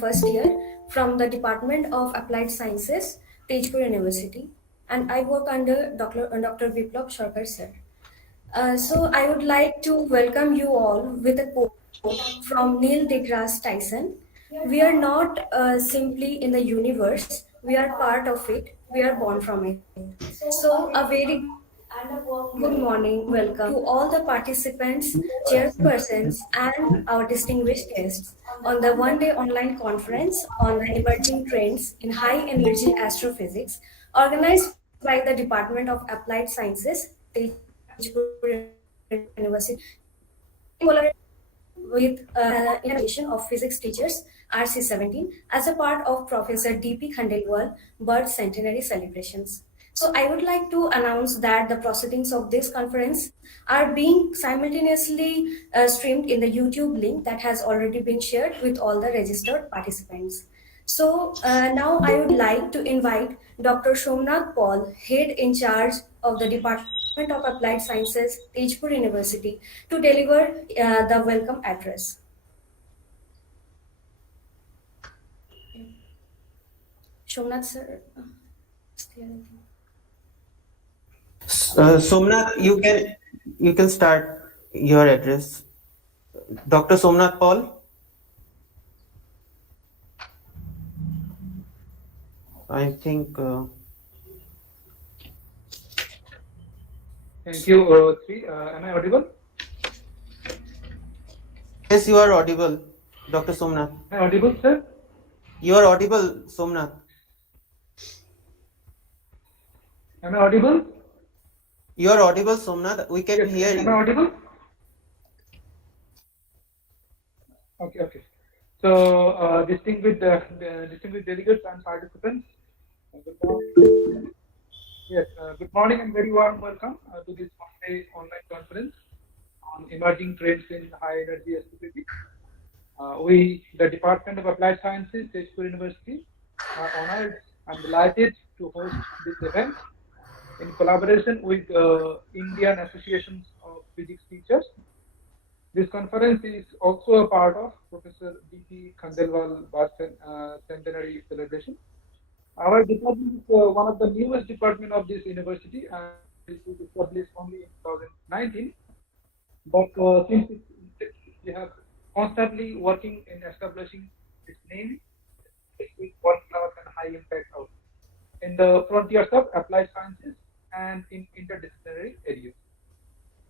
first year from the Department of Applied Sciences, Tezpur University, and I work under Dr. Biplab Sarkar sir. So I would like to welcome you all with a quote from Neil deGrasse Tyson. We are not simply in the universe, we are part of it, we are born from it. So a very good morning, welcome to all the participants, chairpersons, and our distinguished guests on the one-day online conference on the emerging trends in high-energy astrophysics, organized by the Department of Applied Sciences, Tezpur University, with innovation of physics teachers RC17 as a part of Professor D.P. Khandelwal birth centenary celebrations. So I would like to announce that the proceedings of this conference are being simultaneously streamed in the YouTube link that has already been shared with all the registered participants. So now I would like to invite Dr. Somnath Paul, head in charge of the Department of Applied Sciences, Tezpur University, to deliver the welcome address. Somnath sir. Somnath, you can start your address. Dr. Somnath Paul. I think. Thank you, Sri. Am I audible? Yes, you are audible, Dr. Somnath. Am I audible, sir? You are audible, Somnath. Am I audible? You are audible, Somnath. We can hear you. Am I audible? Okay. So, distinguished delegates and participants, good morning and very warm welcome to this one-day online conference on emerging trends in high energy astrophysics. We, the Department of Applied Sciences, Tezpur University, are honored and delighted to host this event in collaboration with Indian Associations of Physics Teachers. This conference is also a part of Professor D.P. Khandelwal Centenary celebration. Our department is one of the newest department of this university, and it was established only in 2019. But since we have constantly working in establishing its name with world-class and high impact out in the frontiers of applied sciences and in interdisciplinary areas.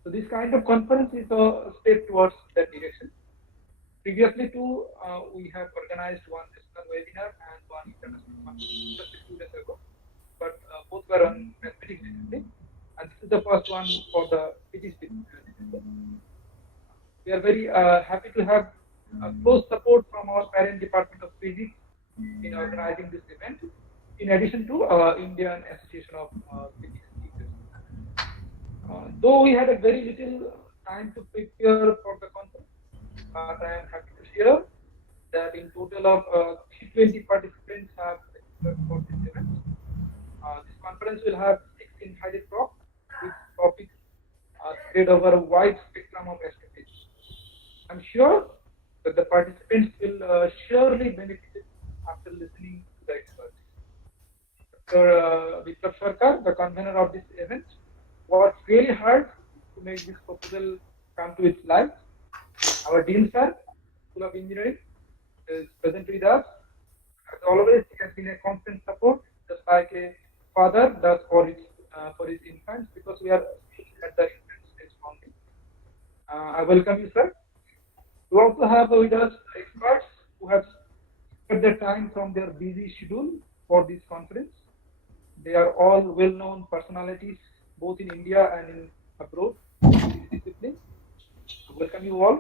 So this kind of conference is a step towards that direction. Previously, too, we have organized one national webinar and one international conference just a few days ago, but both were on mathematics discipline, and this is the first one for the physics discipline. We are very happy to have close support from our parent Department of Physics in organizing this event, in addition to Indian Association of Physics Teachers. Though we had a very little time to prepare for the conference, but I am happy to share that in total of 320 participants have registered for this event. This conference will have 6 invited talks with topics spread over a wide spectrum of astrophysics. I'm sure that the participants will surely benefit after listening to the experts. Dr. Biplab Sarkar, the convener of this event, worked really hard to make this proposal come to its life. Our Dean Sir, School of Engineering, is present with us. As always, he has been a constant support, just like a father does for his infants, because we are at the infant stage only. I welcome you, sir. We also have with us experts who have spent their time from their busy schedule for this conference. They are all well-known personalities, both in India and in abroad, in this discipline. Welcome you all.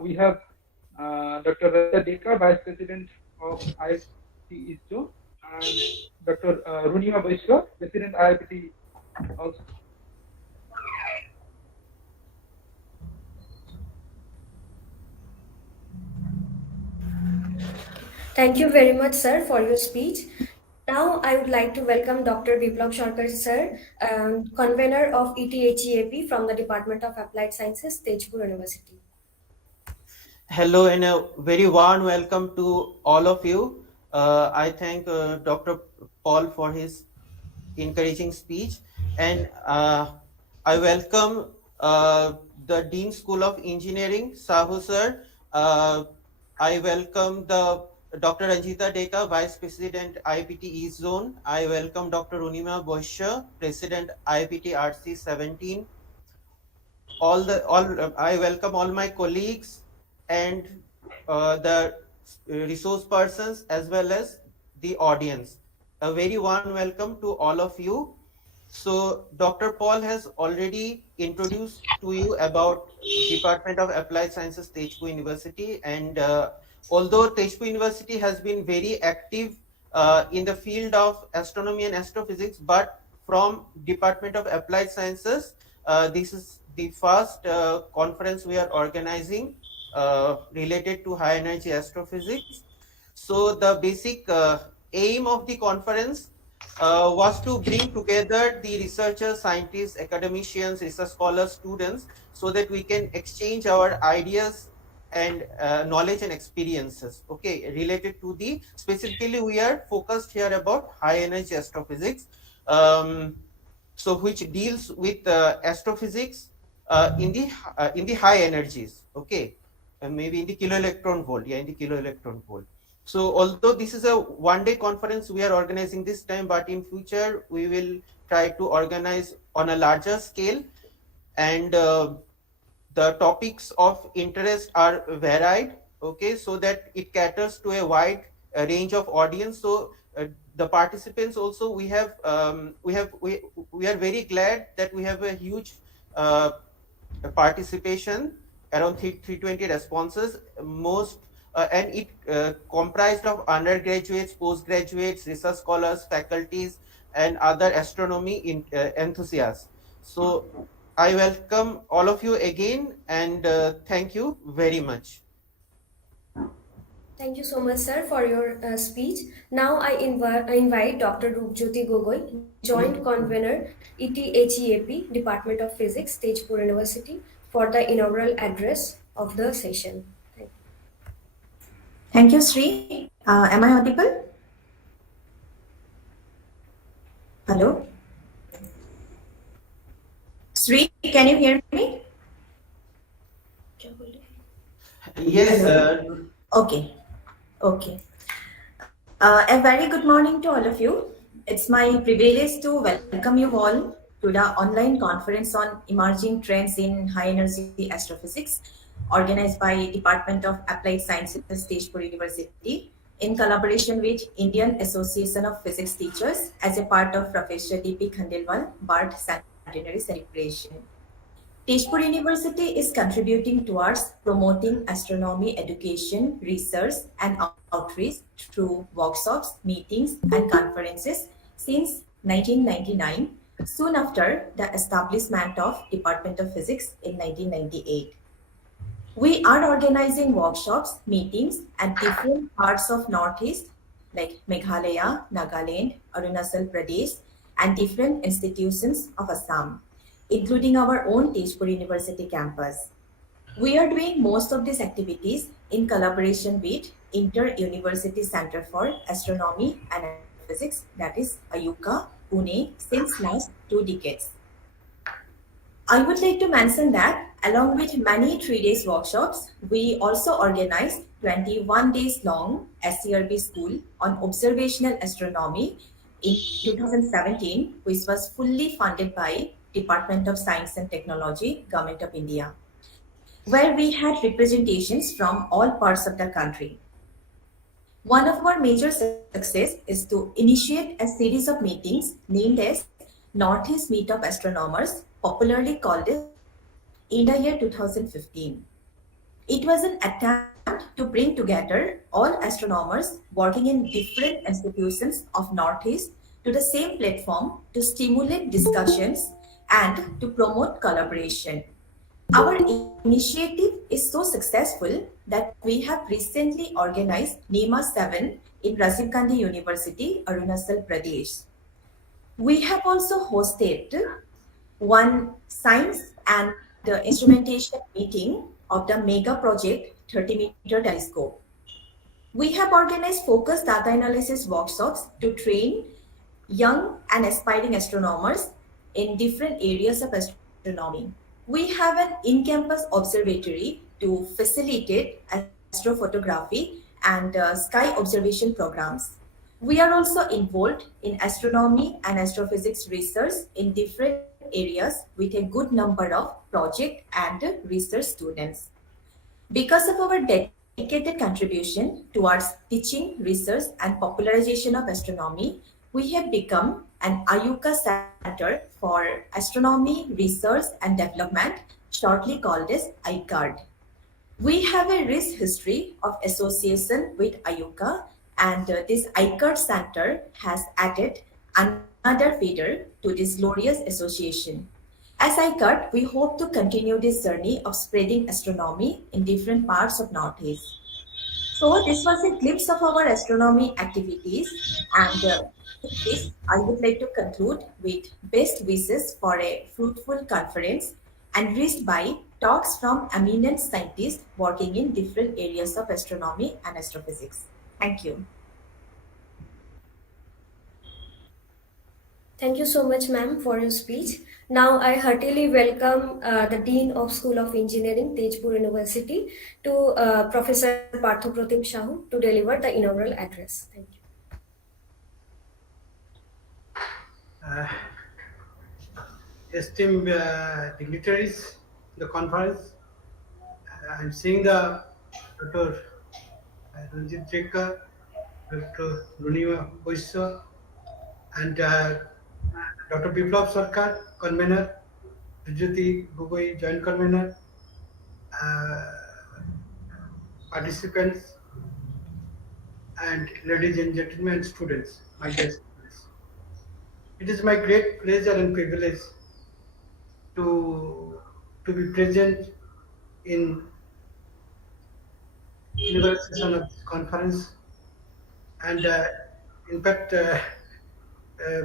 We have Dr. Rita Deka, Vice President of IIT ISRO, and Dr. Runima Vaishya, President IIT also. Thank you very much, sir, for your speech. Now, I would like to welcome Dr. Biplab Sarkar, sir, convener of ETHEAP from the Department of Applied Sciences, Tezpur University. Hello and a very warm welcome to all of you. I thank Dr. Paul for his encouraging speech, and I welcome the Dean School of Engineering, Sahu sir. Uh, I welcome the Dr. Ranjita Deka, Vice President IPT East Zone. I welcome Dr. Unima Boisha, President IPT RC 17. All I welcome all my colleagues and the resource persons as well as the audience. A very warm welcome to all of you. So Dr. Paul has already introduced to you about Department of Applied Sciences, Tezpur University, and although Tezpur University has been very active in the field of astronomy and astrophysics, but from Department of Applied Sciences, this is the first conference we are organizing related to high energy astrophysics. So the basic aim of the conference was to bring together the researchers, scientists, academicians, research scholars, students, so that we can exchange our ideas and knowledge and experiences, okay, related to the, specifically we are focused here about high energy astrophysics, um, so which deals with astrophysics in the high energies, okay, and maybe in the kilo electron volt, yeah, in the kilo electron volt. So although this is a one-day conference we are organizing this time, but in future we will try to organize on a larger scale, and the topics of interest are varied, okay, so that it caters to a wide range of audience. So the participants also, we are very glad that we have a huge uh, participation, around 320 responses, most and it comprised of undergraduates, postgraduates, research scholars, faculties, and other astronomy enthusiasts. So I welcome all of you again, and thank you very much. Thank you so much, sir, for your speech. Now I invite Dr. Rupjyoti Gogoi, Joint Convener, ETHEAP, Department of Physics, Tezpur University, for the inaugural address of the session. Thank you. Thank you, Sri. Am I audible? Hello? Sri, can you hear me? क्या बोले? Yes, Hello? Okay, okay. A very good morning to all of you. It's my privilege to welcome you all to the online conference on emerging trends in high energy astrophysics, organized by Department of Applied Sciences, Tezpur University, in collaboration with Indian Association of Physics Teachers as a part of Professor D.P. Khandelwal Birth Centenary celebration. Tezpur University is contributing towards promoting astronomy education, research, and outreach through workshops, meetings, and conferences since 1999, soon after the establishment of Department of Physics in 1998. We are organizing workshops, meetings at different parts of Northeast like Meghalaya, Nagaland, Arunachal Pradesh, and different institutions of Assam, including our own Tezpur University campus. We are doing most of these activities in collaboration with Inter-University Center for Astronomy and Astrophysics, that is AYUCA, Pune, since last 2 decades. I would like to mention that along with many 3 days workshops, we also organized 21 days long SCRB school on observational astronomy in 2017, which was fully funded by Department of Science and Technology, Government of India, where we had representations from all parts of the country. One of our major success is to initiate a series of meetings named as Northeast Meet of Astronomers, popularly called as in the year 2015. It was an attempt to bring together all astronomers working in different institutions of Northeast to the same platform to stimulate discussions and to promote collaboration. Our initiative is so successful that we have recently organized NEMA 7 in Rajiv Gandhi University, Arunachal Pradesh. We have also hosted one science and instrumentation meeting of the mega project 30-meter telescope. We have organized focused data analysis workshops to train young and aspiring astronomers in different areas of astronomy. We have an in-campus observatory to facilitate astrophotography and sky observation programs. We are also involved in astronomy and astrophysics research in different areas with a good number of project and research students. Because of our dedicated contribution towards teaching, research, and popularization of astronomy, we have become an IUCA Center for Astronomy, Research, and Development, shortly called as ICARD. We have a rich history of association with IUCA, and this ICARD Center has added another feeder to this glorious association. As ICARD, we hope to continue this journey of spreading astronomy in different parts of Northeast. So this was a glimpse of our astronomy activities, and with this, I would like to conclude with best wishes for a fruitful conference enriched by talks from eminent scientists working in different areas of astronomy and astrophysics. Thank you. Thank you so much, ma'am, for your speech. Now, I heartily welcome the Dean of School of Engineering, Tezpur University, to Professor Partho Pratim Shahu to deliver the inaugural address. Thank you. Esteemed dignitaries, the conference, I'm seeing the Dr. Ranjit Jekar, Dr. Runima Boiswa, and Dr. Biplab Sarkar, convener, Vijayati Gogoi, joint convener, participants, and ladies and gentlemen, students, my dear students. It is my great pleasure and privilege to be present in inaugural session of this conference, and in fact,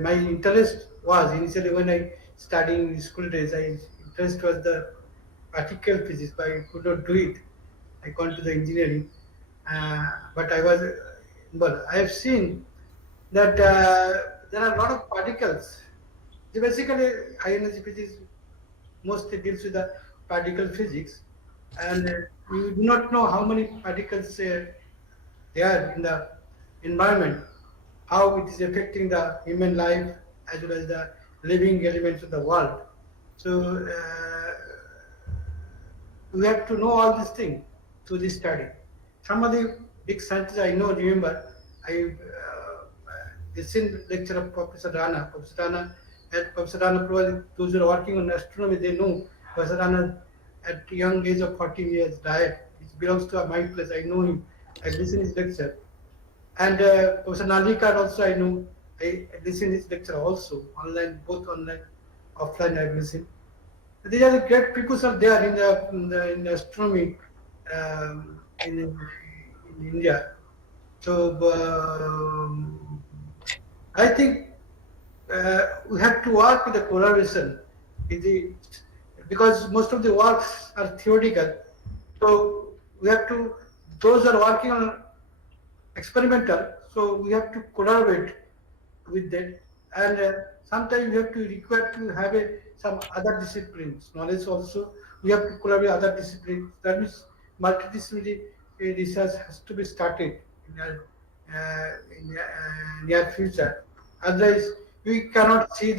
my interest was initially when I studied in school days. My interest was the particle physics, but I could not do it. I gone to the engineering, but I was well. I have seen that there are a lot of particles. So basically, high energy physics mostly deals with the particle physics, and we do not know how many particles there are in the environment, how it is affecting the human life as well as the living elements of the world. So we have to know all these things through this study. Some of the big scientists I know, remember, I listened lecture of Professor Rana. Professor Rana, probably those who are working on astronomy, they know Professor Rana at young age of 14 years died. He belongs to my place. I know him. I listened his lecture. And Professor Nalikar also I know. I listened his lecture also, online, both online, offline I listened. These are the great people are there in the astronomy in India. So I think we have to work with the collaboration because most of the works are theoretical. So we have to, those are working on experimental, so we have to collaborate with them, and sometimes we have to require to have some other disciplines knowledge also. We have to collaborate with other disciplines. That means multidisciplinary research has to be started in near future. Otherwise, we cannot see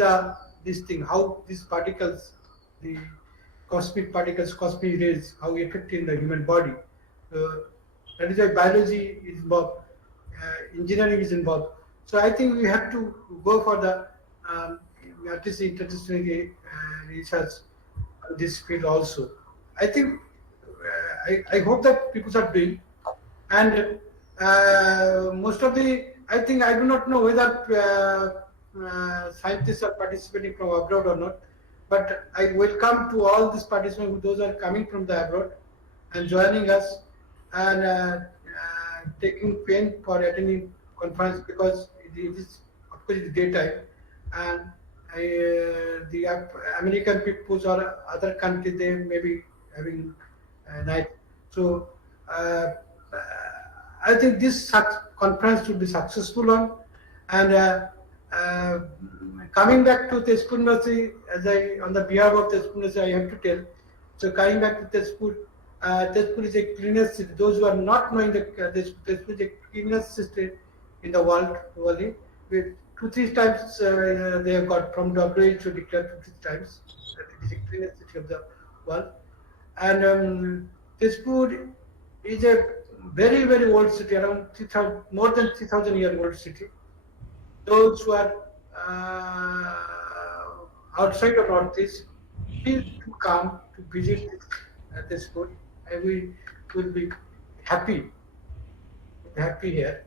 this thing, how these particles, the cosmic particles, cosmic rays, how affect in the human body. That is why biology is involved, engineering is involved. So I think we have to go for the at least interdisciplinary research on this field also. I think I hope that people are doing, and most of the, I think I do not know whether scientists are participating from abroad or not, but I welcome to all these participants, those are coming from the abroad and joining us and taking pain for attending conference, because it is of course it's daytime, and the American people or other countries, they may be having night. So uh, I think this conference will be successful one. And uh, coming back to Tezpur University, as I, on the behalf of Tezpur University, I have to tell. So coming back to Tezpur, Tezpur is a cleanest city. Those who are not knowing that Tezpur is the cleanest city in the world, only. With 2-3 times they have got from WHO declared 2-3 times that it is the cleanest city of the world. And Tezpur is a very, very old city, around 3,000, more than 3,000-year-old city. Those who are outside of Northeast, please to come to visit this school. And we will be happy here.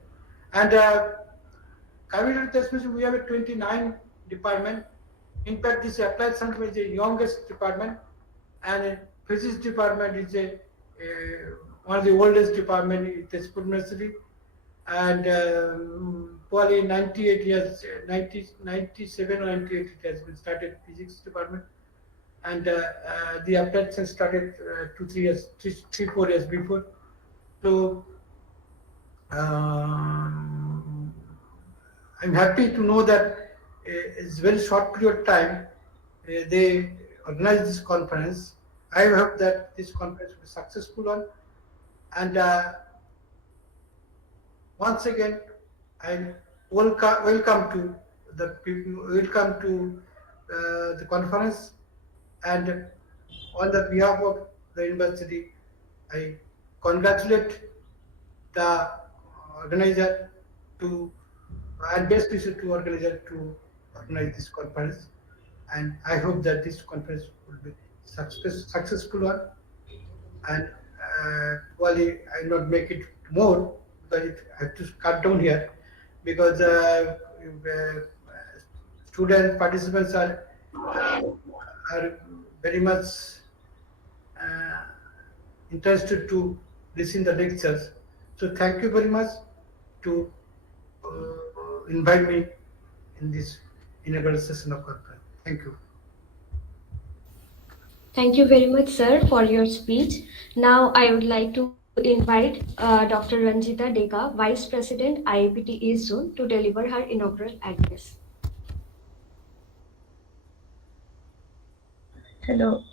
And coming to this, we have a 29 department. In fact, this applied science is the youngest department, and physics department is one of the oldest department in Tezpur University. And probably 98 years, 97 or 98 it has been started physics department, and the applied science started 2-3 years, 3-4 years before. So I'm happy to know that it's very short period of time they organized this conference. I hope that this conference will be successful one, and once again, I welcome to the people, welcome to the conference, and on the behalf of the university, I congratulate the organizer to and best wishes to organizer to organize this conference, and I hope that this conference will be successful one, and probably I will not make it more, because I have to cut down here, because student participants are very much interested to listen the lectures. So thank you very much to invite me in this inaugural session of conference. Thank you. Thank you very much, sir, for your speech. Now, I would like to invite Dr. Ranjita Deka, Vice President, IAPT East Zone, to deliver her inaugural address. Hello,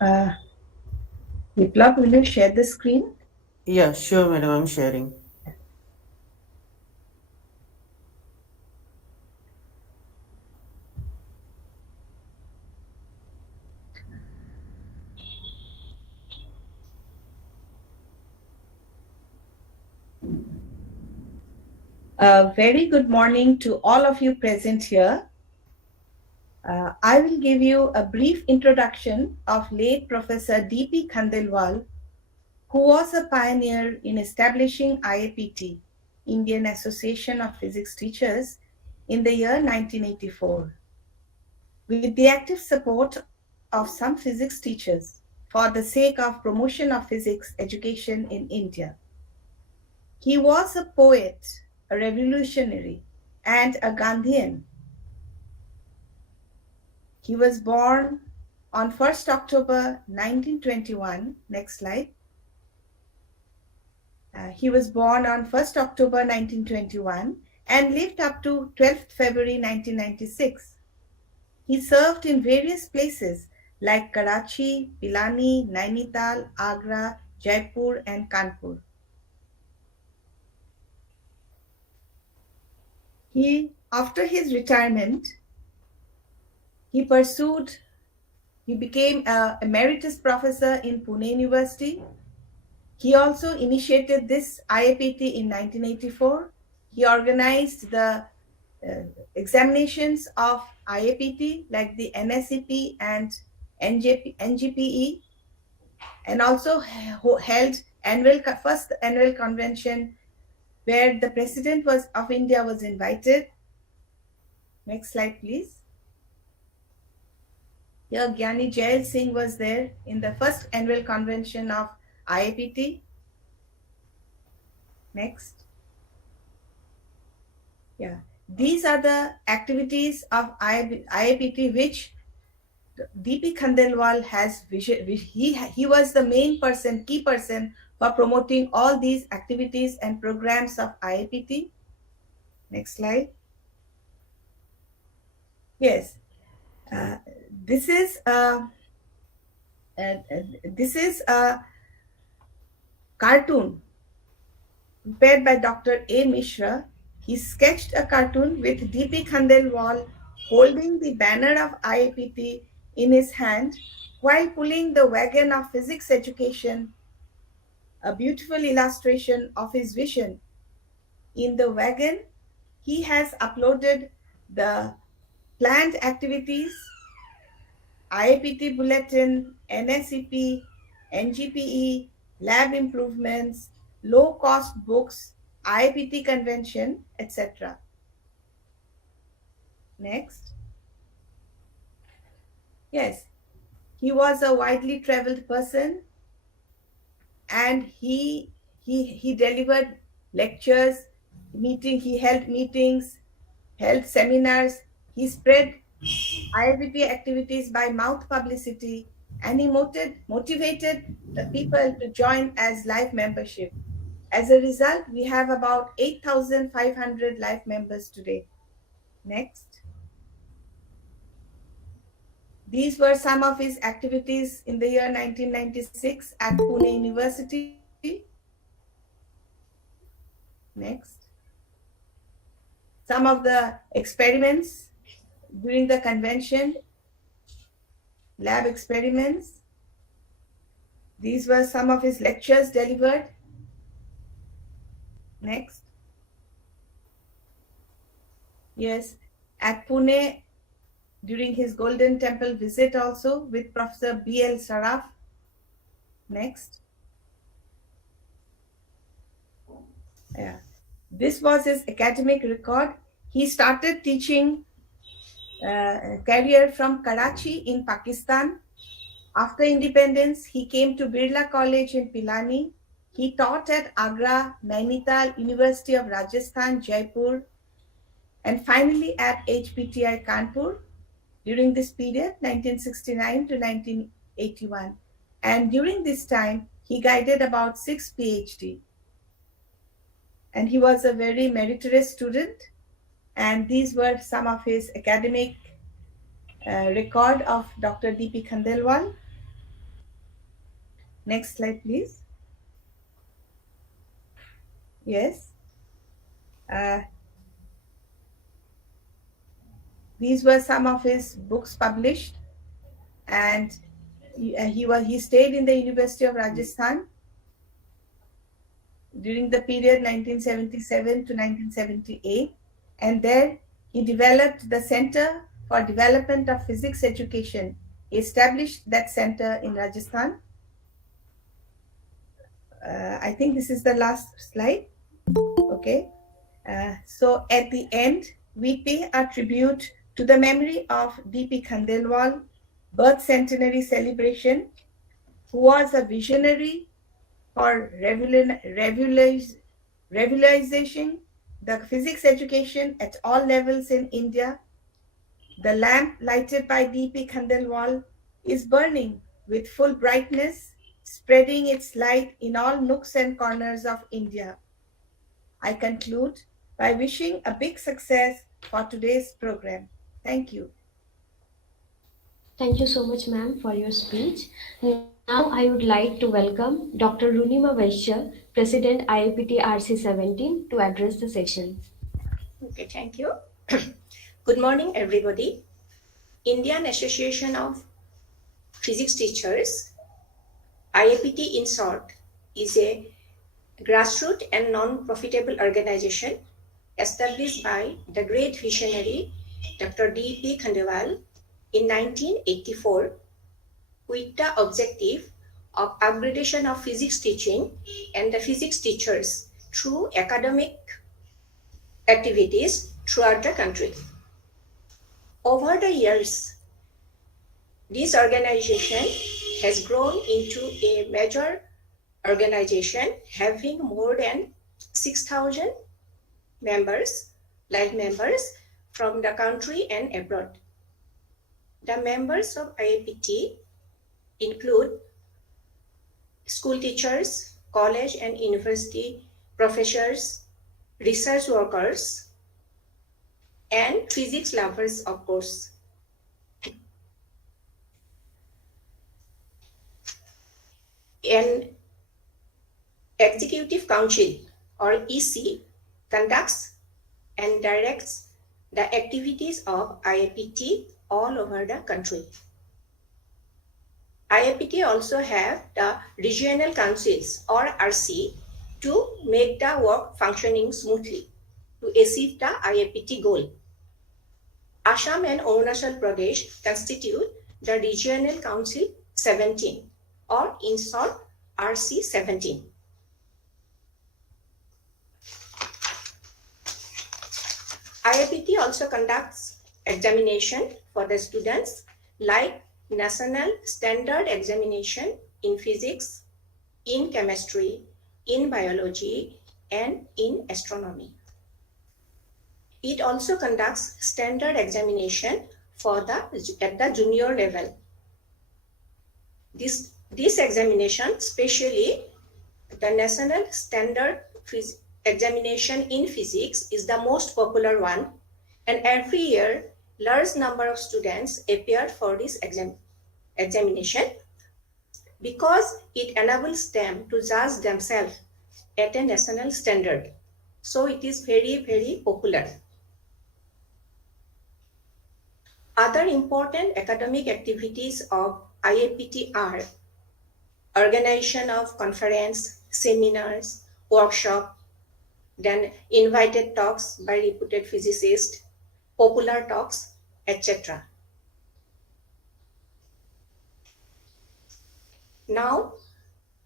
Viplab, will you share the screen? Yeah, sure, madam, I'm sharing. Very good morning to all of you present here. I will give you a brief introduction of late Professor D.P. Khandelwal, who was a pioneer in establishing IAPT, Indian Association of Physics Teachers, in the year 1984. With the active support of some physics teachers for the sake of promotion of physics education in India. He was a poet, a revolutionary, and a Gandhian. He was born on 1st October 1921. Next slide. He was born on 1st October 1921 and lived up to 12th February 1996. He served in various places like Karachi, Pilani, Nainital, Agra, Jaipur, and Kanpur. After his retirement, he became an emeritus professor in Pune University. He also initiated this IAPT in 1984. He organized the examinations of IAPT like the NSEP and NGPE, and also held first annual convention where the President of India was invited. Next slide, please. Here, Gyani Jail Singh was there in the first annual convention of IAPT. Next. Yeah, these are the activities of IAPT which D.P. Khandelwal has vision. He was the main person, key person for promoting all these activities and programs of IAPT. Next slide. Yes, uh, this is a cartoon prepared by Dr. A. Mishra. He sketched a cartoon with D.P. Khandelwal holding the banner of IAPT in his hand while pulling the wagon of physics education, a beautiful illustration of his vision. In the wagon, he has uploaded the planned activities, IAPT bulletin, NSEP, NGPE, lab improvements, low cost books, IAPT convention, etc. Next. Yes, he was a widely traveled person, and he delivered lectures, he held meetings, held seminars, he spread IAPT activities by mouth publicity, and he motivated the people to join as life membership. As a result, we have about 8,500 life members today. Next. These were some of his activities in the year 1996 at Pune University. Next. Some of the experiments during the convention, lab experiments. These were some of his lectures delivered. Next. Yes, at Pune during his Golden Temple visit also with Professor B.L. Saraf. Next. Yeah. This was his academic record. He started teaching career from Karachi in Pakistan. After independence, he came to Birla College in Pilani. He taught at Agra, Nainital, University of Rajasthan, Jaipur, and finally at HPTI Kanpur during this period, 1969 to 1981. And during this time, he guided about 6 PhD. And he was a very meritorious student. And these were some of his academic record of Dr. D.P. Khandelwal. Next slide, please. Yes. These were some of his books published, and he stayed in the University of Rajasthan during the period 1977 to 1978, and there he developed the Center for Development of Physics Education. He established that center in Rajasthan. I think this is the last slide. Okay. So at the end, we pay a tribute to the memory of D.P. Khandelwal birth centenary celebration, who was a visionary for revolutionizing the physics education at all levels in India. The lamp lighted by D.P. Khandelwal is burning with full brightness, spreading its light in all nooks and corners of India. I conclude by wishing a big success for today's program. Thank you. Thank you so much, ma'am, for your speech. Now I would like to welcome Dr. Runima Vaishya, President IAPT RC 17, to address the session. Okay, thank you. Good morning, everybody. Indian Association of Physics Teachers, IAPT in short, is a grassroots and non-profitable organization established by the great visionary Dr. D.P. Khandelwal in 1984 with the objective of upgradation of physics teaching and the physics teachers through academic activities throughout the country. Over the years, this organization has grown into a major organization having more than 6,000 members, live members from the country and abroad. The members of IAPT include school teachers, college and university professors, research workers, and physics lovers, of course. An executive council or EC conducts and directs the activities of IAPT all over the country. IAPT also have the regional councils or RC to make the work functioning smoothly to achieve the IAPT goal. Assam and Arunachal Pradesh constitute the Regional Council 17 or in short RC 17. IAPT also conducts examination for the students like National Standard Examination in Physics, in Chemistry, in Biology, and in Astronomy. It also conducts standard examination at the junior level. This examination, especially the National Standard Examination in Physics, is the most popular one, and every year large number of students appear for this examination because it enables them to judge themselves at a national standard. So it is very, very popular. Other important academic activities of IAPT are organization of conference, seminars, workshop, then invited talks by reputed physicists, popular talks, etc. Now,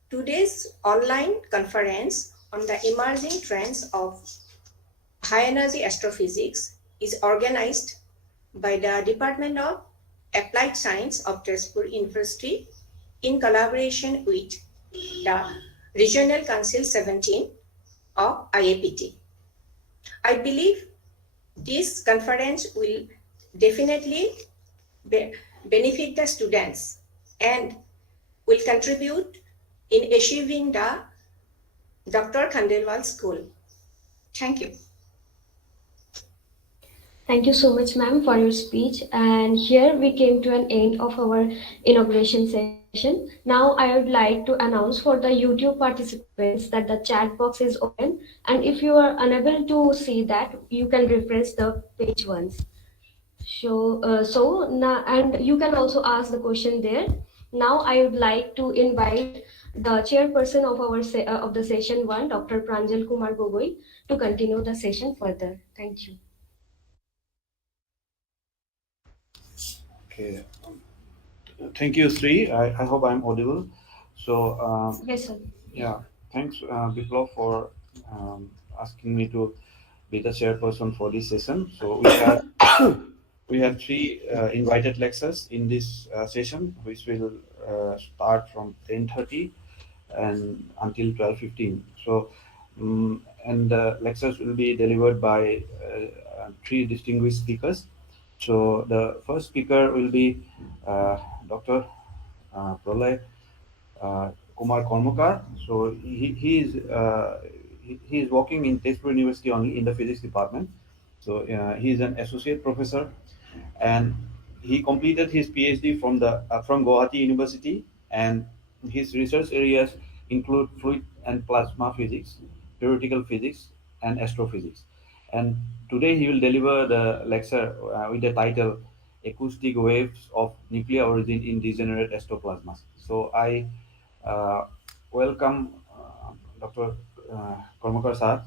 today's online conference on the emerging trends of high energy astrophysics is organized by the Department of Applied Science of Tezpur University in collaboration with the Regional Council 17 of IAPT. I believe this conference will definitely benefit the students and will contribute in achieving the Dr. Khandelwal's goal. Thank you. Thank you so much, ma'am, for your speech. And here we came to an end of our inauguration session. Now I would like to announce for the YouTube participants that the chat box is open. And if you are unable to see that, you can refresh the page once. So now, and you can also ask the question there. Now I would like to invite the chairperson of of the session one, Dr. Pranjal Kumar Gogoi, to continue the session further. Thank you. Okay. Thank you, Sri. I hope I'm audible. So, Yes, sir. yeah, thanks, Biplov, for asking me to be the chairperson for this session. So we have three invited lectures in this session, which will start from 10:30 and until 12:15. So, and the lectures will be delivered by three distinguished speakers. So the first speaker will be Dr. Pralay Kumar Kormakar. So he is working in Tezpur University only in the physics department. So he is an associate professor, and he completed his PhD from Guwahati University, and his research areas include fluid and plasma physics, theoretical physics, and astrophysics. And today he will deliver the lecture with the title "Acoustic Waves of Nuclear Origin in Degenerate Astroplasmas." So I welcome Dr. Kormakar sir.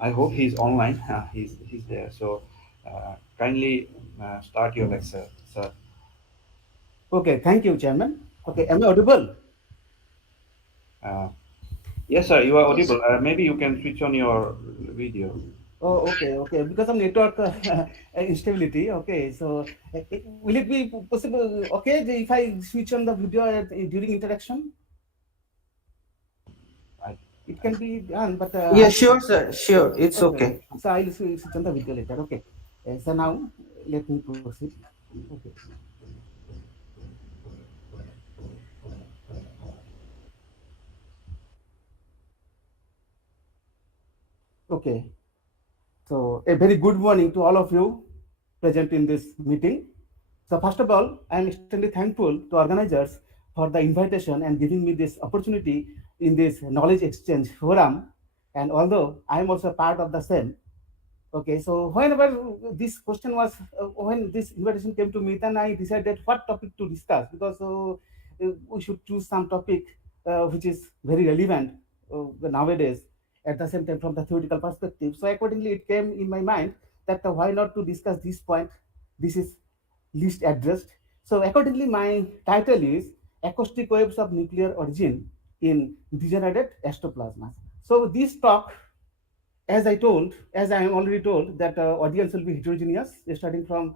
I hope he's online. He's there. So kindly start your lecture, sir. Okay, thank you, Chairman. Okay, am I audible? Uh, yes, sir, you are Yes. audible. Maybe you can switch on your video. Oh, okay. Because of network instability. Okay, so will it be possible? Okay, if I switch on the video during interaction, I, it can be done. But Yeah, sure, sir. Sure. It's okay. okay. So I'll switch on the video later. Okay. So now let me proceed. Okay. Okay. So a very good morning to all of you present in this meeting. So first of all, I am extremely thankful to organizers for the invitation and giving me this opportunity in this knowledge exchange forum. And although I am also part of the same, okay, so whenever this question was, when this invitation came to me, then I decided what topic to discuss, because we should choose some topic which is very relevant nowadays, at the same time from the theoretical perspective. So accordingly, it came in my mind that why not to discuss this point. This is least addressed. So accordingly, my title is Acoustic Waves of Nuclear Origin in Degenerated Astroplasma. So this talk, as I am already told, that audience will be heterogeneous, starting from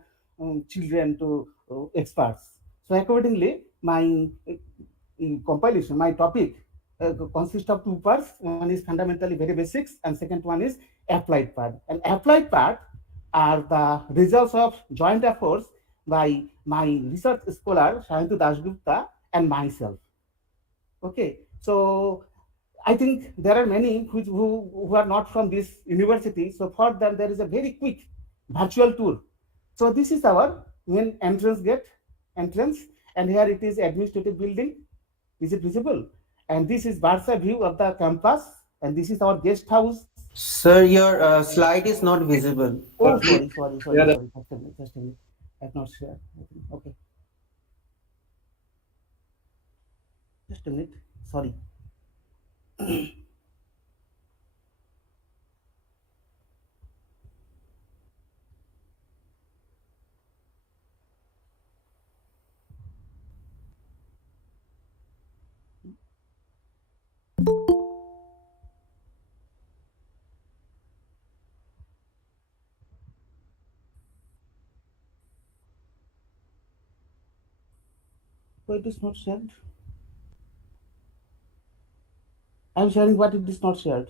children to experts. So accordingly, my compilation, my topic consists of two parts. One is fundamentally very basics, and second one is applied part. And applied part are the results of joint efforts by my research scholar Shayantu Dasgupta and myself. Okay, so I think there are many who are not from this university. So for them, there is a very quick virtual tour. So this is our main entrance, and here it is administrative building. Is it visible? And this is bird's eye view of the campus, and this is our guest house. Sir, your slide is not visible. Oh, But we- sorry. yeah, Just a minute. I have not shared. Okay. Just a minute. Sorry. Why it is not shared? I am sharing what it is not shared.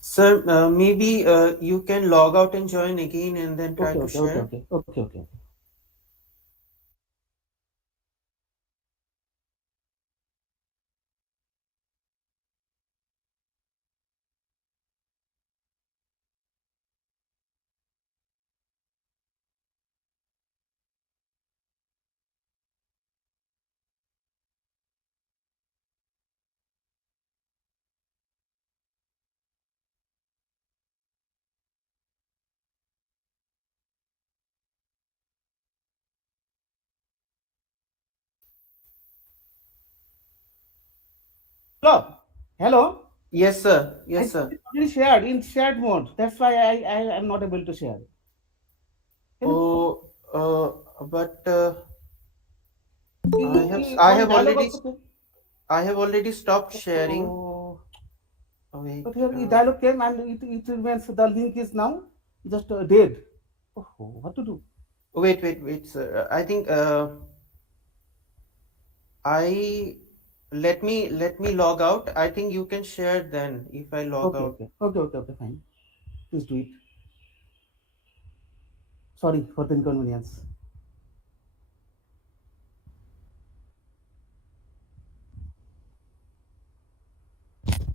Sir, maybe you can log out and join again and then try to share. Okay. Hello. Yes, sir. I Yes, think sir. it's already shared in shared mode. That's why I am not able to share. Oh, but On dialogue also. I have already stopped sharing. Oh, Wait, but here the dialogue came and it remains, the link is now just dead. Oh, what to do? wait, sir. I think I let me log out. I think you can share then if I log out. Okay, fine. Please do it. Sorry for the inconvenience.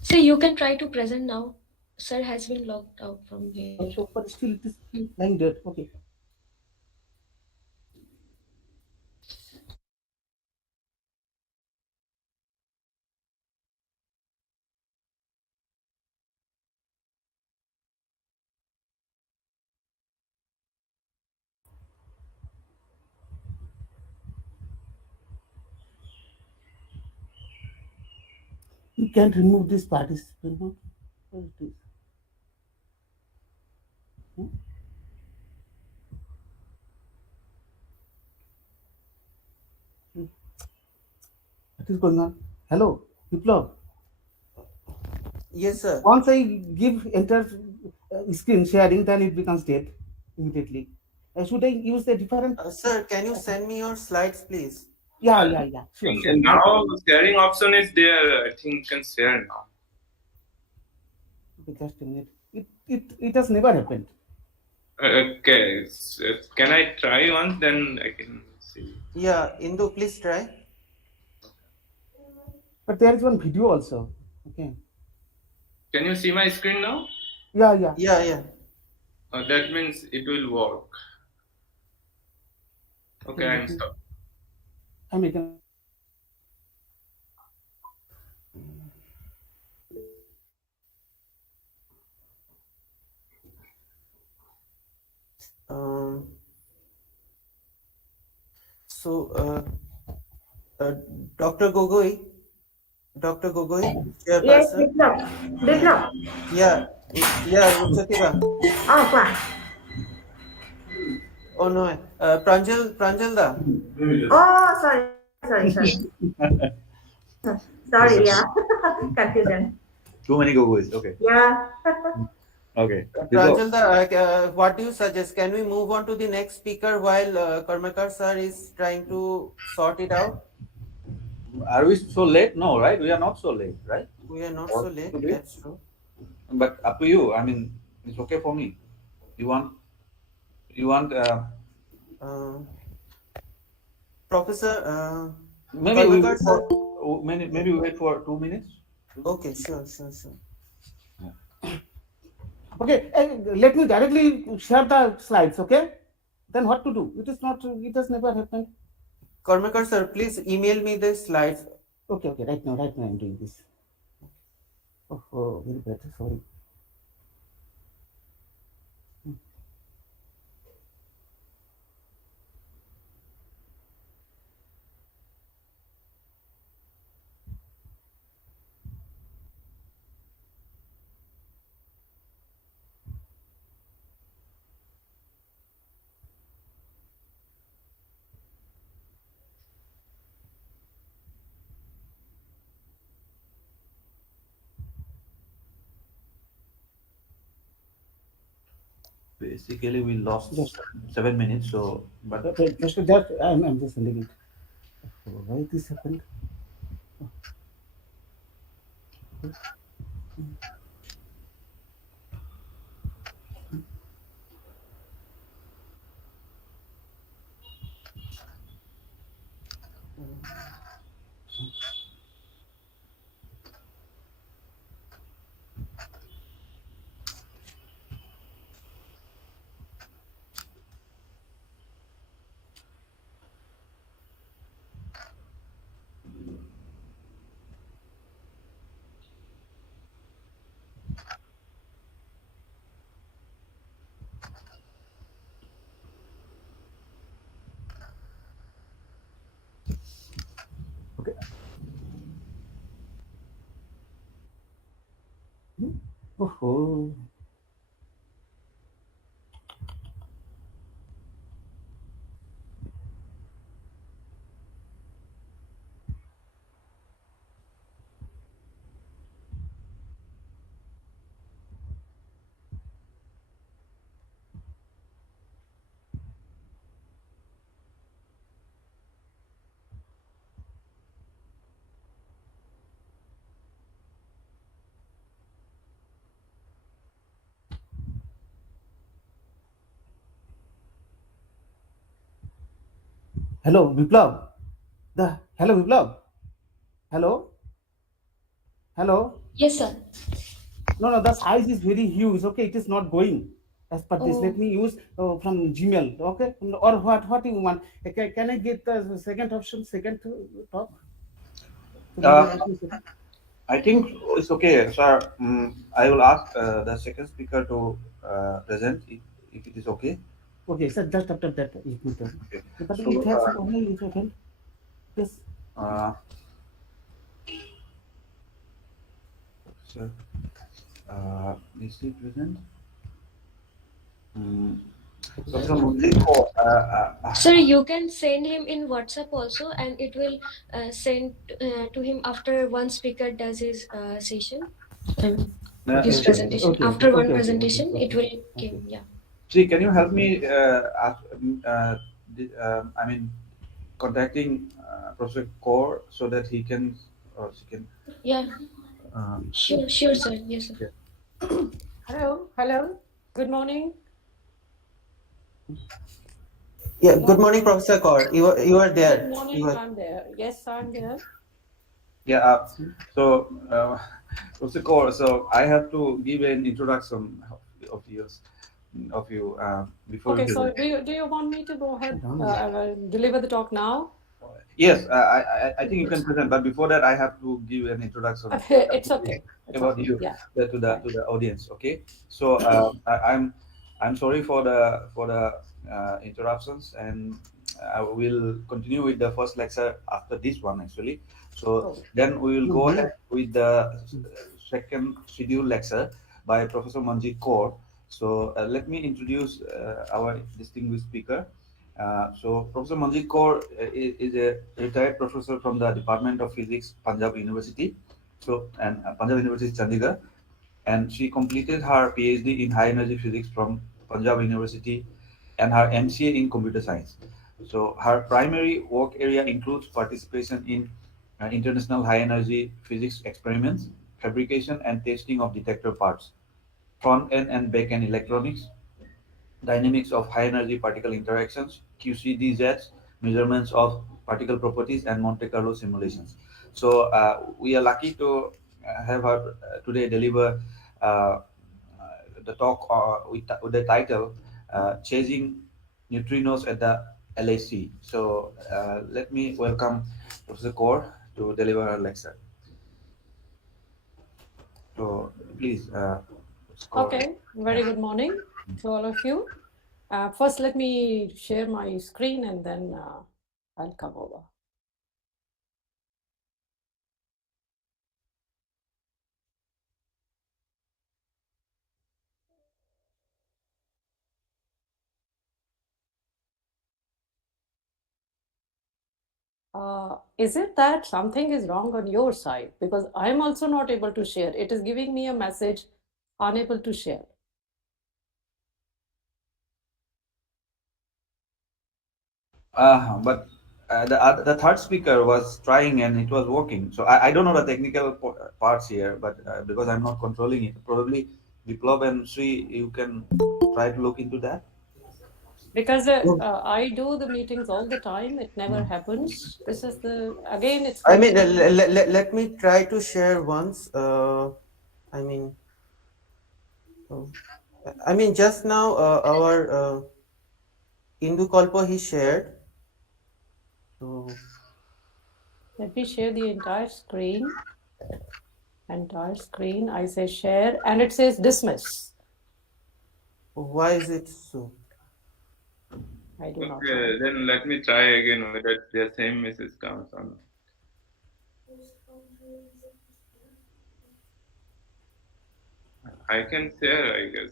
So you can try to present now. Sir has been logged out from here. So, but still it is lying dead. Okay. You can't remove this participant. No? What is this? What is going on? Hello, Viplav. Yes, sir. Once I give enter screen sharing, then it becomes dead immediately. Should I use a different? Sir, can you send me your slides, please? Yeah. Sure. And now sharing option is there. I think you can share now. Okay, just a minute. It has never happened. Okay, so can I try once? Then I can see. Yeah, Indu, please try. But there is one video also. Okay. Can you see my screen now? Yeah. Yeah. That means it will work. Okay, Okay, I'm stopped. I'm making. Um, so, uh, Dr. Gogoi, Yes, chairperson. Biplab. Yeah, Biplab. Ruchatiba. Oh, fine. Oh no, Pranjalda. Oh, sorry. Sorry, yeah. Confusion. Too many Gogos. Okay. Yeah. Okay. Pranjalda, what do you suggest? Can we move on to the next speaker while Karmakar sir is trying to sort it out? Are we so late? No, right? We are not so late, right? We are not so Or late, to be? that's true. But up to you. I mean, it's okay for me. You want? Uh, Professor Maybe we Karmakar wait sir. for maybe we wait for 2 minutes. Okay, sure. Okay, let me directly share the slides. Okay, then what to do? It has never happened. Karmakar sir, please email me the slides. Okay, right now I'm doing this. Oh, very bad. Sorry. Basically, we lost Just 7 minutes. So, but I'm just sending it. Why this happened? Okay. Oh. Hello, Biplav. Hello, Biplav. Hello. Yes, sir. No, the size is very huge. Okay, it is not going as per this. Let Oh, me use from Gmail. Okay, or what you want? Okay, can I get the second option? Second top. I think it's okay, sir. I will ask the second speaker to present if it is okay. Okay, so just after that, it will turn. Okay. But So, it has only if I can. Yes. Sir, is he present? Dr. Mundiko, sir, you can send him in WhatsApp also, and it will send to him after one speaker does his session, his presentation. Okay. After one presentation, it will give. Yeah. see, can you help me I mean, contacting Professor Kaur so that he can or she can. Yeah. Sure, sir. Yes, sir. Hello. Good morning. Yeah, good morning, Professor Kaur. You are there. Good morning. I'm there. Yes, I'm there. Yeah. So Professor Kaur, so I have to give an introduction of yours, of you before we Okay, so begin. do you want me to go ahead deliver the talk now? Yes, I think you can present, but before that, I have to give an introduction It's okay. It's about okay. you Yeah. to Fine. the audience. Okay, so I'm sorry for the interruptions, and I will continue with the first lecture after this one actually. So Oh, then we will go ahead with the second scheduled lecture by Professor Manjit Kaur. So let me introduce our distinguished speaker. So Professor Manjit Kaur is a retired professor from the Department of Physics, Punjab University. So and Punjab University, Chandigarh, and she completed her PhD in high energy physics from Punjab University and her MCA in computer science. So her primary work area includes participation in international high energy physics experiments, fabrication and testing of detector parts, front end and back end electronics, dynamics of high energy particle interactions, QCDZ, measurements of particle properties, and Monte Carlo simulations. So we are lucky to have her today deliver the talk with the title Chasing Neutrinos at the LHC. So let me welcome Professor Kaur to deliver her lecture. So please, Professor Kaur. okay. Very good morning to all of you. First, let me share my screen and then I'll come over. Is it that something is wrong on your side? Because I'm also not able to share. It is giving me a message, unable to share. But the third speaker was trying and it was working. So I don't know the technical parts here, but because I'm not controlling it, probably Viplab and Sri, you can try to look into that. Because I do the meetings all the time. It never happens. This is again, it's I coming mean, from. let me try to share once. I mean, uh, just now our Indu Kalpa he shared. So Let me share the entire screen. Entire screen. I say share and it says dismiss. why is it so? I do not know. Okay, then let me try again whether the same message comes on. I can share, I guess.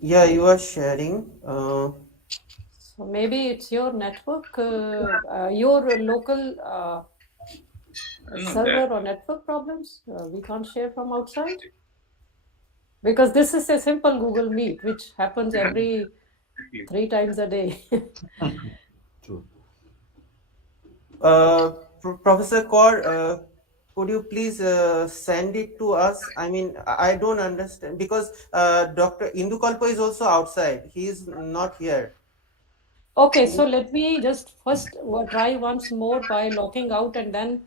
Yeah, you are sharing. So maybe it's your network, your local No, server that or network problems. We can't share from outside because this is a simple Google Meet, which happens every 3 times a day. True. Professor Kaur, could you please send it to us? I mean, I don't understand because Dr. Indu Kalpa is also outside. He is not here. Okay, so let me just first try once more by logging out and then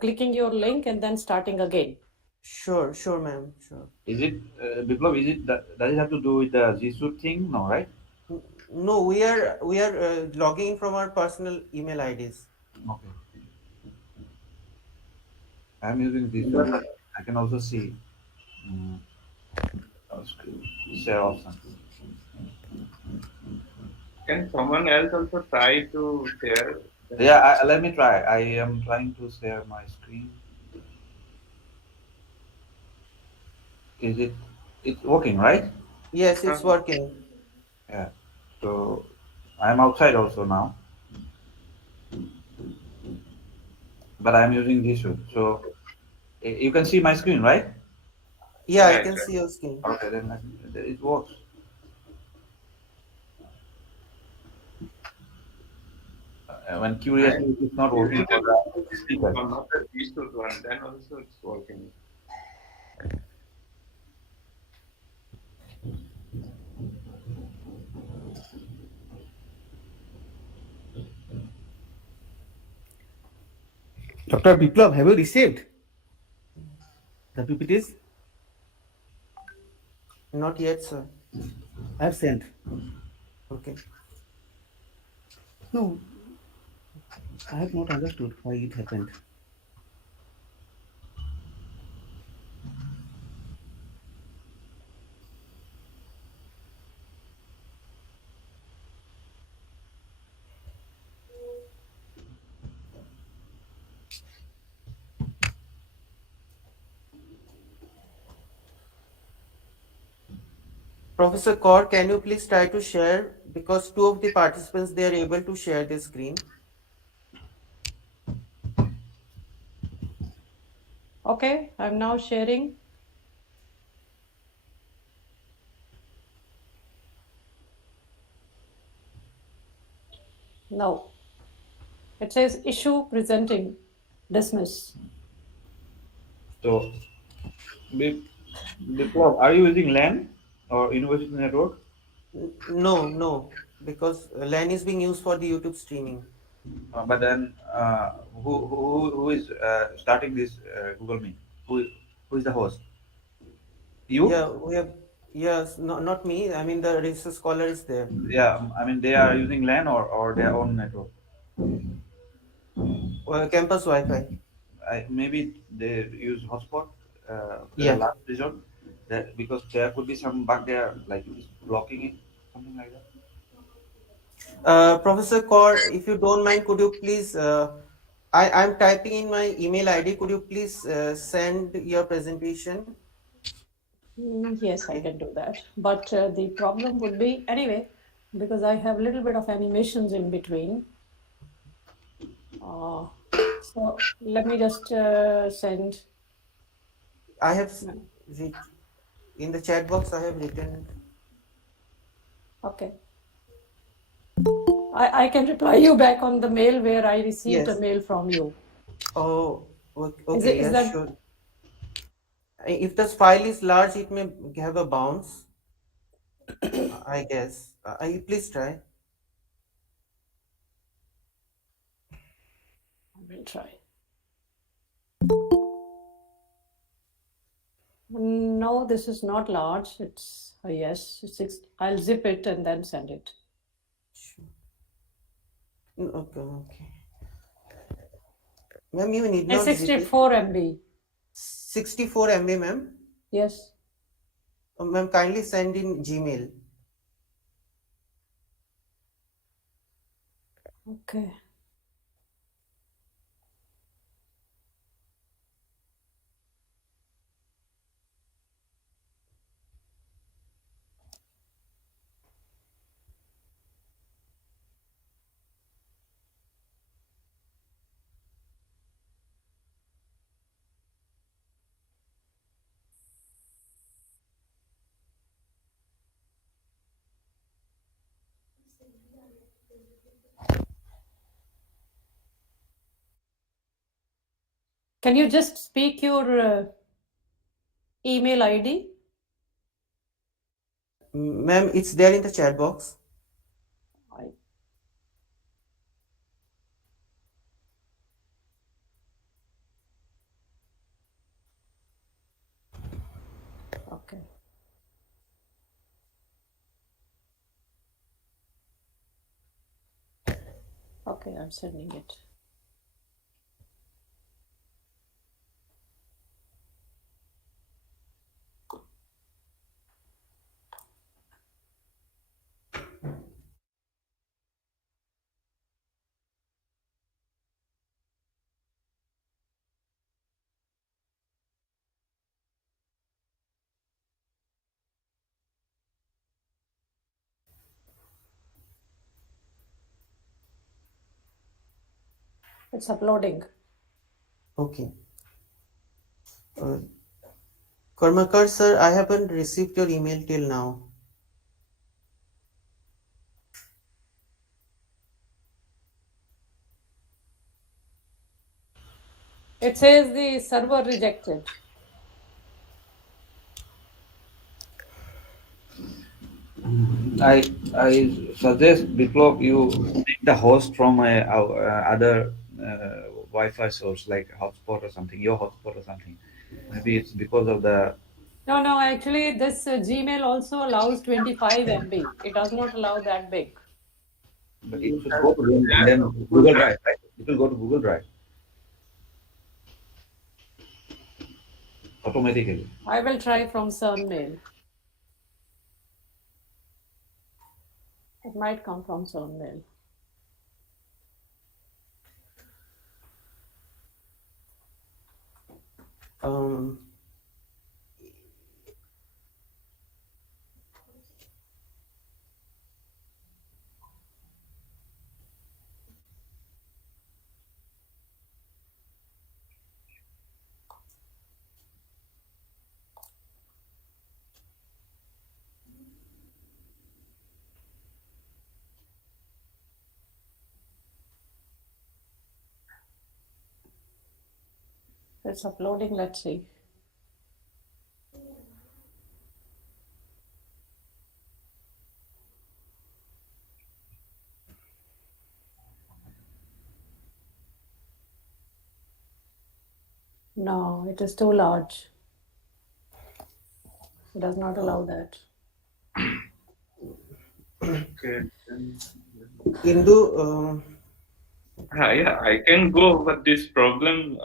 clicking your link and then starting again. Sure, sure, ma'am. Sure. Is it, Viplab, is it, does it have to do with the Jisoo thing? No, right? No, we are logging in from our personal email IDs. Okay. I'm using Jisoo. I can also see um, share option. can someone else also try to share? Yeah, let me try. I am trying to share my screen. Is it? It's working, right? Yes, it's Uh, working. Yeah. So I'm outside also now, but I'm using this one. So you can see my screen, right? Yeah, I right, can right. see your screen. Okay, then it works. When I'm curiously it is not working using for the speaker. not the Jisoo one, then also it's working. Dr. Biplab, have you received? PPTs? Not yet, sir. I have sent. Okay. No, I have not understood why it happened. Professor Kaur, can you please try to share, because two of the participants, they are able to share the screen. Okay, I'm now sharing. No. It says issue presenting, dismiss. So, Biplab, are you using LAN or University Network? No, because LAN is being used for the YouTube streaming. But then, who is starting this Google Meet? Who is the host? You? Yeah, we have, yes, not me. I mean, the research scholar is there. Yeah, I mean, they are using LAN or their own network. Campus Wi-Fi. Maybe they use hotspot Yeah. last resort. That, because there could be some bug there, like it's blocking it, something like that. Professor Kaur, if you don't mind, could you please, I'm typing in my email ID. Could you please send your presentation? Yes, I can do that. But the problem would be, anyway, because I have a little bit of animations in between. So let me just send. I have in the chat box, I have written. Okay. I can reply you back on the mail where I received Yes. a mail from you. Oh, okay, Is yes, that... sure. If the file is large, it may have a bounce, I guess. Please try. I will try. No, this is not large. It's yes, it's I'll zip it and then send it. Sure. Okay. Ma'am, you need not It's zip it. 64 MB. 64 MB, ma'am. Yes. Ma'am, kindly send in Gmail. Okay. Can you just speak your email ID? Ma'am, it's there in the chat box. Okay. Okay, I'm sending it. It's uploading. Okay. Karmakar sir, I haven't received your email till now. It says the server rejected. I suggest Biplab you make the host from other Wi-Fi source like hotspot or something, your hotspot or something. Maybe it's because of the. No, actually, this Gmail also allows 25 MB. It does not allow that big. But it should go to then Google Drive, right? It will go to Google Drive automatically. I will try from CernMail. It might come from CernMail. Um, It's uploading. Let's see. No, it is too large. It does not allow that. Okay. Indu, Yeah, I can go, but this problem,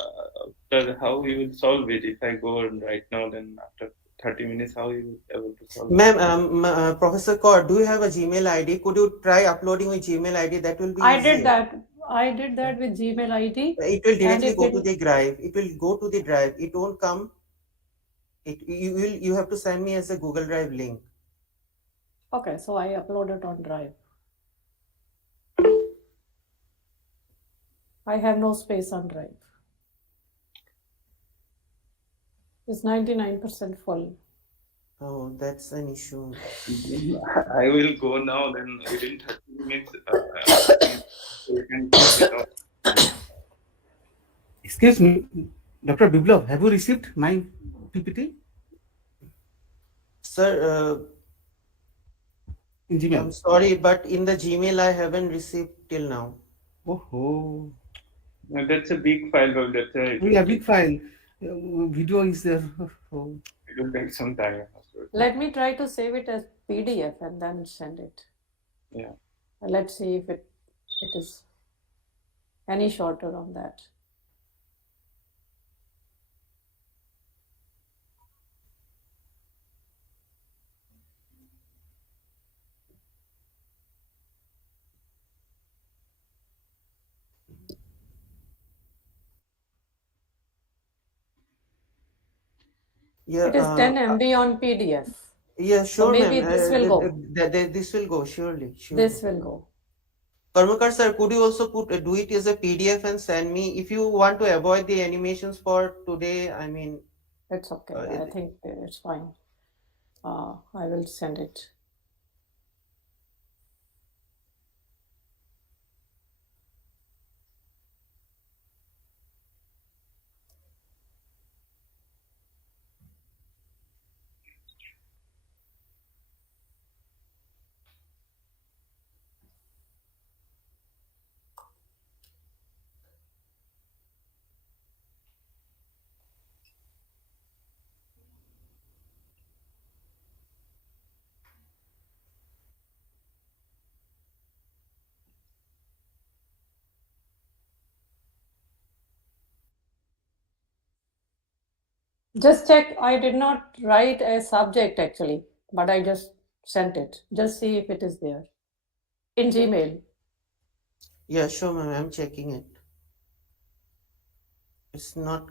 how you will solve it? If I go right now, then after 30 minutes, how you will able to solve it? ma'am, Professor Kaur, do you have a Gmail ID? Could you try uploading with Gmail ID? That will be I easier. did that. I did that with Gmail ID. It will directly if go it- to the drive. It will go to the drive. It won't come. You have to send me as a Google Drive link. Okay, so I upload it on Drive. I have no space on Drive. It's 99% full. Oh, that's an issue. I will go now, then within 30 minutes, you can check it out. Excuse me, Dr. Biplav, have you received my PPT Sir, in Gmail? I'm sorry, but in the Gmail I haven't received till now. Oh, That's a big file, though. That's a big file. Video is there. Oh. It will take some time. Let me try to save it as PDF and then send it. Yeah. Let's see if it is any shorter on that. Yeah, It is 10 MB on PDF. Yeah, So sure, maybe ma'am. this will go. This will go, surely. This will go. Karmakar sir, could you also do it as a PDF and send me? If you want to avoid the animations for today, I mean. It's okay. I think it's fine. I will send it. Just check. I did not write a subject actually, but I just sent it. Just see if it is there in Gmail. Yeah, sure, ma'am. I'm checking it. It's not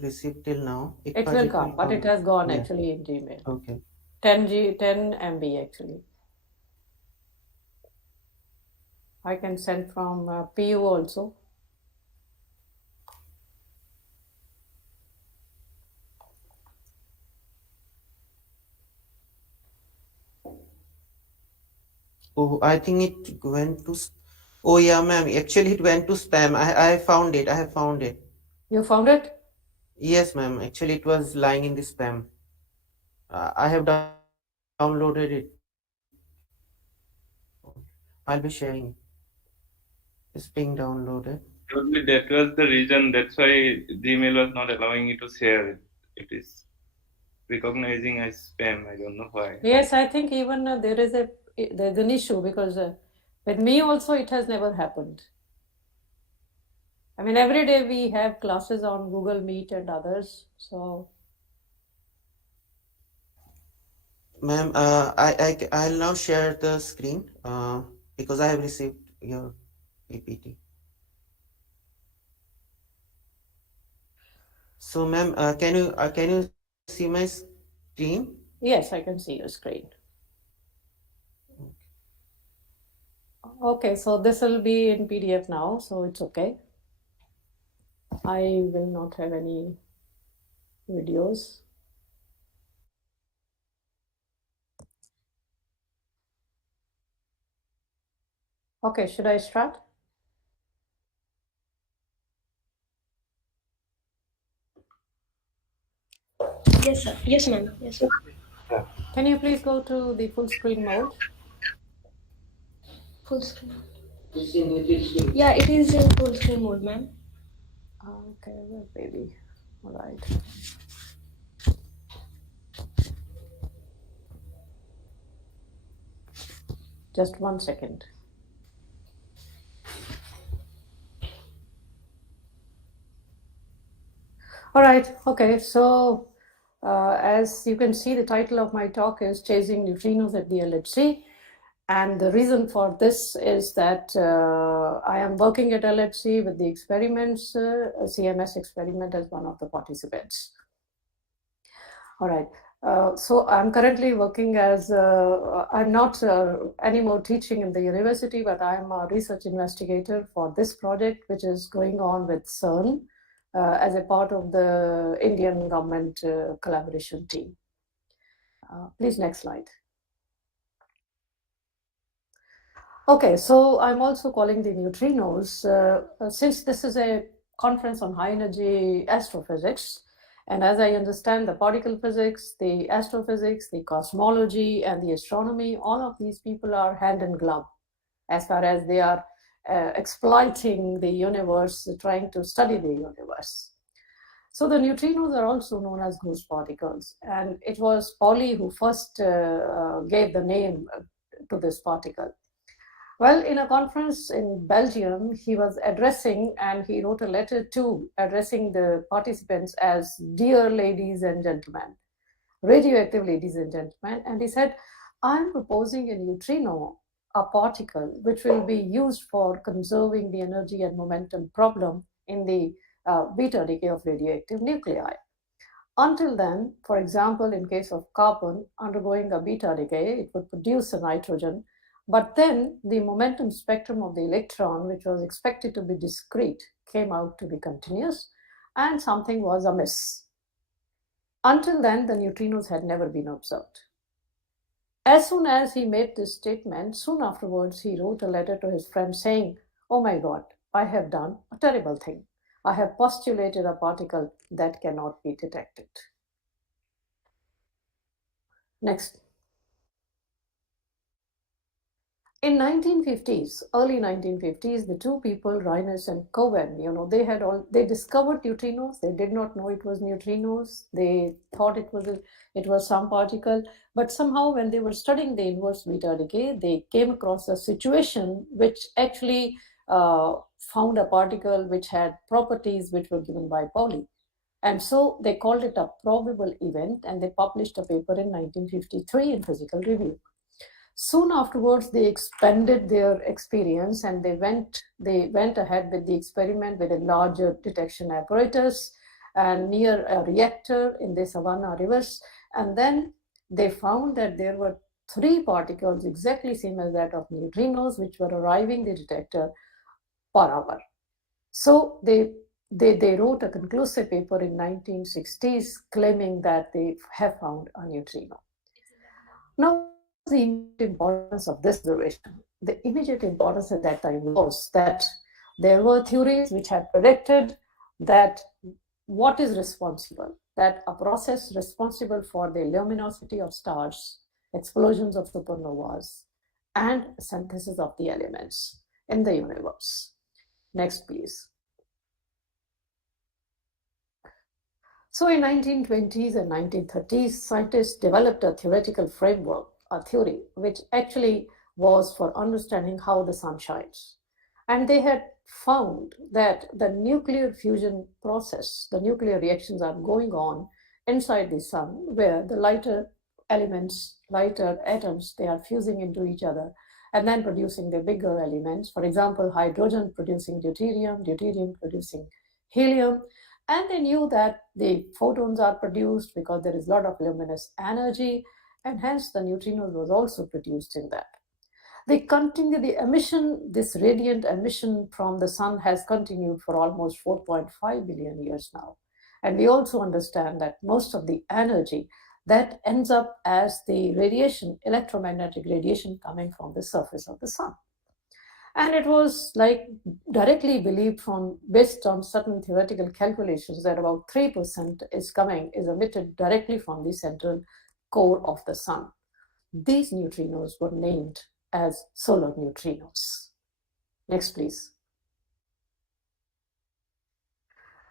received till now. It will come, but it has gone actually in Gmail. Okay. 10 MB actually. I can send from PU also. Oh, I think it went to. Oh yeah, ma'am. Actually, it went to spam. I found it. I have found it. You found it? Yes, ma'am. Actually, it was lying in the spam. I have downloaded it. I'll be sharing. It's being downloaded. Probably that was the reason. That's why Gmail was not allowing you to share it. It is recognizing as spam. I don't know why. Yes, I think even there's an issue because with me also it has never happened. I mean, every day we have classes on Google Meet and others. So, Ma'am, I'll now share the screen because I have received your PPT. So, ma'am, can you see my screen? yes, I can see your screen. Okay, so this will be in PDF now, so it's okay. I will not have any videos. Okay, should I start? Yes, sir. Yes, ma'am. Yes, sir. Can you please go to the full screen mode? Full screen. Yeah, it is in full screen mode, ma'am. Okay, well, baby. All right. Just 1 second. All right, okay, so as you can see, the title of my talk is Chasing Neutrinos at the LHC. And the reason for this is that I am working at LHC with the experiments, CMS experiment as one of the participants. All right. So I'm currently working as, I'm not anymore teaching in the university, but I'm a research investigator for this project, which is going on with CERN as a part of the Indian government collaboration team. Please, next slide. Okay, so I'm also calling the neutrinos, since this is a conference on high energy astrophysics, and as I understand the particle physics, the astrophysics, the cosmology, and the astronomy, all of these people are hand in glove as far as they are exploiting the universe, trying to study the universe. So the neutrinos are also known as ghost particles, and it was Pauli who first gave the name to this particle. Well, in a conference in Belgium, he was addressing, and he wrote a letter to addressing the participants as dear ladies and gentlemen, radioactive ladies and gentlemen. And he said, I'm proposing a neutrino, a particle, which will be used for conserving the energy and momentum problem in the beta decay of radioactive nuclei. Until then, for example, in case of carbon undergoing a beta decay, it would produce a nitrogen. But then the momentum spectrum of the electron, which was expected to be discrete, came out to be continuous, and something was amiss. Until then, the neutrinos had never been observed. As soon as he made this statement, soon afterwards, he wrote a letter to his friend saying, oh my God, I have done a terrible thing. I have postulated a particle that cannot be detected. Next. In 1950s, early 1950s, the two people, Reines and Cohen, they discovered neutrinos. They did not know it was neutrinos. They thought it was some particle. But somehow when they were studying the inverse beta decay, they came across a situation which actually found a particle which had properties which were given by Pauli. And so they called it a probable event, and they published a paper in 1953 in Physical Review. Soon afterwards, they expanded their experience, and they went ahead with the experiment with a larger detection apparatus and near a reactor in the Savannah rivers. And then they found that there were 3 particles exactly same as that of neutrinos, which were arriving the detector per hour. So they wrote a conclusive paper in 1960s claiming that they have found a neutrino. Now, the immediate importance of this observation? The immediate importance at that time was that there were theories which had predicted that what is responsible, that a process responsible for the luminosity of stars, explosions of supernovas, and synthesis of the elements in the universe. Next, please. So in 1920s and 1930s, scientists developed a theoretical framework, a theory, which actually was for understanding how the sun shines. And they had found that the nuclear fusion process, the nuclear reactions are going on inside the sun, where the lighter elements, lighter atoms, they are fusing into each other and then producing the bigger elements. For example, hydrogen producing deuterium, deuterium producing helium. And they knew that the photons are produced because there is a lot of luminous energy, and hence the neutrinos was also produced in that. They continue the emission, this radiant emission from the sun has continued for almost 4.5 billion years now. And we also understand that most of the energy that ends up as the radiation, electromagnetic radiation coming from the surface of the sun. And it was like directly believed from based on certain theoretical calculations that about 3% is emitted directly from the central core of the sun. These neutrinos were named as solar neutrinos. Next, please.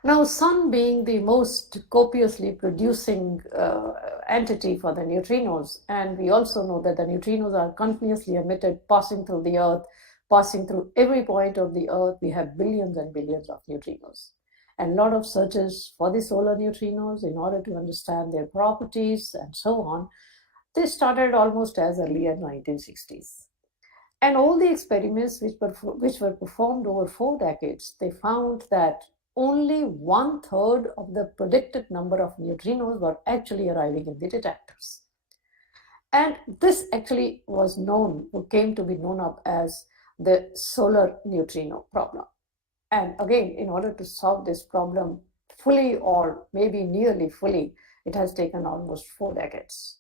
Now, sun being the most copiously producing entity for the neutrinos, and we also know that the neutrinos are continuously emitted, passing through the earth, passing through every point of the earth. We have billions and billions of neutrinos. And a lot of searches for the solar neutrinos in order to understand their properties and so on. They started almost as early as 1960s. And all the experiments which were performed over 4 decades, they found that only 1/3 of the predicted number of neutrinos were actually arriving in the detectors. And this actually was came to be known up as the solar neutrino problem. And again, in order to solve this problem fully or maybe nearly fully, it has taken almost 4 decades.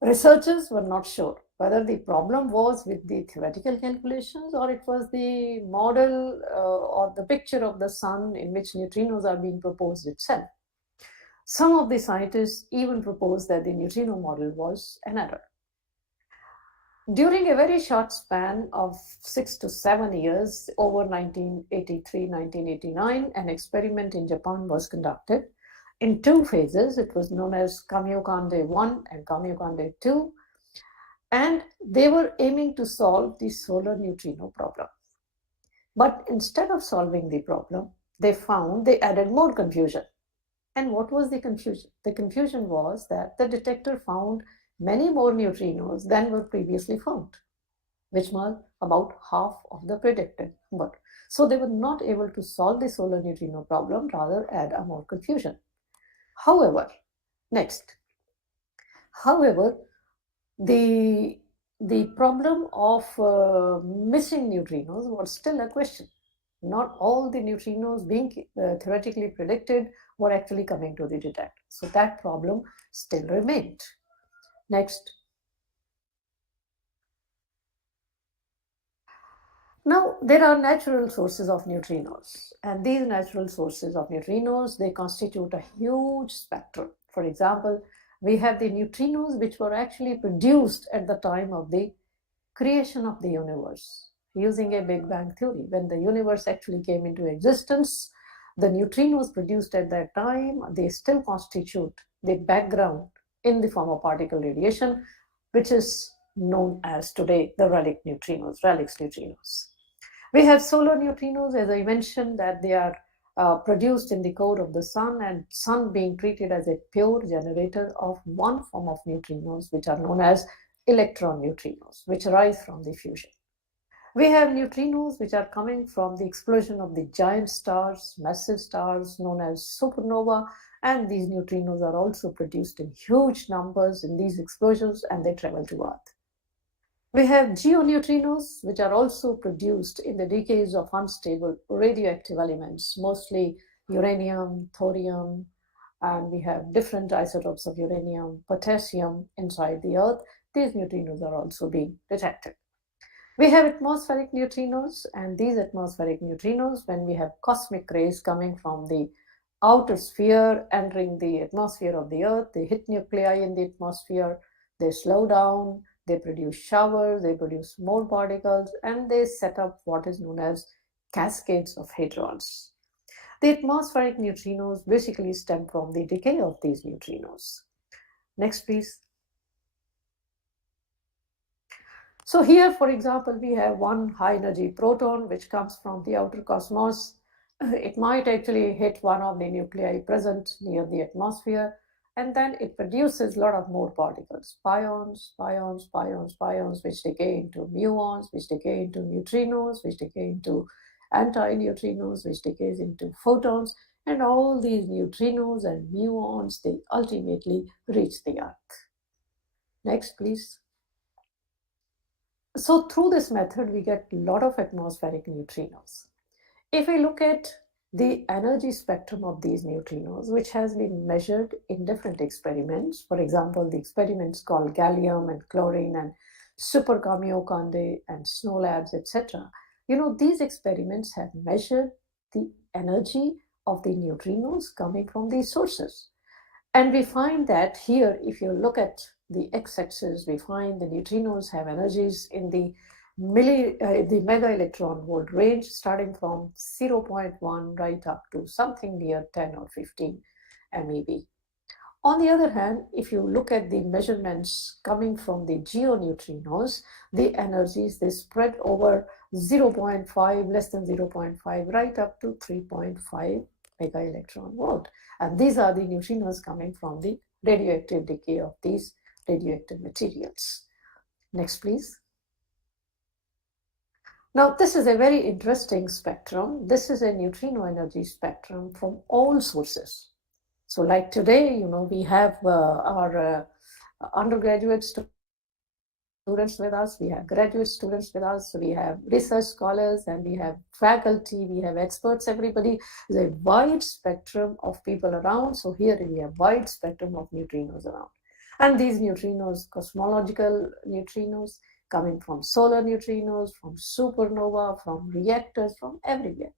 Researchers were not sure whether the problem was with the theoretical calculations or it was the model or the picture of the sun in which neutrinos are being proposed itself. Some of the scientists even proposed that the neutrino model was an error. During a very short span of 6 to 7 years, over 1983, 1989, an experiment in Japan was conducted in 2 phases. It was known as Kamiokande 1 and Kamiokande 2. And they were aiming to solve the solar neutrino problem. But instead of solving the problem, they added more confusion. And what was the confusion? The confusion was that the detector found many more neutrinos than were previously found, which was about half of the predicted number. So they were not able to solve the solar neutrino problem, rather add a more confusion. However, the problem of missing neutrinos was still a question. Not all the neutrinos being theoretically predicted were actually coming to the detector. So that problem still remained. Next. Now, there are natural sources of neutrinos, and these natural sources of neutrinos, they constitute a huge spectrum. For example, we have the neutrinos which were actually produced at the time of the creation of the universe, using a Big Bang theory. When the universe actually came into existence, the neutrinos produced at that time, they still constitute the background in the form of particle radiation, which is known as today the relic neutrinos, relics neutrinos. We have solar neutrinos, as I mentioned, that they are produced in the core of the sun, and sun being treated as a pure generator of one form of neutrinos, which are known as electron neutrinos, which arise from the fusion. We have neutrinos which are coming from the explosion of the giant stars, massive stars known as supernova, and these neutrinos are also produced in huge numbers in these explosions, and they travel to Earth. We have geoneutrinos, which are also produced in the decays of unstable radioactive elements, mostly uranium, thorium, and we have different isotopes of uranium, potassium inside the Earth. These neutrinos are also being detected. We have atmospheric neutrinos, and these atmospheric neutrinos, when we have cosmic rays coming from the outer sphere entering the atmosphere of the Earth, they hit nuclei in the atmosphere, they slow down, they produce showers, they produce more particles, and they set up what is known as cascades of hadrons. The atmospheric neutrinos basically stem from the decay of these neutrinos. Next, please. So here, for example, we have one high energy proton which comes from the outer cosmos. It might actually hit one of the nuclei present near the atmosphere, and then it produces a lot of more particles, pions, pions, pions, pions, which decay into muons, which decay into neutrinos, which decay into antineutrinos, which decays into photons, and all these neutrinos and muons, they ultimately reach the Earth. Next, please. So through this method, we get a lot of atmospheric neutrinos. If we look at the energy spectrum of these neutrinos, which has been measured in different experiments, for example, the experiments called gallium and chlorine and super Kamiokande and snow labs, etc. These experiments have measured the energy of the neutrinos coming from these sources. And we find that here, if you look at the x-axis, we find the neutrinos have energies in the mega electron volt range, starting from 0.1 right up to something near 10 or 15 MeV. On the other hand, if you look at the measurements coming from the geoneutrinos, the energies, they spread over 0.5, less than 0.5, right up to 3.5 mega electron volt. And these are the neutrinos coming from the radioactive decay of these radioactive materials. Next, please. Now, this is a very interesting spectrum. This is a neutrino energy spectrum from all sources. So like today, we have our undergraduate students with us, we have graduate students with us, we have research scholars, and we have faculty, we have experts, everybody. There's a wide spectrum of people around. So here we have wide spectrum of neutrinos around. And these neutrinos, cosmological neutrinos, coming from solar neutrinos, from supernova, from reactors, from everywhere.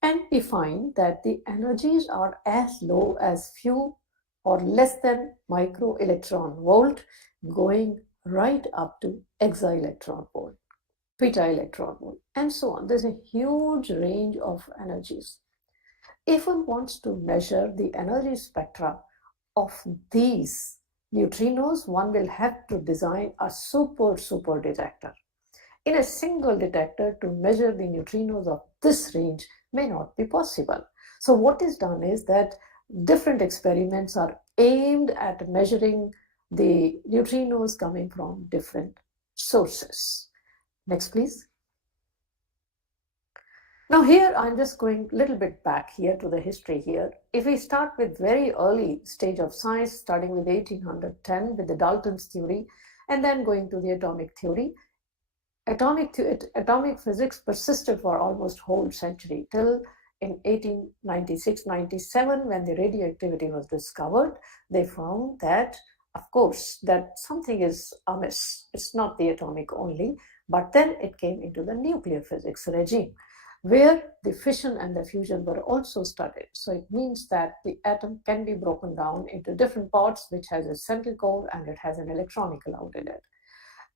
And we find that the energies are as low as few or less than micro electron volt, going right up to exa-electron volt, peta-electron volt, and so on. There's a huge range of energies. If one wants to measure the energy spectra of these neutrinos, one will have to design a super detector. In a single detector, to measure the neutrinos of this range may not be possible. So what is done is that different experiments are aimed at measuring the neutrinos coming from different sources. Next, please. Now here, I'm just going a little bit back here to the history here. If we start with very early stage of science, starting with 1810 with the Dalton's theory, and then going to the atomic theory, atomic physics persisted for almost whole century till in 1896-97, when the radioactivity was discovered. They found that, of course, that something is amiss. It's not the atomic only, but then it came into the nuclear physics regime, where the fission and the fusion were also studied. So it means that the atom can be broken down into different parts, which has a central core and it has an electronic cloud in it.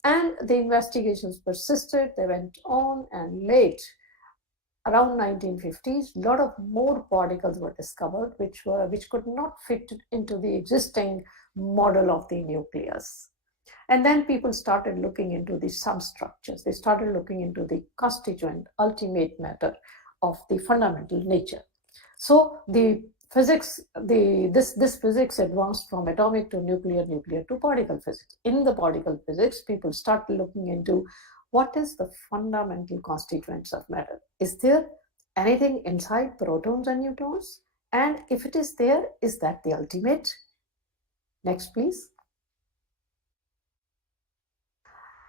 And the investigations persisted, they went on, and late, around 1950s, a lot of more particles were discovered which could not fit into the existing model of the nucleus. And then people started looking into the substructures. They started looking into the constituent ultimate matter of the fundamental nature. So the physics, this physics advanced from atomic to nuclear, nuclear to particle physics. In the particle physics, people started looking into what is the fundamental constituents of matter. Is there anything inside protons and neutrons? And if it is there, is that the ultimate? Next, please.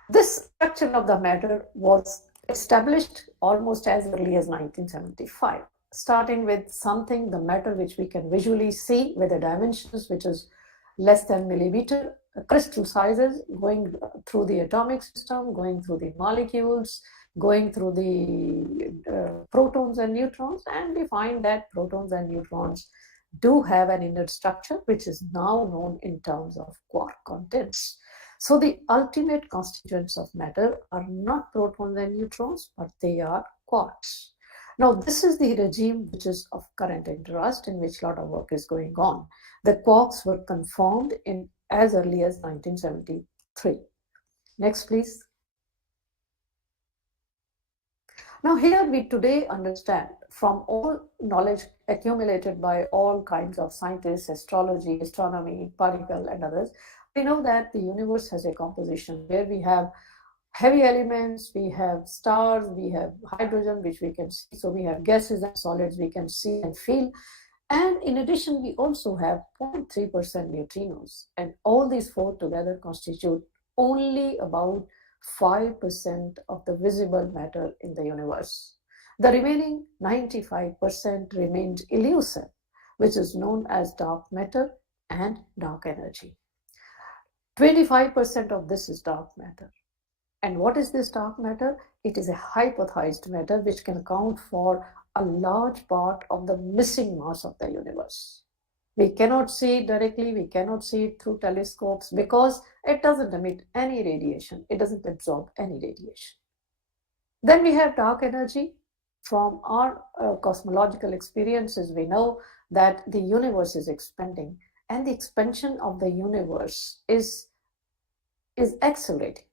This structure of the matter was established almost as early as 1975, starting with something, the matter which we can visually see with the dimensions, which is less than millimeter, crystal sizes, going through the atomic system, going through the molecules, going through the protons and neutrons, and we find that protons and neutrons do have an inner structure, which is now known in terms of quark contents. So the ultimate constituents of matter are not protons and neutrons, but they are quarks. Now, this is the regime which is of current interest, in which a lot of work is going on. The quarks were confirmed in as early as 1973. Next, please. Now, here we today understand from all knowledge accumulated by all kinds of scientists, astrology, astronomy, particle, and others, we know that the universe has a composition where we have heavy elements, we have stars, we have hydrogen, which we can see. So we have gases and solids we can see and feel. And in addition, we also have 0.3% neutrinos. And all these four together constitute only about 5% of the visible matter in the universe. The remaining 95% remains elusive, which is known as dark matter and dark energy. 25% of this is dark matter. And what is this dark matter? It is a hypothesized matter which can account for a large part of the missing mass of the universe. We cannot see it directly, we cannot see it through telescopes because it doesn't emit any radiation, it doesn't absorb any radiation. Then we have dark energy. From our cosmological experiences, we know that the universe is expanding, and the expansion of the universe is accelerating.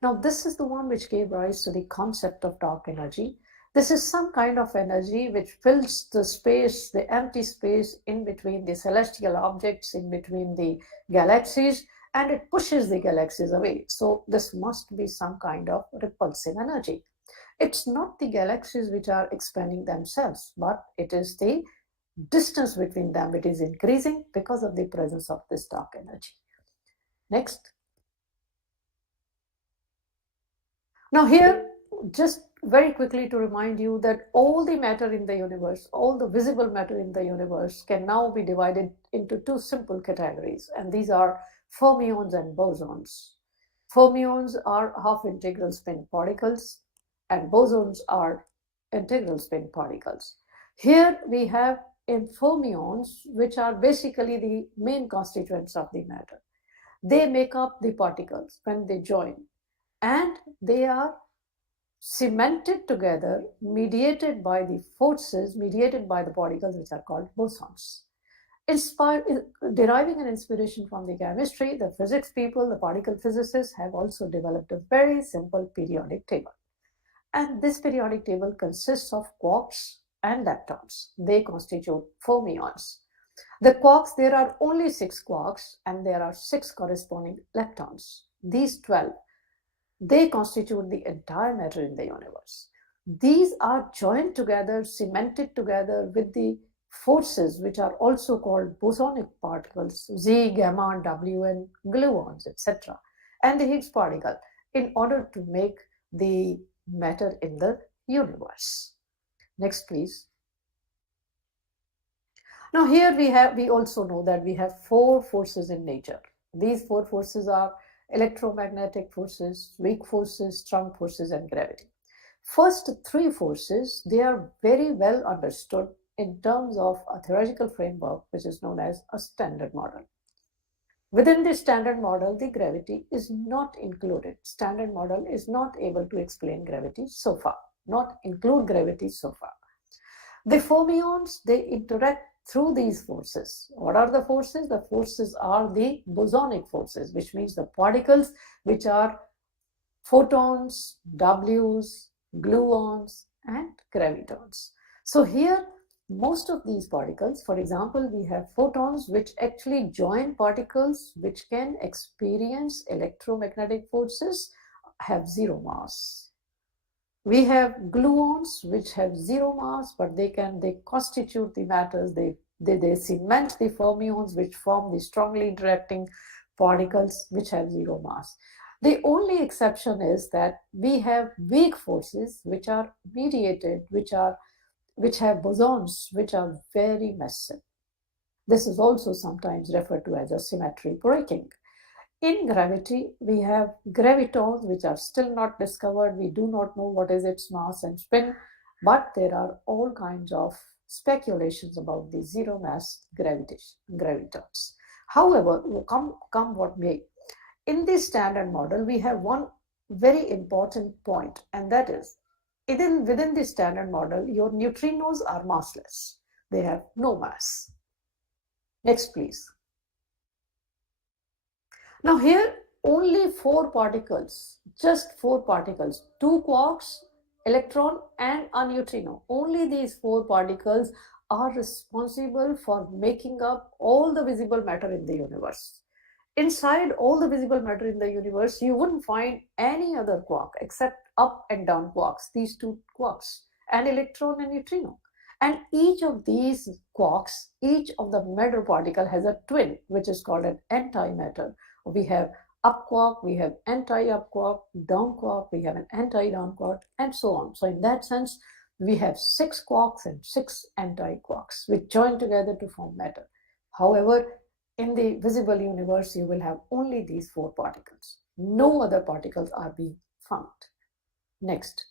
Now, this is the one which gave rise to the concept of dark energy. This is some kind of energy which fills the space, the empty space in between the celestial objects, in between the galaxies, and it pushes the galaxies away. So this must be some kind of repulsive energy. It's not the galaxies which are expanding themselves, but it is the distance between them. It is increasing because of the presence of this dark energy. Next. Now here, just very quickly to remind you that all the matter in the universe, all the visible matter in the universe can now be divided into two simple categories, and these are fermions and bosons. Fermions are half-integral spin particles and bosons are integral spin particles. Here we have fermions, which are basically the main constituents of the matter. They make up the particles when they join, and they are cemented together, mediated by the forces, mediated by the particles which are called bosons. Deriving an inspiration from the chemistry, the physics people, the particle physicists have also developed a very simple periodic table. And this periodic table consists of quarks and leptons. They constitute fermions. The quarks, there are only 6 quarks and there are 6 corresponding leptons. These 12, they constitute the entire matter in the universe. These are joined together, cemented together with the forces which are also called bosonic particles, Z, gamma, W, and gluons, etc., and the Higgs particle, in order to make the matter in the universe. Next, please. Now here we also know that we have 4 forces in nature. These 4 forces are electromagnetic forces, weak forces, strong forces, and gravity. First 3 forces, they are very well understood in terms of a theoretical framework which is known as a standard model. Within this standard model, the gravity is not included. Standard model is not able to explain gravity so far, not include gravity so far. The fermions, they interact through these forces. What are the forces? The forces are the bosonic forces, which means the particles which are photons, Ws, gluons, and gravitons. So here, most of these particles, for example, we have photons which actually join particles which can experience electromagnetic forces, have 0 mass. We have gluons which have 0 mass, but they constitute the matters, they cement the fermions which form the strongly interacting particles which have 0 mass. The only exception is that we have weak forces which are mediated, which have bosons which are very massive. This is also sometimes referred to as a symmetry breaking. In gravity, we have gravitons which are still not discovered. We do not know what is its mass and spin, but there are all kinds of speculations about the 0 mass gravitons. However, come what may, in this standard model, we have one very important point, and that is within the standard model, your neutrinos are massless. They have no mass. Next, please. Now here, only 4 particles, just 4 particles, 2 quarks, electron and a neutrino. Only these 4 particles are responsible for making up all the visible matter in the universe. Inside all the visible matter in the universe, you wouldn't find any other quark except up and down quarks, these 2 quarks, an electron and neutrino. And each of these quarks, each of the matter particle has a twin, which is called an antimatter. We have up quark, we have anti-up quark, down quark, we have an anti-down quark, and so on. So in that sense, we have 6 quarks and 6 anti-quarks, which join together to form matter. However, in the visible universe, you will have only these 4 particles. No other particles are being found. Next.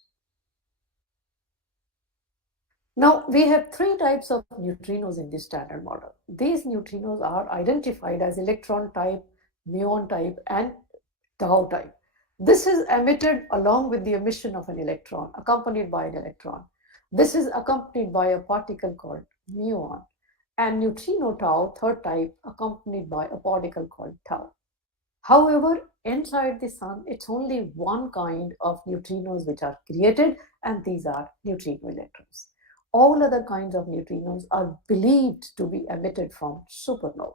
Now, we have 3 types of neutrinos in the standard model. These neutrinos are identified as electron type, muon type, and tau type. This is emitted along with the emission of an electron, accompanied by an electron. This is accompanied by a particle called muon, and neutrino tau, third type, accompanied by a particle called tau. However, inside the sun, it's only one kind of neutrinos which are created, and these are neutrino electrons. All other kinds of neutrinos are believed to be emitted from supernovae.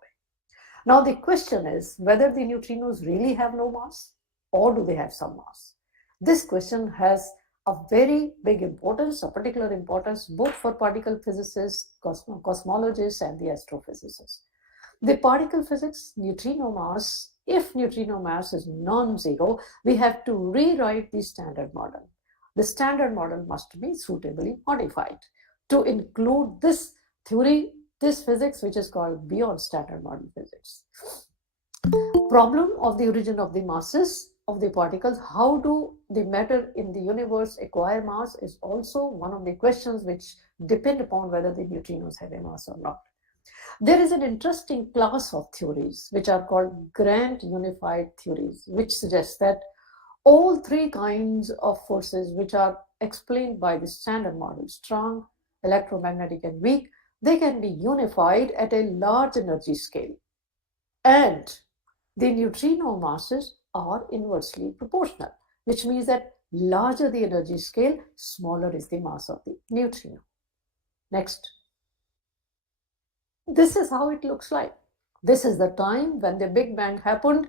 Now the question is whether the neutrinos really have no mass or do they have some mass? This question has a very big importance, a particular importance both for particle physicists, cosmologists, and the astrophysicists. The particle physics, neutrino mass, if neutrino mass is non-zero, we have to rewrite the standard model. The standard model must be suitably modified to include this theory, this physics, which is called beyond standard model physics. Problem of the origin of the masses of the particles, how do the matter in the universe acquire mass, is also one of the questions which depend upon whether the neutrinos have a mass or not. There is an interesting class of theories which are called grand unified theories, which suggests that all 3 kinds of forces which are explained by the standard model, strong, electromagnetic, and weak, they can be unified at a large energy scale. And the neutrino masses are inversely proportional, which means that larger the energy scale, smaller is the mass of the neutrino. Next. This is how it looks like. This is the time when the Big Bang happened,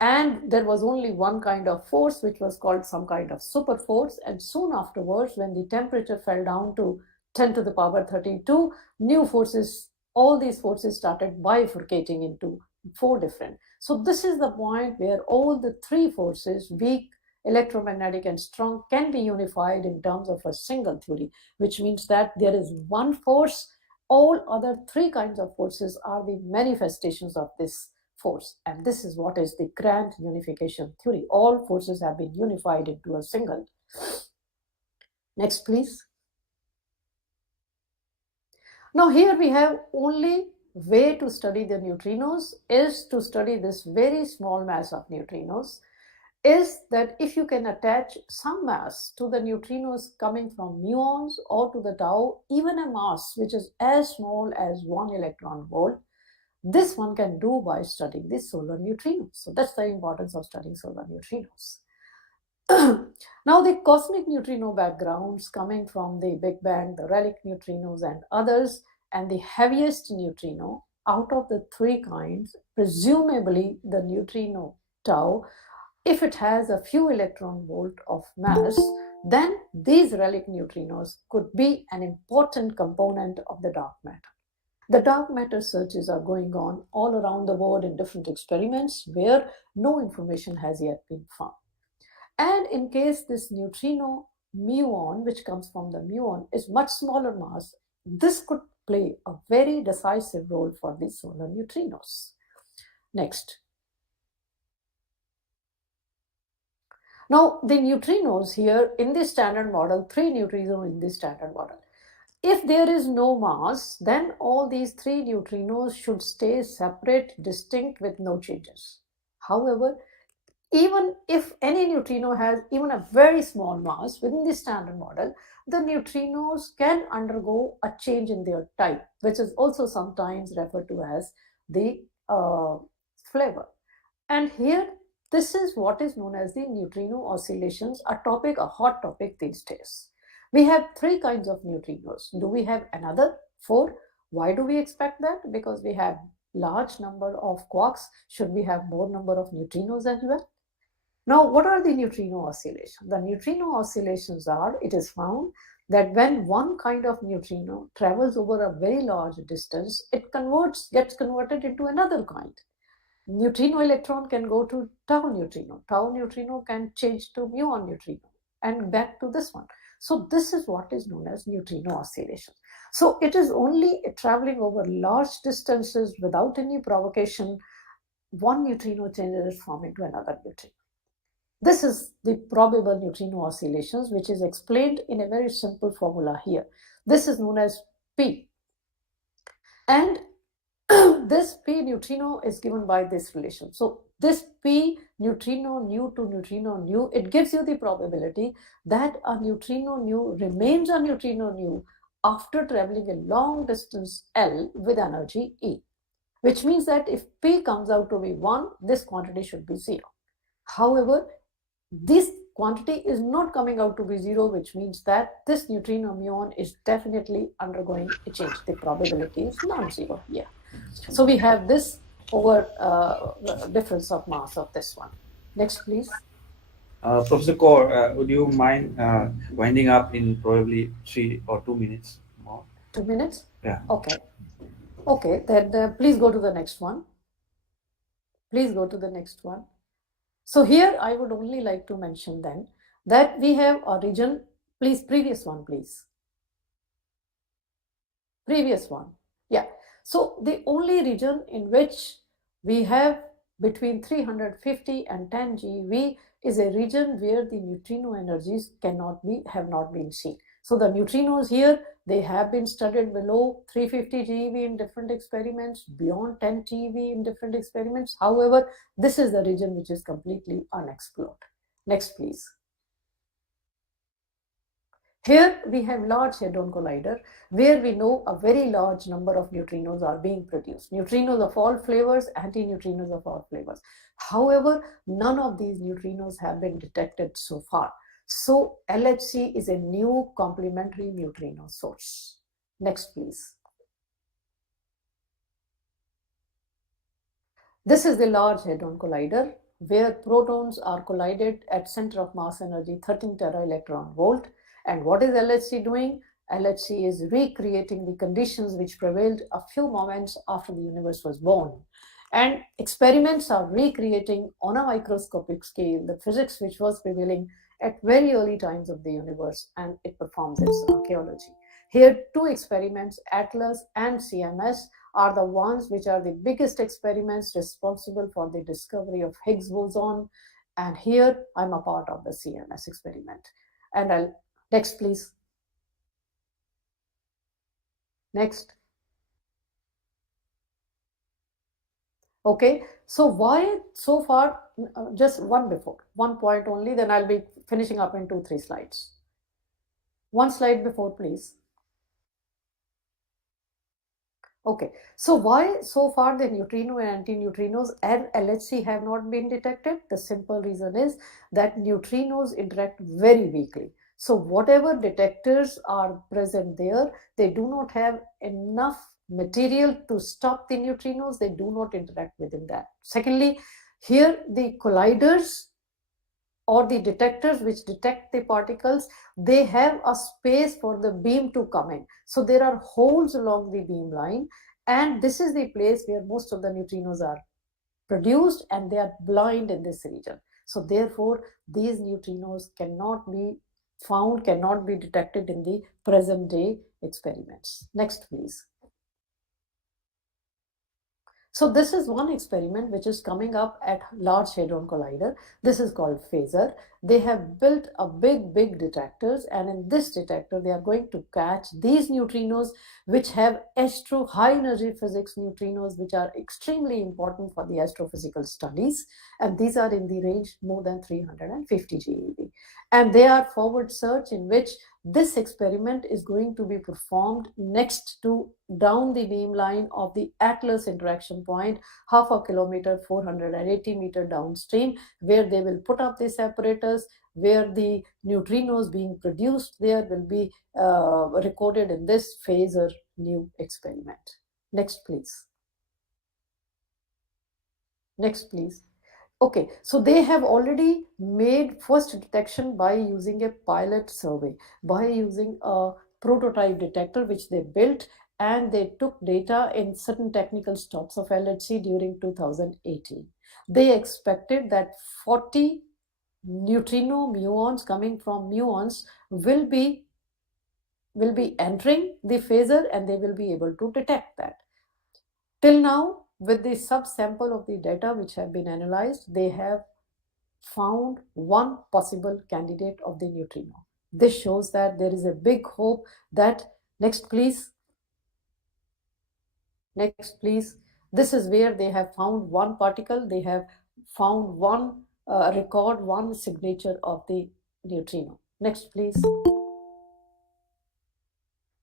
and there was only one kind of force, which was called some kind of super force. And soon afterwards, when the temperature fell down to 10 to the power 32, new forces, all these forces started bifurcating into 4 different. So this is the point where all the 3 forces, weak, electromagnetic, and strong, can be unified in terms of a single theory, which means that there is one force. All other 3 kinds of forces are the manifestations of this force. And this is what is the grand unification theory. All forces have been unified into a single. Next, please. Now here we have only way to study the neutrinos is to study this very small mass of neutrinos, is that if you can attach some mass to the neutrinos coming from muons or to the tau, even a mass which is as small as 1 electron volt, this one can do by studying the solar neutrinos. So that's the importance of studying solar neutrinos. Now the cosmic neutrino backgrounds coming from the Big Bang, the relic neutrinos and others, and the heaviest neutrino out of the 3 kinds, presumably the neutrino tau, if it has a few electron volt of mass, then these relic neutrinos could be an important component of the dark matter. The dark matter searches are going on all around the world in different experiments where no information has yet been found. And in case this neutrino muon, which comes from the muon, is much smaller mass, this could play a very decisive role for the solar neutrinos. Next. Now, the neutrinos here in the standard model, 3 neutrinos in the standard model. If there is no mass, then all these 3 neutrinos should stay separate, distinct, with no changes. However, even if any neutrino has even a very small mass within the standard model, the neutrinos can undergo a change in their type, which is also sometimes referred to as the flavor. And here, this is what is known as the neutrino oscillations, a hot topic these days. We have 3 kinds of neutrinos. Do we have another 4? Why do we expect that? Because we have large number of quarks. Should we have more number of neutrinos as well? Now, what are the neutrino oscillations? The neutrino oscillations are, it is found that when one kind of neutrino travels over a very large distance, it gets converted into another kind. Neutrino electron can go to tau neutrino. Tau neutrino can change to muon neutrino and back to this one. So this is what is known as neutrino oscillation. So it is only traveling over large distances without any provocation. One neutrino changes form into another neutrino. This is the probable neutrino oscillations, which is explained in a very simple formula here. This is known as P. And this P neutrino is given by this relation. So this P neutrino nu to neutrino nu, it gives you the probability that a neutrino nu remains a neutrino nu after traveling a long distance L with energy E, which means that if P comes out to be 1, this quantity should be 0. However, this quantity is not coming out to be 0, which means that this neutrino muon is definitely undergoing a change. The probability is non-zero here. So we have this over difference of mass of this one. Next, please. Professor Kaur, would you mind winding up in probably 3 or 2 minutes more? 2 minutes? Yeah. Okay. Okay, then please go to the next one. Please go to the next one. So here I would only like to mention then that we have a region, please, previous one, please. Previous one. Yeah. So the only region in which we have between 350 and 10 GeV is a region where the neutrino energies have not been seen. So the neutrinos here, they have been studied below 350 GeV in different experiments, beyond 10 GeV in different experiments. However, this is the region which is completely unexplored. Next, please. Here we have Large Hadron Collider, where we know a very large number of neutrinos are being produced. Neutrinos of all flavors, antineutrinos of all flavors. However, none of these neutrinos have been detected so far. So LHC is a new complementary neutrino source. Next, please. This is the Large Hadron Collider, where protons are collided at center of mass energy 13 tera electron volt. And what is LHC doing? LHC is recreating the conditions which prevailed a few moments after the universe was born. And experiments are recreating on a microscopic scale the physics which was prevailing at very early times of the universe, and it performs its archaeology. Here, 2 experiments, ATLAS and CMS, are the ones which are the biggest experiments responsible for the discovery of Higgs boson. And here, I'm a part of the CMS experiment. And next, please. Next. Okay, so why so far, just one point only, then I'll be finishing up in 2-3 slides. One slide before, please. Okay, so why so far the neutrino and antineutrinos and LHC have not been detected? The simple reason is that neutrinos interact very weakly. So whatever detectors are present there, they do not have enough material to stop the neutrinos. They do not interact within that. Secondly, here the colliders or the detectors which detect the particles, they have a space for the beam to come in. So there are holes along the beam line, and this is the place where most of the neutrinos are produced, and they are blind in this region. So therefore, these neutrinos cannot be found, cannot be detected in the present day experiments. Next, please. So this is one experiment which is coming up at Large Hadron Collider. This is called Phaser. they have built a big detectors, and in this detector they are going to catch these neutrinos which have high energy physics neutrinos, which are extremely important for the astrophysical studies, and these are in the range more than 350 GeV. And they are forward search in which this experiment is going to be performed next to down the beamline of the Atlas interaction point, half a kilometer, 480 meter downstream, where they will put up this apparatus, where the neutrinos being produced there will be recorded in this phaser new experiment. Next, please. Next, please. Okay, so they have already made first detection by using a pilot survey, by using a prototype detector which they built, and they took data in certain technical stops of LHC during 2018. They expected that 40 neutrino muons coming from muons will be entering the phaser, and they will be able to detect that. Till now, with the subsample of the data which have been analyzed, they have found one possible candidate of the neutrino. This shows that there is a big hope that, next please, this is where they have found one particle, they have found one record, one signature of the neutrino. Next please.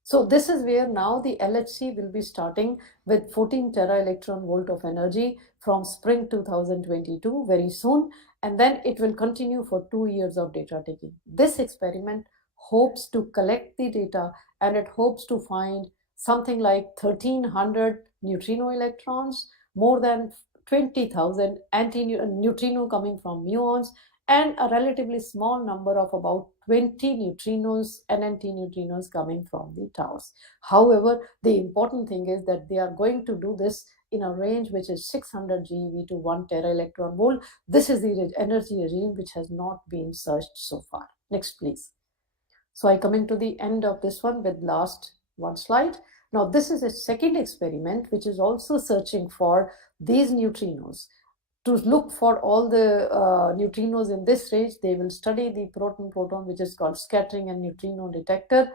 So this is where now the LHC will be starting with 14 tera electron volt of energy from spring 2022 very soon, and then it will continue for 2 years of data taking. This experiment hopes to collect the data, and it hopes to find something like 1300 neutrino electrons, more than 20,000 anti-neutrino coming from muons, and a relatively small number of about 20 neutrinos and antineutrinos coming from the towers. However, the important thing is that they are going to do this in a range which is 600 GeV to 1 tera electron volt. This is the energy regime which has not been searched so far. Next, please. So I come into the end of this one with last one slide. Now, this is a second experiment which is also searching for these neutrinos. To look for all the neutrinos in this range, they will study the proton-proton, which is called scattering and neutrino detector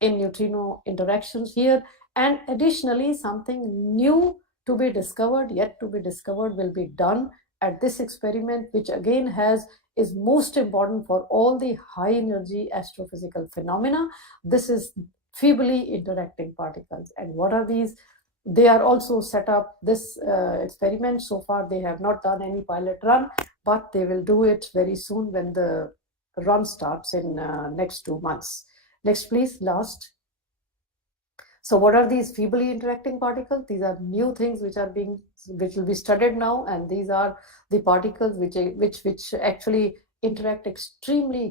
in neutrino interactions here. And additionally, something new to be discovered, yet to be discovered, will be done at this experiment, which again is most important for all the high energy astrophysical phenomena. This is feebly interacting particles. And what are these? They are also set up this experiment. So far, they have not done any pilot run, but they will do it very soon when the run starts in next 2 months. Next, please, last. So what are these feebly interacting particles? These are new things which will be studied now, and these are the particles which actually interact extremely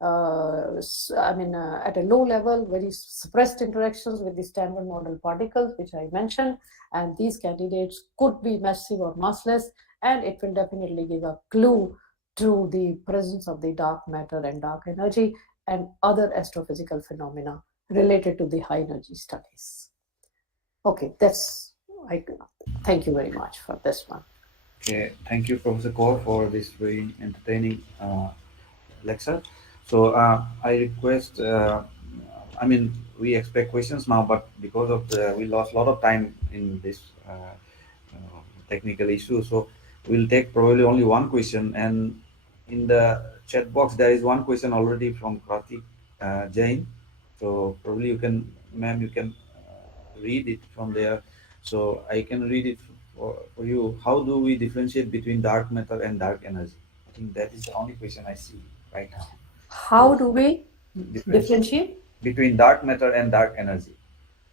at a low level, very suppressed interactions with the standard model particles which I mentioned, and these candidates could be massive or massless, and it will definitely give a clue to the presence of the dark matter and dark energy and other astrophysical phenomena related to the high energy studies. Okay, thank you very much for this one. Okay, thank you, Professor Kaur, for this very entertaining lecture. So I request, we expect questions now, but because of we lost a lot of time in this technical issue, so we'll take probably only one question. And in the chat box, there is one question already from Karthik Jain. So probably you can, ma'am, you can read it from there. So I can read it for you. How do we differentiate between dark matter and dark energy? I think that is the only question I see right now. How do we differentiate between dark matter and dark energy?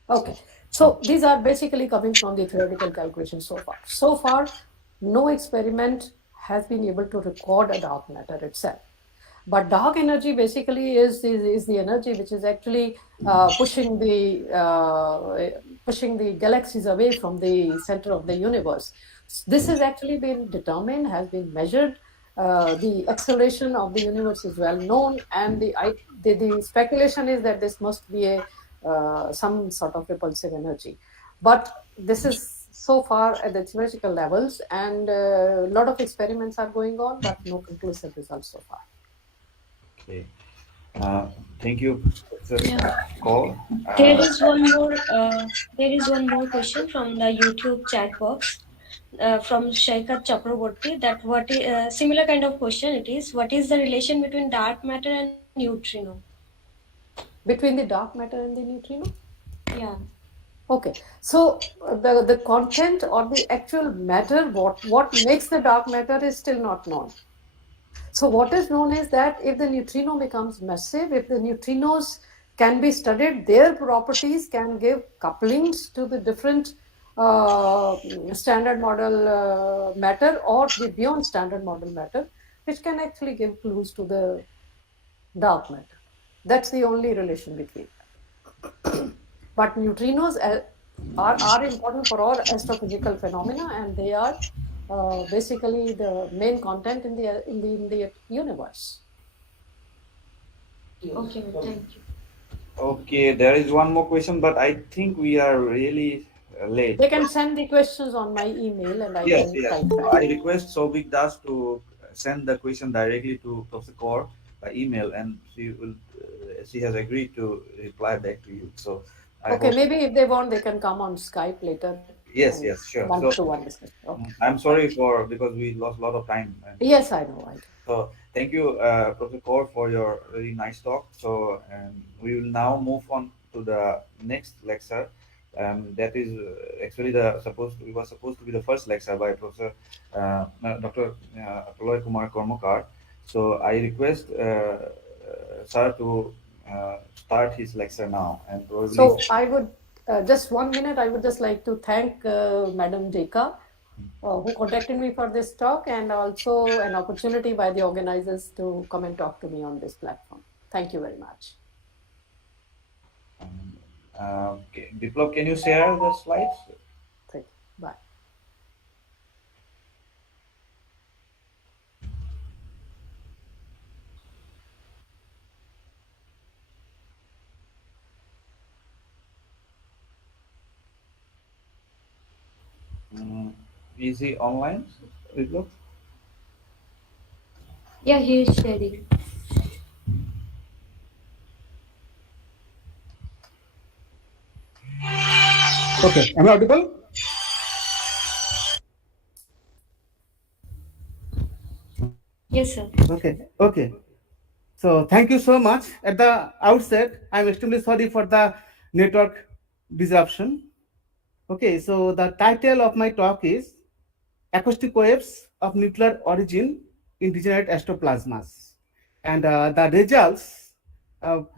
Okay, so these are basically coming from the theoretical calculation so far. So far, no experiment has been able to record a dark matter itself. But dark energy basically is the energy which is actually pushing the galaxies away from the center of the universe. This has actually been determined, has been measured. The acceleration of the universe is well known, and the speculation is that this must be some sort of repulsive energy. But this is so far at the theoretical levels, and a lot of experiments are going on, but no conclusive results so far. Okay. Thank you, Professor Yeah. Kaur. There is one more. There is one more question from the YouTube chat box from Shaikat Chakraborty. That similar kind of question it is. What is the relation between dark matter and neutrino? Between the dark matter and the neutrino? Yeah. Okay, so the content or the actual matter, what makes the dark matter is still not known. So what is known is that if the neutrino becomes massive, if the neutrinos can be studied, their properties can give couplings to the different standard model matter or the beyond standard model matter, which can actually give clues to the dark matter. That's the only relation between them. But neutrinos are important for all astrophysical phenomena, and they are basically the main content in the universe. Okay, thank you. Okay, there is one more question, but I think we are really late. They can send the questions on my email, and I Yes, can yes. type back. I request Sobik Das to send the question directly to Professor Kaur by email, and she has agreed to reply back to you. So Okay, maybe if they want, they can come on Skype later. Yes, yes, sure. One-to-one discussion. Okay. I'm sorry because we lost a lot of time. Yes, I know. So thank you, Professor Kaur, for your really nice talk. So we will now move on to the next lecture. That is actually we were supposed to be the first lecture by Professor Dr. Praloy Kumar Kormakar. So I request sir to start his lecture now, and probably. So I would just 1 minute. I would just like to thank Madam Deka, who contacted me for this talk, and also an opportunity by the organizers to come and talk to me on this platform. Thank you very much. Okay. Biplab, can you share the slides? Thank you. Bye. Is he online, Biplab? Yeah, he is sharing. Okay, am I audible? Yes, sir. Okay. So thank you so much. At the outset, I'm extremely sorry for the network disruption. Okay, so the title of my talk is Acoustic Waves of Nuclear Origin in Degenerate Astroplasmas. And the results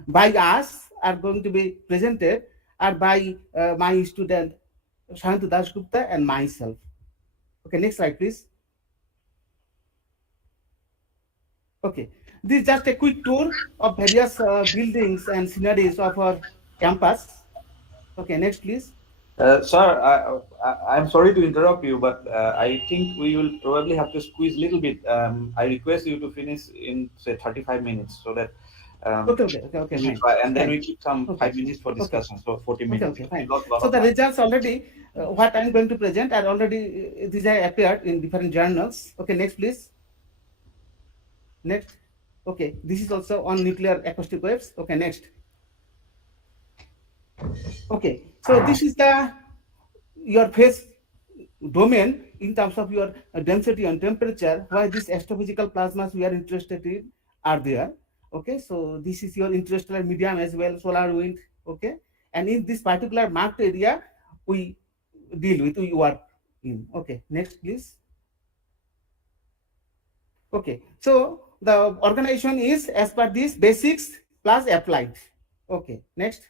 by us are going to be presented are by my student Shantu Dasgupta and myself. Okay, next slide, please. Okay, this is just a quick tour of various buildings and sceneries of our campus. Okay, next, please. Sir, I'm sorry to interrupt you, but I think we will probably have to squeeze a little bit. I request you to finish in, say, 35 minutes so that Okay, fine. And then we keep some 5 minutes for discussion, so 40 minutes. Okay, fine. So the results already, what I'm going to present are already, these have appeared in different journals. Okay, next, please. Next. Okay, this is also on nuclear acoustic waves. Okay, next. Okay, so this is your phase domain in terms of your density and temperature, why these astrophysical plasmas we are interested in are there. Okay, so this is your interstellar medium as well, solar wind. Okay, and in this particular marked area we work in. Okay, next, please. Okay, so the organization is as per this basics plus applied. Okay, next.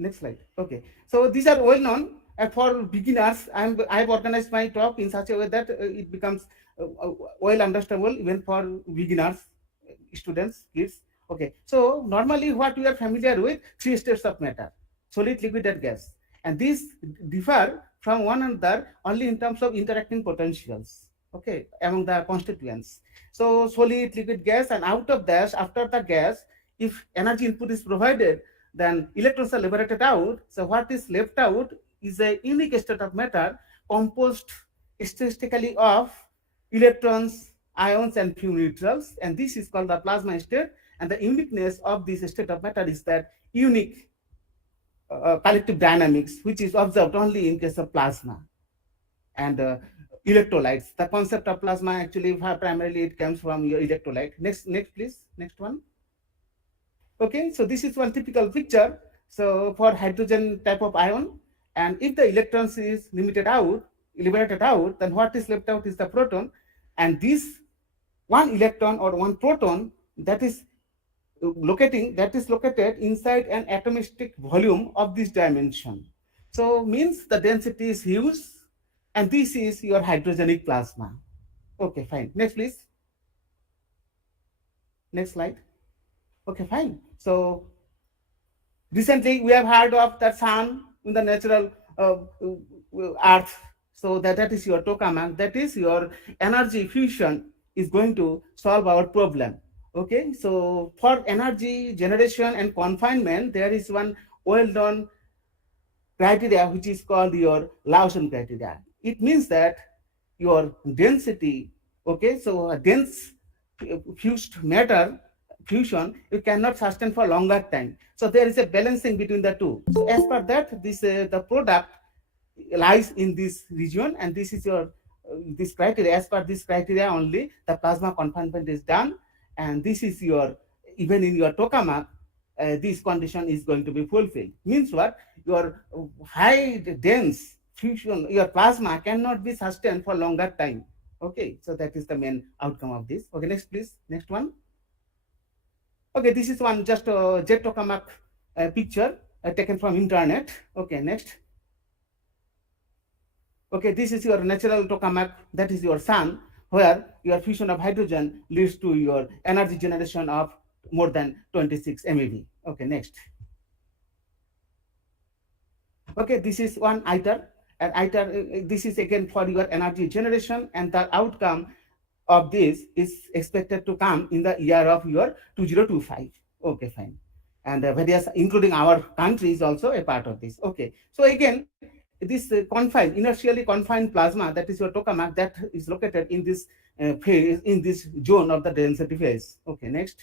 Next slide. Okay, so these are well known. For beginners, I've organized my talk in such a way that it becomes well understandable even for beginners, students, kids. Okay, so normally what we are familiar with, 3 states of matter: solid, liquid, and gas, and these differ from one another only in terms of interacting potentials. Okay, among the constituents. So solid, liquid, gas, and out of that, after the gas, if energy input is provided, then electrons are liberated out. So what is left out is a unique state of matter composed statistically of electrons, ions, and few neutrals, and this is called the plasma state. And the uniqueness of this state of matter is that unique collective dynamics, which is observed only in case of plasma and electrolytes. The concept of plasma actually primarily it comes from your electrolyte. Next, please. Next one. Okay, so this is one typical picture. So for hydrogen type of ion, and if the electrons is liberated out, then what is left out is the proton, and this one electron or one proton that is located inside an atomistic volume of this dimension. So means the density is huge, and this is your hydrogenic plasma. Okay, fine. Next, please. Next slide. Okay, fine. So recently we have heard of the sun in the natural earth. So that is your tokamak, that is your energy fusion is going to solve our problem. Okay, so for energy generation and confinement, there is one well-known criteria which is called your Lawson criteria. It means that your density, okay, so a dense fused matter fusion, you cannot sustain for longer time. So there is a balancing between the two. So as per that, this the product lies in this region, and this is your this criteria. As per this criteria only, the plasma confinement is done, and this is your even in your tokamak, this condition is going to be fulfilled. Means what? Your high dense fusion, your plasma cannot be sustained for longer time. Okay, so that is the main outcome of this. Okay, next please. Next one. Okay, this is one just jet tokamak picture taken from internet. Okay, next. Okay, this is your natural tokamak, that is your sun, where your fusion of hydrogen leads to your energy generation of more than 26 MeV. Okay, next. Okay, this is one ITER, and ITER, this is again for your energy generation, and the outcome of this is expected to come in the year of your 2025. Okay, fine. And various, including our country, is also a part of this. Okay, so again, this inertially confined plasma, that is your tokamak, that is located in this phase, in this zone of the density phase. Okay, next.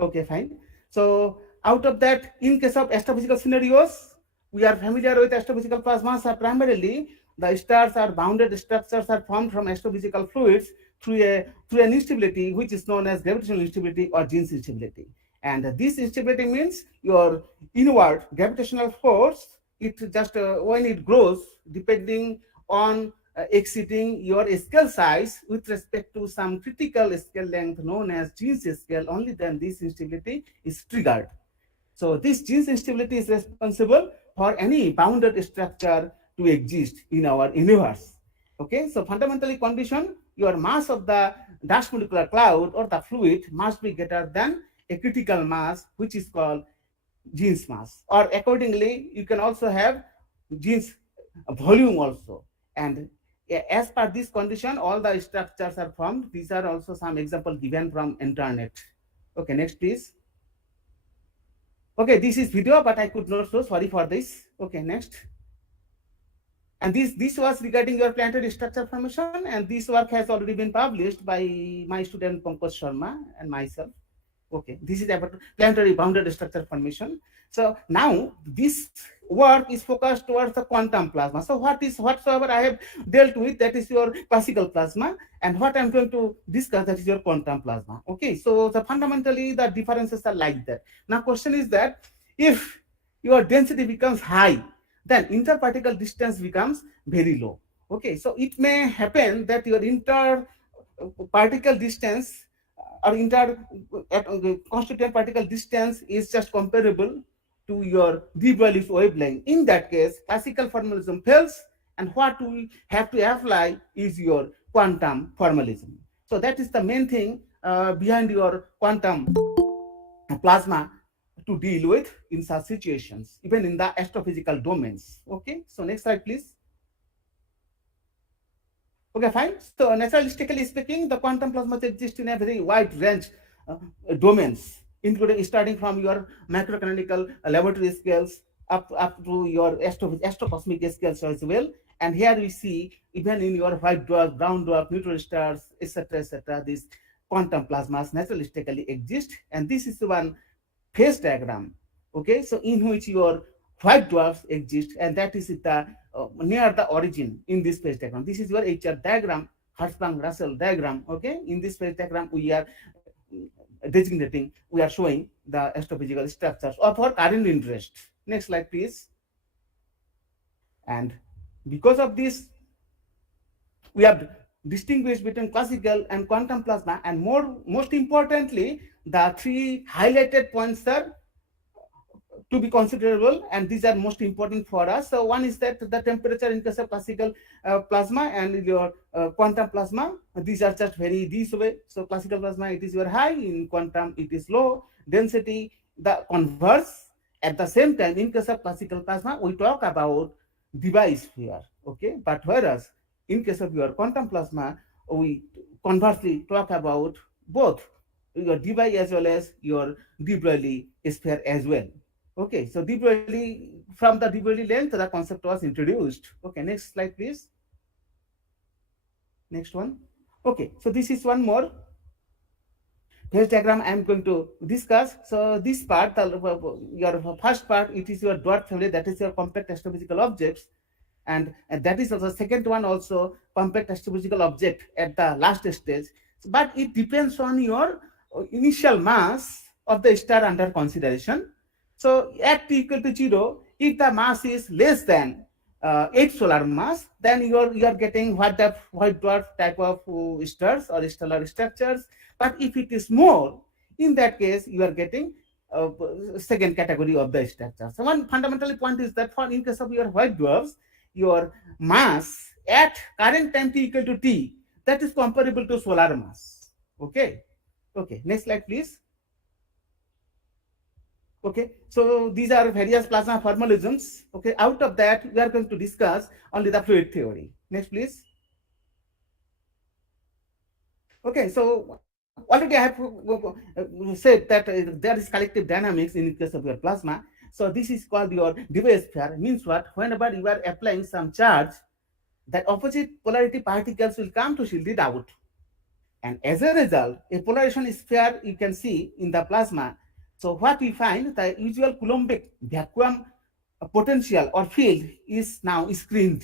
Okay, fine. So out of that, in case of astrophysical scenarios, we are familiar with astrophysical plasmas are primarily the stars are bounded structures are formed from astrophysical fluids through an instability which is known as gravitational instability or Jeans instability. And this instability means your inward gravitational force, it just when it grows, depending on exceeding your scale size with respect to some critical scale length known as Jeans scale, only then this instability is triggered. So this Jeans instability is responsible for any bounded structure to exist in our universe. Okay, so fundamentally condition, your mass of the dust molecular cloud or the fluid must be greater than a critical mass, which is called Jeans mass, or accordingly you can also have Jeans volume also. And as per this condition, all the structures are formed. These are also some examples given from internet. Okay, next please. Okay, this is video, but I could not show, sorry for this. Okay, next. And this was regarding your planetary structure formation, and this work has already been published by my student Pankaj Sharma and myself. Okay, this is about planetary bounded structure formation. So now this work is focused towards the quantum plasma. So whatsoever I have dealt with, that is your classical plasma, and what I'm going to discuss, that is your quantum plasma. Okay, so fundamentally the differences are like that. Now question is that if your density becomes high, then interparticle distance becomes very low. Okay, so it may happen that your interparticle distance or constituent particle distance is just comparable to your de Broglie's wavelength. In that case, classical formalism fails, and what we have to apply is your quantum formalism. So that is the main thing behind your quantum plasma to deal with in such situations, even in the astrophysical domains. Okay, so next slide, please. Okay, fine. So naturalistically speaking, the quantum plasmas exist in a very wide range domains, including starting from your macrocanonical laboratory scales up to your astrocosmic scales as well. And here we see even in your white dwarf, brown dwarf, neutron stars, etc., these quantum plasmas naturalistically exist. And this is one phase diagram, okay, so in which your white dwarfs exist, and that is the near the origin in this phase diagram. This is your HR diagram, Hertzsprung-Russell diagram, okay. In this phase diagram, we are designating, we are showing the astrophysical structures of our current interest. Next slide, please. And because of this, we have distinguished between classical and quantum plasma, and most importantly, the three highlighted points are to be considerable, and these are most important for us. So one is that the temperature in case of classical plasma and your quantum plasma, these are just very this way. So classical plasma, it is your high, in quantum it is low density, the converse. At the same time, in case of classical plasma, we talk about device here, okay, but whereas in case of your quantum plasma, we conversely talk about both your de Broglie as well as your de Broglie sphere as well. Okay, so de Broglie, from the de Broglie length, the concept was introduced. Okay, next slide, please. Next one. Okay, so this is one more phase diagram I am going to discuss. So this part, your first part, it is your dwarf family, that is your compact astrophysical objects. And that is also second one, also compact astrophysical object at the last stage. But it depends on your initial mass of the star under consideration. So at t equal to 0, if the mass is less than 8 solar mass, then you are getting white dwarf type of stars or stellar structures. But if it is more, in that case, you are getting second category of the structure. So one fundamental point is that for in case of your white dwarfs, your mass at current time t equal to t, that is comparable to solar mass. Okay. Okay. Next slide, please. Okay, so these are various plasma formalisms. Okay, out of that, we are going to discuss only the fluid theory. Next, please. Okay, so already I have said that there is collective dynamics in case of your plasma. So this is called your device sphere. Means what? Whenever you are applying some charge, that opposite polarity particles will come to shield it out. And as a result, a polarization sphere you can see in the plasma. So what we find, the usual Coulombic vacuum potential or field is now screened,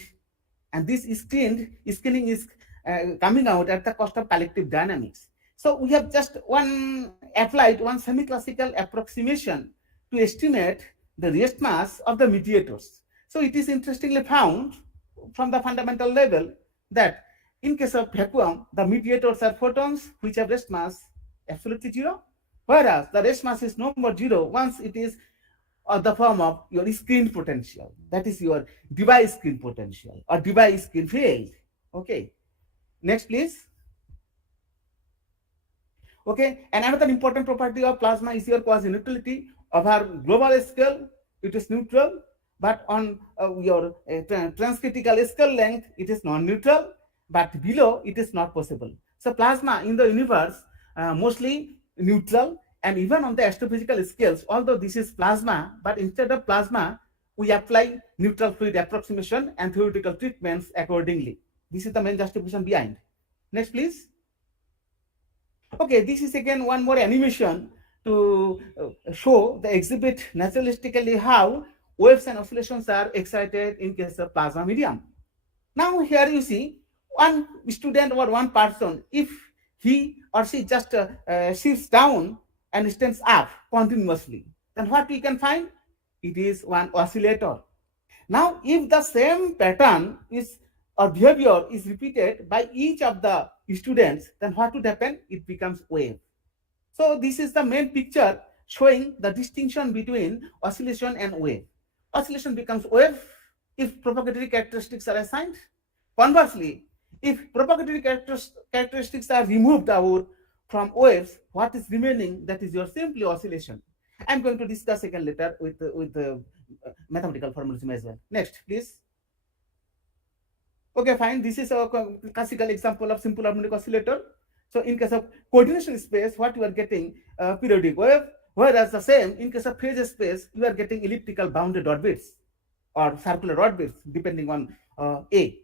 and this screening is coming out at the cost of collective dynamics. So we have just applied one semi-classical approximation to estimate the rest mass of the mediators. So it is interestingly found from the fundamental level that in case of vacuum, the mediators are photons which have rest mass absolutely 0. Whereas the rest mass is no more 0 once it is the form of your screen potential. That is your device screen potential or device screen field. Okay. Next, please. Okay. And another important property of plasma is your quasi-neutrality. Of our global scale, it is neutral, but on your transcritical scale length, it is non-neutral, but below it is not possible. So plasma in the universe mostly neutral, and even on the astrophysical scales, although this is plasma, but instead of plasma, we apply neutral fluid approximation and theoretical treatments accordingly. This is the main justification behind. Next, please. Okay, this is again one more animation to show the exhibit naturalistically how waves and oscillations are excited in case of plasma medium. Now here you see one student or one person, if he or she just shifts down and stands up continuously, then what we can find? It is one oscillator. Now, if the same pattern is or behavior is repeated by each of the students, then what would happen? It becomes wave. So this is the main picture showing the distinction between oscillation and wave. Oscillation becomes wave if propagatory characteristics are assigned. Conversely, if propagatory characteristics are removed out from waves, what is remaining? That is your simply oscillation. I'm going to discuss again later with the mathematical formalism as well. Next, please. Okay, fine. This is a classical example of simple harmonic oscillator. So in case of coordination space, what you are getting, periodic wave, Whereas the same in case of phase space, you are getting elliptical bounded orbits or circular orbits depending on A.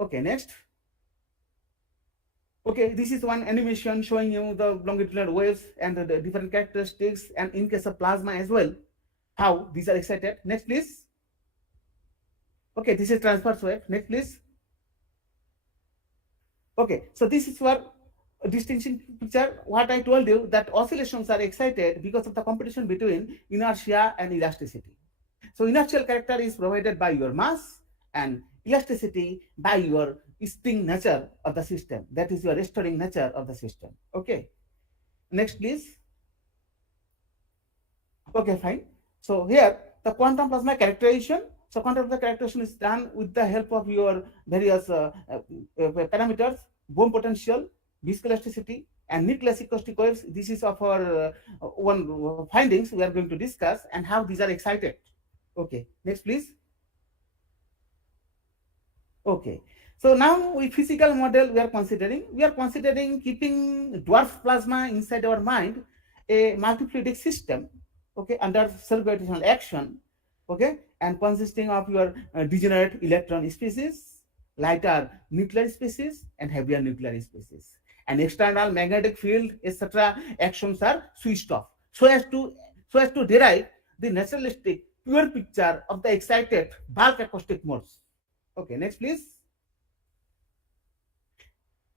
Okay, next. Okay, this is one animation showing you the longitudinal waves and the different characteristics, and in case of plasma as well, how these are excited. Next, please. Okay, this is transverse wave. Next, please. Okay, so this is for distinction picture. What I told you, that oscillations are excited because of the competition between inertia and elasticity. So inertial character is provided by your mass and elasticity by your spring nature of the system. That is your restoring nature of the system. Okay. Next, please. Okay, fine. So here the quantum plasma characterization. So quantum plasma characterization is done with the help of your various parameters: Bohm potential, viscoelasticity, and nucleus acoustic waves. This is of our one findings we are going to discuss, and how these are excited. Okay, next, please. Okay, so now we physical model we are considering keeping dwarf plasma inside our mind, a multifluidic system, okay, under self-gravitational action, okay, and consisting of your degenerate electron species, lighter nuclear species, and heavier nuclear species. And external magnetic field, etc. actions are switched off, so as to derive the naturalistic pure picture of the excited bulk acoustic modes. Okay, next, please.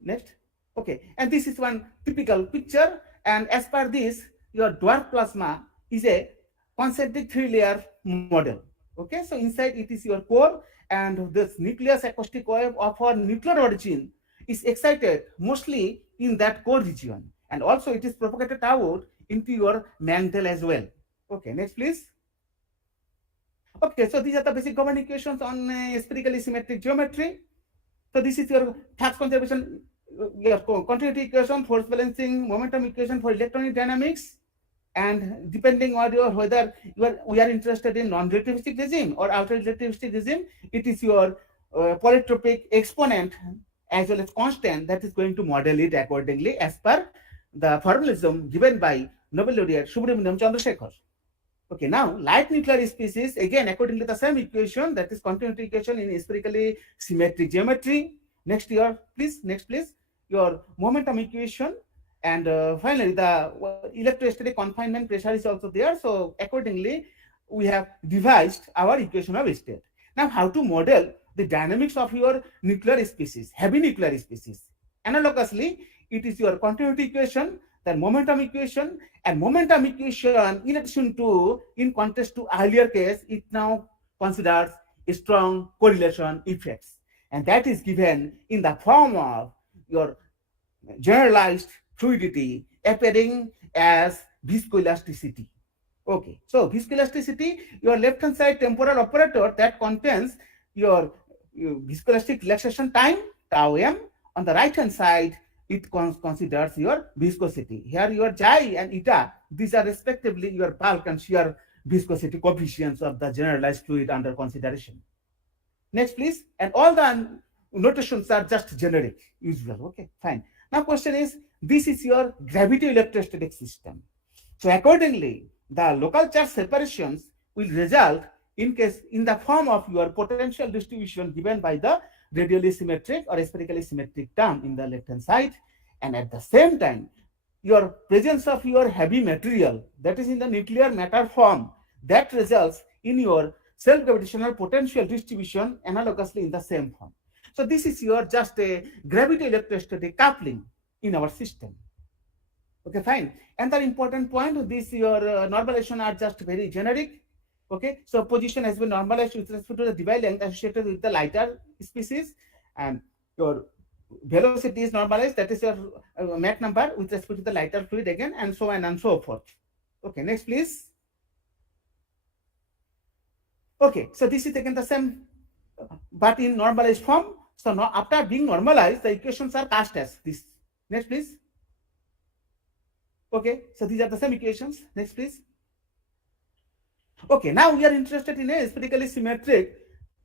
Next. Okay, and this is one typical picture, and as per this, your dwarf plasma is a concentric three-layer model. Okay, so inside it is your core, and this nucleus acoustic wave of our nuclear origin is excited mostly in that core region, and also it is propagated out into your mantle as well. Okay, next, please. Okay, so these are the basic governing equations on spherically symmetric geometry. So this is your flux conservation, your continuity equation, force balancing, momentum equation for electronic dynamics, and depending on whether we are interested in non-relativistic regime or outer relativistic regime, it is your polytropic exponent as well as constant that is going to model it accordingly as per the formalism given by Nobel laureate Subramaniam Chandrasekhar. Okay, now light nuclear species, again according to the same equation, that is continuity equation in spherically symmetric geometry. Next year, please. Next, please. Your momentum equation, and finally the electrostatic confinement pressure is also there. So accordingly, we have devised our equation of state. Now, how to model the dynamics of your nuclear species, heavy nuclear species? Analogously, it is your continuity equation, then momentum equation, and momentum equation, in addition to, in contrast to earlier case, it now considers a strong correlation effects, and that is given in the form of your generalized fluidity appearing as viscoelasticity. Okay, so viscoelasticity, your left hand side temporal operator that contains your viscoelastic relaxation time, tau m. On the right hand side, it considers your viscosity. Here your chi and eta, these are respectively your bulk and shear viscosity coefficients of the generalized fluid under consideration. Next, please. And all the notations are just generic, usual. Okay, fine. Now question is, this is your gravity electrostatic system. So accordingly, the local charge separations will result in the form of your potential distribution given by the radially symmetric or spherically symmetric term in the left hand side, and at the same time your presence of your heavy material that is in the nuclear matter form, that results in your self-gravitational potential distribution analogously in the same form. So this is your just a gravity electrostatic coupling in our system. Okay, fine. Another important point, this your normalization are just very generic. Okay, so position has been normalized with respect to the Debye length associated with the lighter species, and your velocity is normalized, that is your Mach number with respect to the lighter fluid again, and so on and so forth. Okay, next, please. Okay, so this is again the same, but in normalized form. So now after being normalized, the equations are cast as this. Next, please. Okay, so these are the same equations. Next, please. Okay, now we are interested in a spherically symmetric,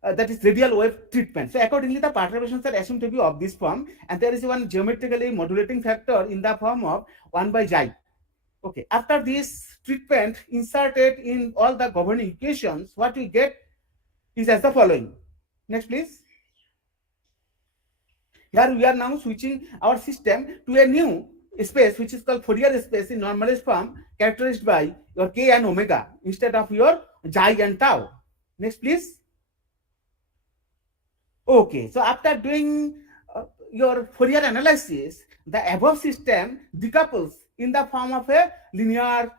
that is radial wave treatment. So accordingly, the perturbations are assumed to be of this form, and there is one geometrically modulating factor in the form of 1 by xi. Okay, after this treatment inserted in all the governing equations, what we get is as the following. Next, please. Here we are now switching our system to a new space which is called Fourier space in normalized form, characterized by your k and omega instead of your xi and tau. Next, please. Okay, so after doing your Fourier analysis, the above system decouples in the form of a linear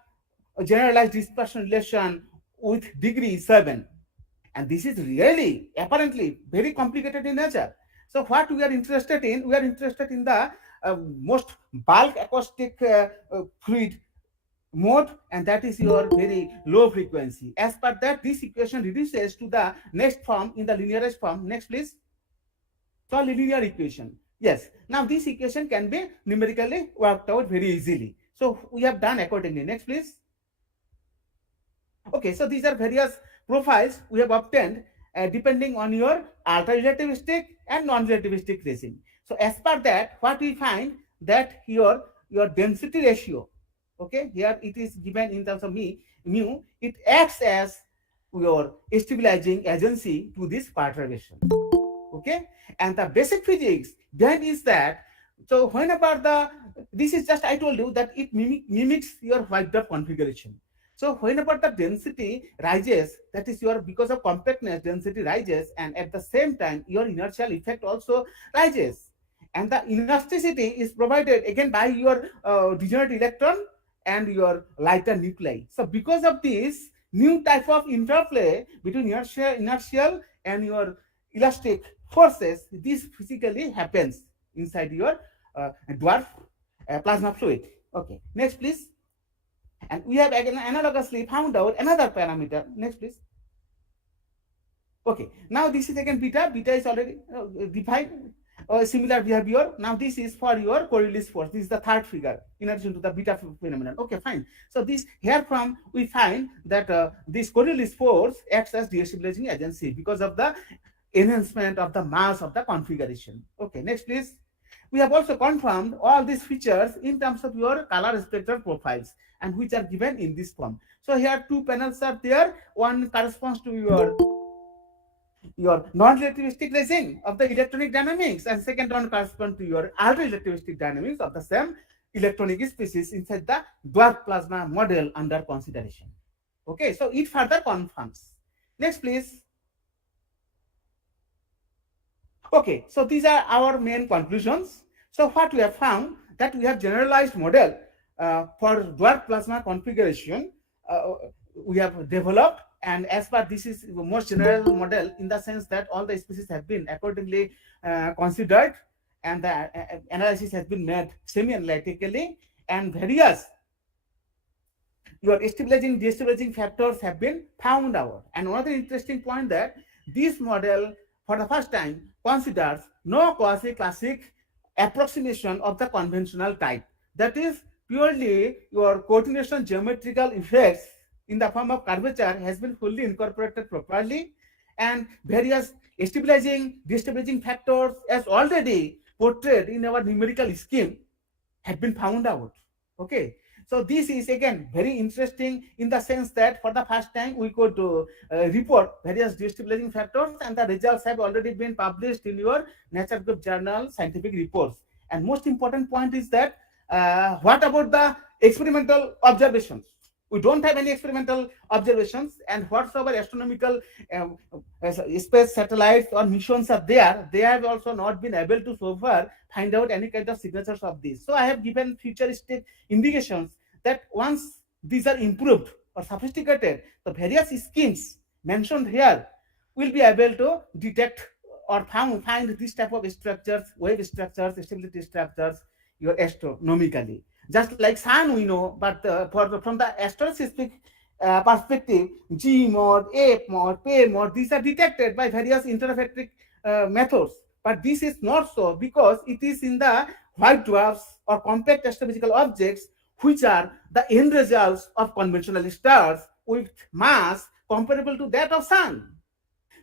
generalized dispersion relation with degree 7. And this is really apparently very complicated in nature. So what we are interested in, we are interested in the most bulk acoustic fluid mode, and that is your very low frequency. As per that, this equation reduces to the next form in the linearist form. Next, please. So linear equation. Yes. Now this equation can be numerically worked out very easily. So we have done accordingly. Next, please. Okay. So these are various profiles we have obtained depending on your ultra-relativistic and non-relativistic regime. So as per that, what we find that your density ratio, okay, here it is given in terms of mu, it acts as your stabilizing agency to this perturbation. Okay, and the basic physics behind is that, so whenever this is just I told you that it mimics your white dwarf configuration. So whenever the density rises, that is your, because of compactness, density rises, and at the same time your inertial effect also rises, and the elasticity is provided again by your degenerate electron and your lighter nuclei. So because of this new type of interplay between inertial and your elastic forces, this physically happens inside your dwarf plasma fluid. Okay, next, please. And we have again analogously found out another parameter. Next, please. Okay, now this is again beta. Beta is already defined. Similar behavior. Now this is for your Coriolis force. This is the third figure in addition to the beta phenomenon. Okay, fine. So this here from we find that this Coriolis force acts as destabilizing agency because of the enhancement of the mass of the configuration. Okay, next, please. We have also confirmed all these features in terms of your color spectral profiles, and which are given in this form. So here two panels are there. One corresponds to your non-relativistic regime of the electronic dynamics, and second one corresponds to your ultra-relativistic dynamics of the same electronic species inside the dwarf plasma model under consideration. Okay, so it further confirms. Next, please. Okay, so these are our main conclusions. So what we have found, that we have generalized model for dwarf plasma configuration we have developed, and as per this is the most general model in the sense that all the species have been accordingly considered, and the analysis has been made semi-analytically, and various your stabilizing destabilizing factors have been found out. And another interesting point that this model for the first time considers no quasi-classic approximation of the conventional type, that is purely your coordination geometrical effects in the form of curvature has been fully incorporated properly, and various stabilizing destabilizing factors as already portrayed in our numerical scheme have been found out. Okay, so this is again very interesting in the sense that for the first time we could report various destabilizing factors, and the results have already been published in your Nature Group journal scientific reports. And most important point is that what about the experimental observations? We don't have any experimental observations, and whatsoever astronomical space satellites or missions are there, they have also not been able to so far find out any kind of signatures of this. So I have given futuristic indications that once these are improved or sophisticated, the various schemes mentioned here will be able to detect or find this type of structures, wave structures, stability structures, your astronomically. Just like sun we know, but from the astrophysicic perspective, G mod, A mod, P mod, these are detected by various interferometric methods. But this is not so, because it is in the white dwarfs or compact astrophysical objects, which are the end results of conventional stars with mass comparable to that of sun.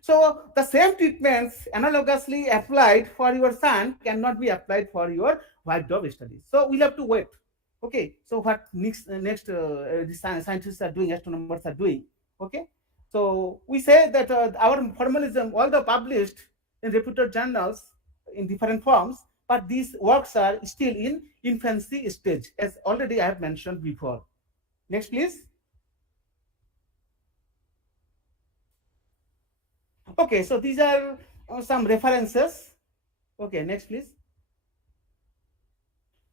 So the same treatments analogously applied for your sun cannot be applied for your white dwarf studies. So we'll have to wait. Okay, so what next the scientists are doing, astronomers are doing. Okay, so we say that our formalism, all the published in reputed journals in different forms, but these works are still in infancy stage, as already I have mentioned before. Next, please. Okay, so these are some references. Okay, next, please.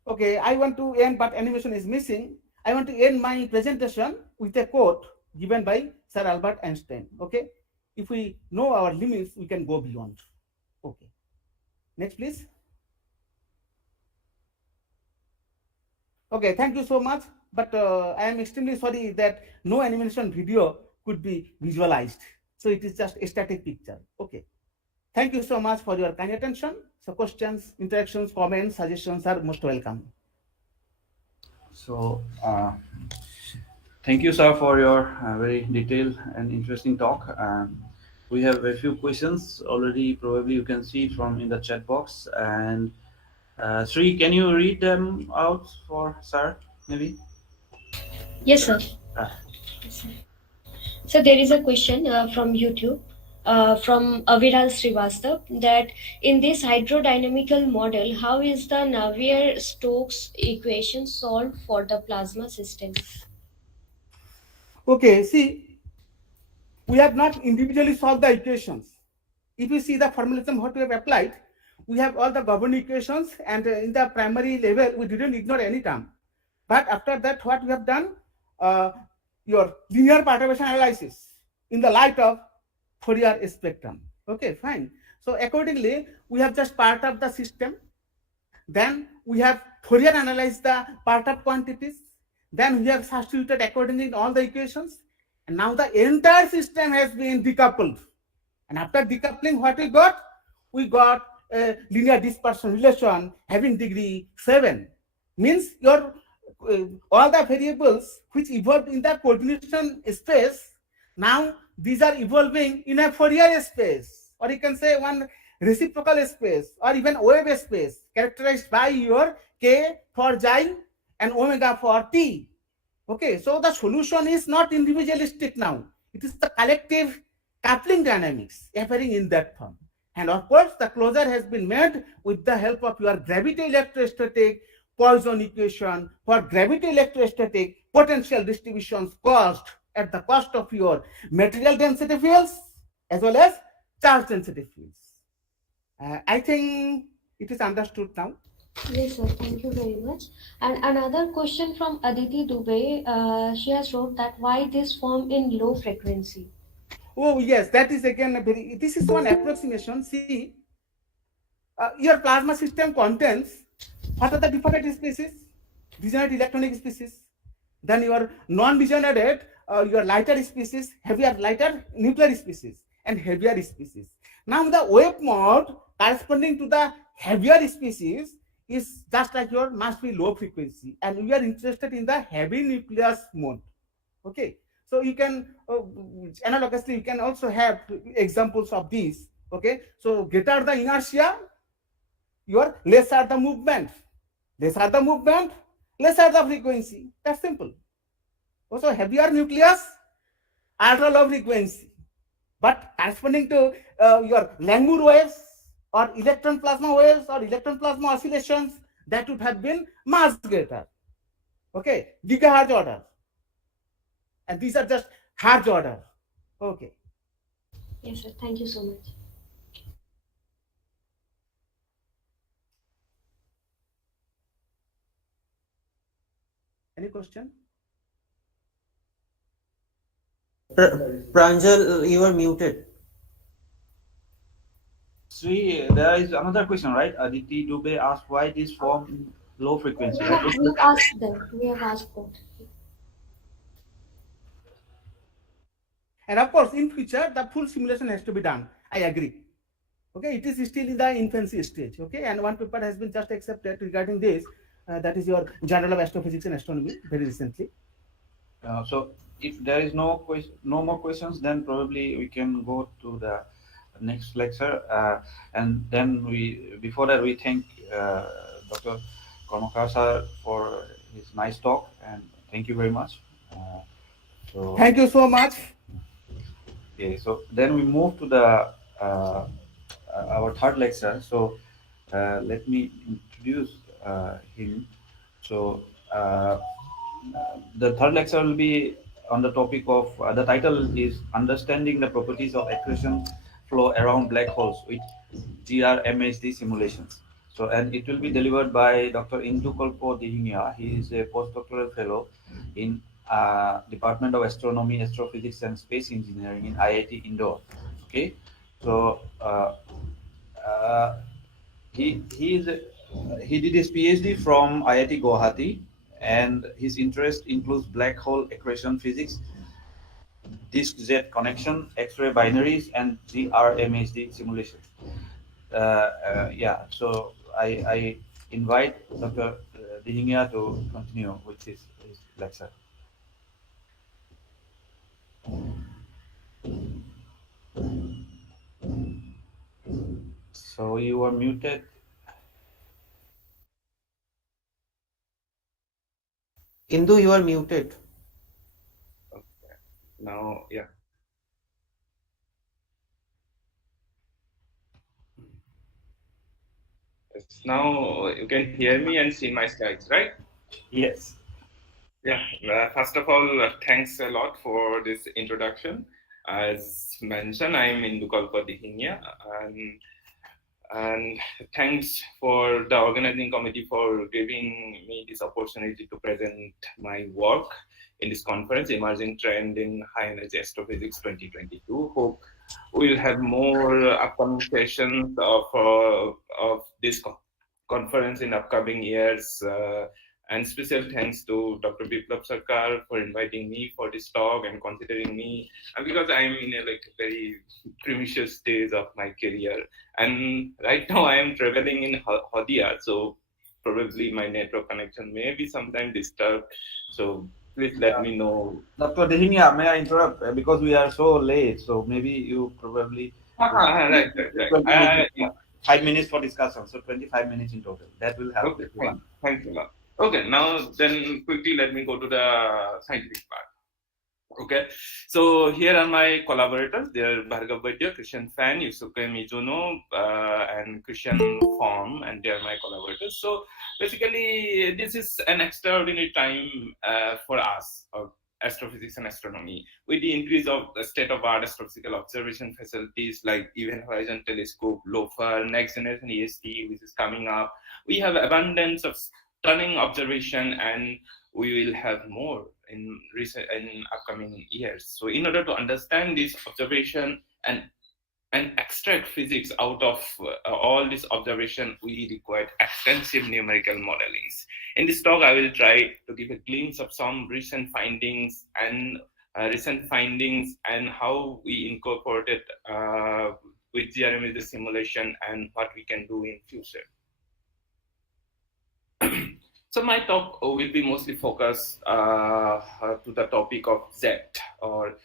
Okay, I want to end, but animation is missing. I want to end my presentation with a quote given by Sir Albert Einstein. Okay, if we know our limits, we can go beyond. Okay, next, please. Okay, thank you so much. But I am extremely sorry that no animation video could be visualized. So it is just a static picture. Okay. Thank you so much for your kind attention. So questions, interactions, comments, suggestions are most welcome. So, thank you, sir, for your very detailed and interesting talk. We have a few questions already. Probably you can see from in the chat box. And Sri, can you read them out for sir, maybe? Yes, sir. Ah. Yes, sir. So there is a question from YouTube from Aviral Srivastav that in this hydrodynamical model, how is the Navier-Stokes equation solved for the plasma system? Okay, see, we have not individually solved the equations. If you see the formalism what we have applied, we have all the governing equations, and in the primary level, we didn't ignore any term. But after that, what we have done, your linear perturbation analysis in the light of Fourier spectrum. Okay, fine. So accordingly, we have just part of the system. Then we have Fourier analyzed the part of quantities. Then we have substituted accordingly in all the equations. And now the entire system has been decoupled. And after decoupling, what we got? We got a linear dispersion relation having degree 7. Means your all the variables which evolved in the coordination space, now these are evolving in a Fourier space, or you can say one reciprocal space, or even wave space characterized by your k for xi and omega for t. Okay, so the solution is not individualistic now. It is the collective coupling dynamics appearing in that form. And of course, the closure has been made with the help of your gravity electrostatic Poisson equation for gravity electrostatic potential distributions caused at the cost of your material density fields as well as charge density fields. I think it is understood now. Yes, sir. Thank you very much. And another question from Aditi Dubey. She has wrote that why this form in low frequency? Oh yes, that is again a very. This is one approximation. See, your plasma system contains what are the different species? Degenerate electronic species. Then your non-degenerate, your lighter species, heavier, lighter nuclear species, and heavier species. Now the wave mode corresponding to the heavier species is just like your must be low frequency, and we are interested in the heavy nucleus mode. Okay, so you can analogously you can also have examples of these. Okay, so greater the inertia, your lesser the movement. Lesser the movement, lesser the frequency. That's simple. Also, heavier nucleus, ultra low frequency. But corresponding to your Langmuir waves or electron plasma waves or electron plasma oscillations, that would have been mass greater. Okay, gigahertz order. And these are just hertz order. Okay. Yes, sir. Thank you so much. Any question? Pranjal, you are muted. Sri, there is another question, right? Aditi Dubey asked why this form in low frequency. We have asked them. We have asked them. And of course, in future, the full simulation has to be done. I agree. Okay, it is still in the infancy stage. Okay, and one paper has been just accepted regarding this. That is your Journal of Astrophysics and Astronomy very recently. So if there is no more questions, then probably we can go to the next lecture. And then before that, we thank Dr. Karmakar sir for his nice talk, and thank you very much. So Thank you so much. okay, so then we move to the our third lecture. So let me introduce him. So the third lecture will be on the topic of the title is Understanding the Properties of Accretion Flow Around Black Holes with GRMHD Simulations. So, and it will be delivered by Dr. Indukalpo Dihingia. He is a postdoctoral fellow in Department of Astronomy, Astrophysics, and Space Engineering in IIT Indore. Okay, so he is he did his PhD from IIT Guwahati, and his interest includes black hole accretion physics, disk Z connection, X-ray binaries, and GRMHD simulation. Yeah, so I invite Dr. Dihingia to continue with his lecture. So you are muted. Indu, you are muted. Okay. Now, yeah. Yes, now you can hear me and see my slides, right? Yes. Yeah. First of all, thanks a lot for this introduction. As mentioned, I am Indukalpa Dihingia, and thanks for the organizing committee for giving me this opportunity to present my work in this conference, Emerging Trend in High Energy Astrophysics 2022. Hope we'll have more upcoming sessions of this conference in upcoming years. And special thanks to Dr. Biplab Sarkar for inviting me for this talk and considering me, and because I'm in a very premature stage of my career. And right now I am traveling in Hodia, so probably my network connection may be sometime disturbed. So please let me know. Dr. Dihingia, may I interrupt? Because we are so late, so maybe you probably Right. 5 minutes for discussion, so 25 minutes in total. That will help. Okay, thanks a lot. Okay, now then quickly let me go to the scientific part. Okay, so here are my collaborators. They are Bhargav Vaidya, Christian Fan, Yusuke Mizuno, and Christian Form, and they are my collaborators. So basically, this is an extraordinary time for us of astrophysics and astronomy. With the increase of the state-of-art astrophysical observation facilities like Event Horizon Telescope, LOFAR, Next Generation EST, which is coming up, we have abundance of stunning observation, and we will have more in upcoming years. So in order to understand this observation and extract physics out of all this observation, we require extensive numerical modelings. In this talk, I will try to give a glimpse of some recent findings and how we incorporated with GRMHD simulation and what we can do in future. So my talk will be mostly focused to the topic of jet, or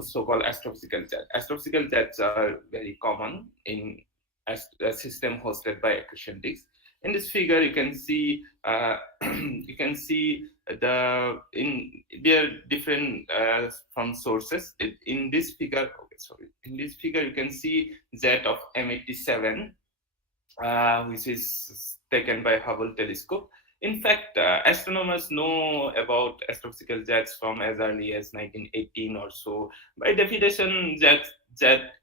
so-called astrophysical jet. Astrophysical jets are very common in a system hosted by accretion disks. In this figure, you can see there are different from sources. In this figure, you can see jet of M87, which is taken by Hubble telescope. In fact, astronomers know about astrophysical jets from as early as 1918 or so. By definition, jet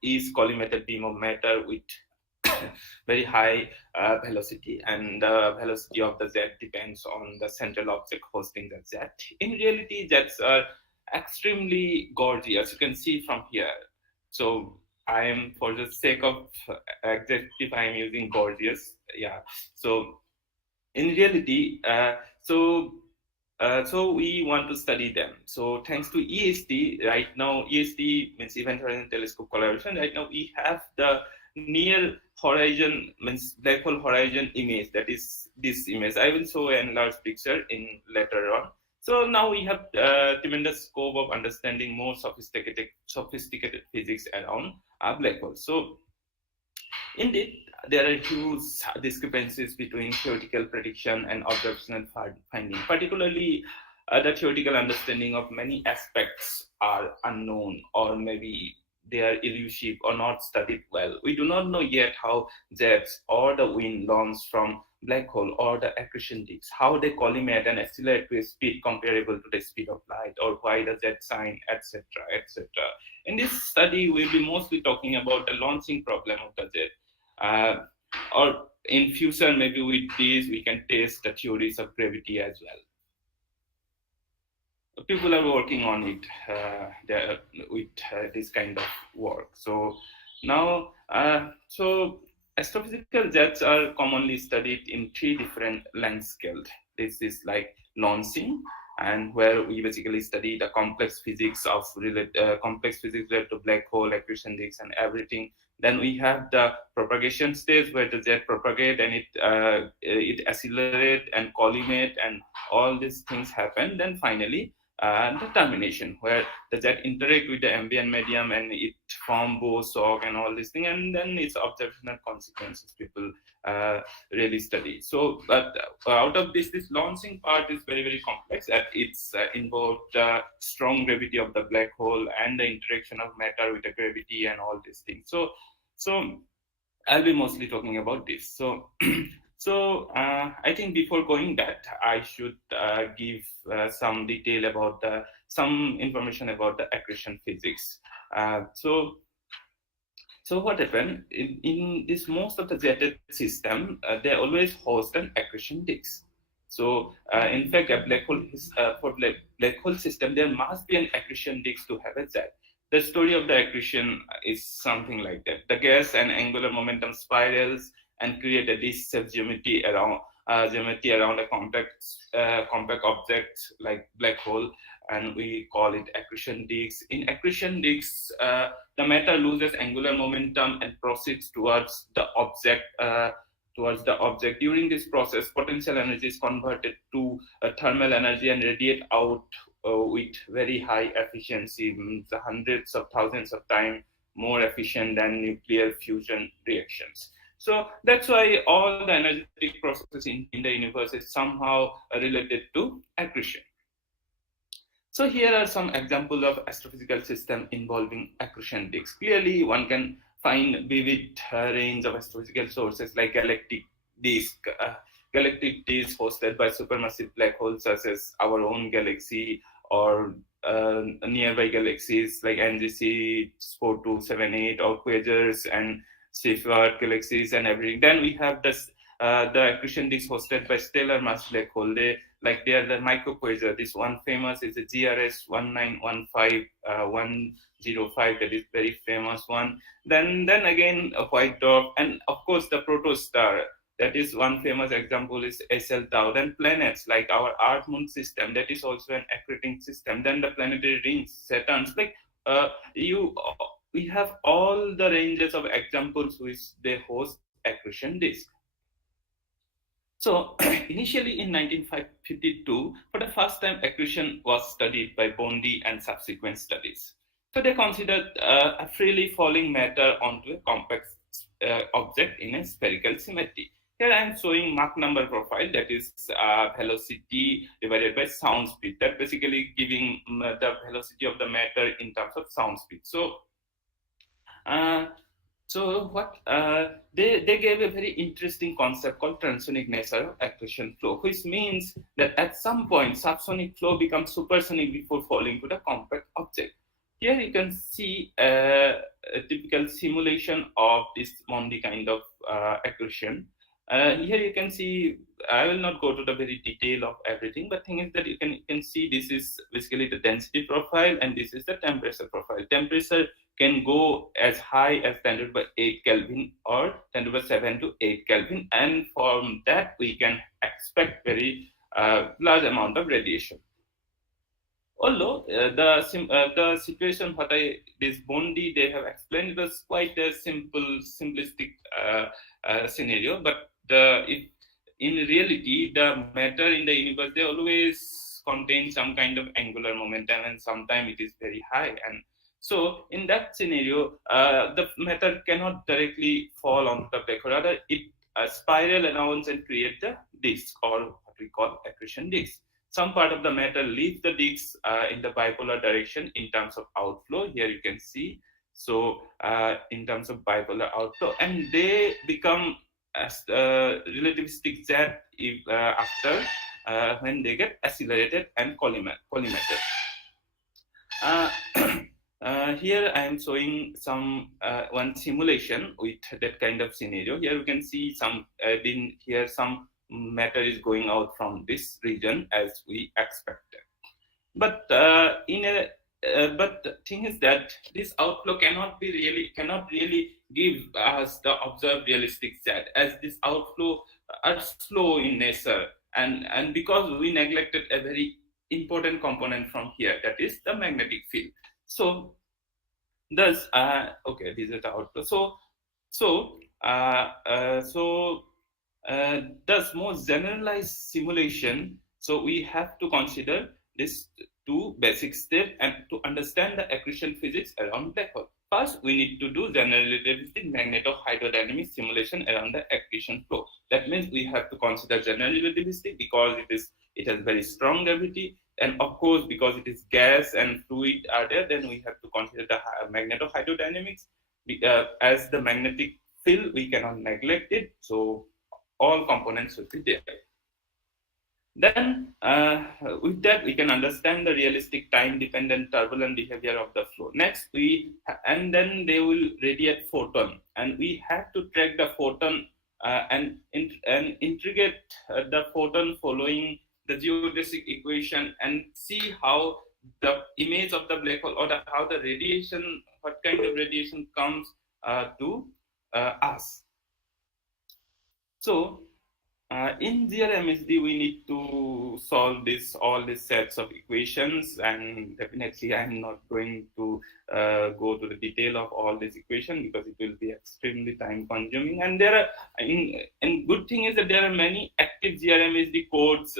is collimated beam of matter with very high velocity, and the velocity of the jet depends on the central object hosting the jet. In reality, jets are extremely gorgeous. You can see from here. So I am, for the sake of adjective, I am using gorgeous. Yeah. So in reality, so we want to study them. So thanks to EST, right now, EST means Event Horizon Telescope collaboration. Right now, we have the near horizon, means black hole horizon image. That is this image. I will show an enlarged picture in later on. So now we have tremendous scope of understanding more sophisticated physics around black holes. So indeed, there are huge discrepancies between theoretical prediction and observational finding. Particularly, the theoretical understanding of many aspects are unknown, or maybe they are elusive or not studied well. We do not know yet how jets or the wind launch from black hole or the accretion disk, how they collimate and accelerate to a speed comparable to the speed of light, or why the jet sign, etc., etc. In this study, we'll be mostly talking about the launching problem of the jet. Or in future, maybe with this, we can test the theories of gravity as well. People are working on it with this kind of work. So now, so astrophysical jets are commonly studied in 3 different length scales. This is like launching, and where we basically study the complex physics related to black hole, accretion disk, and everything. Then we have the propagation stage, where the jet propagate and it accelerate and collimate, and all these things happen. Then finally, the termination, where the jet interact with the ambient medium and it form boson and all these things, and then its observational consequences people really study. So, but out of this launching part is very, very complex, and it's involved the strong gravity of the black hole and the interaction of matter with the gravity and all these things. So I'll be mostly talking about this. So So I think before going that, I should give some detail about some information about the accretion physics. So what happened in this most of the jetted system, they always host an accretion disk. So in fact, a black hole for black hole system, there must be an accretion disk to have a jet. The story of the accretion is something like that. The gas and angular momentum spirals and create a disk-shaped geometry around a compact object like black hole, and we call it accretion disk. In accretion disks, the matter loses angular momentum and proceeds towards the object. During this process, potential energy is converted to thermal energy and radiate out with very high efficiency, hundreds of thousands of times more efficient than nuclear fusion reactions. So that's why all the energetic processes in the universe is somehow related to accretion. So here are some examples of astrophysical system involving accretion disks. Clearly, one can find vivid range of astrophysical sources like galactic disk hosted by supermassive black holes such as our own galaxy, or nearby galaxies like NGC 4278, or quasars and Cepheid galaxies and everything. Then we have the accretion disk hosted by stellar mass black hole. They are the microquasar. This one famous is the GRS 1915105. That is very famous one. Then again a white dwarf, and of course the protostar. That is one famous example is Etheap Tu. Then planets like our Earth Moon system. That is also an accreting system. Then the planetary rings, Saturns. We have all the ranges of examples which they host accretion disk. So initially in 1952, for the first time, accretion was studied by Bondi and subsequent studies. So they considered a freely falling matter onto a compact object in a spherical symmetry. Here I am showing Mach number profile, that is velocity divided by sound speed. That basically giving the velocity of the matter in terms of sound speed. They gave a very interesting concept called transonic nature of accretion flow, which means that at some point subsonic flow becomes supersonic before falling to the compact object. Here you can see a typical simulation of this Bondi kind of accretion. Here you can see, I will not go to the very detail of everything, but thing is that you can see this is basically the density profile and this is the temperature profile. Temperature can go as high as 10⁸ Kelvin or 10⁷ to 8 Kelvin, and from that we can expect very large amount of radiation. Although the situation this Bondi they have explained, it was quite a simplistic scenario, but in reality the matter in the universe, they always contain some kind of angular momentum, and sometimes it is very high, and So in that scenario, the matter cannot directly fall onto the black hole. Rather, it spiral around and create the disk, or what we call accretion disk. Some part of the matter leaves the disk in the bipolar direction in terms of outflow. Here you can see. So in terms of bipolar outflow, and they become as relativistic jet after when they get accelerated and collimated. Here I am showing some one simulation with that kind of scenario. Here you can see some some matter is going out from this region as we expected. But but the thing is that this outflow cannot really give us the observed realistic set, as this outflow are slow in nature, and because we neglected a very important component from here, that is the magnetic field. So thus okay, this is the outflow. Thus more generalized simulation, so we have to consider this two basic steps and to understand the accretion physics around black hole. First, we need to do general relativistic magneto-hydrodynamic simulation around the accretion flow. That means we have to consider general relativistic because it has very strong gravity, and of course because it is gas and fluid are there, then we have to consider the magneto-hydrodynamics. As the magnetic field, we cannot neglect it, so all components will be there. Then with that we can understand the realistic time-dependent turbulent behavior of the flow. Next and then they will radiate photon, and we have to track the photon and integrate the photon following the geodesic equation and see how the image of the black hole, or how the radiation, what kind of radiation comes to us. So in GRMSD, we need to solve all these sets of equations, and definitely I'm not going to go to the detail of all these equations because it will be extremely time consuming. And there are, and good thing is that there are many active GRMSD codes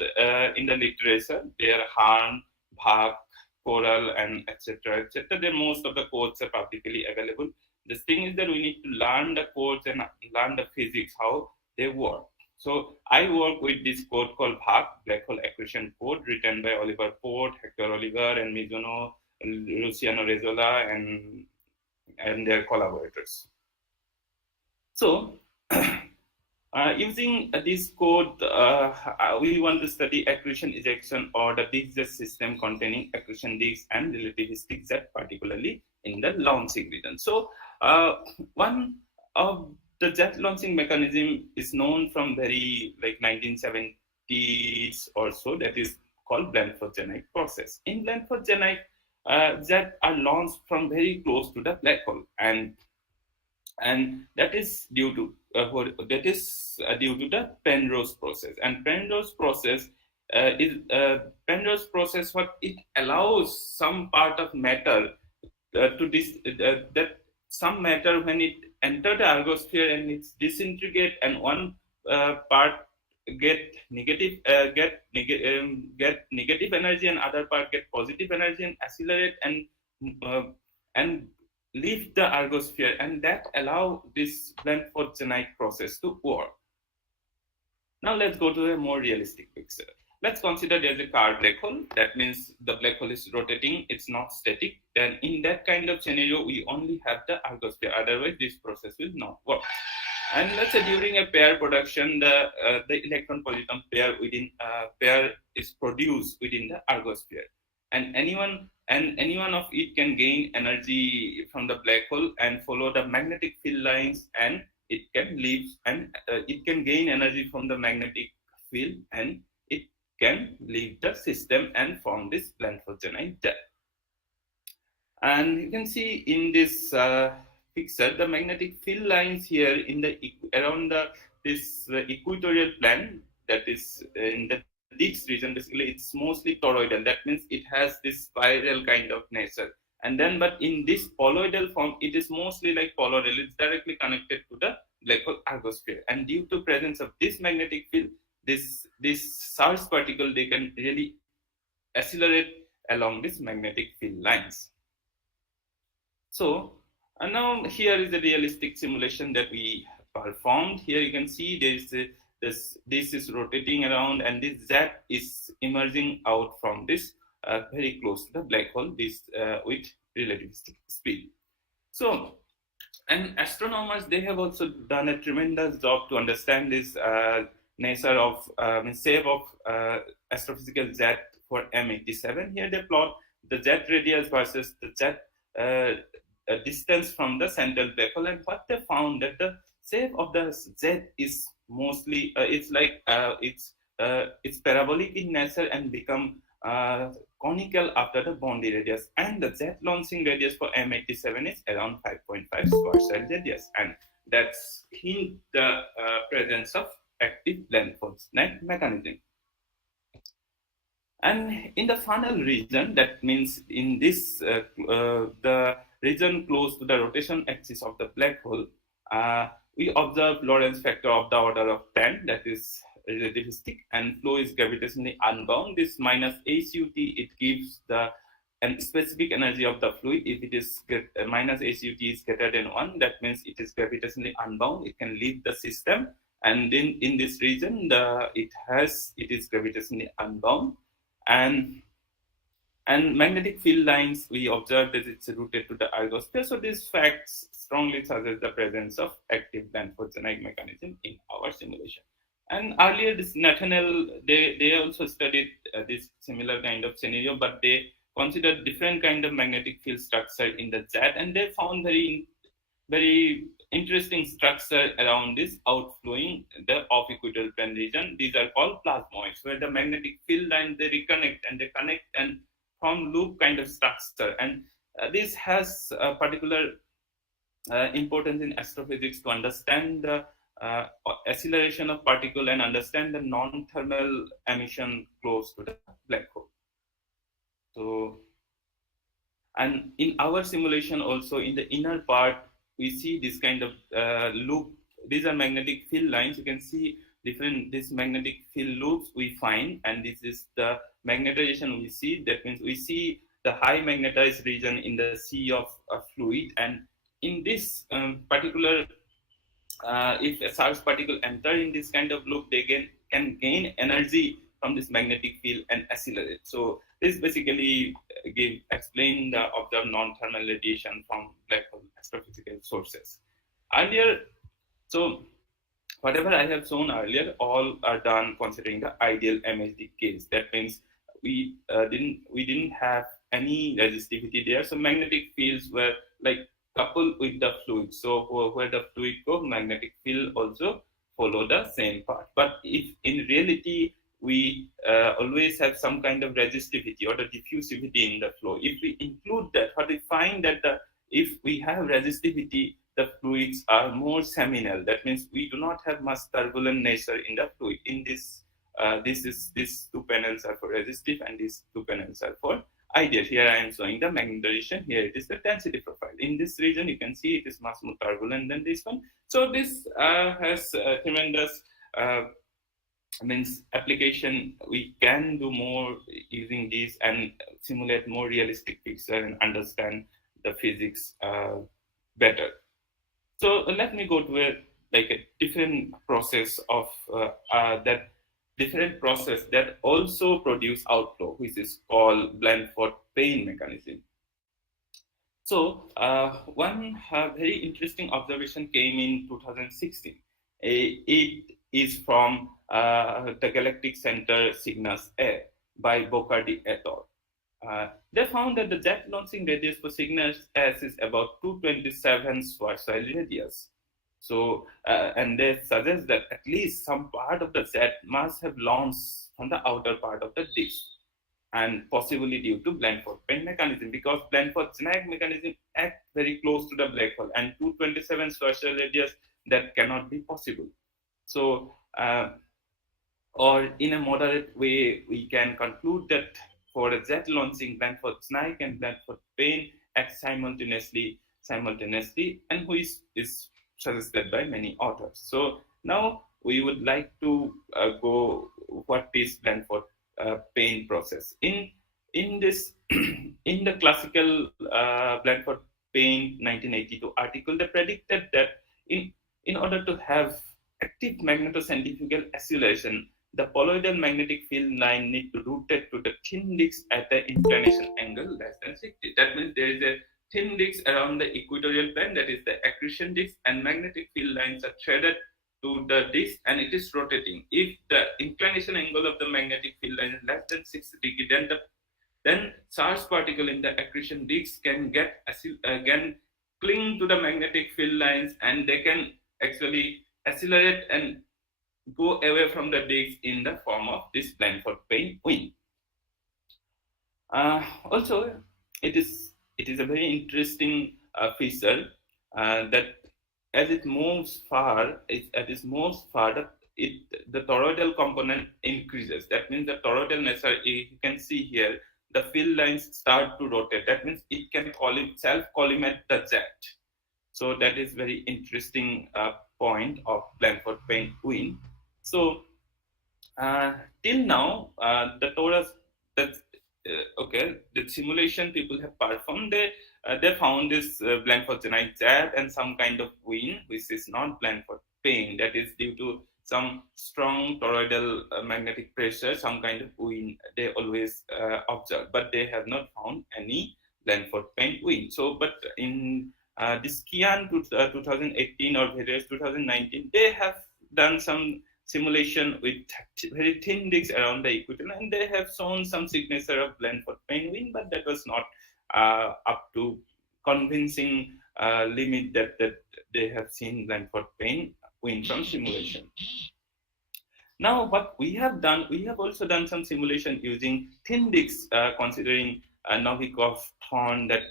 in the literature. There are HARM, BHAC, Coral, and etc. etc. Then most of the codes are publicly available. The thing is that we need to learn the codes and learn the physics, how they work. So I work with this code called BHAC, Black Hole Accretion Code, written by Oliver Port, Hector Oliver, and Mizuno, Luciano Rezola, and their collaborators. So using this code, we want to study accretion ejection or the disk system containing accretion disks and relativistic jet, particularly in the launching region. So one of the jet launching mechanism is known from very 1970s or so, that is called Blandford-Jenick process. In Blandford-Jenick, jet are launched from very close to the black hole, and that is due to the Penrose process. And Penrose process what it allows some part of matter that some matter, when it enter the ergosphere and it's disintegrate, and one part get negative energy and other part get positive energy and accelerate and leave the ergosphere, and that allow this Blandford-Jenick process to work. Now let's go to a more realistic picture. Let's consider there's a car black hole. That means the black hole is rotating, it's not static. Then in that kind of scenario, we only have the ergosphere. Otherwise, this process will not work. And let's say during a pair production, the electron positron pair is produced within the ergosphere, and anyone of it can gain energy from the black hole and follow the magnetic field lines, and it can leave, and it can gain energy from the magnetic field, and it can leave the system and form this Blandford-Jenick jet. And you can see in this picture the magnetic field lines here in the around this equatorial plane, that is in the disk region. Basically, it's mostly toroidal. That means it has this spiral kind of nature. And then, but in this poloidal form, it is mostly like poloidal. It's directly connected to the black hole ergosphere. And due to presence of this magnetic field, this charged particle, they can really accelerate along these magnetic field lines. So and now here is a realistic simulation that we performed. Here you can see this is rotating around, and this Z is emerging out from this very close to the black hole, this with relativistic speed. So, and astronomers, they have also done a tremendous job to understand this nature of shape of astrophysical Z for M87. Here they plot the Z radius versus the Z distance from the central black hole, and what they found that the shape of the Z is mostly it's parabolic in nature and become conical after the Bondi radius, and the jet launching radius for M87 is around 5.5 Schwarzschild radius, and that's hint the presence of active Blandford-Snag mechanism. And in the funnel region, that means in this the region close to the rotation axis of the black hole, we observe Lorentz factor of the order of 10, that is relativistic, and flow is gravitationally unbound. This minus HUT, it gives the specific energy of the fluid. If it is minus HUT is greater than 1, that means it is gravitationally unbound. It can leave the system, and in this region, it is gravitationally unbound. And magnetic field lines, we observed that it's rooted to the ergosphere. So these facts strongly suggest the presence of active Blandford-Snag mechanism in our simulation. And earlier, this Nathaniel, they also studied this similar kind of scenario, but they considered different kind of magnetic field structure in the jet, and they found very interesting structure around this outflowing the off-equatorial plane region. These are called plasmoids, where the magnetic field lines, they reconnect and they connect and form loop kind of structure. And this has a particular importance in astrophysics to understand the acceleration of particle and understand the non-thermal emission close to the black hole. So, and in our simulation also, in the inner part, we see this kind of loop. These are magnetic field lines. You can see these magnetic field loops we find, and this is the magnetization we see. That means we see the high magnetized region in the sea of fluid, and in this particular, if a charged particle enter in this kind of loop, they can gain energy from this magnetic field and accelerate. So this basically explain the observed non-thermal radiation from black hole astrophysical sources. Earlier, so whatever I have shown earlier, all are done considering the ideal MHD case. That means we didn't have any resistivity there. So magnetic fields were like coupled with the fluid. So where the fluid go, magnetic field also follow the same path. But if in reality we always have some kind of resistivity or the diffusivity in the flow, if we include that, what we find that if we have resistivity, the fluids are more seminal. That means we do not have much turbulent nature in the fluid. In this, these two panels are for resistive and these two panels are for ideal. Here I am showing the magnetization. Here it is the density profile. In this region, you can see it is much more turbulent than this one. So this has tremendous means application. We can do more using these and simulate more realistic picture and understand the physics better. So let me go to a different process of that different process that also produce outflow, which is called Blandford-Payne mechanism. So one very interesting observation came in 2016. It is from the Galactic Center Cygnus A by Bocardi et al. They found that the jet launching radius for Cygnus S is about 227 Schwarzschild radius. So, and they suggest that at least some part of the jet must have launched from the outer part of the disk, and possibly due to Blandford-Payne mechanism, because Blandford-Snag mechanism act very close to the black hole, and 227 Schwarzschild radius, that cannot be possible. So, or in a moderate way, we can conclude that for a jet launching, Blandford-Snag and Blandford-Payne act simultaneously, and which is suggested by many authors. So now we would like to go what is Blandford-Payne process. In this in the classical Blandford Payne 1982 article, they predicted that in order to have active magnetocentrifugal acceleration, the poloidal magnetic field line need to rotate to the thin disc at the inclination angle less than 60. That means there is a thin disc around the equatorial plane, that is the accretion disc, and magnetic field lines are threaded to the disc and it is rotating. If the inclination angle of the magnetic field line is less than 60 degrees, then charged particle in the accretion disc can cling to the magnetic field lines, and they can actually accelerate and go away from the disc in the form of this Blandford-Payne wind. Also, it is a very interesting feature that as it moves far, the toroidal component increases. That means the toroidal nature, you can see here, the field lines start to rotate. That means it can self-collimate the jet. So that is very interesting point of Blandford-Payne wind. So till now, the torus the simulation people have performed, they found this Blandford-Genite jet and some kind of wind which is not Blandford-Payne. That is due to some strong toroidal magnetic pressure, some kind of wind they always observe, but they have not found any Blandford-Payne wind. So, but in this Kian 2018 or various 2019, they have done some simulation with very thin discs around the equator, and they have shown some signature of Blandford-Payne wind, but that was not up to convincing limit that they have seen Blandford-Payne wind from simulation. Now, what we have done, we have also done some simulation using thin discs, considering Novikov-Thorne, that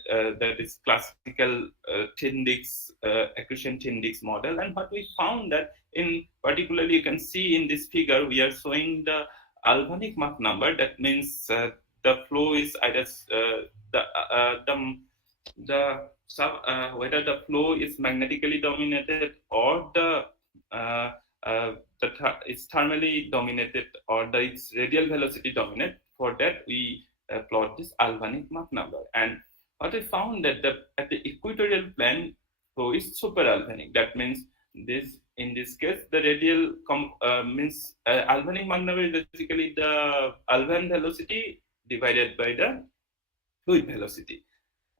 is classical thin discs, accretion thin disc model. And what we found that in particularly, you can see in this figure, we are showing the Alvanic Mach number. That means the flow is either whether the flow is magnetically dominated or it's thermally dominated or its radial velocity dominant. For that, we plot this Alvanic Mach number. And what we found that at the equatorial plane, flow is super Alvanic. That means in this case, the radial means Alvanic Mach number is basically the Alvan velocity divided by the fluid velocity.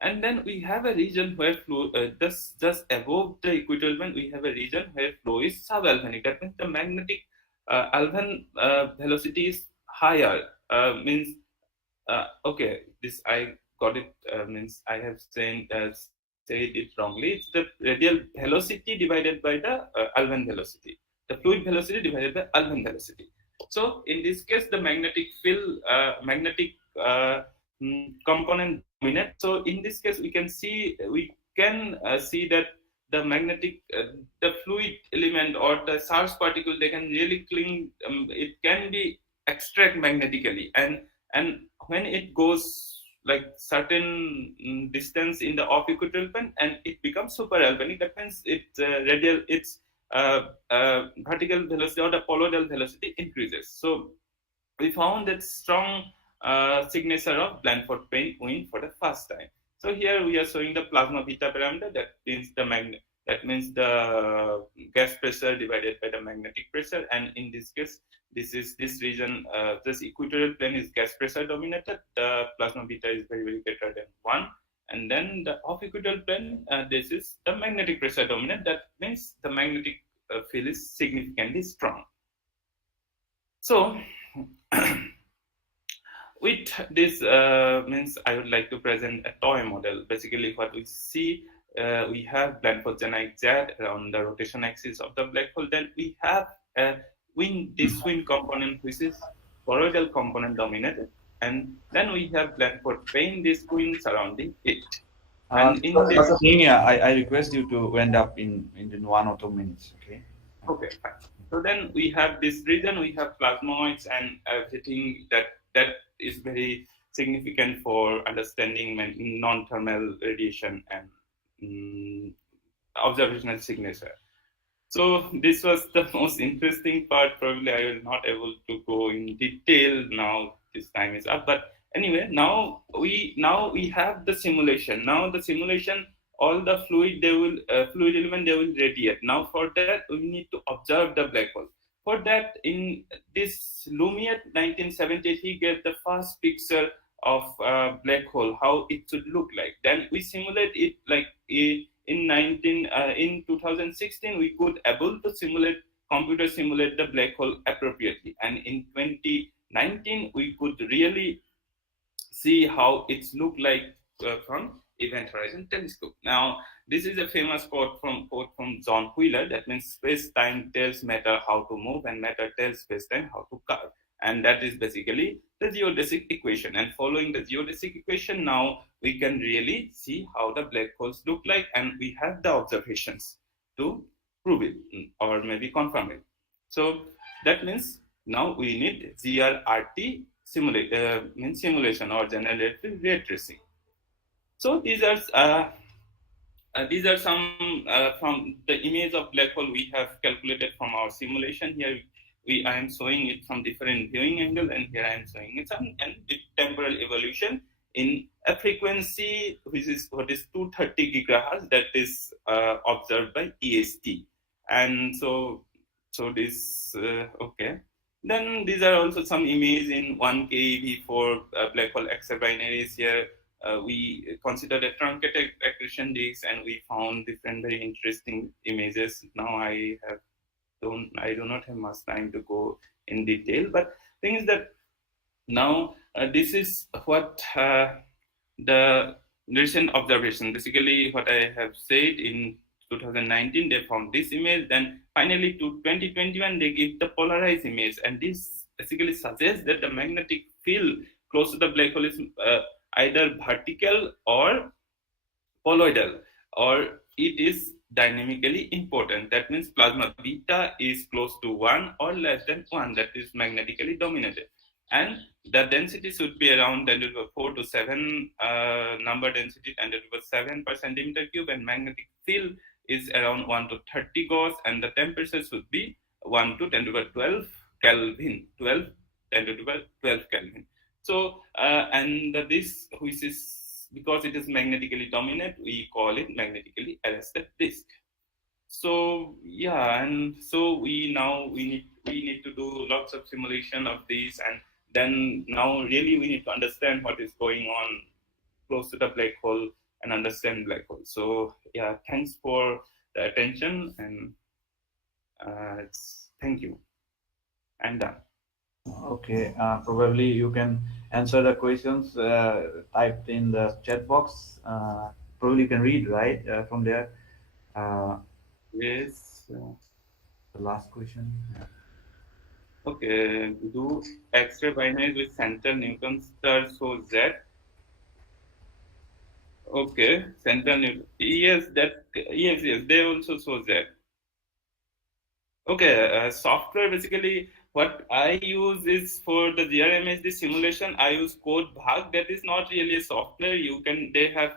And then we have a region where flow, just above the equatorial plane, we have a region where flow is subalvanic. That means the magnetic Alvan velocity is higher. This I got it. Means I have said it wrongly. It's the radial velocity divided by the Alvan velocity. The fluid velocity divided by Alvan velocity. So in this case, the magnetic field, component dominate. So in this case, we can see that the magnetic, the fluid element or the charged particle, they can really cling. It can be extract magnetically, and when it goes like certain distance in the off equatorial plane, and it becomes super Alvanic. That means its vertical velocity or the poloidal velocity increases. So we found that strong signature of Blandford-Payne wind for the first time. So here we are showing the plasma beta parameter. That means the gas pressure divided by the magnetic pressure. And in this case, this region, this equatorial plane is gas pressure dominated. The plasma beta is very, very greater than 1. And then the off equatorial plane, this is the magnetic pressure dominant. That means the magnetic field is significantly strong. So with this means I would like to present a toy model. Basically, what we see, we have Blandford-Genite jet around the rotation axis of the black hole. Then we have this wind component, which is toroidal component dominated, and then we have Blandford-Payne this wind surrounding it. And in this, I request you to end up in 1 or 2 minutes. Okay. Okay, fine. So then we have this region. We have plasmoids and everything that is very significant for understanding non-thermal radiation and observational signature. So this was the most interesting part. Probably I was not able to go in detail now. This time is up. But anyway, now we have the simulation. Now the simulation all the fluid element they will radiate. Now for that we need to observe the black hole. For that, in this Lumiere 1978, he gave the first picture of black hole, how it should look like. Then we simulate it like in 2016 we could able to computer simulate the black hole appropriately, and in 2019 we could really see how it's look like from Event Horizon Telescope. Now, this is a famous quote from John Wheeler. That means space-time tells matter how to move, and matter tells space-time how to curve. And that is basically the geodesic equation. And following the geodesic equation, now we can really see how the black holes look like, and we have the observations to prove it or maybe confirm it. So that means now we need GRRT simulation or generative ray tracing. So these are some from the image of black hole we have calculated from our simulation. Here I am showing it from different viewing angle, and here I am showing it some temporal evolution in a frequency which is 230 gigahertz that is observed by EST. And so this okay. Then these are also some images in 1 keV for black hole exabinaries. Here we considered a truncated accretion disk, and we found different very interesting images. Now I do not have much time to go in detail, but thing is that now this is what the recent observation, basically what I have said in 2019 they found this image, then finally to 2021 they give the polarized image, and this basically suggests that the magnetic field close to the black hole is either vertical or poloidal, or it is dynamically important. That means plasma beta is close to 1 or less than 1, that is magnetically dominated, and the density should be around 10 to the 4 to 7 number density 10 to the 7 per centimeter cube, and magnetic field is around 1 to 30 Gauss, and the temperature should be 1 to 10 to the 12 Kelvin, 10 to the 12 Kelvin. So and this, which is because it is magnetically dominant, we call it magnetically arrested disk. So yeah, and so we need to do lots of simulation of this, and then now really we need to understand what is going on close to the black hole and understand black hole. So yeah, thanks for the attention, and thank you. I'm done. Okay, probably you can answer the questions typed in the chat box. Probably you can read, right, from there. Yes. The last question. Okay, do X-ray binaries with central Newton star show Z? Okay, central Newton. Yes, they also show Z. Okay, software basically. What I use is for the GRMSD simulation, I use code Bhag. That is not really a software. They have,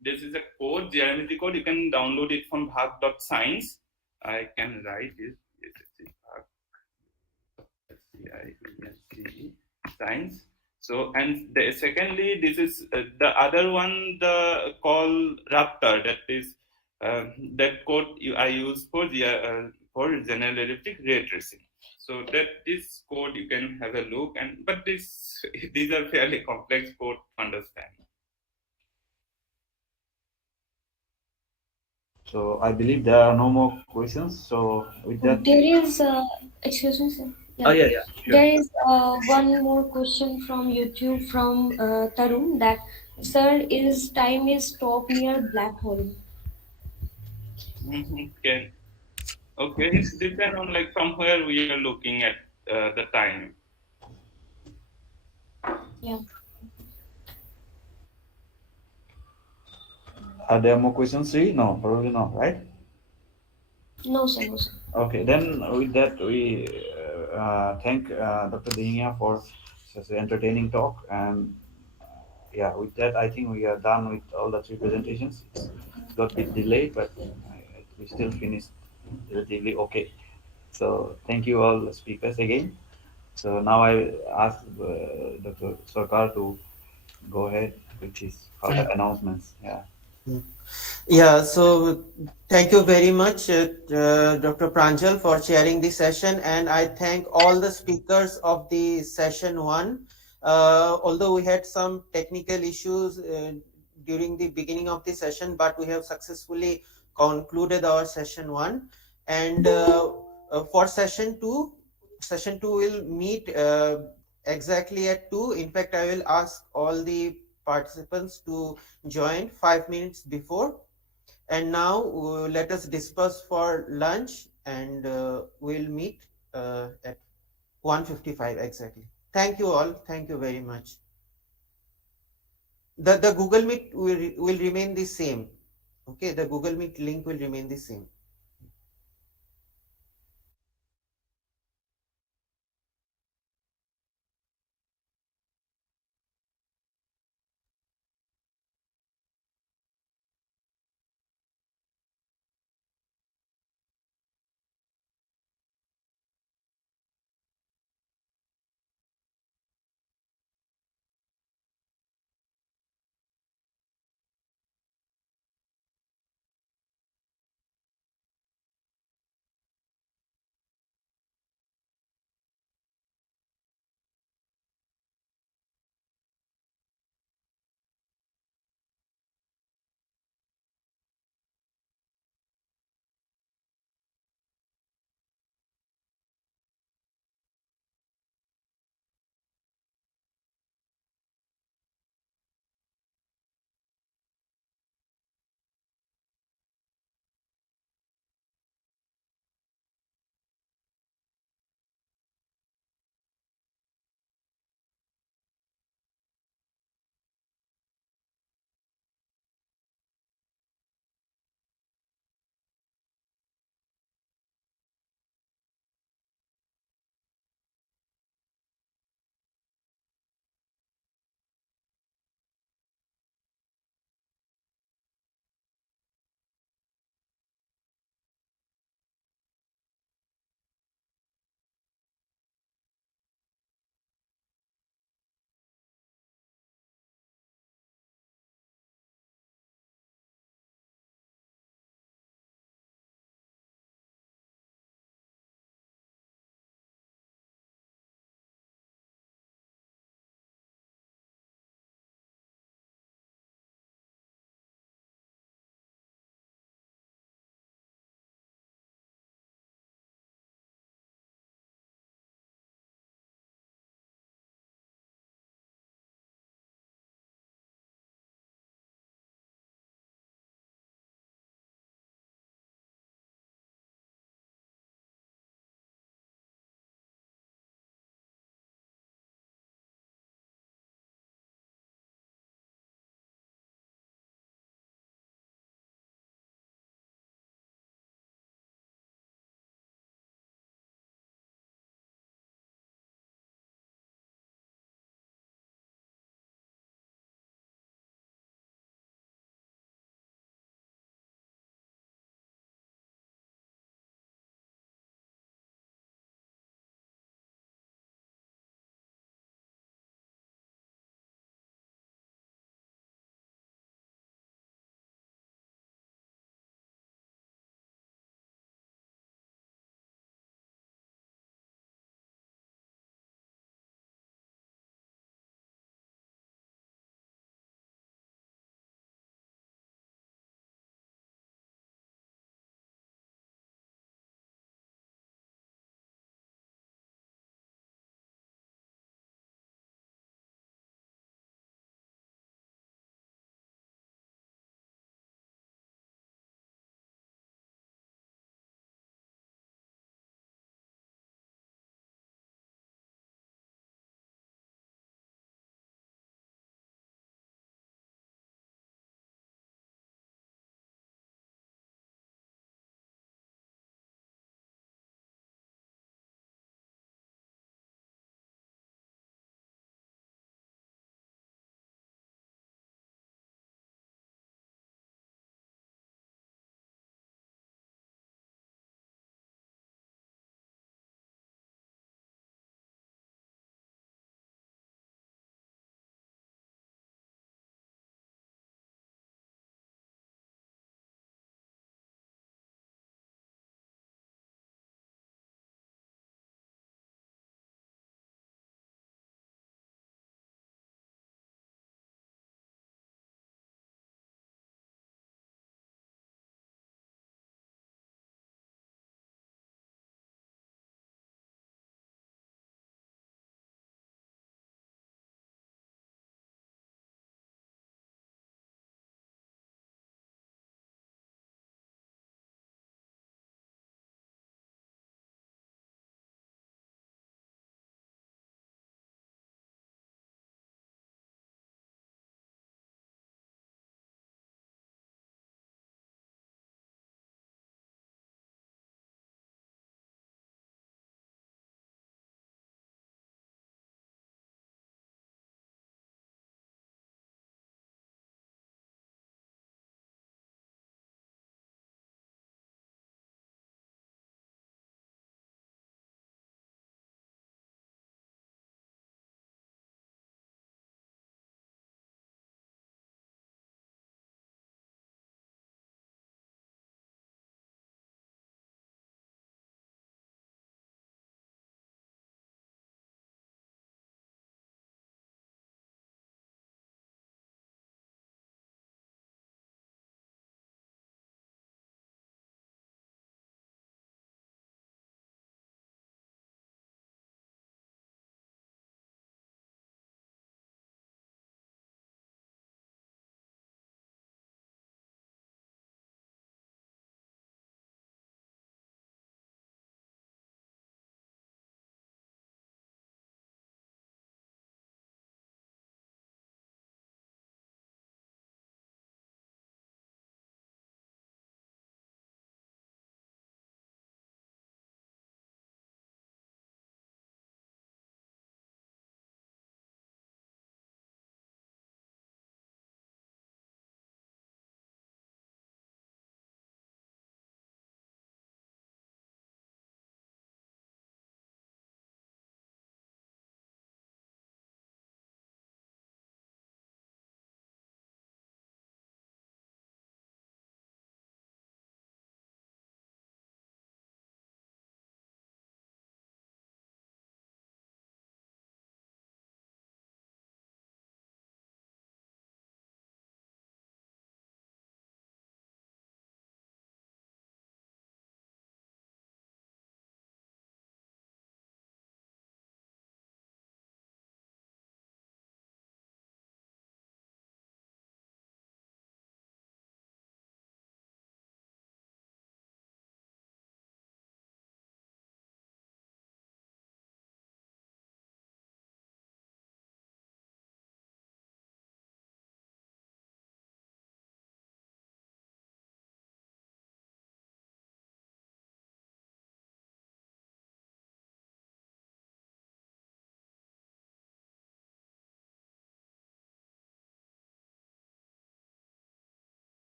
this is a code, GRMSD code. You can download it from bhag.science. I can write it. Science. So, and secondly, this is the other one, the call Raptor. That is that code I use for general electric ray tracing. So that this code you can have a look, but these are fairly complex code to understand. So I believe there are no more questions. So with that, There is, excuse me, sir. Yeah. Sure. There is one more question from YouTube from Tarun, that sir, is time is stop near black hole? Okay, it depends on like from where we are looking at the time. Yeah. Are there more questions, Sri? No, probably not, right? No, sir. Okay, then with that, we thank Dr. Dihinia for such an entertaining talk. And yeah, with that, I think we are done with all the 3 presentations. It got a bit delayed, but we still finished relatively okay. So thank you all the speakers again. So now I ask Dr. Sarkar to go ahead with his further announcements. Yeah. Yeah, so thank you very much, Dr. Pranjal, for chairing the session, and I thank all the speakers of the session one. Although we had some technical issues during the beginning of the session, but we have successfully concluded our session one. And for session two will meet exactly at 2. In fact, I will ask all the participants to join 5 minutes before. And now let us disperse for lunch, and we'll meet at 1:55 exactly. Thank you all. Thank you very much. The Google Meet will remain the same. Okay, the Google Meet link will remain the same.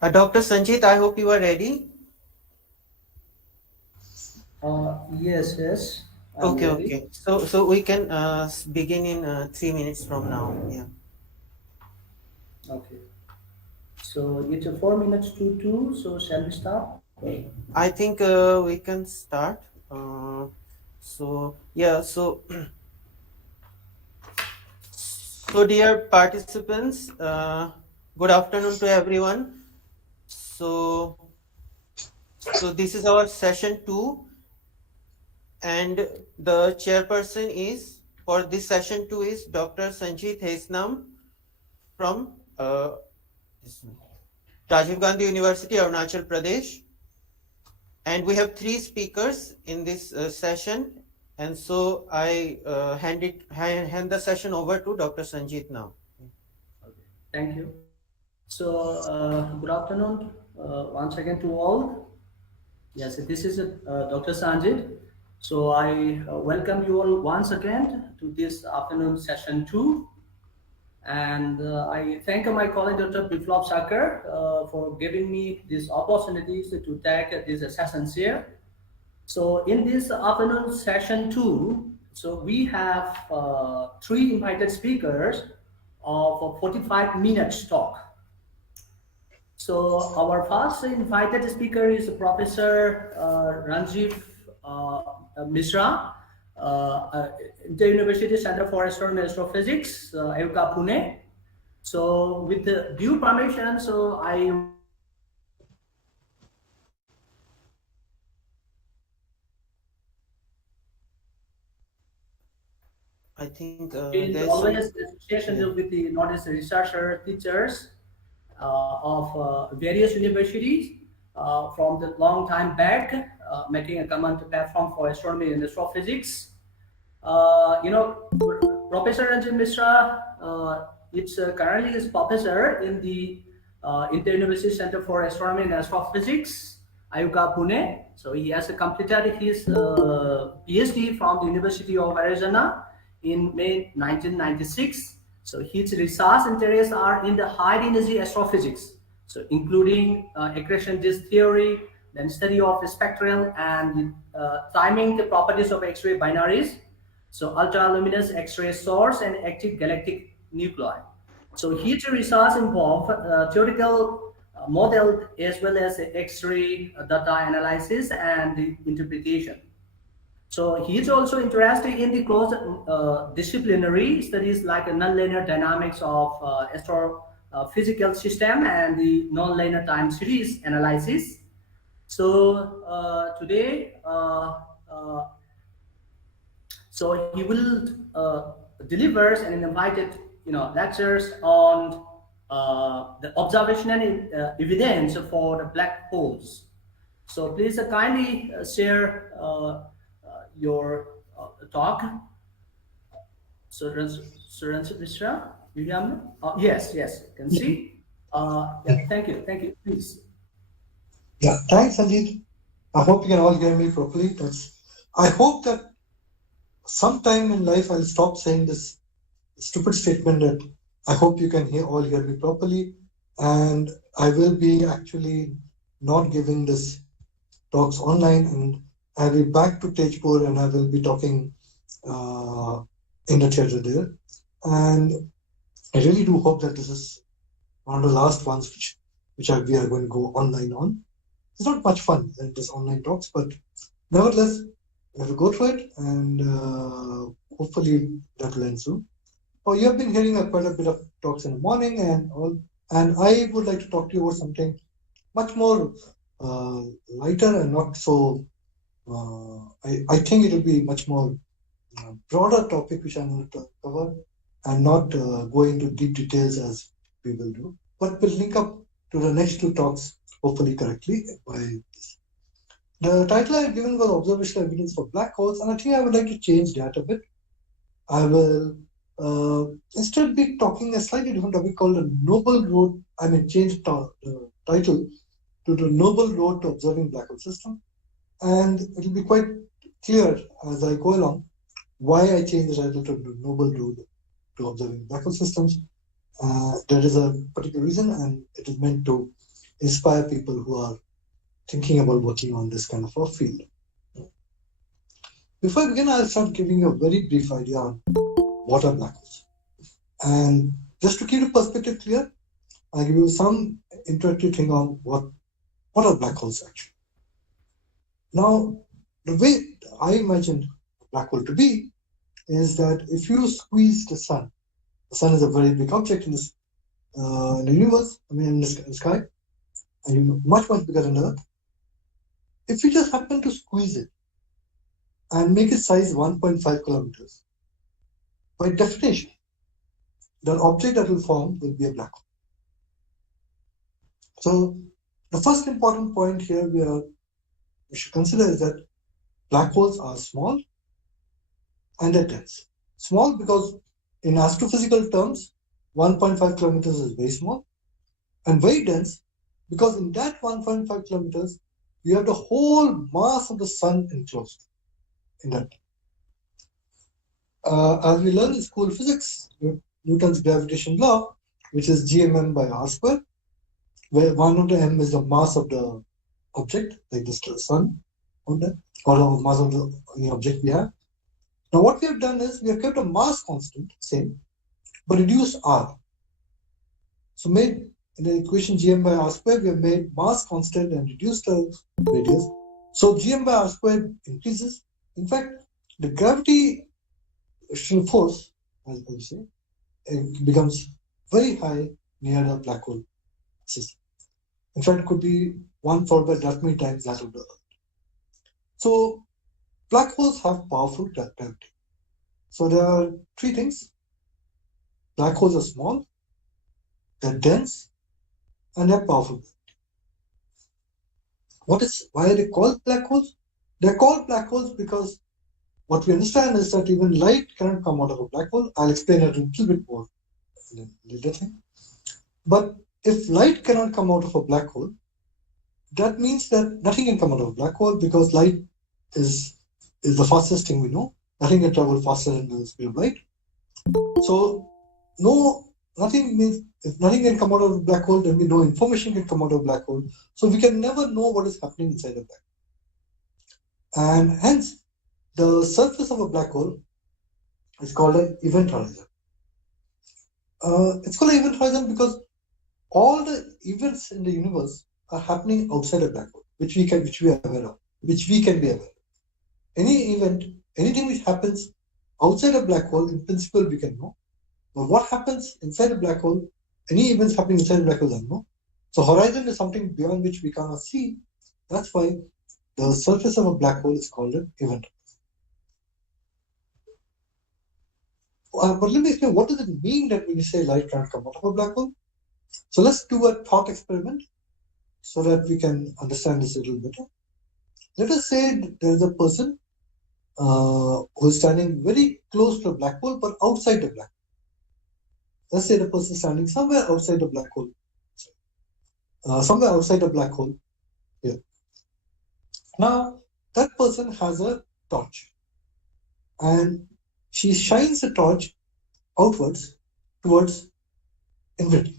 Dr. Sanjit, I hope you are ready. Yes, I'm Okay, ready. okay. So we can begin in 3 minutes from now. Yeah. Okay. So it's a 4 minutes to 2. So shall we start? I think we can start. So yeah, so dear participants, good afternoon to everyone. So this is our session 2, and the chairperson is for this session 2 is Dr. Sanjit Hesnam from Rajiv Gandhi University, Arunachal Pradesh. And we have 3 speakers in this session. And so I hand the session over to Dr. Sanjit now. Okay. Thank you. So good afternoon once again to all. Yes, this is Dr. Sanjit. So I welcome you all once again to this afternoon session 2. And I thank my colleague Dr. Biplop Sarkar for giving me this opportunity to take this session here. So in this afternoon session 2, so we have 3 invited speakers of 45 minutes talk. So our first invited speaker is Professor Ranjiv Mishra, the University Center for Astronomy and Astrophysics, Etheap Pune. So with the due permission, so I think is there's some. always association with the Northeast researcher teachers of various universities from the long time back, making a common platform for astronomy and astrophysics. Professor Ranjit Mishra, it's currently is professor in the Inter-University Center for Astronomy and Astrophysics, Ayuka, Pune. So he has completed his PhD from the University of Arizona in May 1996. So his research interests are in the high energy astrophysics, so including accretion disk theory, then study of spectral and timing the properties of X-ray binaries, so ultra-luminous X-ray source and active galactic nuclei. So his research involve theoretical model as well as X-ray data analysis and the interpretation. So he is also interested in the close disciplinary studies like nonlinear dynamics of astrophysical system and the nonlinear time series analysis. So today, so he will deliver and invited lectures on the observational evidence for the black holes. So please kindly share your talk. So Mishra, you hear me? Yes, can see. Yeah, thank you, please. Yeah, thanks, Sanjit. I hope you can all hear me properly. I hope that sometime in life I'll stop saying this stupid statement that I hope you can all hear me properly, and I will be actually not giving this talks online, and I'll be back to Tezpur and I will be talking in the theater there. And I really do hope that this is one of the last ones which we are going to go online on. It's not much fun in this online talks, but nevertheless, we have to go through it, and hopefully that will end soon. Oh, you have been hearing quite a bit of talks in the morning and all, and I would like to talk to you about something much more lighter and not so. I think it will be much more broader topic which I'm going to cover, and not go into deep details as we will do, but will link up to the next 2 talks hopefully correctly by this. The title I have given was Observational Evidence for Black Holes, and I think I would like to change that a bit. I will instead be talking a slightly different topic called the Noble Road. Change the title to the Noble Road to Observing Black Hole System, and it will be quite clear as I go along why I changed the title to the Noble Road to Observing Black Hole Systems. There is a particular reason, and it is meant to inspire people who are thinking about working on this kind of a field. Before I begin, I'll start giving you a very brief idea on what are black holes. And just to keep the perspective clear, I'll give you some introductory thing on what are black holes actually. Now, the way I imagined a black hole to be is that if you squeeze the sun is a very big object in this in the universe, in the sky, and much bigger than Earth. If you just happen to squeeze it and make its size 1.5 kilometers, by definition, the object that will form will be a black hole. So the first important point here we should consider is that black holes are small and they're dense. Small because in astrophysical terms, 1.5 kilometers is very small, and very dense because in that 1.5 kilometers, you have the whole mass of the sun enclosed in that. As we learned in school physics, Newton's gravitation law, which is gmm by r square, where 1 over m is the mass of the object, like the sun, or the mass of the object we have. Now what we have done is we have kept a mass constant, same, but reduced r. So made in the equation gm by r square, we have made mass constant and reduced the radius. So gm by r square increases. In fact, the gravitational force, as I say, it becomes very high near the black hole system. In fact, it could be 1 followed by that many times that of the Earth. So black holes have powerful gravity. So there are three things. Black holes are small, they're dense, and they're powerful. Why are they called black holes? They're called black holes because what we understand is that even light cannot come out of a black hole. I'll explain it a little bit more in a later thing. But if light cannot come out of a black hole, that means that nothing can come out of a black hole because light is the fastest thing we know. Nothing can travel faster than the speed of light. So nothing means if nothing can come out of a black hole, then no information can come out of a black hole. So we can never know what is happening inside a black hole. And hence, the surface of a black hole is called an event horizon. It's called an event horizon because all the events in the universe are happening outside a black hole, which we can be aware of. Any event, anything which happens outside a black hole, in principle, we can know. But what happens inside a black hole, any events happening inside a black hole, I don't know. So horizon is something beyond which we cannot see. That's why the surface of a black hole is called an event horizon. But let me explain, what does it mean that when you say light can't come out of a black hole? So let's do a thought experiment so that we can understand this a little better. Let us say there is a person who is standing very close to a black hole, but outside the black hole. Let's say the person is standing somewhere outside the black hole. Somewhere outside the black hole here. Now, that person has a torch. And she shines the torch outwards towards infinity.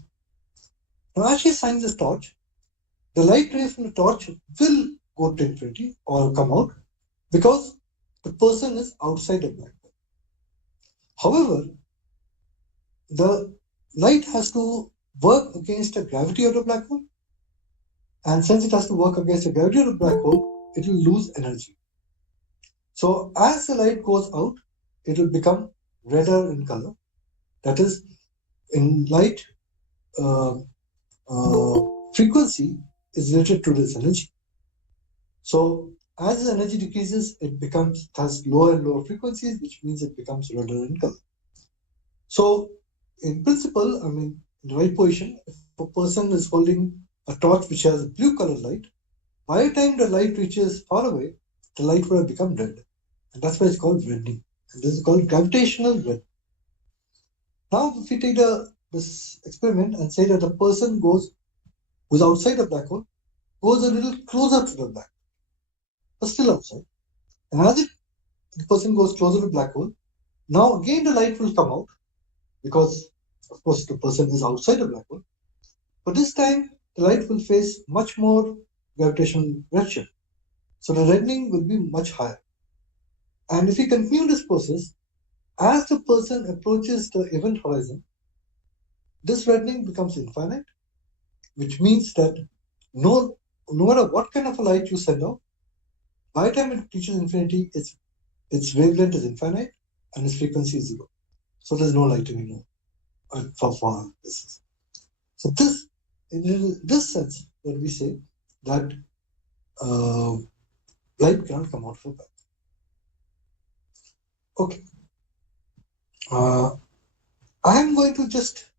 Now, as she shines this torch, the light rays from the torch will go to infinity or come out because the person is outside the black hole. However, the light has to work against the gravity of the black hole, and since it has to work against the gravity of the black hole, it will lose energy. So as the light goes out, it will become redder in color. That is, in light, frequency is related to this energy. So as the energy decreases, it has lower and lower frequencies, which means it becomes redder in color. So in principle, in the right position, if a person is holding a torch which has blue color light, by the time the light reaches far away, the light would have become red. And that's why it's called reddening. And this is called gravitational red. Now, if we take this experiment and say that the person who's outside the black hole, goes a little closer to the black hole, but still outside. And as the person goes closer to the black hole, now again the light will come out because, of course, the person is outside the black hole. But this time, the light will face much more gravitational redshift. So the reddening will be much higher. And if we continue this process, as the person approaches the event horizon, this reddening becomes infinite, which means that no matter what kind of a light you send out, by the time it reaches infinity, its wavelength is infinite and its frequency is zero. So there's no light anymore for this. So this, in this sense, that we say that light cannot come out of a black hole. Okay. I am going to just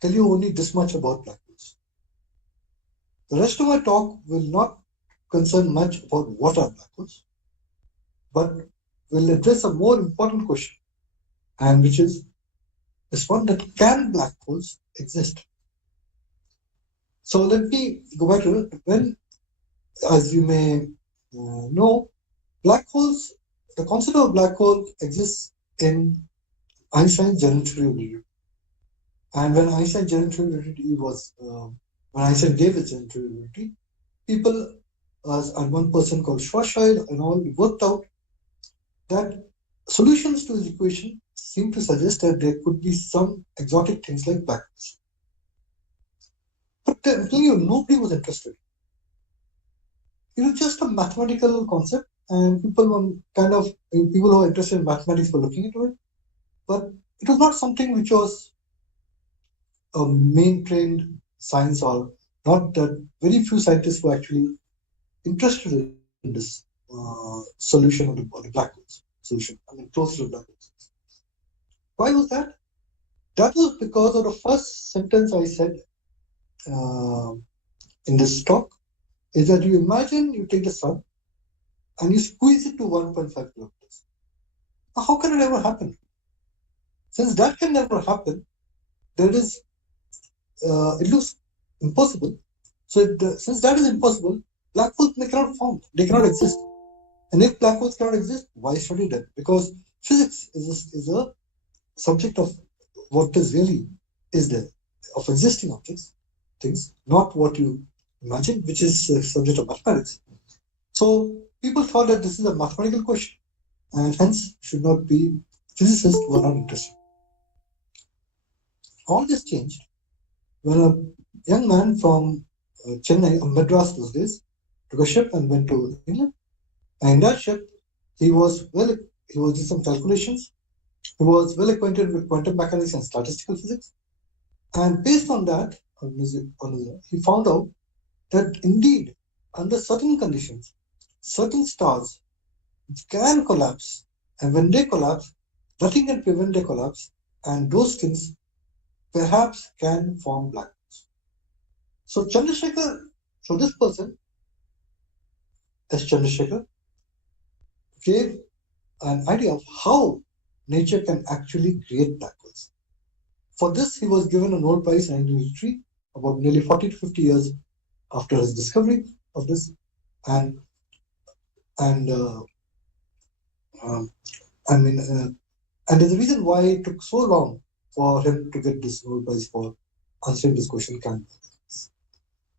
tell you only this much about black holes. The rest of my talk will not concern much about what are black holes, but will address a more important question, and which is this one, that can black holes exist? So let me go back to it. When, as you may know, black holes, the concept of black hole exists in Einstein's general relativity. And when Einstein's general relativity was, when Einstein gave his general relativity, people, and one person called Schwarzschild and all, worked out that solutions to his equation seem to suggest that there could be some exotic things like black holes. But I'm telling you, nobody was interested. It was just a mathematical concept, and people who are interested in mathematics were looking into it. But it was not something which was a main-trained science, or not that very few scientists were actually interested in this solution of the black holes solution. I mean, close to the black holes. Why was that? That was because of the first sentence I said in this talk, is that you imagine you take the sun and you squeeze it to 1.5 kilometers. Now, how can it ever happen? Since that can never happen, there is it looks impossible. So since that is impossible, black holes cannot form. They cannot exist. And if black holes cannot exist, why study them? Because physics is a subject of what is really is there, of existing objects, things, not what you imagine, which is a subject of mathematics. So people thought that this is a mathematical question, and hence should not be, physicists were not interested. All this changed when a young man from Chennai, Madras those days, took a ship and went to England. And in that ship, he did some calculations. He was well acquainted with quantum mechanics and statistical physics. And based on that, he found out that indeed, under certain conditions, certain stars can collapse. And when they collapse, nothing can prevent their collapse. And those things perhaps can form black holes. So this person, S. Chandrasekhar, gave an idea of how nature can actually create black holes. For this, he was given a Nobel Prize in 1983, about nearly 40 to 50 years after his discovery of this, and there's a reason why it took so long for him to get this Nobel Prize for answering this question,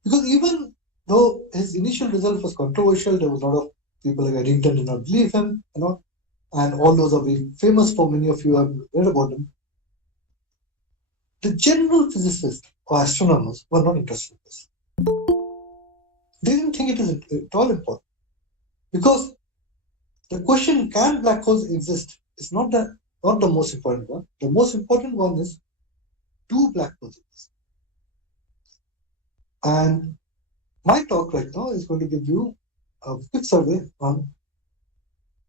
because even though his initial result was controversial, there was a lot of people like Eddington did not believe him, and all those are very famous. For many of you have read about them. The general physicists or astronomers were not interested in this. They didn't think it is at all important, because the question, can black holes exist, is not the most important one. The most important one is, do black holes exist? And my talk right now is going to give you a quick survey on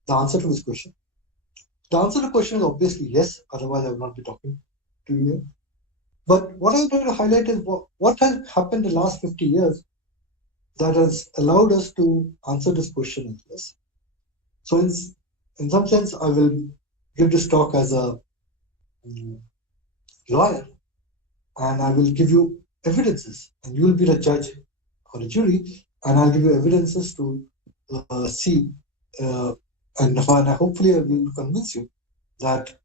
the answer to this question. The answer to the question is obviously yes, otherwise I would not be talking to you. But what I'm going to highlight is what has happened in the last 50 years that has allowed us to answer this question in yes. So in some sense, I will give this talk as a lawyer, and I will give you evidences, and you will be the judge or the jury, and I'll give you evidences to see, and hopefully I will convince you that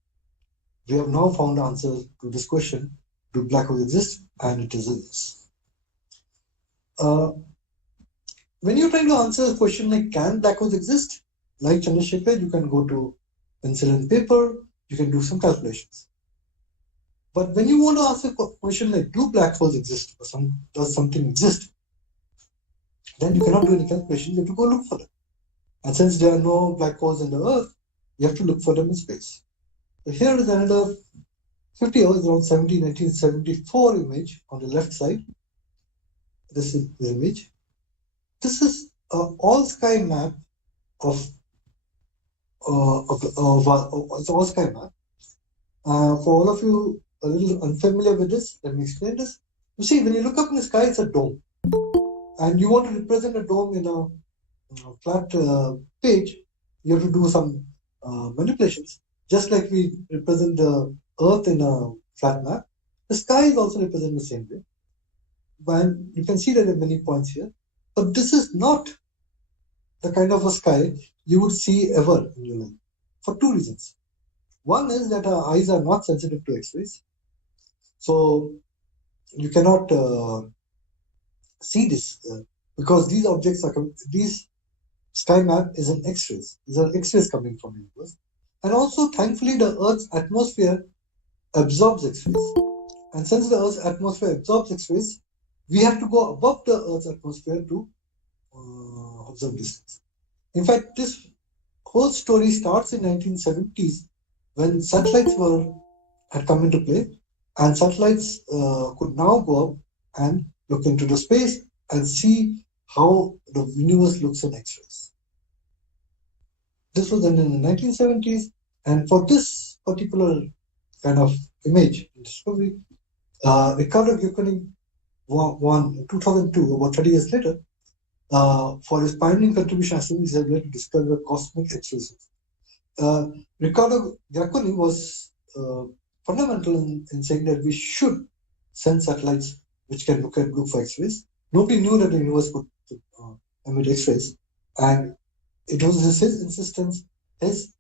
we have now found the answer to this question: do black holes exist? And it is a yes. Uh, when you're trying to answer a question like can black holes exist, like Chandrasekhar, you can go to pencil and paper, you can do some calculations. But when you want to answer a question like do black holes exist or does something exist, then you cannot do any calculation, you have to go look for them. And since there are no black holes in the Earth, you have to look for them in space. So here is another 50 years, around 1974 image on the left side. This is the image. This is an all-sky map of it's all-sky map. For all of you a little unfamiliar with this, let me explain this. You see, when you look up in the sky, it's a dome, and you want to represent a dome in a flat page. You have to do some manipulations, just like we represent the Earth in a flat map. The sky is also represented the same way. And you can see that there are many points here, but this is not the kind of a sky you would see ever in your life for two reasons. One is that our eyes are not sensitive to X-rays, so you cannot see this because these objects are these sky map is in X-rays. These are X-rays coming from the universe, and also thankfully the Earth's atmosphere absorbs X-rays, and since the Earth's atmosphere absorbs X-rays, we have to go above the Earth's atmosphere to observe distance. In fact, this whole story starts in 1970s when satellites had come into play, and satellites could now go up and look into the space and see how the universe looks in X-rays. This was in the 1970s, and for this particular kind of image discovery, Ricardo Giucconi won in 2002, about 30 years later, for his pioneering contribution as he's able to discover cosmic X-rays. Ricardo Giucconi was fundamental in saying that we should send satellites which can look for X-rays. Nobody knew that the universe could emit X-rays, and it was his insistence, his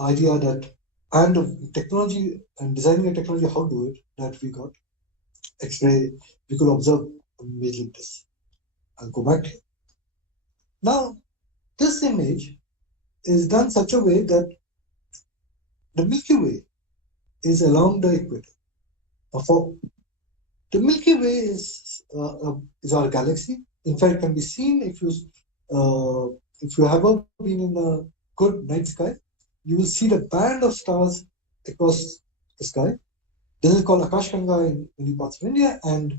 idea that, and the technology and designing a technology how to do it, that we got X-ray, we could observe an image like this. I'll go back here. Now, this image is done such a way that the Milky Way is along the equator. The Milky Way is our galaxy. In fact, it can be seen if you have ever been in a good night sky, you will see the band of stars across the sky. This is called Akashganga in many parts of India, and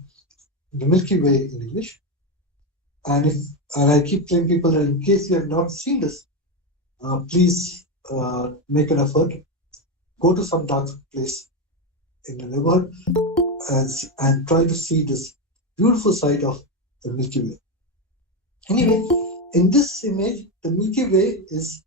the Milky Way in English. And I keep telling people that in case you have not seen this, please make an effort, go to some dark place in the neighborhood and try to see this beautiful sight of the Milky Way. Anyway, in this image, the Milky Way is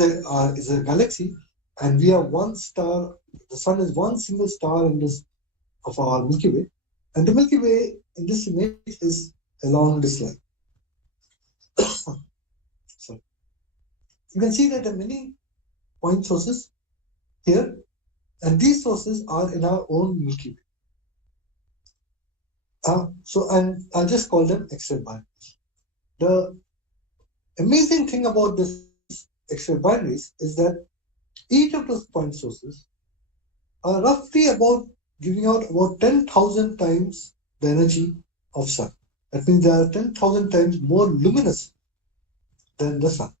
a galaxy, and we are one star. The sun is one single star of our Milky Way, and the Milky Way in this image is along this line. So you can see that there are many point sources here, and these sources are in our own Milky Way. And I'll just call them X-ray binaries. The amazing thing about this X-ray binaries is that each of those point sources are roughly about giving out about 10,000 times the energy of sun. That means they are 10,000 times more luminous than the sun.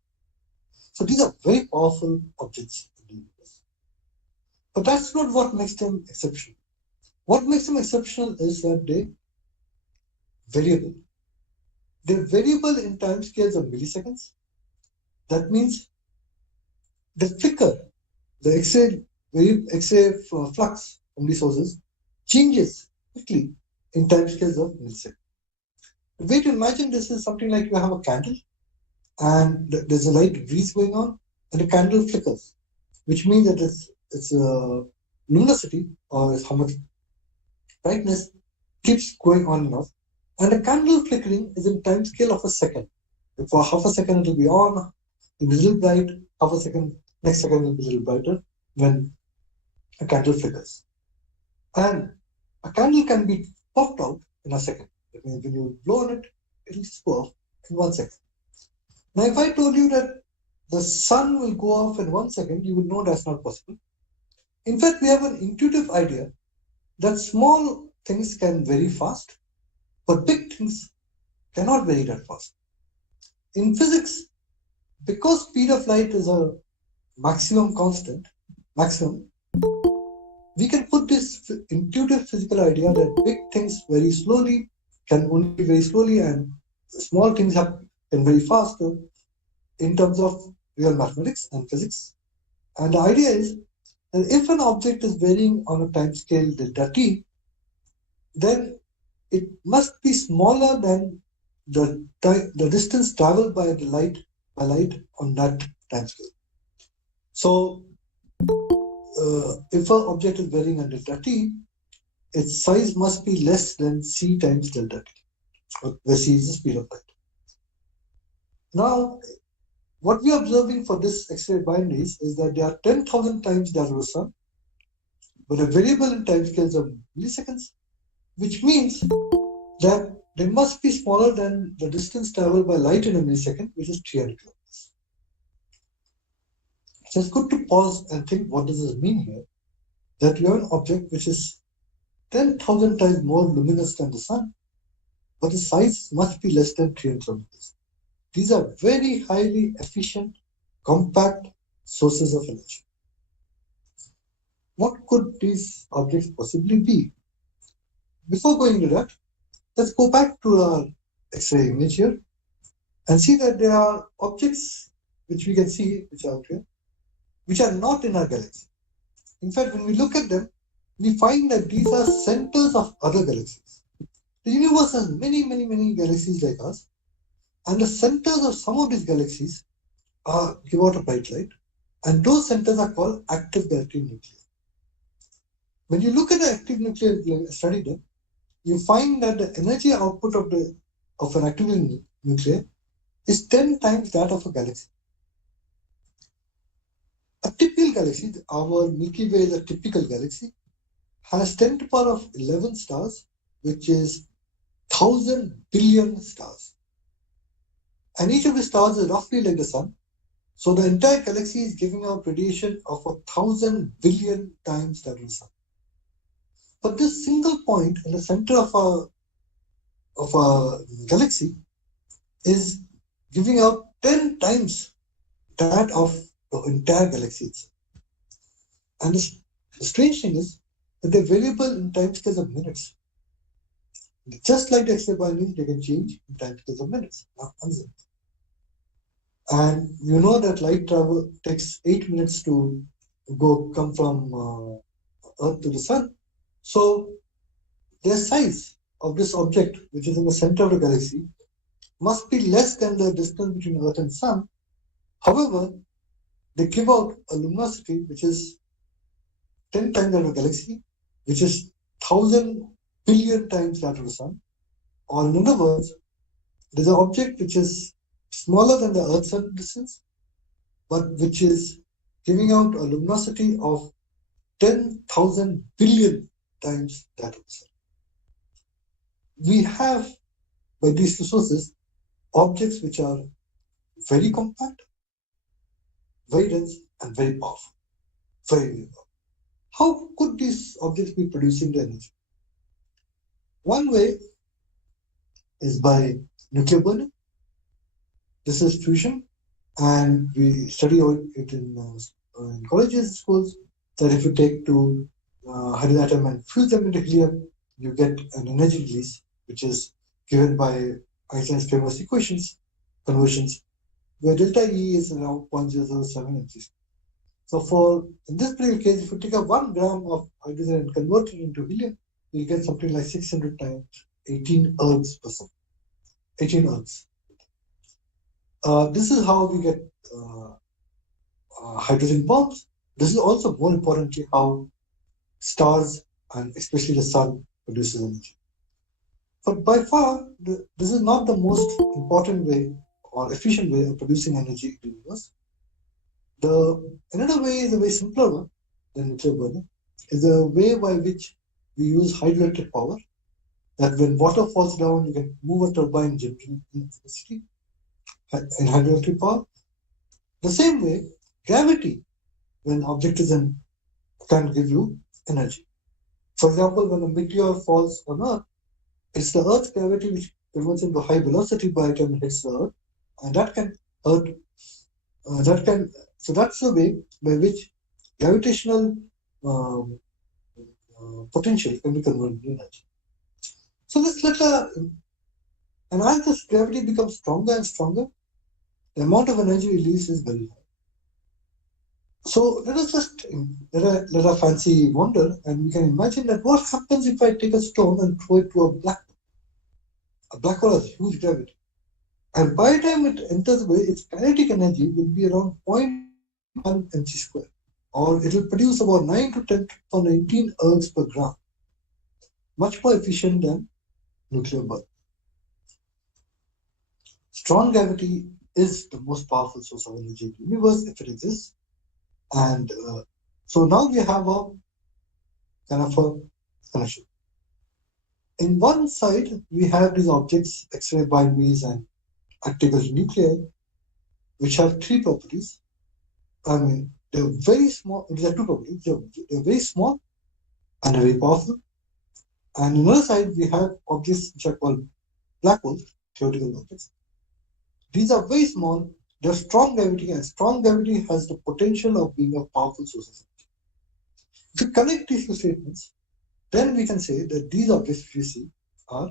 So these are very powerful objects in the universe. But that's not what makes them exceptional. What makes them exceptional is that they're variable. They're variable in time scales of milliseconds. That means the flicker, the X-ray flux from these sources changes quickly in time scales of milliseconds. The way to imagine this is something like you have a candle, and there's a light breeze going on, and the candle flickers, which means that its luminosity, or how much brightness, keeps going on and off. And the candle flickering is in time scale of a second. For half a second it will be on, it will be a little bright, half a second, next second it will be a little brighter when a candle flickers. And a candle can be popped out in a second. That means when you blow on it, it will go off in 1 second. Now, if I told you that the sun will go off in 1 second, you would know that's not possible. In fact, we have an intuitive idea that small things can vary fast, but big things cannot vary that fast. In physics, because speed of light is a maximum constant, we can put this intuitive physical idea that big things very slowly, can only very slowly, and small things can very faster in terms of real mathematics and physics. And the idea is that if an object is varying on a time scale delta t, then it must be smaller than the distance traveled by the light on that time scale. So if an object is varying on delta t, its size must be less than c times delta t, where c is the speed of light. Now, what we are observing for this X-ray binaries is that they are 10,000 times that of the sun, but a variable in time scales of milliseconds, which means that they must be smaller than the distance traveled by light in a millisecond, which is 300 kilometers. So it's good to pause and think, what does this mean here? That you have an object which is 10,000 times more luminous than the sun, but the size must be less than 300 kilometers. These are very highly efficient, compact sources of energy. What could these objects possibly be? Before going to that, let's go back to our X-ray image here and see that there are objects which we can see, which are out here, which are not in our galaxy. In fact, when we look at them, we find that these are centers of other galaxies. The universe has many, many, many galaxies like us, and the centers of some of these galaxies give out a bright light, and those centers are called active galactic nuclei. When you look at the active nuclei and study them, you find that the energy output of an active nuclei is 10 times that of a galaxy. A typical galaxy, our Milky Way is a typical galaxy, has 10 to the power of 11 stars, which is 1,000 billion stars. And each of the stars is roughly like the sun. So the entire galaxy is giving out radiation of 1,000 billion times that of the sun. But this single point in the center of a galaxy is giving out 10 times that of the entire galaxy itself. And the strange thing is that they're variable in time scales of minutes. Just like the X-ray binaries, they can change in time scales of minutes. And you know that light travel takes 8 minutes to come from Earth to the sun. So the size of this object, which is in the center of the galaxy, must be less than the distance between Earth and Sun. However, they give out a luminosity which is 10 times that of the galaxy, which is 1,000 billion times that of the sun. Or in other words, there's an object which is smaller than the Earth-Sun distance, but which is giving out a luminosity of 10,000 billion times that of the sun. We have, by these two sources, objects which are very compact, very dense, and very powerful. Very powerful. How could these objects be producing the energy? One way is by nuclear burning. This is fusion, and we study it in colleges and schools, that if you take two hydrogen atoms and fuse them into helium, you get an energy release, which is given by Einstein's famous conversions, where delta E is around 0.007 mg. So in this particular case, if you take 1 gram of hydrogen and convert it into helium, you get something like 600 times 18 ergs per second. 18 ergs. This is how we get hydrogen bombs. This is also, more importantly, how stars and especially the sun produces energy. But by far, this is not the most important way or efficient way of producing energy in the universe. Another way is a way simpler one than nuclear burning, is a way by which we use hydroelectric power. that when water falls down, you can move a turbine generating electricity in hydroelectric power. The same way, gravity, when object is in, can give you energy. For example, when a meteor falls on Earth, it's the Earth's gravity which converts into high velocity by the time it hits the Earth, and that can hurt. So that's the way by which gravitational potential can be converted into energy. So and as this gravity becomes stronger and stronger, the amount of energy released is very high. So let us just let our fancy wander, and we can imagine that what happens if I take a stone and throw it to a black hole. A black hole has huge gravity, and by the time it enters away, its kinetic energy will be around 0.1 mc square, or it will produce about 9 to 10 to the 19 ergs per gram, much more efficient than nuclear bulb. Strong gravity is the most powerful source of energy in the universe if it exists. And so now we have a kind of a connection. In one side, we have these objects, X-ray binaries and activated nuclei, which have three properties. I mean, they're very small. There are two properties. They're very small and very powerful. And on the other side, we have objects which are called black holes, theoretical objects. These are very small. They have strong gravity, and strong gravity has the potential of being a powerful source of energy. If you connect these two statements, then we can say that these objects which we see are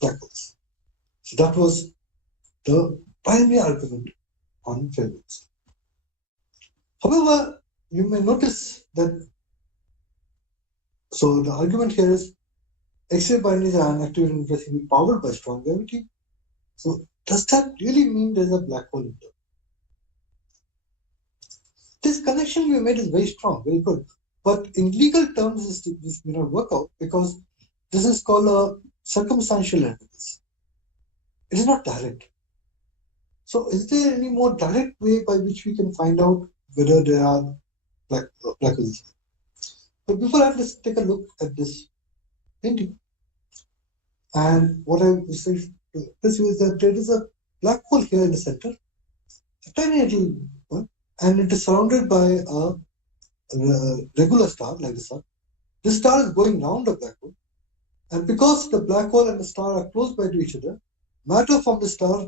black holes. So that was the primary argument on wavelengths. However, you may notice that, so the argument here is X-ray binaries are inactivated and can be powered by strong gravity. So does that really mean there's a black hole in there? This connection we made is very strong, very good. But in legal terms, this may not work out because this is called a circumstantial evidence. It is not direct. So is there any more direct way by which we can find out whether there are black holes? But before that, let's take a look at this painting. And what I will say is that there is a black hole here in the center, a tiny little one, and it is surrounded by a regular star like the sun. This star is going round the black hole, and because the black hole and the star are close by to each other, matter from the star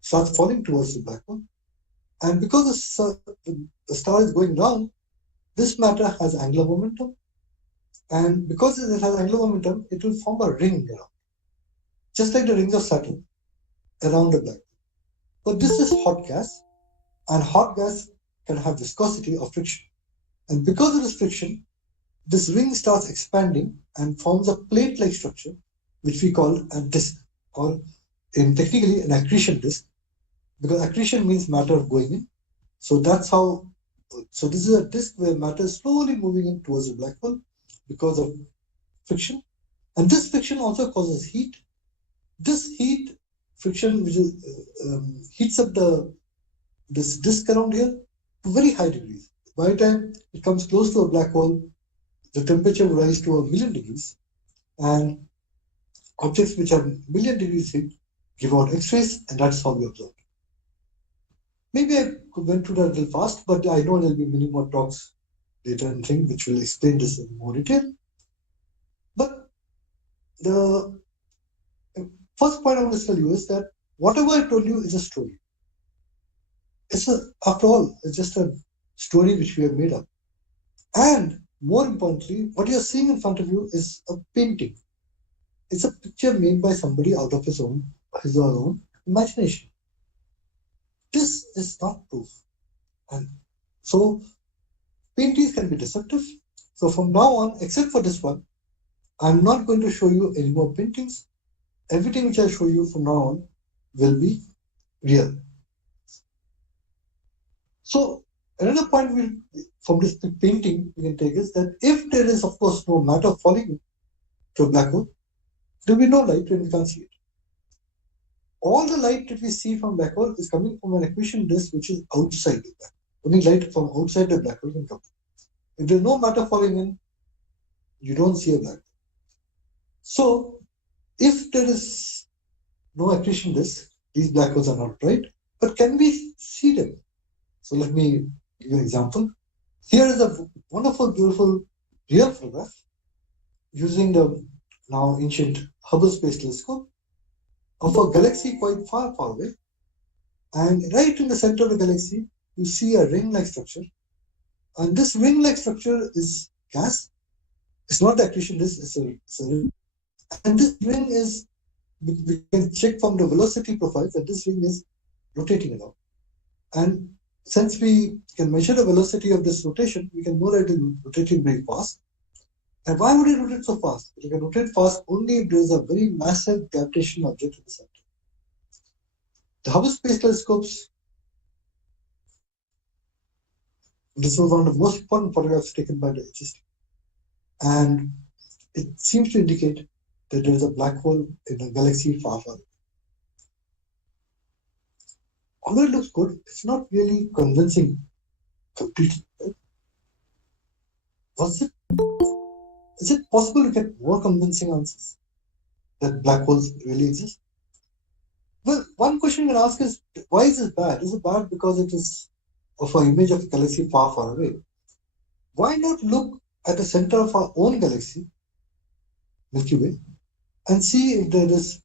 starts falling towards the black hole, and because the star is going round, this matter has angular momentum, and because it has angular momentum, it will form a ring around, just like the rings of Saturn around the black hole. But this is hot gas, and hot gas can have viscosity or friction. And because of this friction, this ring starts expanding and forms a plate-like structure, which we call a disk, or in technically an accretion disk, because accretion means matter going in. So that's how. So this is a disk where matter is slowly moving in towards the black hole because of friction, and this friction also causes heat. This friction, which is heats up this disk around here to very high degrees. By the time it comes close to a black hole, the temperature will rise to 1,000,000 degrees, and objects which are 1,000,000 degrees heat give out X-rays, and that's how we observe. Maybe I went through that a little fast, but I know there'll be many more talks later and things which will explain this in more detail. But the first point I want to tell you is that whatever I told you is a story. After all, it's just a story which we have made up. And more importantly, what you're seeing in front of you is a painting. It's a picture made by somebody out of his or her own imagination. This is not proof. And so paintings can be deceptive. So from now on, except for this one, I'm not going to show you any more paintings. Everything which I show you from now on will be real. So another point from this painting we can take is that if there is, of course, no matter falling to a black hole, there will be no light when we can't see it. All the light that we see from black hole is coming from an accretion disk which is outside the black hole. Only light from outside the black hole can come. If there's no matter falling in, you don't see a black hole. So If there is no accretion disk, these black holes are not bright. But can we see them? So let me give you an example. Here is a wonderful, beautiful real photograph using the now ancient Hubble Space Telescope of a galaxy quite far, far away. And right in the center of the galaxy, you see a ring-like structure. And this ring-like structure is gas. It's not the accretion disk, it's a ring. And this ring is, we can check from the velocity profile that this ring is rotating around. And since we can measure the velocity of this rotation, we can know that it is rotating very fast. And why would it rotate so fast? It can rotate fast only if there is a very massive gravitational object in the center. The Hubble Space Telescopes, this was one of the most important photographs taken by the HST. And it seems to indicate that there is a black hole in a galaxy far, far away. Although it looks good, it's not really convincing completely. Right? Is it possible to get more convincing answers that black holes really exist? Well, one question you can ask is, why is this bad? Is it bad because it is of an image of a galaxy far, far away? Why not look at the center of our own galaxy, Milky Way, and see if there is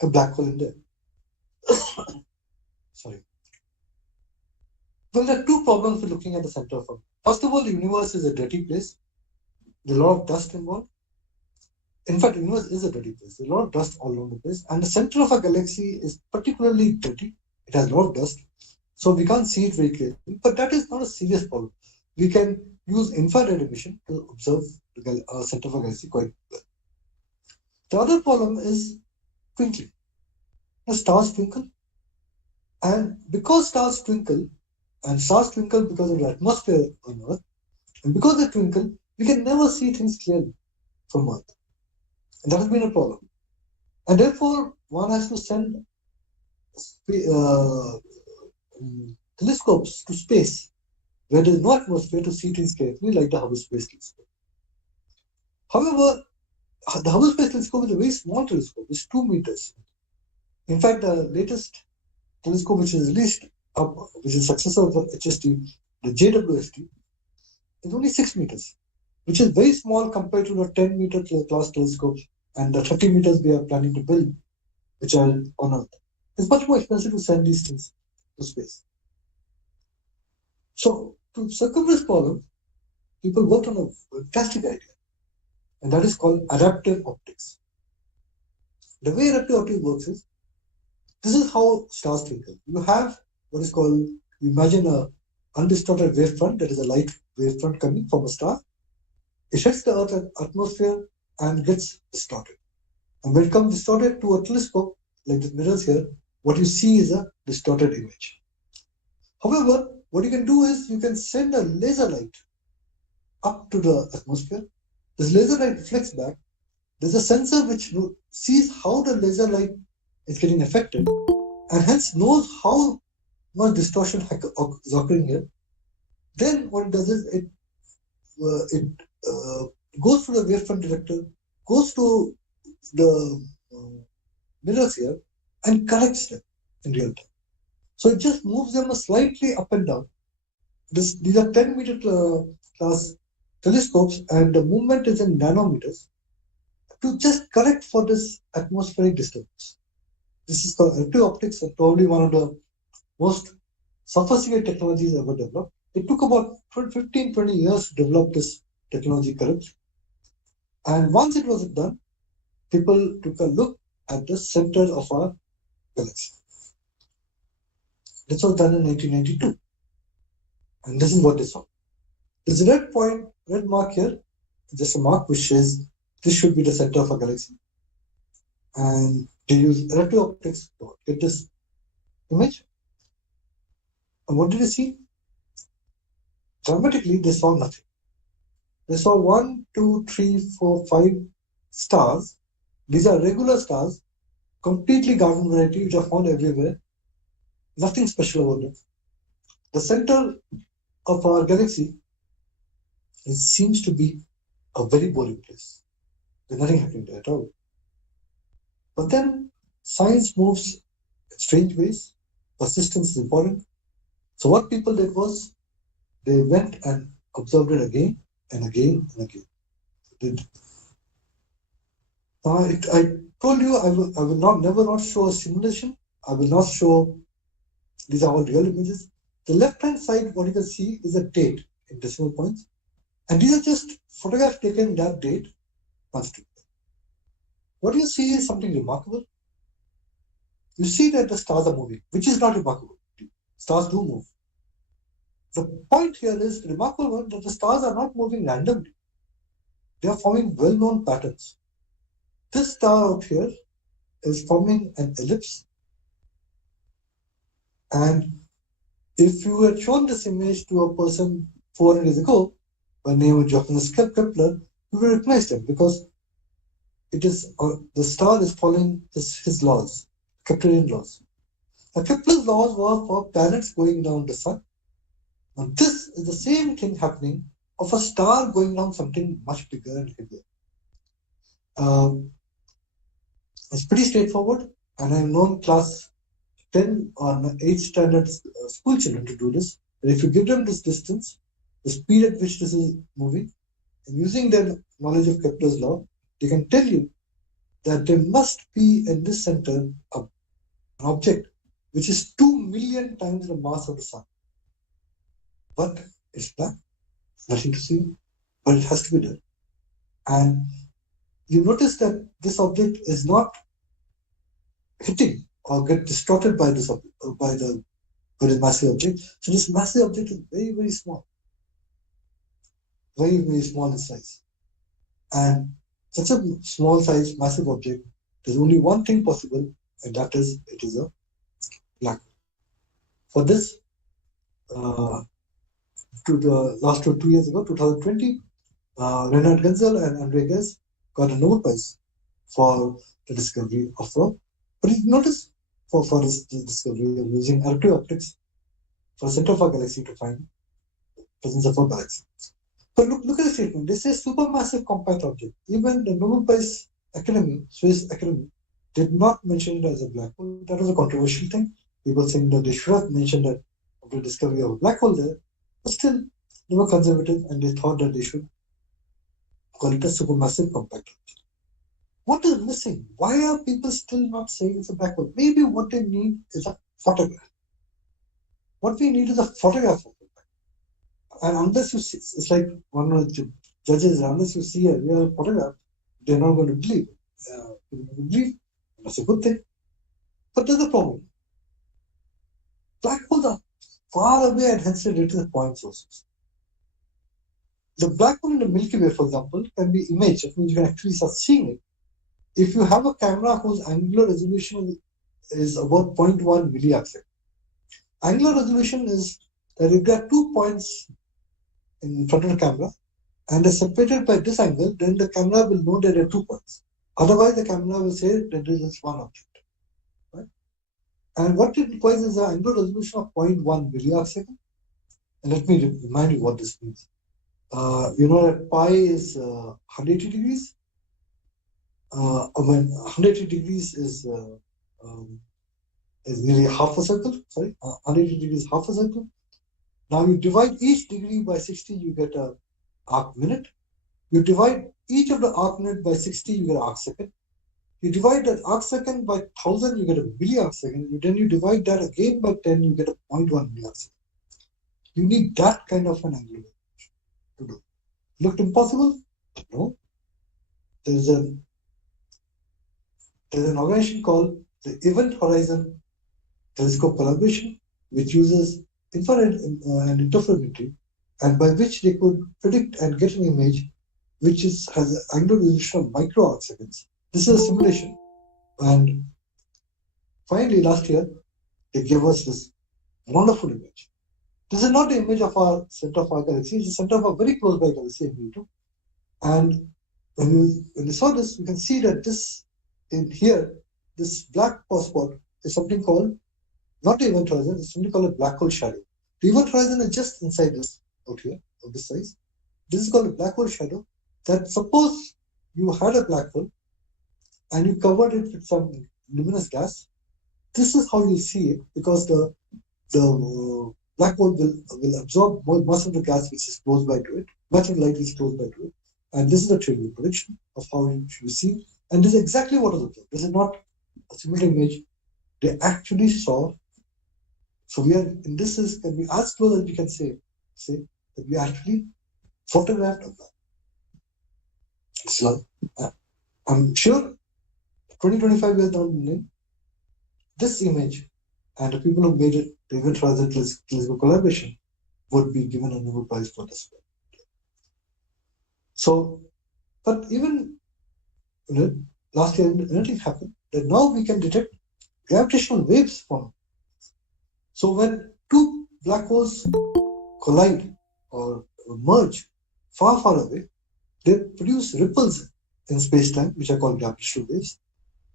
a black hole in there? Sorry. Well, there are two problems with looking at the center of it. First of all, the universe is a dirty place. There's a lot of dust involved. In fact, the universe is a dirty place. There's a lot of dust all over the place. And the center of a galaxy is particularly dirty. It has a lot of dust. So we can't see it very clearly. But that is not a serious problem. We can use infrared emission to observe the center of a galaxy quite well. The other problem is twinkling. The stars twinkle. And because stars twinkle, because of the atmosphere on Earth, and because they twinkle, we can never see things clearly from Earth. And that has been a problem. And therefore, one has to send telescopes to space where there is no atmosphere to see things carefully, like the Hubble Space Telescope. However, the Hubble Space Telescope is a very small telescope. It's 2 meters. In fact, the latest telescope which is released, which is successor of HST, the JWST, is only 6 meters, which is very small compared to the 10-meter class telescopes and the 30 meters we are planning to build, which are on Earth. It's much more expensive to send these things to space. So, to circumvent this problem, people worked on a fantastic idea, and that is called adaptive optics. The way adaptive optics works is, this is how stars twinkle. You have what is called, you imagine a undistorted wavefront, that is a light wavefront coming from a star. It hits the Earth atmosphere and gets distorted. And when it comes distorted to a telescope, like the mirrors here, what you see is a distorted image. However, what you can do is you can send a laser light up to the atmosphere. This laser light reflects back. There's a sensor which sees how the laser light is getting affected and hence knows how much distortion is occurring here. Then what it does is it goes to the wavefront detector, goes to the mirrors here and corrects them in real time. So it just moves them slightly up and down. These are 10-meter class telescopes and the movement is in nanometers to just correct for this atmospheric disturbance. This is called adaptive optics, and probably one of the most sophisticated technologies ever developed. It took about 15-20 years to develop this technology correctly. And once it was done, people took a look at the center of our galaxy. This was done in 1992. And this is what they saw. This red mark here, just a mark which says this should be the center of a galaxy. And they use adaptive optics to get this image. And what did they see? Dramatically, they saw nothing. They saw 1, 2, 3, 4, 5 stars. These are regular stars, completely garden variety, which are found everywhere. Nothing special about them. The center of our galaxy seems to be a very boring place. There's nothing happening there at all. But then science moves in strange ways. Persistence is important. So what people did was they went and observed it again and again and again. I told you I will never not show a simulation. I will not show, these are all real images. The left-hand side, what you can see is a date in decimal points. And these are just photographs taken that date. What you see is something remarkable. You see that the stars are moving, which is not remarkable. Stars do move. The point here is remarkable that the stars are not moving randomly. They are forming well-known patterns. This star out here is forming an ellipse. And if you had shown this image to a person 400 years ago, by name of Johannes Kepler, you will recognize them because it is the star is following his laws, Keplerian laws. Now, Kepler's laws were for planets going around the sun. Now, this is the same thing happening of a star going around something much bigger and heavier. It's pretty straightforward, and I've known class 10 or 8th standard school children to do this. And if you give them this distance, the speed at which this is moving, and using their knowledge of Kepler's law, they can tell you that there must be in this center an object which is 2 million times the mass of the sun. But it's black, nothing to see, but it has to be there. And you notice that this object is not hitting or get distorted by this object, by the massive object. So this massive object is very, very small. Very, very small in size. And such a small size, massive object, there's only one thing possible, and that is it is a black hole. For this, to the last 2 years ago, 2020, Reinhard Genzel and Andre Ghez got a Nobel Prize for the discovery of but notice for this discovery of using electro optics for the center of our galaxy to find the presence of a galaxy. But look at the statement. They say supermassive compact object. Even the Nobel Prize Academy, Swiss Academy, did not mention it as a black hole. That was a controversial thing. People saying that they should have mentioned that of the discovery of a black hole there, but still they were conservative and they thought that they should call it a supermassive compact object. What is missing? Why are people still not saying it's a black hole? Maybe what they need is a photograph. What we need is a photograph of it. And unless you see, it's like one of the judges, unless you see a real photograph, they're not going to believe. That's a good thing. But there's a problem. Black holes are far away and hence related to the point sources. The black hole in the Milky Way, for example, can be imaged. That means you can actually start seeing it. If you have a camera whose angular resolution is about 0.1 milliarcsecond. Angular resolution is that you get 2 points in front of the camera and they're separated by this angle, then the camera will know that there are 2 points. Otherwise, the camera will say that there is just one object. Right? And what it requires is an angular resolution of 0.1 milliarcsecond. And let me remind you what this means. You know that pi is 180 degrees. When 180 degrees is nearly half a circle. Sorry, 180 degrees is half a circle. Now you divide each degree by 60, you get an arc minute. You divide each of the arc minute by 60, you get an arc second. You divide that arc second by 1000, you get a milliarc second. Then you divide that again by 10, you get a 0.1 milliarc second. You need that kind of an angular to do. Looked impossible? No. There's an organization called the Event Horizon Telescope Collaboration, which uses infrared and interferometry, and by which they could predict and get an image which has an angular resolution of micro arc seconds. This is a simulation. And finally, last year, they gave us this wonderful image. This is not the image of our center of our galaxy, it's the center of a very close by galaxy, M2. And when you saw this, you can see that this in here, this black spot is something called, not the event horizon, it's something called a black hole shadow. The event horizon is just inside this, out here, of this size. This is called a black hole shadow. That suppose you had a black hole and you covered it with some luminous gas, this is how you see it, because the black hole will absorb much of the gas which is close by to it, much of the light which is close by to it. And this is a trivial prediction of how you should see. And this is exactly what was observed. This is not a simulated image. They actually saw. So we are, and this is, can be as close as we can say that we actually photographed a black. It's like, I'm sure 20-25 years down the line, this image and the people who made it, the Event Horizon Telescope collaboration, would be given a Nobel Prize for this. So, but even last year, anything happened that now we can detect gravitational waves from. So when two black holes collide or merge far, far away, they produce ripples in space-time, which are called gravitational waves.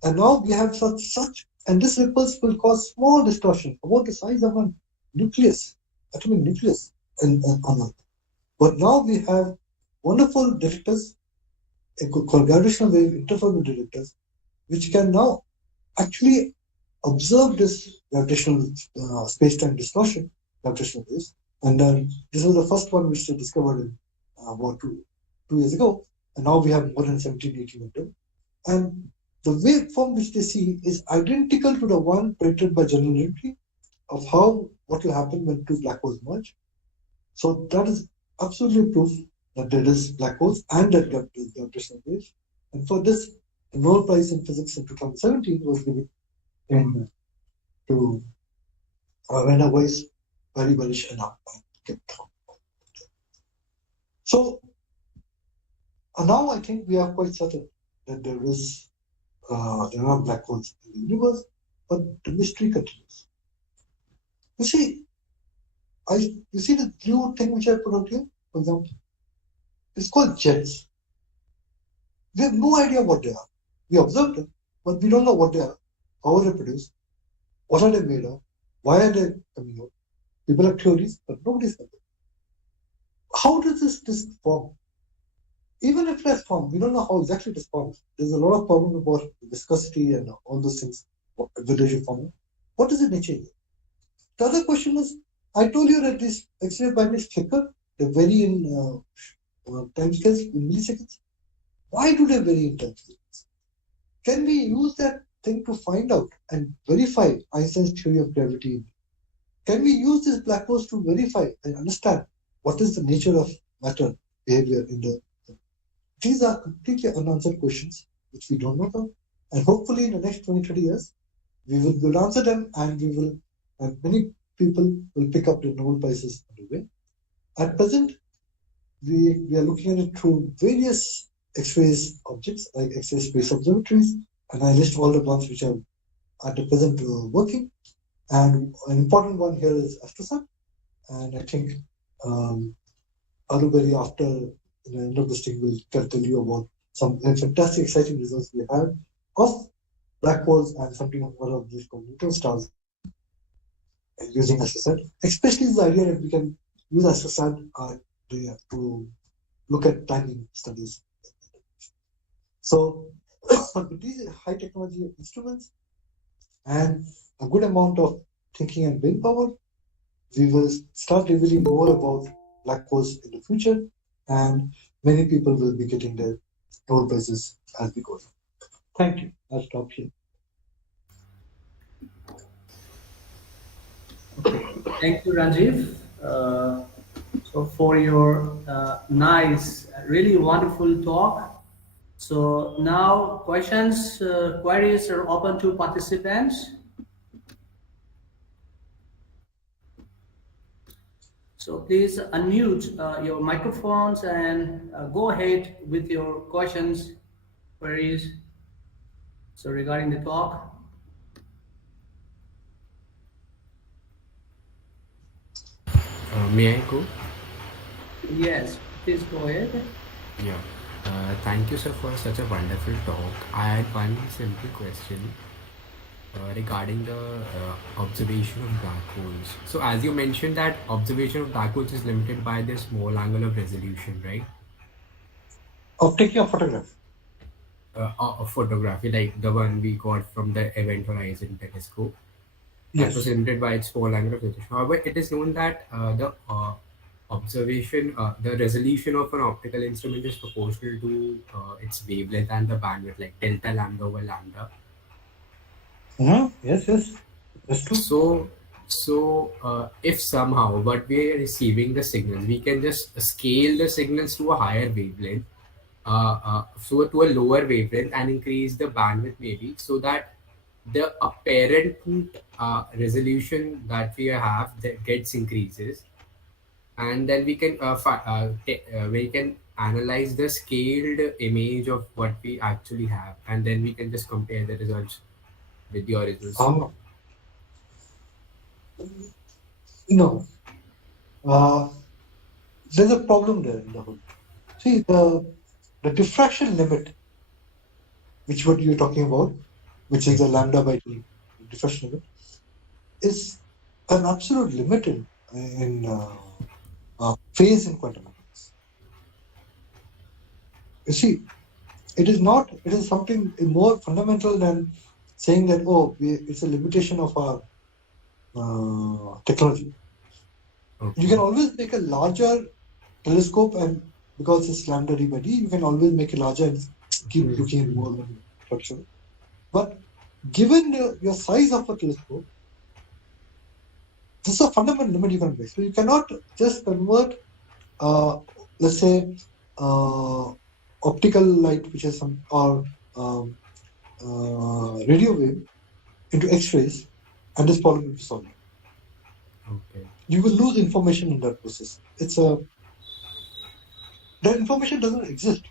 And now we have such, and these ripples will cause small distortion about the size of a nucleus, atomic nucleus on Earth. But now we have wonderful detectors called gravitational wave interferometer detectors, which can now actually observe this gravitational space-time distortion, gravitational waves. And this was the first one which they discovered in about two years ago. And now we have more than 17-18 of them. And the waveform which they see is identical to the one predicted by general relativity of what will happen when two black holes merge. So that is absolutely proof that there is black holes and that gravitational waves. And for this, the Nobel Prize in Physics in 2017 was given to Werner Weiss, very bullish and up. So now I think we are quite certain that there are black holes in the universe, but the mystery continues. You see the blue thing which I put out here, for example, it's called jets. We have no idea what they are. We observed them, but we don't know what they are, how are they produced, what are they made of, why are they coming out. People have theories, but nobody's got them. How does this form? Even if it's formed, we don't know how exactly it is formed. There's a lot of problems about viscosity and all those things, vibration forming. What is the nature here? The other question is, I told you that these X-ray binds flicker, they vary in time scales, in milliseconds. Why do they vary in time scales? Can we use that thing to find out and verify Einstein's theory of gravity? Can we use these black holes to verify and understand what is the nature of matter behavior in the. These are completely unanswered questions which we don't know about. And hopefully in the next 20-30 years, we will answer them, and many people will pick up the Nobel Prizes on the way. At present, we are looking at it through various X-rays objects, like X-ray space observatories, and I list all the ones which are at the present working. And an important one here is Astrosat, and I think Aluberi, after the end of this thing, will tell you about some fantastic, exciting results we have of black holes and something of one of these neutron stars using Astrosat, especially the idea that we can use Astrosat to look at timing studies. So, with these high technology instruments and a good amount of thinking and brain power, we will start revealing more about black holes in the future, and many people will be getting their Nobel Prizes as we go. Thank you. I'll stop here. Thank you, Rajiv. So for your nice, really wonderful talk. So now questions, queries are open to participants. So please unmute your microphones and go ahead with your questions, queries. So regarding the talk. May I go? Yes, please go ahead. Yeah. Thank you, sir, for such a wonderful talk. I had one simple question regarding the observation of black holes. So as you mentioned that observation of black holes is limited by this small angle of resolution, right? Of taking a photograph. a photography like the one we got from the Event Horizon telescope that was Yes. limited by its small angular resolution. However, it is known that the resolution of an optical instrument is proportional to its wavelength and the bandwidth, like delta lambda over lambda. Yes, yes, that's true. So, if somehow what we are receiving the signals, we can just scale the signals to a higher wavelength, so to a lower wavelength, and increase the bandwidth maybe, so that the apparent resolution that we have that gets increases, and then we can analyze the scaled image of what we actually have, and then we can just compare the results with the originals. No, there's a problem there in the whole. See, the diffraction limit, which what you're talking about, which is the lambda by T diffraction limit, is an absolute limit in phase in quantum mechanics. You see, it is not. It is something more fundamental than saying that it's a limitation of our technology. Okay. You can always make a larger telescope, and because it's lambda d by d, you can always make it larger and keep looking at more structure. But given your size of a telescope, this is a fundamental limit you can make. So you cannot just convert, let's say, optical light, which is some or radio wave, into X-rays, and this problem will be solved. Okay. You will lose information in that process. The information doesn't exist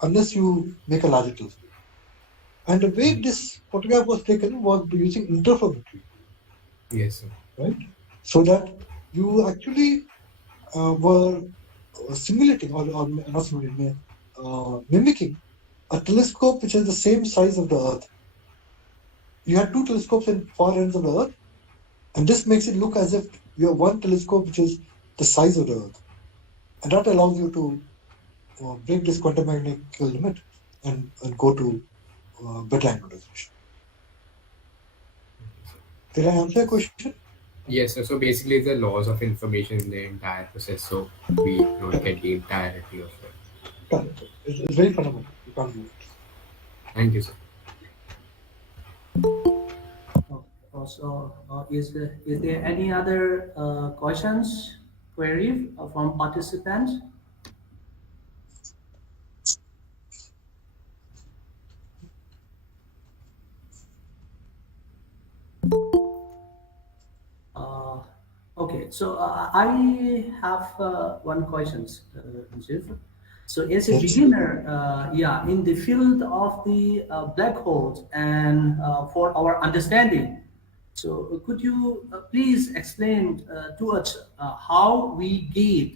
unless you make a larger telescope. And the way this photograph was taken was using interferometry. Yes, sir. Right? So that you actually were simulating or not simulating, mimicking a telescope which is the same size of the Earth. You had two telescopes in far ends of the Earth, and this makes it look as if you have one telescope which is the size of the Earth. And that allows you to break this quantum mechanical limit and go to better angular resolution. Did I answer your question? Yes, sir. So basically, the loss of information in the entire process, so we don't get the entirety of it. Correct. It's very fundamental. You can't do it. Thank you, sir. Also, is there any other questions, query from participants? Okay, so I have one question, Jeff. So as a beginner, in the field of the black holes and for our understanding, so could you please explain to us how we get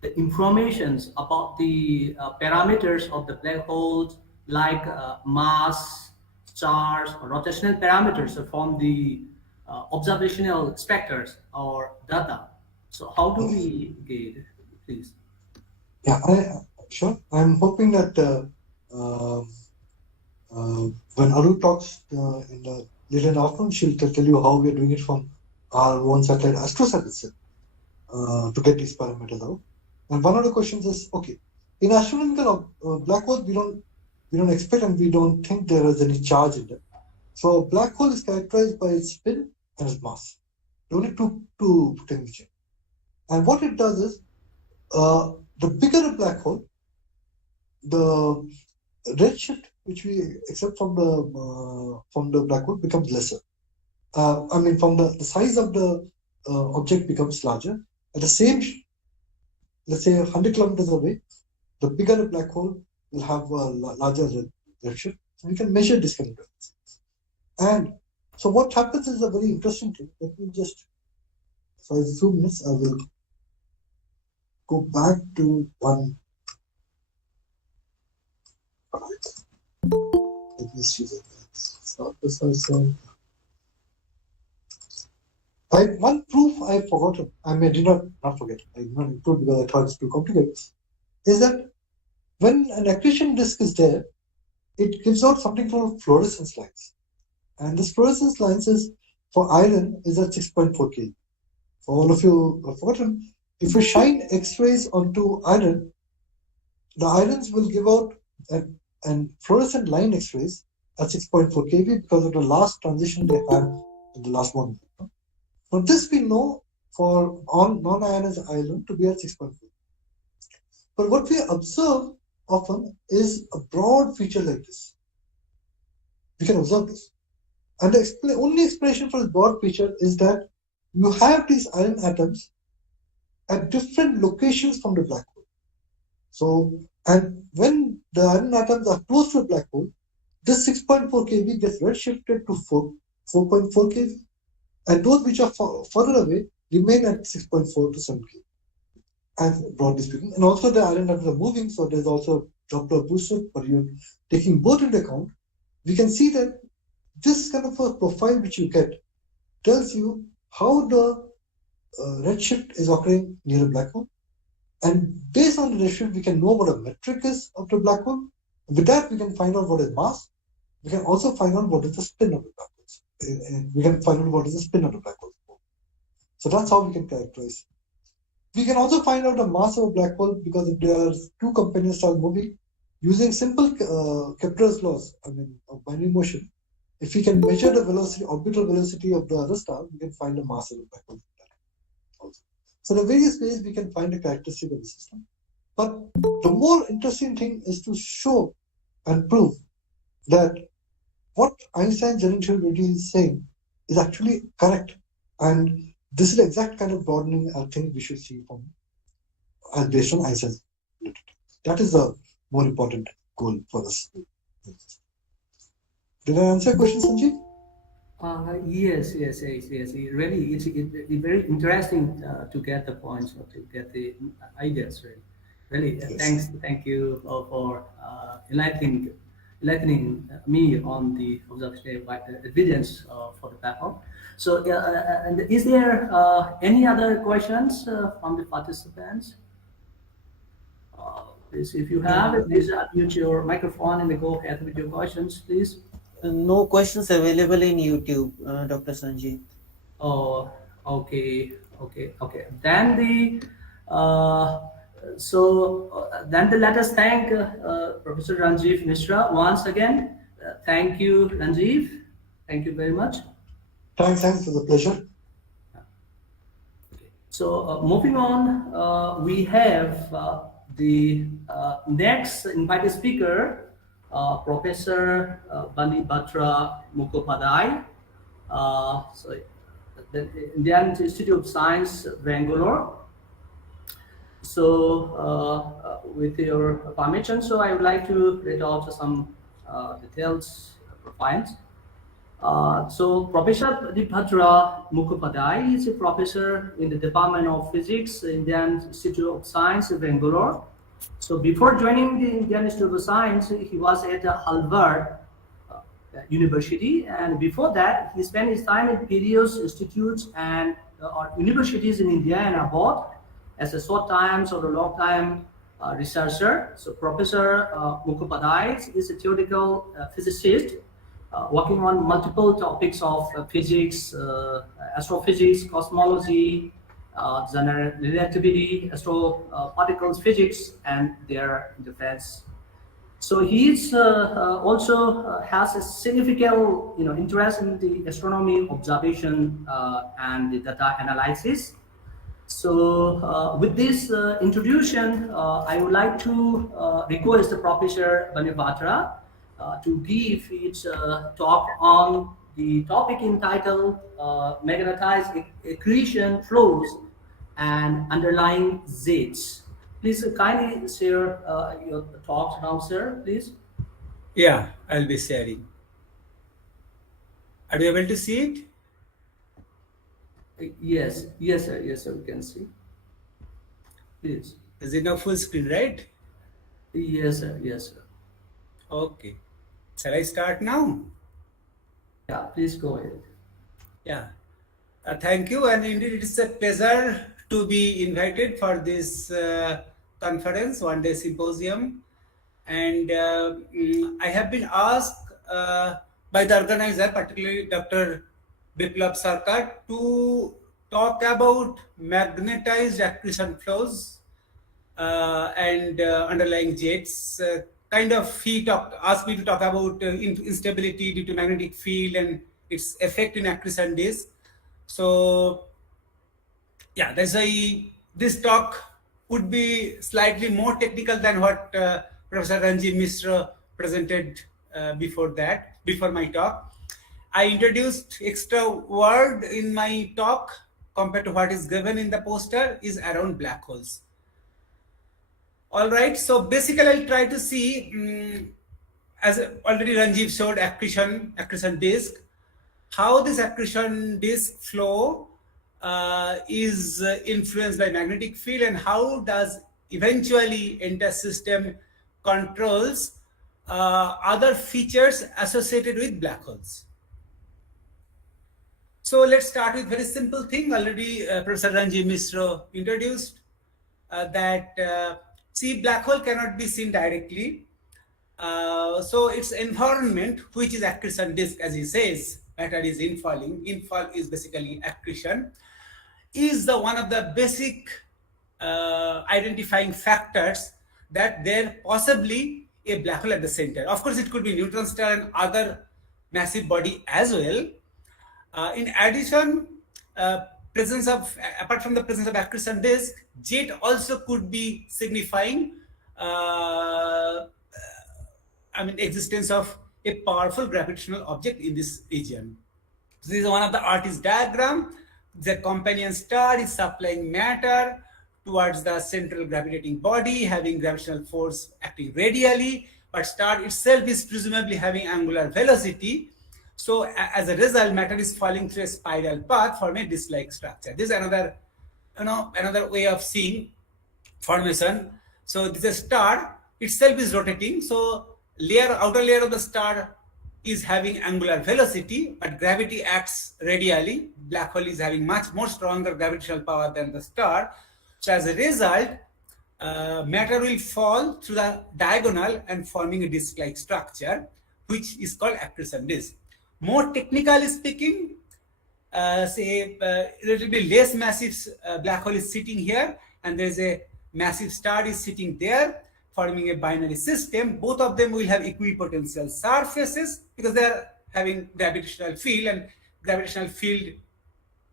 the informations about the parameters of the black holes, like mass, charge, or rotational parameters from the observational specters or data. So how do we get it, please? Yeah, sure. I'm hoping that when Aru talks in the later in the afternoon, she'll tell you how we're doing it from our own satellite Astrophysics to get these parameters out. And one of the questions is, okay, in astronomical black holes, we don't expect and we don't think there is any charge in them. So a black hole is characterized by its spin and its mass. There are only two things. And what it does is, the bigger the black hole, the redshift which we accept from the black hole becomes lesser. From the size of the object becomes larger. At the same, let's say 100 kilometers away, the bigger the black hole will have a larger redshift. So we can measure this kind of difference. And so what happens is a very interesting thing. Let me just, for a few minutes, I will go back to one. Let me see that. One proof I forgot. I did not forget. I did not include because I thought it's too complicated. Is that when an accretion disk is there, it gives out something called fluorescence lines. And this fluorescence lines is for iron is at 6.4 keV. For all of you have forgotten, if you shine X-rays onto iron, the irons will give out an fluorescent line X-rays at 6.4 keV because of the last transition they had in the last one. Now this we know for non-ionized iron to be at 6.4. But what we observe often is a broad feature like this. We can observe this. And the only explanation for this broad feature is that you have these iron atoms at different locations from the black hole. So, and when the iron atoms are close to a black hole, this 6.4 keV gets redshifted to 4.4 keV, and those which are further away remain at 6.4 to 7 keV. And broadly speaking, and also the iron atoms are moving, so there's also Doppler boosted, but you're taking both into account. We can see that this kind of a profile which you get tells you how the redshift is occurring near a black hole. And based on the redshift, we can know what a metric is of the black hole. With that, we can find out what is mass. We can also find out what is the spin of the black hole. And we can find out what is the spin of the black hole. So that's how we can characterize. We can also find out the mass of a black hole because if there are two companion star moving, using simple Kepler's laws, of binary motion, if we can measure the velocity, orbital velocity of the other star, we can find the mass of the black hole. Also. So there are various ways we can find the characteristic of the system. But the more interesting thing is to show and prove that what Einstein's general relativity is saying is actually correct. And this is the exact kind of broadening I think we should see from based on Einstein's relativity. That is the more important goal for us. Did I answer your question, Sanjeev? Yes. Really, it's very interesting to get the points or to get the ideas. Really, yes. Thank you for enlightening me on the observation evidence for the platform. So, and is there any other questions from the participants? Please, if you have, please unmute your microphone and go ahead with your questions, please. No questions available in YouTube, Dr. Sanjeev. Oh, okay. Then let us thank Professor Ranjiv Mishra once again. Thank you, Ranjiv. Thank you very much. Thanks, it was a pleasure. So moving on, we have the next invited speaker, Professor Banibhadra Mukhopadhyay, the Indian Institute of Science, Bangalore. So with your permission, so I would like to read out some details profiles. So Professor Banibhadra Mukhopadhyay is a professor in the Department of Physics, Indian Institute of Science, Bangalore. So before joining the Indian Institute of Science, he was at Harvard University, and before that, he spent his time in various institutes and universities in India and abroad as a short time or a long time researcher. So Professor Mukhopadhyay is a theoretical physicist working on multiple topics of physics, astrophysics, cosmology, general relativity, particles physics, and their interface. So he also has a significant interest in the astronomy observation and the data analysis. So with this introduction, I would like to request Professor Banibhadra to give its talk on the topic entitled magnetized accretion flows and underlying Zs. Please kindly share your talks now, sir, please. Yeah, I'll be sharing. Are you able to see it? Yes, sir, we can see. Please. Is it now full screen, right? Yes, sir. Okay. Shall I start now? Yeah, please go ahead. Yeah. Thank you, and indeed it is a pleasure to be invited for this conference, one-day symposium. And I have been asked by the organizer, particularly Dr. Biplab Sarkar, to talk about magnetized accretion flows and underlying jets. He asked me to talk about instability due to magnetic field and its effect in accretion disk. So yeah, that's why this talk would be slightly more technical than what Professor Ranjiv Mishra presented before my talk. I introduced extra word in my talk compared to what is given in the poster is around black holes. All right, so basically I'll try to see, as already Ranjiv showed accretion disk, how this accretion disk flow is influenced by magnetic field and how does eventually inter-system controls other features associated with black holes. So let's start with very simple thing. Already Professor Ranjiv Mishra introduced that see, black hole cannot be seen directly. So its environment, which is accretion disk, as he says, matter is infalling. Infall is basically accretion, is the one of the basic identifying factors that there possibly a black hole at the center. Of course, it could be neutron star and other massive body as well. In addition, apart from the presence of accretion disk, jet also could be signifying existence of a powerful gravitational object in this region. So this is one of the artist diagram. The companion star is supplying matter towards the central gravitating body, having gravitational force acting radially, but star itself is presumably having angular velocity. So as a result, matter is falling through a spiral path, forming a disk-like structure. This is another way of seeing formation. So this is a star itself is rotating. So outer layer of the star is having angular velocity, but gravity acts radially. Black hole is having much more stronger gravitational power than the star. So as a result, matter will fall through the diagonal and forming a disk-like structure, which is called accretion disk. More technically speaking, relatively less massive black hole is sitting here, and there's a massive star is sitting there, forming a binary system. Both of them will have equipotential surfaces because they are having gravitational field, and gravitational field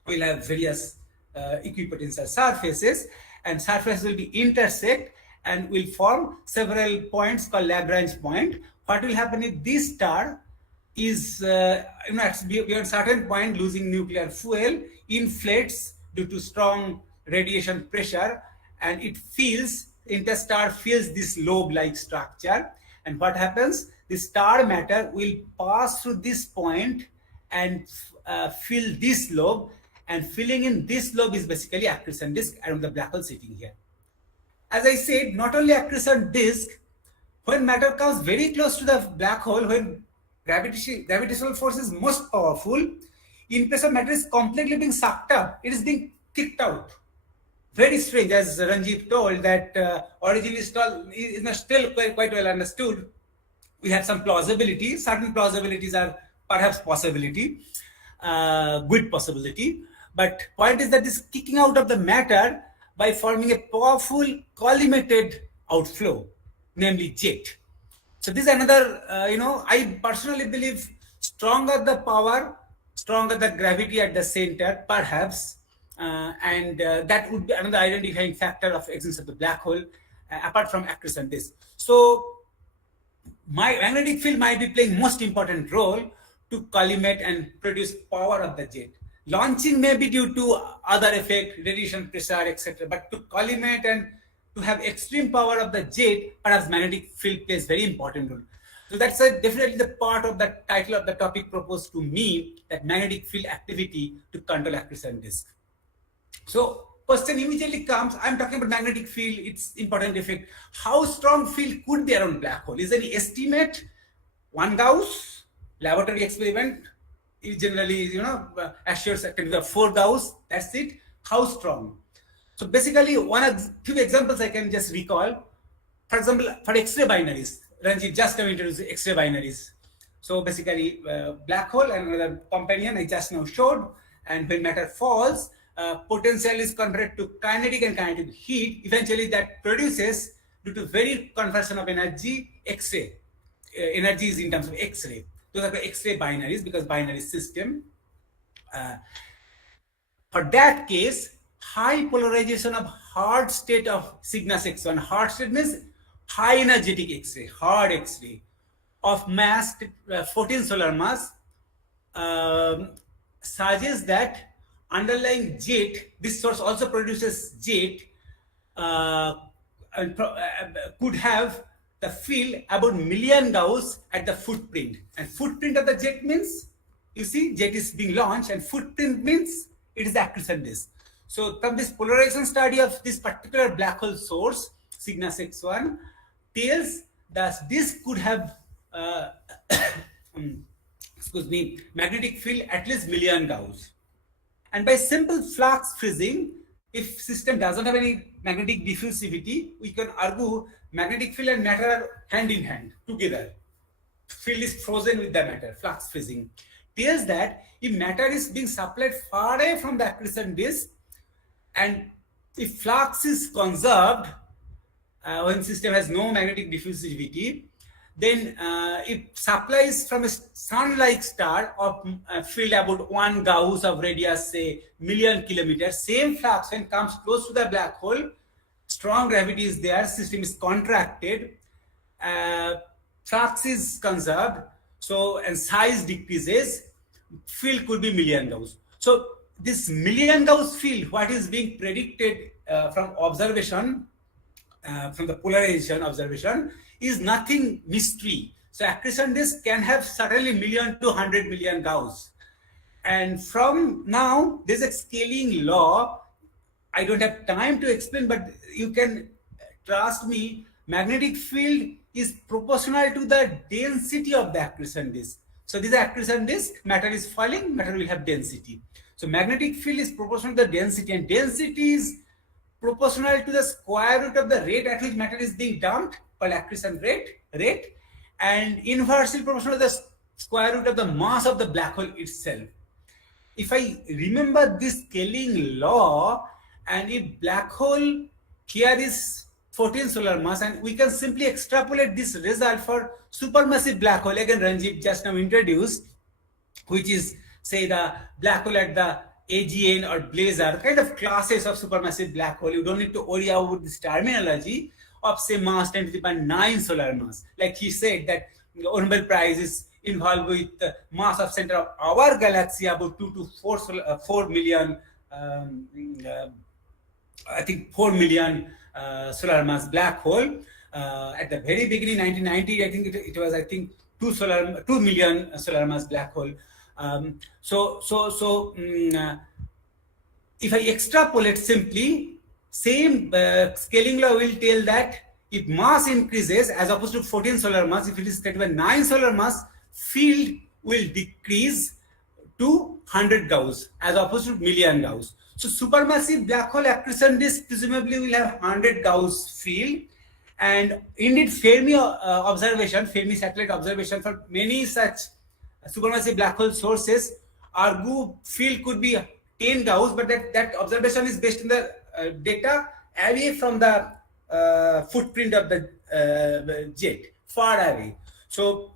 will have various equipotential surfaces, and surfaces will be intersect and will form several points called Lagrange point. What will happen if this star is beyond certain point losing nuclear fuel, inflates due to strong radiation pressure, and it feels, interstar feels this lobe-like structure. And what happens? The star matter will pass through this point and fill this lobe, and filling in this lobe is basically accretion disk around the black hole sitting here. As I said, not only accretion disk, when matter comes very close to the black hole, when gravitational force is most powerful, in case of matter is completely being sucked up, it is being kicked out. Very strange, as Ranjiv told, that origin is still quite well understood. We have some plausibility. Certain plausibilities are perhaps possibility, good possibility. But point is that this kicking out of the matter by forming a powerful collimated outflow, namely jet. So this is another, I personally believe stronger the power, stronger the gravity at the center, perhaps, and that would be another identifying factor of existence of the black hole, apart from accretion disk. So my magnetic field might be playing most important role to collimate and produce power of the jet. Launching may be due to other effect, radiation pressure, etc. But to collimate and to have extreme power of the jet, perhaps magnetic field plays very important role. So that's definitely the part of the title of the topic proposed to me, that magnetic field activity to control accretion disk. So question immediately comes, I'm talking about magnetic field, its important effect. How strong field could be around black hole? Is there any estimate? 1 Gauss, laboratory experiment, is generally, assures that can be 4 Gauss, that's it. How strong? So basically, few examples I can just recall. For example, for X-ray binaries, Ranjit just now introduced X-ray binaries. So basically, black hole and another companion I just now showed. And when matter falls, potential is converted to kinetic and kinetic heat. Eventually, that produces, due to very conversion of energy, X-ray. Energy is in terms of X-ray. Those are the X-ray binaries because binary system. For that case, high polarization of hard state of Cygnus X1. Hard state means high energetic X-ray, hard X-ray of mass 14 solar mass suggests that underlying jet, this source also produces jet, could have the field about million Gauss at the footprint. And footprint of the jet means, you see, jet is being launched, and footprint means it is the accretion disk. So from this polarization study of this particular black hole source, Cygnus X1, tells that this could have excuse me, magnetic field at least million Gauss. And by simple flux freezing, if system doesn't have any magnetic diffusivity, we can argue magnetic field and matter are hand in hand together. Field is frozen with the matter, flux freezing. Tells that if matter is being supplied far away from the accretion disk, and if flux is conserved when system has no magnetic diffusivity, then if supplies from a sun-like star of field about 1 Gauss of radius, say million kilometers, same flux when comes close to the black hole, strong gravity is there, system is contracted, flux is conserved, so and size decreases, field could be million Gauss. So this million Gauss field, what is being predicted from observation, from the polarization observation, is nothing mystery. So accretion disk can have certainly million to 100 million Gauss. And from now, there's a scaling law. I don't have time to explain, but you can trust me, magnetic field is proportional to the density of the accretion disk. So this accretion disk, matter is falling, matter will have density. So magnetic field is proportional to the density, and density is proportional to the square root of the rate at which matter is being dumped, called accretion rate, and inversely proportional to the square root of the mass of the black hole itself. If I remember this scaling law, and if black hole here is 14 solar mass, and we can simply extrapolate this result for supermassive black hole, again Ranjit just now introduced, which is say the black hole at the AGN or Blazar, kind of classes of supermassive black hole. You don't need to worry about this terminology of say mass 10 to the power 9 solar mass. Like he said that the Nobel Prize is involved with the mass of center of our galaxy about 2 to 4 million, I think 4 million solar mass black hole. At the very beginning, 1990, I think it was, I think 2 million solar mass black hole. If I extrapolate simply, same scaling law will tell that if mass increases as opposed to 14 solar mass, if it is 9 solar mass, field will decrease to 100 Gauss as opposed to million Gauss. So supermassive black hole accretion disk presumably will have 100 Gauss field. And indeed Fermi observation, Fermi satellite observation for many such supermassive black hole sources argue field could be 10 Gauss, but that observation is based on the data away from the footprint of the jet, far away. So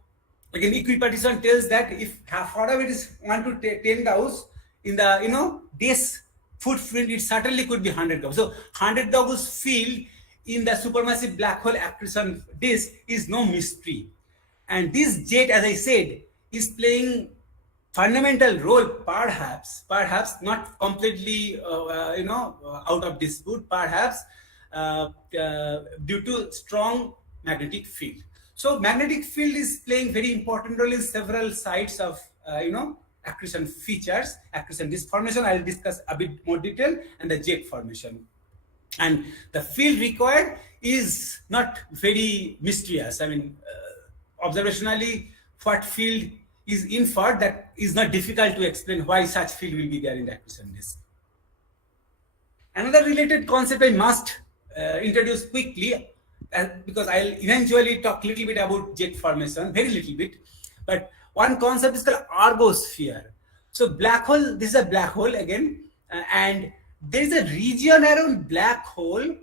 again, equipartition tells that if far away it is 1 to 10 Gauss, in the this footprint it certainly could be 100 Gauss. So 100 Gauss field in the supermassive black hole accretion disk is no mystery. And this jet, as I said, is playing fundamental role, perhaps not completely out of dispute, perhaps due to strong magnetic field. So magnetic field is playing very important role in several sites of accretion features, accretion disk formation. I will discuss a bit more detail, and the jet formation. And the field required is not very mysterious. I mean, observationally, what field is inferred, that is not difficult to explain why such field will be there in the accretion disk. Another related concept I must introduce quickly. because I'll eventually talk a little bit about jet formation, very little bit. But one concept is called ergosphere. So black hole, this is a black hole again, and there is a region around black hole.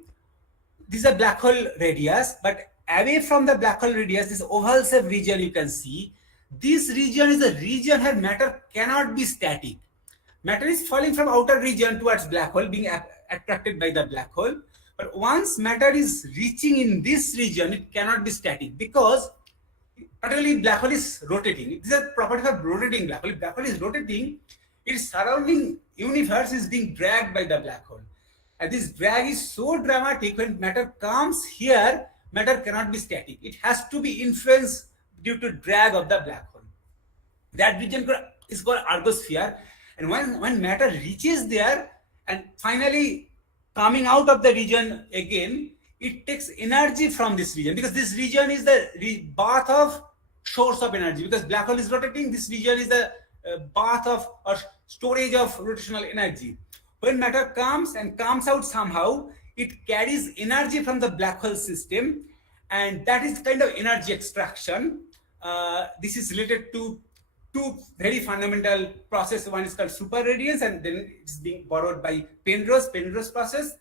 This is a black hole radius, but away from the black hole radius, this oval shaped region you can see, this region is a region where matter cannot be static. Matter is falling from outer region towards black hole, being attracted by the black hole. But once matter is reaching in this region, it cannot be static, because particularly black hole is rotating. This is a property of rotating black hole. If black hole is rotating, its surrounding universe is being dragged by the black hole. And this drag is so dramatic, when matter comes here, matter cannot be static. It has to be influenced due to drag of the black hole. That region is called ergosphere. And when matter reaches there and finally coming out of the region again, it takes energy from this region, because this region is the bath of source of energy. Because black hole is rotating, this region is the bath of or storage of rotational energy. When matter comes and comes out somehow, it carries energy from the black hole system, and that is kind of energy extraction. This is related to two very fundamental processes. One is called superradiance, and then it's being borrowed by Penrose process.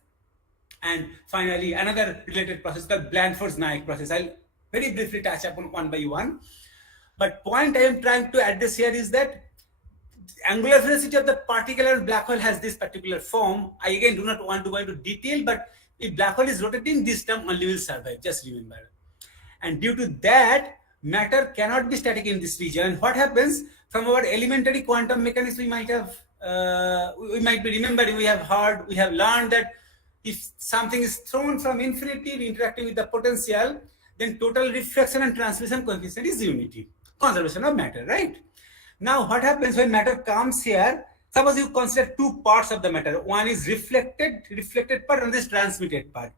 And finally, another related process called Blandford-Naik process. I'll very briefly touch upon one by one. But point I am trying to address here is that angular velocity of the particular black hole has this particular form. I again do not want to go into detail, but if black hole is rotating, this term only will survive, just remember. And due to that, matter cannot be static in this region. And what happens, from our elementary quantum mechanics, we might be remembering, we have learned that if something is thrown from infinity interacting with the potential, then total reflection and transmission coefficient is unity, conservation of matter, right? Now, what happens when matter comes here? Suppose you consider two parts of the matter. One is reflected part, and this transmitted part.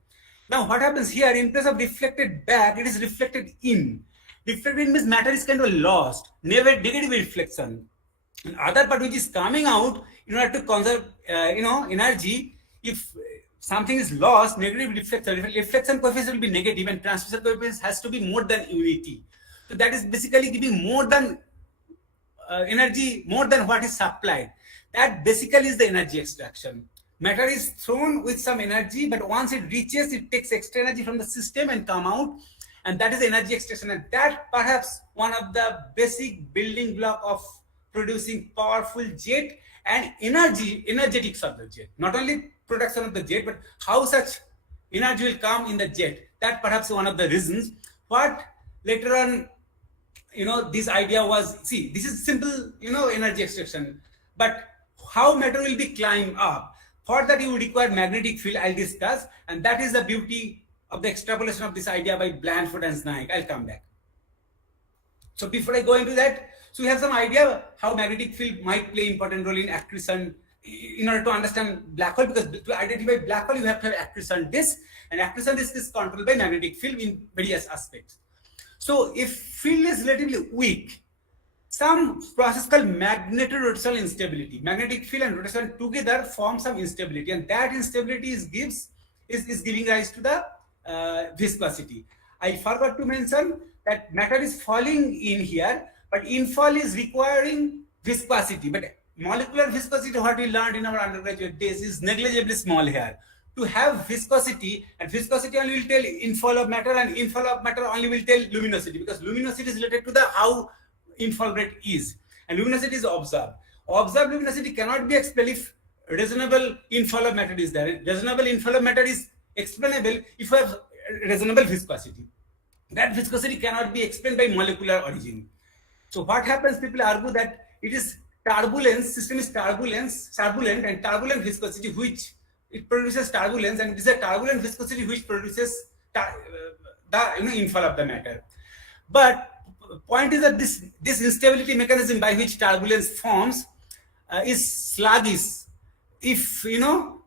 Now, what happens here? In place of reflected back, it is reflected in. Reflected in means matter is kind of lost, negative reflection. And other part which is coming out, in order to conserve, energy, if something is lost, negative reflection coefficient will be negative, and transmission coefficient has to be more than unity. So that is basically giving more than energy, more than what is supplied. That basically is the energy extraction. Matter is thrown with some energy, but once it reaches, it takes extra energy from the system and come out, and that is energy extraction. And that perhaps one of the basic building block of producing powerful jet and energetics of the jet. Not only production of the jet, but how such energy will come in the jet. That perhaps one of the reasons. What later on, this idea was, see, this is simple, energy extraction, but how matter will be climbed up. For that, you would require magnetic field, I'll discuss, and that is the beauty of the extrapolation of this idea by Blandford and Naik. I'll come back. So before I go into that, so we have some idea how magnetic field might play important role in accretion in order to understand black hole, because to identify black hole, you have to have accretion disk, and accretion disk is controlled by magnetic field in various aspects. So if field is relatively weak, some process called magnetorotational instability, magnetic field and rotation together form some instability, and that instability is giving rise to the viscosity. I forgot to mention that matter is falling in here, but infall is requiring viscosity. But molecular viscosity, what we learned in our undergraduate days, is negligibly small here. To have viscosity, and viscosity only will tell infall of matter, and infall of matter only will tell luminosity, because luminosity is related to the how infall rate is, and luminosity is observed. Observed luminosity cannot be explained if reasonable infall of matter is there. Reasonable infall of matter is explainable if you have reasonable viscosity. That viscosity cannot be explained by molecular origin. So what happens? People argue that it is turbulence, system is turbulent, and turbulent viscosity which it produces turbulence, and it is a turbulent viscosity which produces the infall of the matter. But point is that this instability mechanism by which turbulence forms is sluggish if field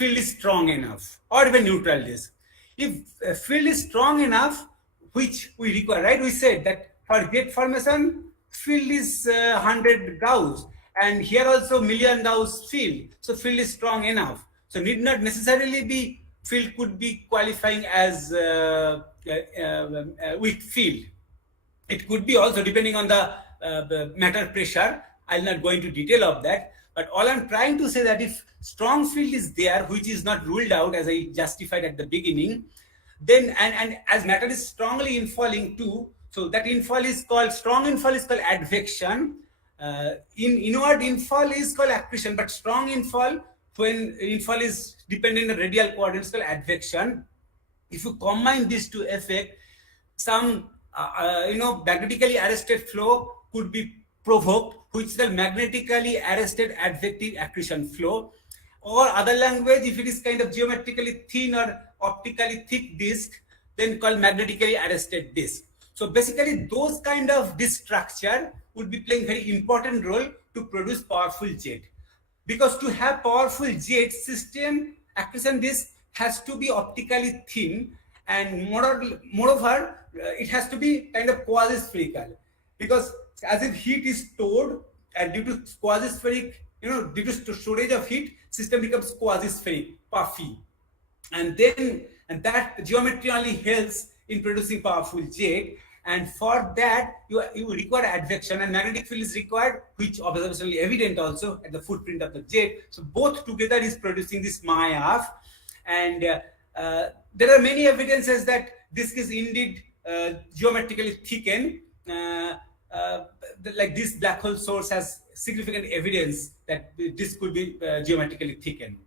is strong enough, or even neutral disk. If field is strong enough, which we require, right? We said that for jet formation, field is 100 Gauss, and here also million Gauss field. So field is strong enough. So need not necessarily be field could be qualifying as weak field. It could be also depending on the matter pressure. I'll not go into detail of that. But all I'm trying to say that if strong field is there, which is not ruled out as I justified at the beginning, then and as matter is strongly infalling too, so that infall is called, strong infall is called advection. Inward infall is called accretion, but strong infall, when infall is dependent on radial coordinates, called advection. If you combine these two effects, some magnetically arrested flow could be provoked, which is the magnetically arrested advective accretion flow. Or other language, if it is kind of geometrically thin or optically thick disk, then called magnetically arrested disk. So basically those kind of disk structure would be playing very important role to produce powerful jet. Because to have powerful jet system, accretion disk has to be optically thin, and moreover, it has to be kind of quasi-spherical, because as if heat is stored, and due to quasi-spheric, due to storage of heat, system becomes quasi-spheric, puffy, and that geometry only helps in producing powerful jet. And for that, you require advection, and magnetic field is required, which observationally evident also at the footprint of the jet. So both together is producing this MIAF, and there are many evidences that disk is indeed geometrically thickened. Like this black hole source has significant evidence that this could be geometrically thickened.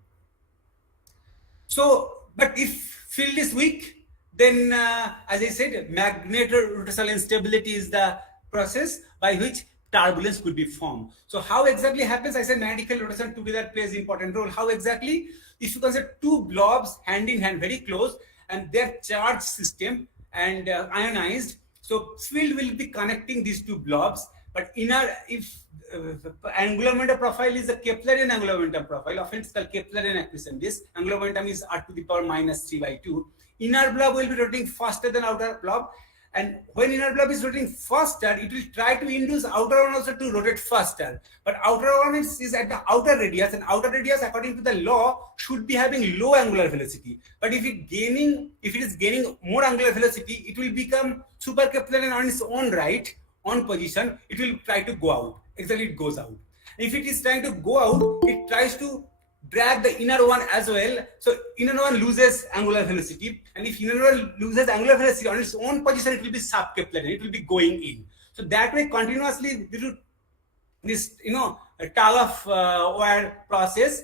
So, but if field is weak, then as I said, magnetorotational instability is the process by which turbulence could be formed. So how exactly happens? I said magnetic field rotation together plays important role. How exactly? If you consider two blobs hand in hand, very close, and their charge system and ionized, so field will be connecting these two blobs. But if angular momentum profile is a Keplerian angular momentum profile, often it's called Keplerian accretion disk. Angular momentum is r to the power minus 3/2. Inner blob will be rotating faster than outer blob, and when inner blob is rotating faster, it will try to induce outer one also to rotate faster. But outer one is at the outer radius, and outer radius, according to the law, should be having low angular velocity. But if it is gaining more angular velocity, it will become super Keplerian on its own right, on position. It will try to go out. Exactly, it goes out. If it is trying to go out, it tries to drag the inner one as well. So inner one loses angular velocity, and if inner one loses angular velocity on its own position, it will be sub-Keplerian. It will be going in. So that way, continuously, this tug of wire process,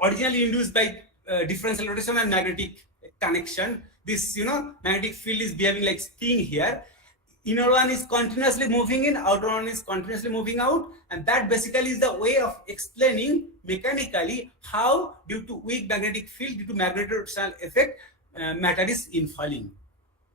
originally induced by differential rotation and magnetic connection. This magnetic field is behaving like spring here. Inner one is continuously moving in, outer one is continuously moving out, and that basically is the way of explaining mechanically how, due to weak magnetic field, due to magnetorotational effect, matter is infalling.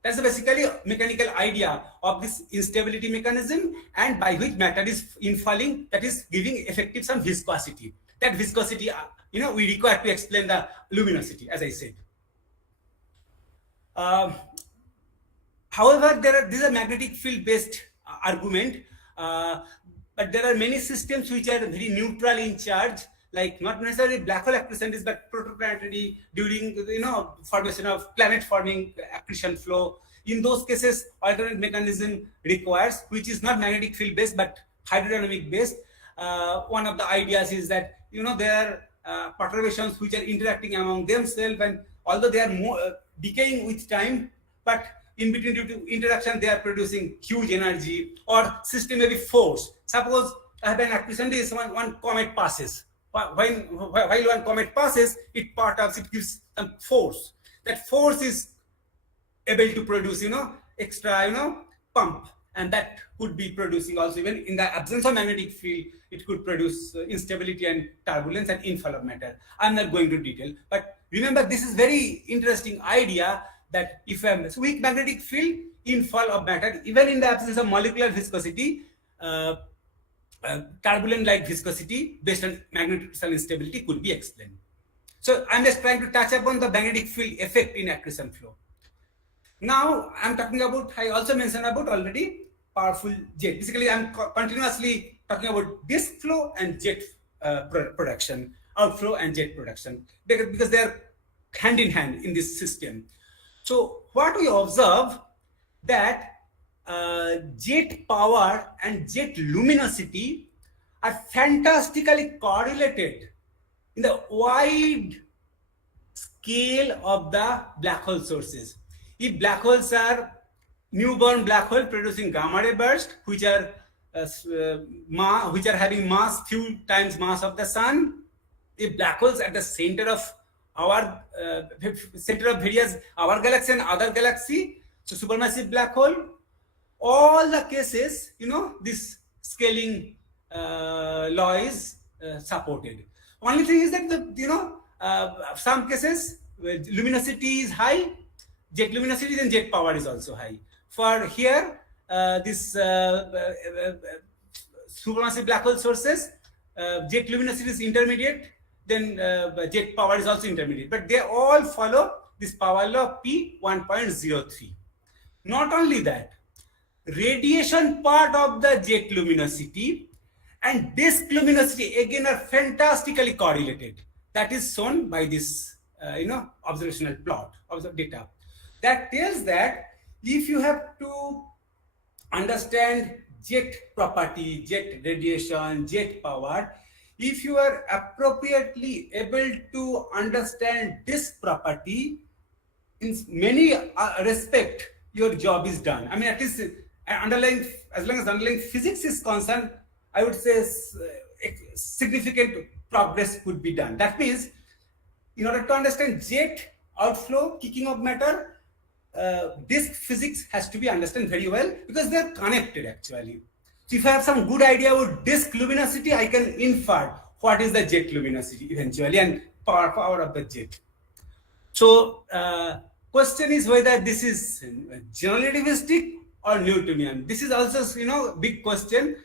That's basically a mechanical idea of this instability mechanism, and by which matter is infalling, that is giving effective some viscosity. That viscosity, we require to explain the luminosity, as I said. However, this is a magnetic field based argument, but there are many systems which are very neutral in charge, like not necessarily black hole accretion disk, but protoplanetary during formation of planet forming accretion flow. In those cases, alternate mechanism requires, which is not magnetic field based but hydrodynamic based. One of the ideas is that there are perturbations which are interacting among themselves, and although they are more decaying with time, but in between, due to interaction, they are producing huge energy, or system may be forced. Suppose I have an accretion disk, one comet passes. While one comet passes, it perturbs, it gives some force. That force is able to produce, extra, pump, and that could be producing also, even in the absence of magnetic field, it could produce instability and turbulence and infall of matter. I'm not going to detail, but remember, this is very interesting idea, that if a weak magnetic field, infall of matter, even in the absence of molecular viscosity, turbulent-like viscosity based on magnetorotational instability could be explained. So I'm just trying to touch upon the magnetic field effect in accretion flow. Now I'm talking about, I also mentioned about already, powerful jet. Basically, I'm continuously talking about disk flow and jet production, outflow and jet production, because they are hand in hand in this system. So what we observe that jet power and jet luminosity are fantastically correlated in the wide scale of the black hole sources. If black holes are newborn black hole producing gamma ray burst, which are having mass few times mass of the sun, if black holes at the center of our center of various our galaxy and other galaxy, so supermassive black hole, all the cases, this scaling law is supported. Only thing is that some cases luminosity is high, jet luminosity, then jet power is also high. For here, this supermassive black hole sources, jet luminosity is intermediate, then jet power is also intermediate, but they all follow this power law P 1.03. Not only that, radiation part of the jet luminosity and disk luminosity again are fantastically correlated. That is shown by this observational plot of the data. That tells that if you have to understand jet property, jet radiation, jet power, if you are appropriately able to understand disk property, in many respect, your job is done. I mean, at least as long as underlying physics is concerned, I would say significant progress could be done. That means, in order to understand jet outflow, kicking of matter, disk physics has to be understood very well because they are connected actually. So if I have some good idea about disk luminosity, I can infer what is the jet luminosity eventually and power of the jet. So question is whether this is general relativistic or Newtonian. This is also big question.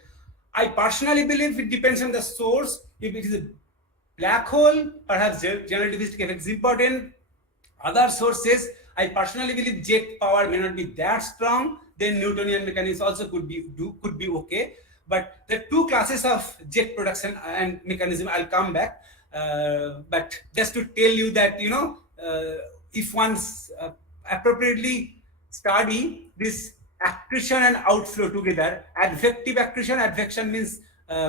I personally believe it depends on the source. If it is a black hole, perhaps general relativistic effect is important. Other sources, I personally believe jet power may not be that strong. Then Newtonian mechanics also could be okay. But there are two classes of jet production and mechanism. I'll come back. But just to tell you that if one's appropriately study this accretion and outflow together, advective accretion, advection means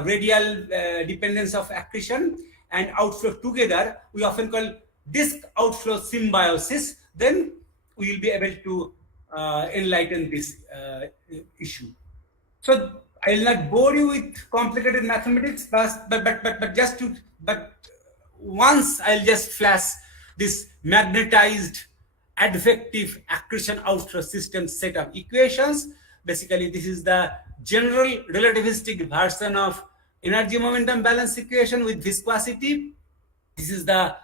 radial dependence of accretion, and outflow together, we often call disk outflow symbiosis, then we will be able to enlighten this issue. So I will not bore you with complicated mathematics, but once I'll just flash this magnetized advective accretion outflow system set of equations. Basically, this is the general relativistic version of energy momentum balance equation with viscosity. This is the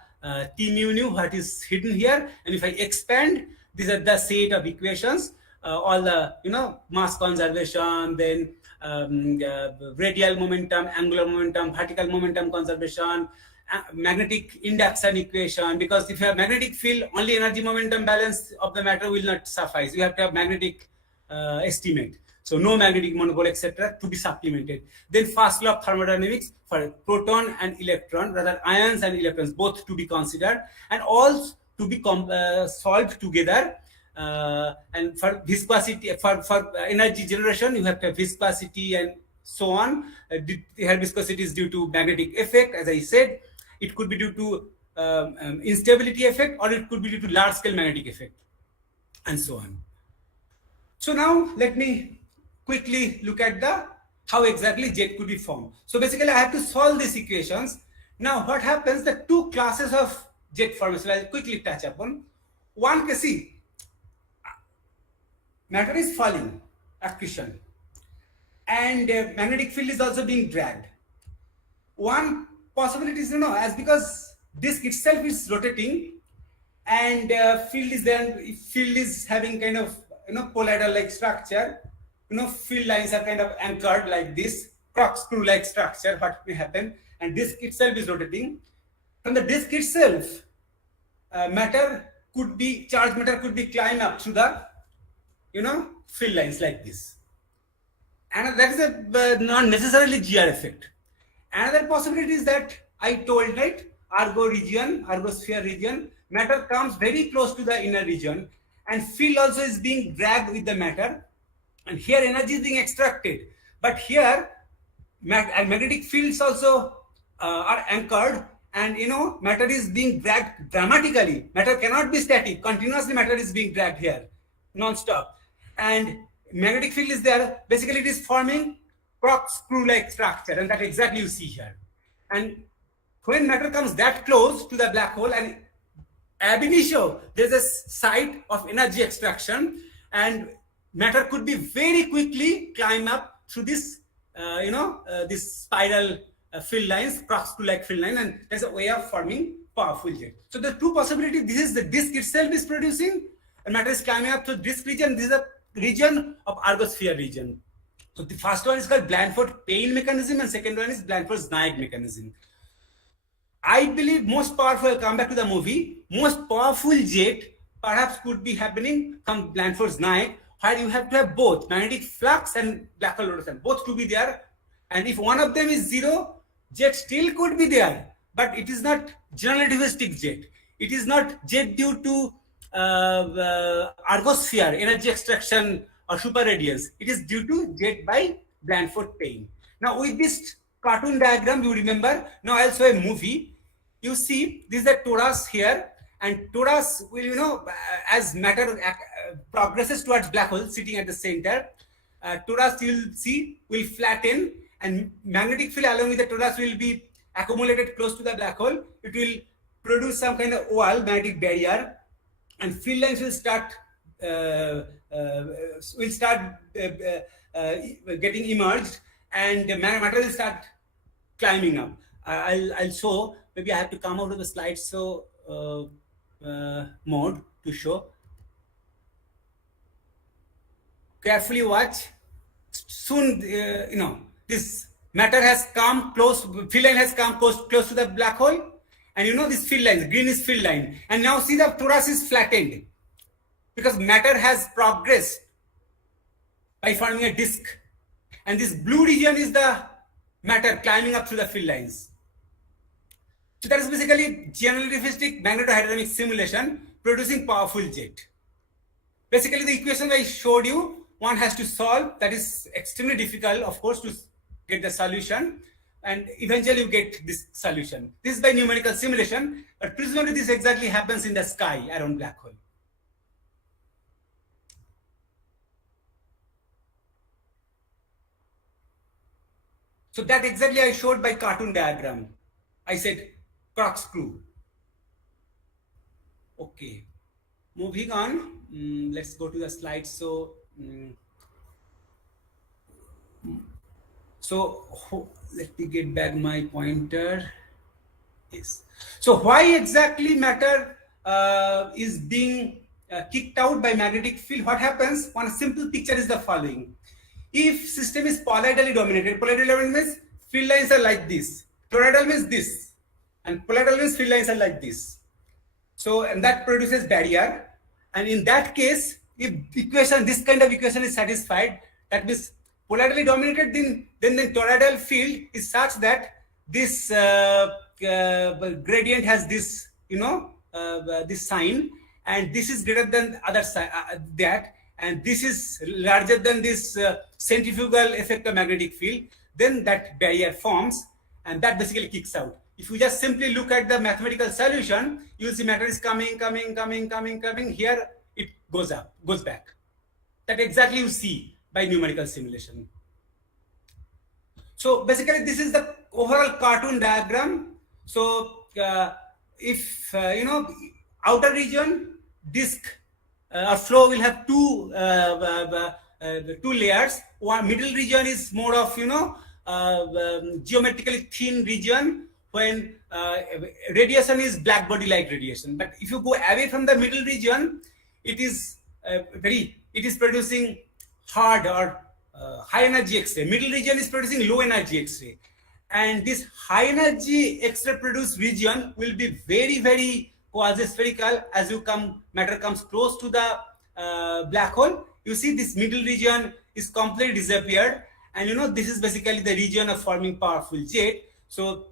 T mu nu, what is hidden here. And if I expand, these are the set of equations, all the mass conservation, then radial momentum, angular momentum, vertical momentum conservation, magnetic induction equation, because if you have magnetic field, only energy momentum balance of the matter will not suffice. You have to have magnetic estimate. So no magnetic monopole, etc., to be supplemented. Then first law of thermodynamics for proton and electron, rather ions and electrons, both to be considered, and all to be solved together. And for viscosity, for energy generation, you have to have viscosity and so on. Here viscosity is due to magnetic effect, as I said. It could be due to instability effect, or it could be due to large scale magnetic effect, and so on. So now let me quickly look at how exactly jet could be formed. So basically I have to solve these equations. Now what happens, the two classes of jet formation I'll quickly touch upon. One case, see, matter is falling, accretion, and magnetic field is also being dragged. One possibility is, as because disk itself is rotating and field is having kind of polyhedral like structure, field lines are kind of anchored like this, corkscrew like structure, what may happen, and disk itself is rotating. From the disk itself, charged matter could be climb up through the field lines like this, and that is a not necessarily GR effect. Another possibility is that I told, right, ergosphere region, matter comes very close to the inner region, and field also is being dragged with the matter, and here energy is being extracted. But here magnetic fields also are anchored, and matter is being dragged dramatically. Matter cannot be static. Continuously matter is being dragged here non-stop, and magnetic field is there. Basically it is forming corkscrew like structure, and that exactly you see here. And when matter comes that close to the black hole, and ab initio there's a site of energy extraction, and matter could be very quickly climb up through this this spiral field lines, corkscrew like field line, and there's a way of forming powerful jet. So the two possibilities: this is the disk itself is producing, and matter is climbing up to disk region. This is a region of ergosphere region. So the first one is called Blandford-Payne mechanism, and second one is Blandford-Znaeck mechanism. I believe most powerful, I'll come back to the movie, most powerful jet perhaps could be happening from Blandford-Znaeck, where you have to have both magnetic flux and black hole rotation, both to be there. And if one of them is zero, jet still could be there, but it is not general relativistic jet. It is not jet due to ergosphere, energy extraction or superradiance. It is due to jet by Blandford-Payne. Now with this cartoon diagram, you remember, now I'll show a movie. You see, this is the torus here, and torus will, as matter progresses towards black hole sitting at the center, torus you'll see will flatten, and magnetic field along with the torus will be accumulated close to the black hole. It will produce some kind of wall, magnetic barrier, and field lines will start getting emerged, and the matter will start climbing up. I'll show. Maybe I have to come out of the slideshow mode to show. Carefully watch. Soon, this matter has come close. Field line has come close to the black hole, and this field line, green is field line, and now see the torus is flattened because matter has progressed by forming a disk, and this blue region is the matter climbing up through the field lines. So that is basically general relativistic magnetohydrodynamic simulation producing powerful jet. Basically the equation I showed you, one has to solve. That is extremely difficult, of course, to get the solution, and eventually you get this solution. This is by numerical simulation, but presumably this exactly happens in the sky around black hole. So that exactly I showed by cartoon diagram. I said corkscrew. Okay, moving on. Let's go to the slide. So let me get back my pointer. Yes. So why exactly matter is being kicked out by magnetic field? What happens? One simple picture is the following. If system is poloidally dominated, poloidally dominated means field lines are like this. Toroidal means this, and poloidal means field lines are like this. So, and that produces barrier. And in that case, if equation, this kind of equation is satisfied, that means poloidally dominated, then the toroidal field is such that this gradient has this, this sign, and this is greater than other side that, and this is larger than this centrifugal effect of magnetic field, then that barrier forms, and that basically kicks out. If you just simply look at the mathematical solution, you will see matter is coming. Here it goes up, goes back. That exactly you see by numerical simulation. So basically this is the overall cartoon diagram. So if outer region disk or flow will have two layers. One middle region is more of geometrically thin region when radiation is black body like radiation. But if you go away from the middle region, it is producing hard or high energy X-ray. Middle region is producing low energy X-ray, and this high energy X-ray produced region will be very, very quasi-spherical. As matter comes close to the black hole, you see this middle region is completely disappeared, and this is basically the region of forming powerful jet. So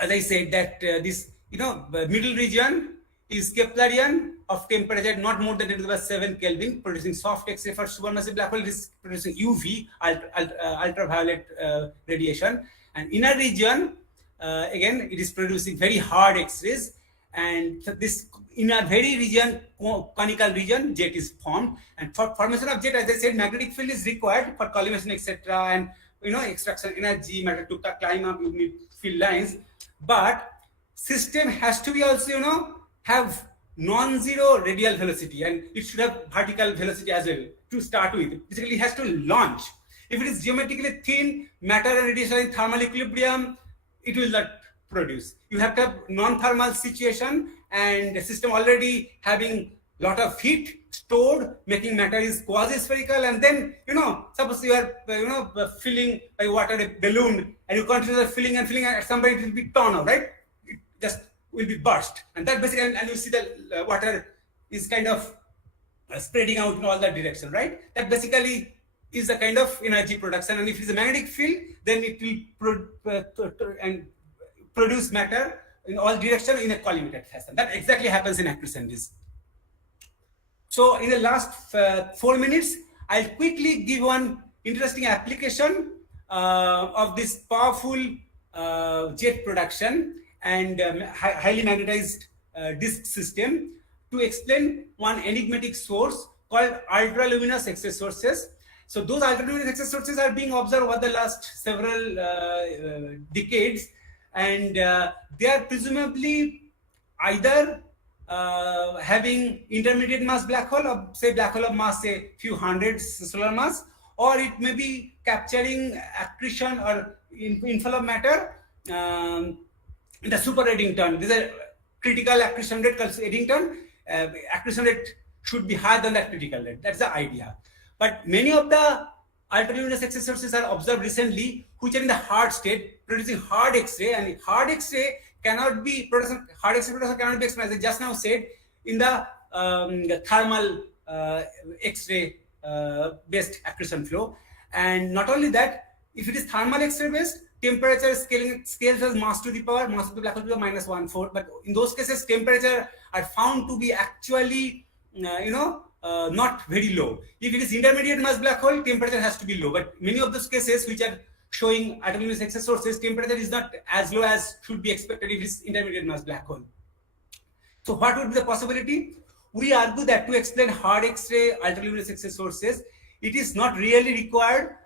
as I said that this the middle region is Keplerian of temperature not more than 10⁷ Kelvin, producing soft X-ray. For supermassive black hole, it is producing UV, ultraviolet radiation. And inner region, again, it is producing very hard X-rays. And this inner very region, conical region, jet is formed. And for formation of jet, as I said, magnetic field is required for collimation, etc. And extraction energy, matter to climb up, you need field lines. But system has to be also, have non-zero radial velocity, and it should have vertical velocity as well to start with. Basically, it has to launch. If it is geometrically thin, matter and radiation in thermal equilibrium, it will not produce. You have to have non-thermal situation, and the system already having lot of heat stored, making matter is quasi-spherical, and then suppose you are filling by water a balloon, and you continue the filling and filling, and at some point it will be torn out, right? It just will be burst, and that basically, and you see the water is kind of spreading out in all that direction, right? That basically is the kind of energy production, and if it is a magnetic field, then it will produce matter in all directions in a collimated fashion. That exactly happens in accretion disk. So in the last 4 minutes, I'll quickly give one interesting application of this powerful jet production and highly magnetized disk system to explain one enigmatic source called ultraluminous X-ray sources. So those ultraluminous X-ray sources are being observed over the last several decades, and they are presumably either having intermediate mass black hole, or say black hole of mass, say few hundreds solar mass, or it may be capturing accretion or inflow of matter in the super Eddington. This is a critical accretion rate called Eddington. Accretion rate should be higher than that critical rate. That's the idea. But many of the ultraluminous X-ray sources are observed recently, which are in the hard state, producing hard X-ray, and hard X-ray cannot be production. Hard X-ray production cannot be explained, as I just now said, in the thermal X-ray based accretion flow. And not only that, if it is thermal X-ray based, temperature scales as mass to the power, mass of the black hole to the -1/4. But in those cases, temperature are found to be actually, not very low. If it is intermediate mass black hole, temperature has to be low. But many of those cases which are showing ultraluminous X-ray sources, temperature is not as low as should be expected if it is intermediate mass black hole. So what would be the possibility? We argue that to explain hard X-ray, ultraluminous X-ray sources, it is not really required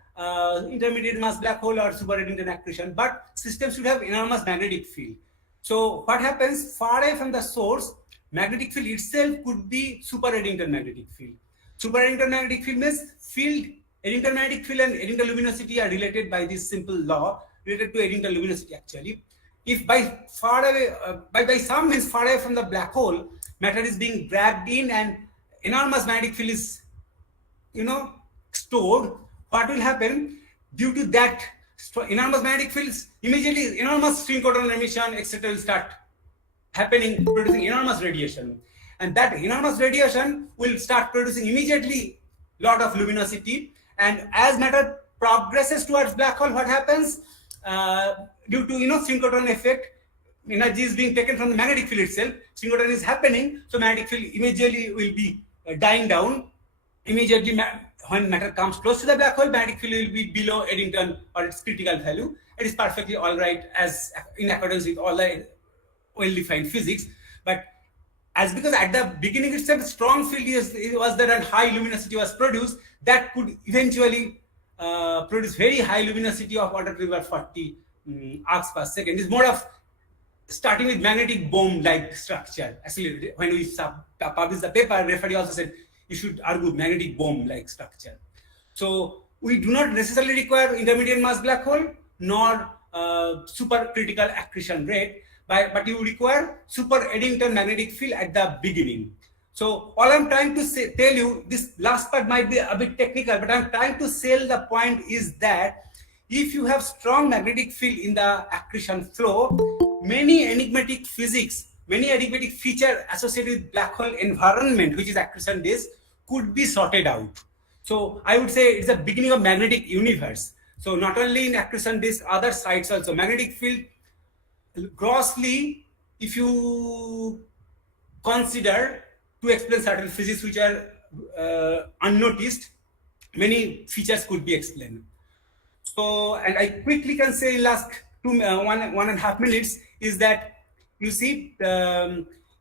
intermediate mass black hole or super Eddington accretion, but systems should have enormous magnetic field. So what happens far away from the source, magnetic field itself could be super Eddington magnetic field. Super Eddington magnetic field means field, Eddington magnetic field and Eddington luminosity are related by this simple law, related to Eddington luminosity actually. If by far away, by some means far away from the black hole, matter is being dragged in and enormous magnetic field is, stored, what will happen? Due to that enormous magnetic fields, immediately enormous synchrotron emission, etc. will start happening, producing enormous radiation. And that enormous radiation will start producing immediately lot of luminosity. And as matter progresses towards black hole, what happens? Due to synchrotron effect, energy is being taken from the magnetic field itself. Synchrotron is happening, so magnetic field immediately will be dying down. Immediately, when matter comes close to the black hole, magnetic field will be below Eddington or its critical value. It is perfectly all right as in accordance with all the well-defined physics. But because at the beginning itself strong field was there and high luminosity was produced, that could eventually produce very high luminosity of order to about 40 arcs per second. It's more of starting with magnetic bomb-like structure. Actually, when we published the paper, referee also said you should argue magnetic bomb-like structure. So we do not necessarily require intermediate mass black hole nor supercritical accretion rate, but you require super Eddington magnetic field at the beginning. So all I'm trying to tell you, this last part might be a bit technical, but I'm trying to sell the point is that if you have strong magnetic field in the accretion flow, many enigmatic physics, many enigmatic features associated with black hole environment, which is accretion disk, could be sorted out. So I would say it's the beginning of magnetic universe. So not only in accretion disk, other sites also, magnetic field grossly if you consider to explain certain physics which are unnoticed, many features could be explained. So, and I quickly can say in last 1.5 minutes is that you see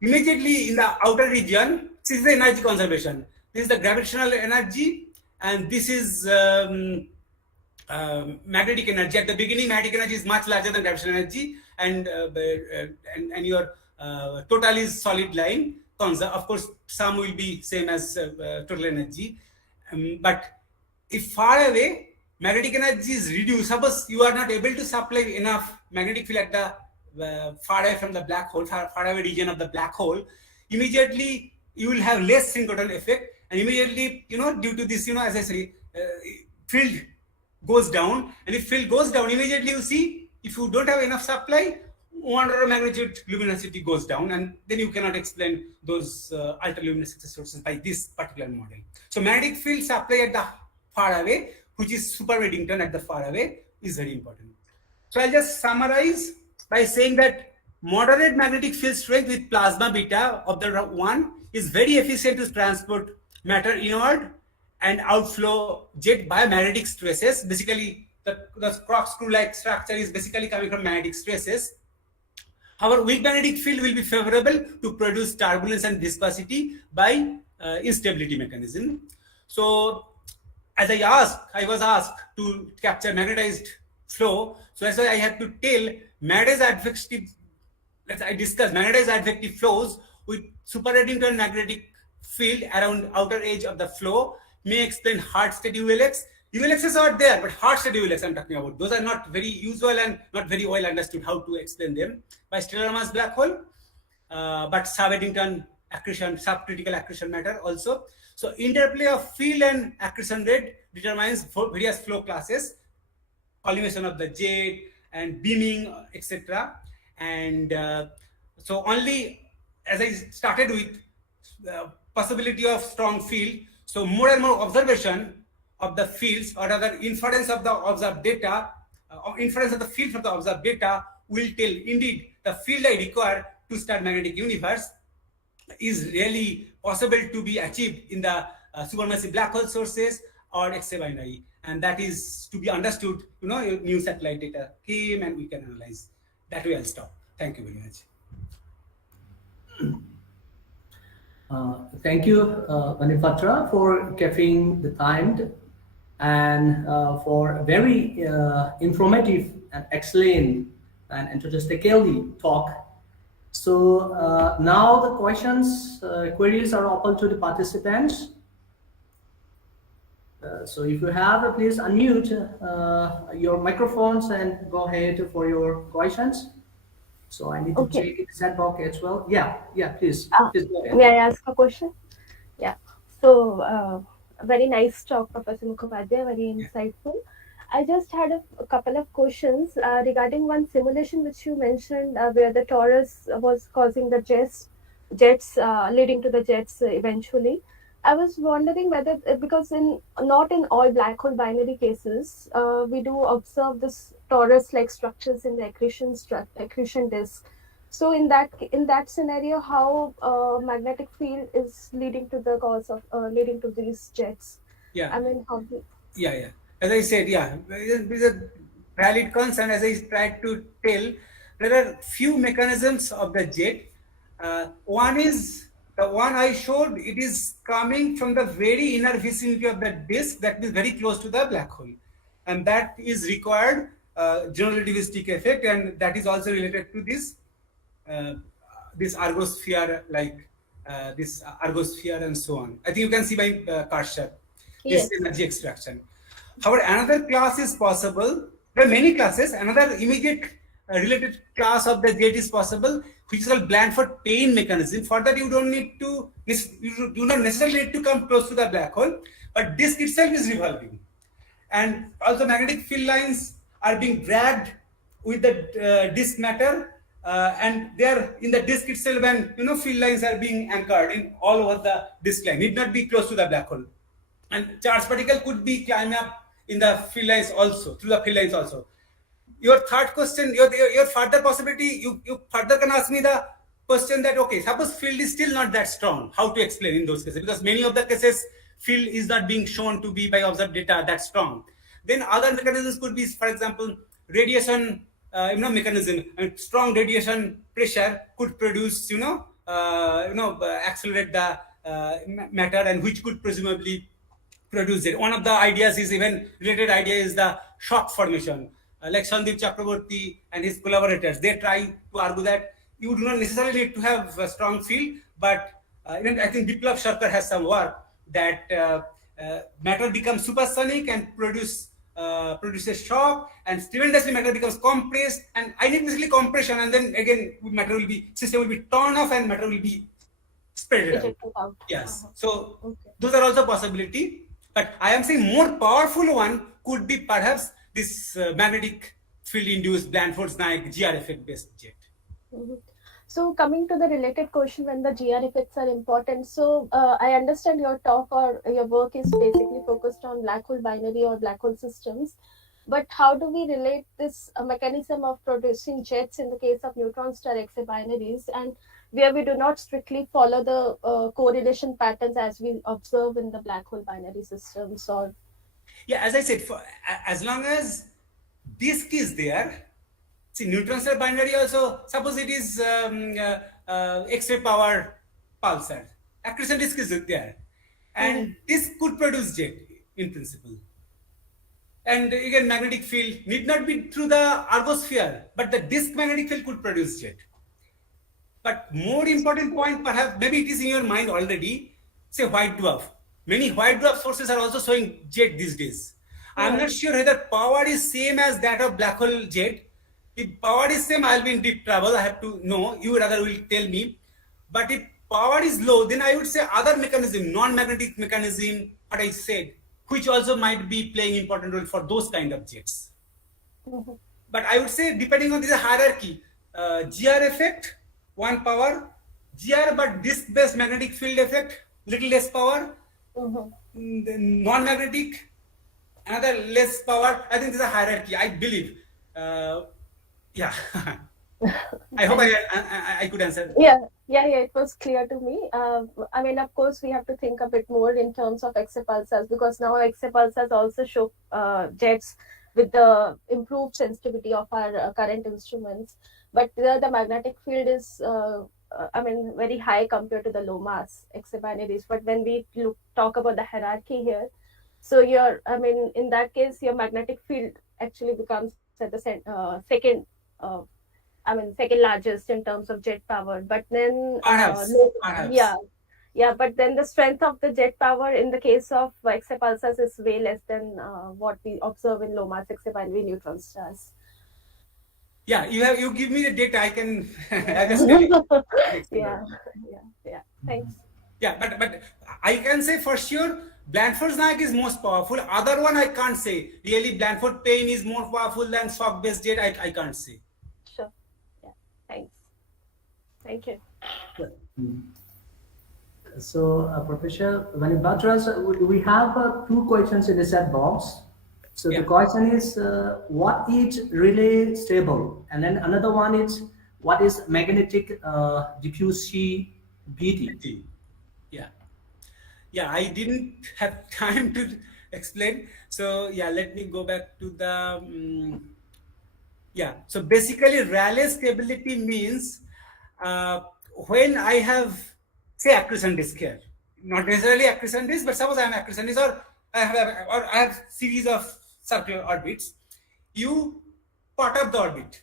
immediately in the outer region, this is the energy conservation. This is the gravitational energy, and this is magnetic energy. At the beginning, magnetic energy is much larger than gravitational energy, and your total is solid line. Of course, some will be same as total energy, but if far away magnetic energy is reduced, suppose you are not able to supply enough magnetic field at the far away from the black hole, far away region of the black hole, immediately you will have less synchrotron effect, and immediately, due to this, as I say, field goes down, and if field goes down, immediately you see, if you don't have enough supply, 1 order of magnitude luminosity goes down, and then you cannot explain those ultraluminous sources by this particular model. So magnetic field supply at the far away, which is super Eddington at the far away, is very important. So I'll just summarize by saying that moderate magnetic field strength with plasma beta of the one is very efficient to transport matter inward and outflow jet by magnetic stresses. Basically, the corkscrew-like structure is basically coming from magnetic stresses. However, weak magnetic field will be favorable to produce turbulence and viscosity by instability mechanism. So, as I was asked to capture magnetized flow, so that's why I had to tell magnetized advective. I discussed magnetized advective flows with super Eddington magnetic field around outer edge of the flow may explain hard state ULX. ULXs are there, but hard state ULX I'm talking about. Those are not very usual and not very well understood how to explain them by stellar mass black hole, but sub-Eddington accretion, subcritical accretion matter also. So interplay of field and accretion rate determines various flow classes, collimation of the jet and beaming, etc. And so only as I started with possibility of strong field, so more and more observation of the fields, or rather inference of the observed data, inference of the field from the observed data will tell indeed the field I require to start magnetic universe is really possible to be achieved in the supermassive black hole sources or X-ray binary, and that is to be understood. New satellite data came and we can analyze. That way I'll stop. Thank you very much. Thank you, Manipatra, for keeping the time and for very informative and excellent and enthusiastically talk. So now the questions, queries are open to the participants. So if you have, please unmute your microphones and go ahead for your questions. So I need to check the chat box as well. Yeah, please go ahead. May I ask a question? Yeah. So very nice talk, Professor Mukhopadhyay, very insightful. I just had a couple of questions regarding one simulation which you mentioned where the torus was causing the jets leading to the jets eventually. I was wondering whether, because not in all black hole binary cases, we do observe this torus-like structures in the accretion disk. So in that scenario, how magnetic field is leading to the cause of leading to these jets? Yeah. I mean, how? Yeah. As I said, it is a valid concern. As I tried to tell, there are few mechanisms of the jet. One is the one I showed. It is coming from the very inner vicinity of the disk, that is very close to the black hole, and that is required general relativistic effect, and that is also related to this ergosphere, like this ergosphere and so on. I think you can see by cursor this energy extraction. However, another class is possible. There are many classes. Another immediate related class of the jet is possible, which is called Blandford-Payne mechanism. For that, you don't need to, you do not necessarily need to come close to the black hole, but disk itself is revolving, and also magnetic field lines are being dragged with the disk matter, and they are in the disk itself, and field lines are being anchored in all over the disk line. Need not be close to the black hole, and charged particle could be climbing up in the field lines also, through the field lines also. your third question, your further possibility, you further can ask me the question that, okay, suppose field is still not that strong, how to explain in those cases? Because many of the cases, field is not being shown to be by observed data that strong. Then other mechanisms could be, for example, radiation, mechanism, and strong radiation pressure could produce, accelerate the matter, and which could presumably produce it. One of the ideas is, even related idea, is the shock formation. Like Sandeep Chakraborty and his collaborators, they try to argue that you do not necessarily need to have a strong field, but even I think Biplab Sarkar has some work that matter becomes supersonic and produces shock, and tremendously matter becomes compressed, and I need basically compression, and then again system will be torn off and matter will be spread out. Yes. So those are also possibility. But I am saying more powerful one could be perhaps this magnetic field induced Blandford-Naik GR effect based jet. So coming to the related question, when the GR effects are important, so I understand your talk or your work is basically focused on black hole binary or black hole systems, but how do we relate this mechanism of producing jets in the case of neutron star Xa binaries, and where we do not strictly follow the correlation patterns as we observe in the black hole binary systems? Or as I said, as long as disk is there, see, neutron star binary also, suppose it is X-ray power pulsar, accretion disk is there, and this could produce jet in principle. And again, magnetic field need not be through the ergosphere, but the disk magnetic field could produce jet. But more important point, perhaps, maybe it is in your mind already, say white dwarf. Many white dwarf sources are also showing jet these days. I'm not sure whether power is same as that of black hole jet. If power is same, I'll be in deep trouble. I have to know. You rather will tell me. But if power is low, then I would say other mechanism, non-magnetic mechanism, what I said, which also might be playing important role for those kind of jets. But I would say, depending on this hierarchy, GR effect, one power, GR but disk-based magnetic field effect, little less power, non-magnetic, another less power. I think there's a hierarchy, I believe. I hope I could answer. Yeah, it was clear to me. I mean, of course, we have to think a bit more in terms of X-ray pulsars, because now X-ray pulsars also show jets with the improved sensitivity of our current instruments. But the magnetic field is, very high compared to the low mass X-ray binaries. But when we talk about the hierarchy here, so in that case, your magnetic field actually becomes at the second largest in terms of jet power. But then, perhaps. But then the strength of the jet power in the case of X-ray pulsars is way less than what we observe in low mass X-ray binary neutron stars. Yeah, you give me the data, I can. Thanks. Yeah, but I can say for sure, Blandford-Naik is most powerful. Other one I can't say. Really, Blandford-Payne is more powerful than shock-based jet. I can't say. Sure. Yeah. Thanks. Thank you. So, Professor Vanibhatras, we have two questions in the chat box. So the question is, what is relay stable? And then another one is, what is magnetic diffusivity? Yeah, I didn't have time to explain. So let me go back to the, So basically Rayleigh stability means when I have, say, accretion disk here, not necessarily accretion disk, but suppose I am accretion disk, or I have series of circular orbits. You pot up the orbit.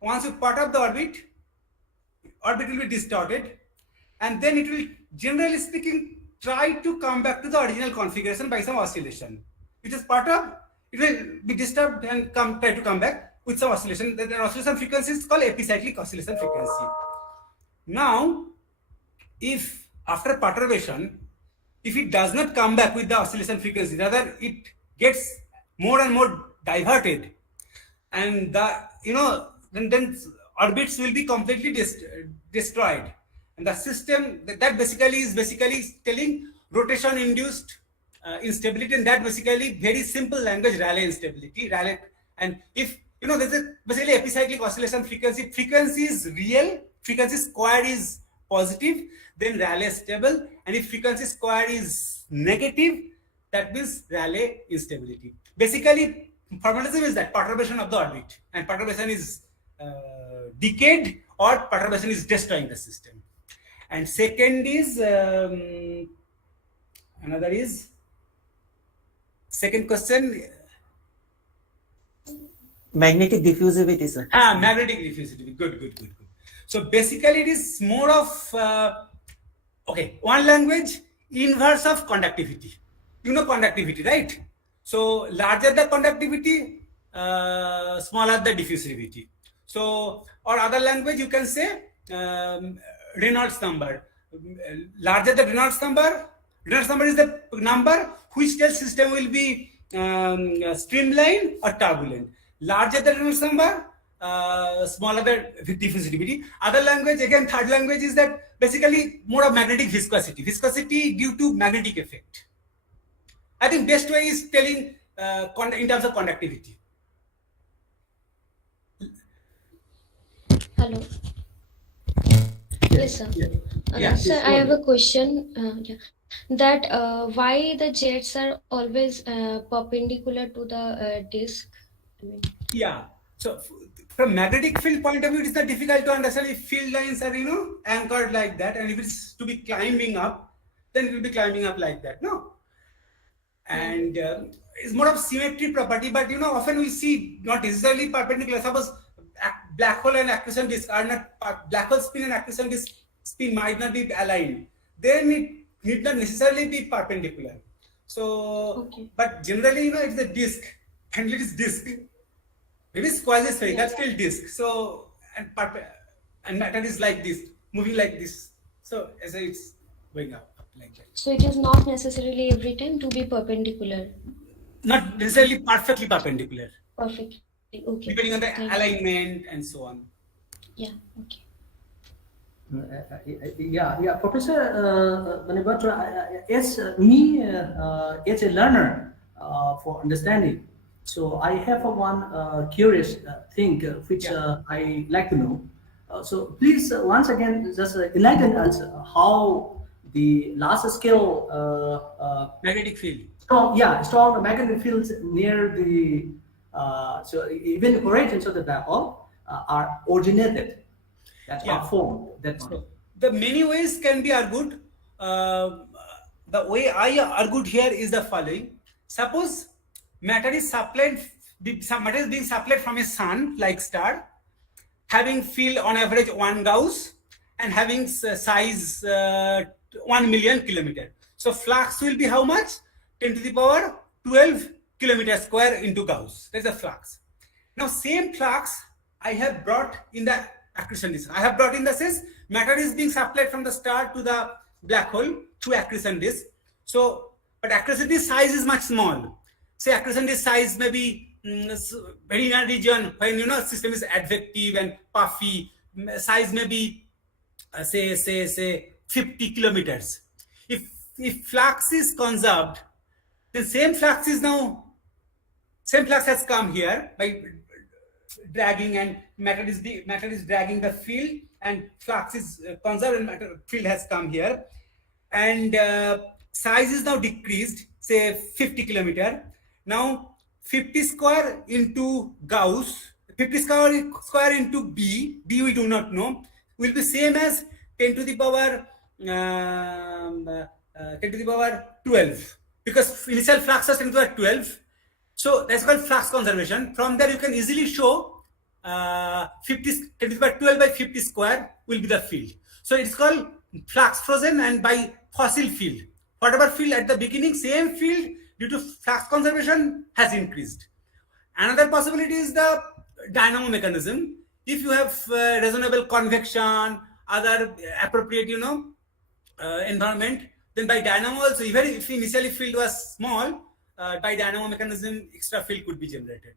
Once you pot up the orbit will be distorted, and then it will, generally speaking, try to come back to the original configuration by some oscillation. It is pot up, it will be disturbed and try to come back with some oscillation. The oscillation frequency is called epicyclic oscillation frequency. Now, if after perturbation, if it does not come back with the oscillation frequency, rather it gets more and more diverted, and then orbits will be completely destroyed, and the system that basically is telling rotation induced instability, and that basically very simple language Rayleigh instability. And if there's a basically epicyclic oscillation frequency. Frequency is real, frequency square is positive, then Rayleigh stable. And if frequency square is negative, that means Rayleigh instability. Basically, formalism is that perturbation of the orbit, and perturbation is decayed or perturbation is destroying the system. And second is another is second question. Magnetic diffusivity, sir. Magnetic diffusivity. Good. So basically, it is more of one language, inverse of conductivity. You know conductivity, right? So larger the conductivity, smaller the diffusivity. So, or other language, you can say Reynolds number. Larger the Reynolds number is the number which tells system will be streamlined or turbulent. Larger the Reynolds number, smaller the diffusivity. Other language, again, third language is that basically more of magnetic viscosity. Viscosity due to magnetic effect. I think best way is telling in terms of conductivity. Hello. Yes, sir. Sir, I have a question. That why the jets are always perpendicular to the disk? Yeah. So from magnetic field point of view, it's not difficult to understand if field lines are anchored like that, and if it's to be climbing up, then it will be climbing up like that. No. And it's more of symmetry property, but often we see not necessarily perpendicular. Suppose black hole and accretion disk are not, black hole spin and accretion disk spin might not be aligned. Then it need not necessarily be perpendicular. So, but generally, it's a disk, and it is disk. Maybe it's quasi-spherical, that's still disk. So, and matter is like this, moving like this. So, as it's going up like that. So it is not necessarily every time to be perpendicular. Not necessarily perfectly perpendicular. Perfectly. Okay. Depending on the alignment and so on. Yeah. Okay. Professor Manibatra, as me, as a learner for understanding, so I have one curious thing which I like to know. So please, once again, just enlighten us how the large scale magnetic field. Strong magnetic fields near the so even the origins of the black hole are originated. That's our form. The many ways can be argued. The way I argued here is the following. Suppose matter is being supplied from a sun-like star, having field on average 1 Gauss and having size 1 million kilometer. So flux will be how much? 10 to the power 12 kilometer square into Gauss. That's a flux. Now same flux I have brought in the accretion disk. I have brought in the sense matter is being supplied from the star to the black hole through accretion disk. So, but accretion disk size is much small. Say accretion disk size may be very in a region when system is advective and puffy. Size may be say 50 kilometers. If flux is conserved, then same flux has come here by dragging, and matter is dragging the field, and flux is conserved and field has come here, and size is now decreased, say 50 kilometer. Now 50 square into Gauss, 50 square into B we do not know, will be same as 10 to the power 12, because initial flux was 10 to the power 12. So that's called flux conservation. From there you can easily show 10 to the power 12 by 50 square will be the field. So it's called flux frozen and by fossil field. Whatever field at the beginning, same field due to flux conservation has increased. Another possibility is the dynamo mechanism. If you have reasonable convection, other appropriate environment, then by dynamo also, even if initially field was small, by dynamo mechanism extra field could be generated.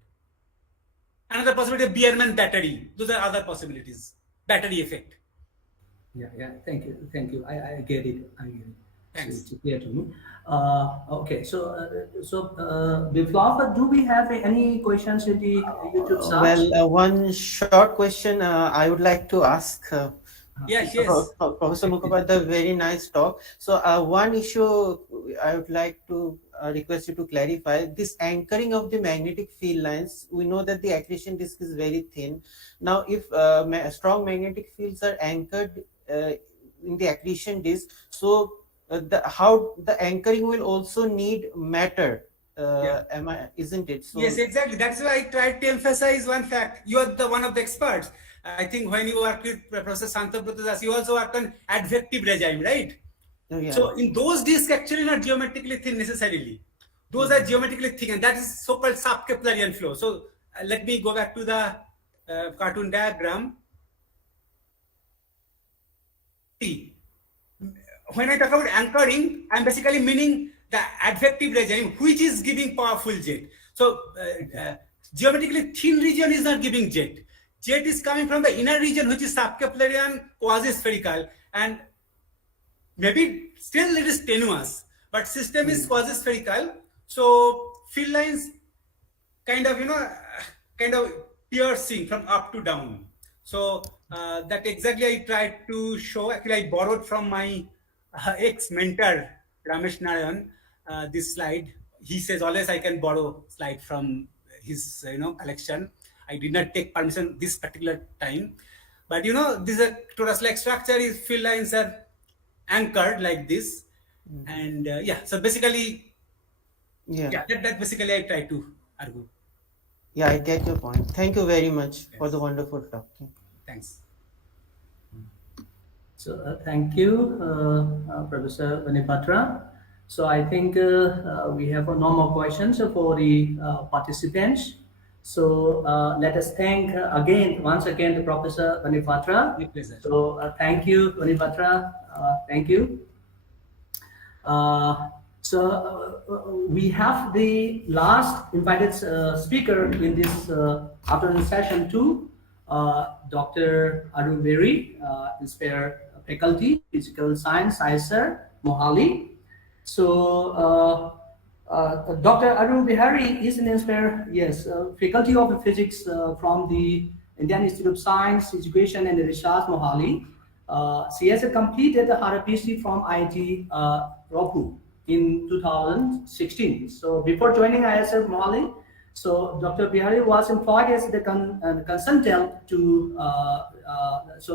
Another possibility of Biermann battery. Those are other possibilities. Battery effect. Thank you. I get it. Thanks. It's clear to me. Okay, Biplov, do we have any questions in the YouTube search? One short question I would like to ask. Yes. Professor Mukhopadhyay, very nice talk. So one issue I would like to request you to clarify, this anchoring of the magnetic field lines. We know that the accretion disk is very thin. Now, if strong magnetic fields are anchored in the accretion disk, so how the anchoring will also need matter. Isn't it? So, yes, exactly. That's why I tried to emphasize one fact. You are the one of the experts. I think when you worked with Professor Santabrata Das, you also worked on advective regime, right? Yeah. So in those disks actually not geometrically thin necessarily. Those are geometrically thick, and that is so-called sub-Keplerian flow. So let me go back to the cartoon diagram. See, when I talk about anchoring, I'm basically meaning the advective regime, which is giving powerful jet. So geometrically thin region is not giving jet. Jet is coming from the inner region, which is sub-Keplerian, quasi-spherical, and maybe still it is tenuous, but system is quasi-spherical. So field lines kind of piercing from up to down. So that exactly I tried to show. Actually, I borrowed from my ex-mentor Ramesh Narayan this slide. He says always I can borrow slide from his collection. I did not take permission this particular time, but this is a torus-like structure. Is field lines are anchored like this, and so basically, that basically I try to argue. Yeah, I get your point. Thank you very much for the wonderful talk. Thanks. So thank you, Professor Vanipatra. So I think we have no more questions for the participants. So let us thank once again, the Professor Vanipatra. My pleasure. So thank you, Vanipatra. Thank you. We have the last invited speaker in this afternoon session too, Dr. Arun Berry, Inspire Faculty, Physical Science, ISR, Mohali. So Dr. Arun Bihari is an Inspire, Faculty of Physics from the Indian Institute of Science, Education and Research, Mohali. She has completed her PhD from IIT Ropu in 2016. So before joining ISR Mohali, so Dr. Bihari was employed as the consultant to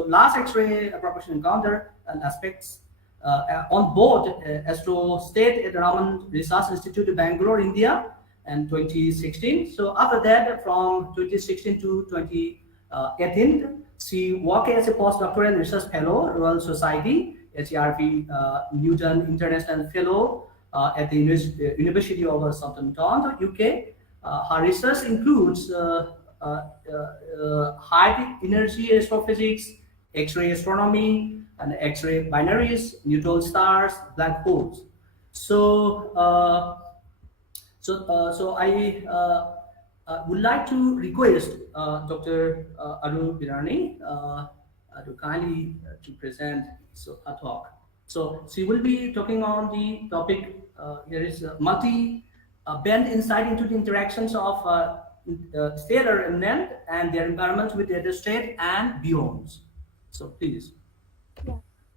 large X-ray propagation encounter and aspects on board Astro State at Raman Research Institute, Bangalore, India, and 2016. So after that, from 2016 to 2018, she worked as a postdoctoral research fellow, Royal Society, HERP Newton International Fellow at the University of Southampton, UK. Her research includes high energy astrophysics, X-ray astronomy, and X-ray binaries, neutron stars, black holes. So I would like to request Dr. Arun Birani to kindly to present a talk. So she will be talking on the topic. Here is multi-band insight into the interactions of stellar remnant and their environment with the state and beyond. So please.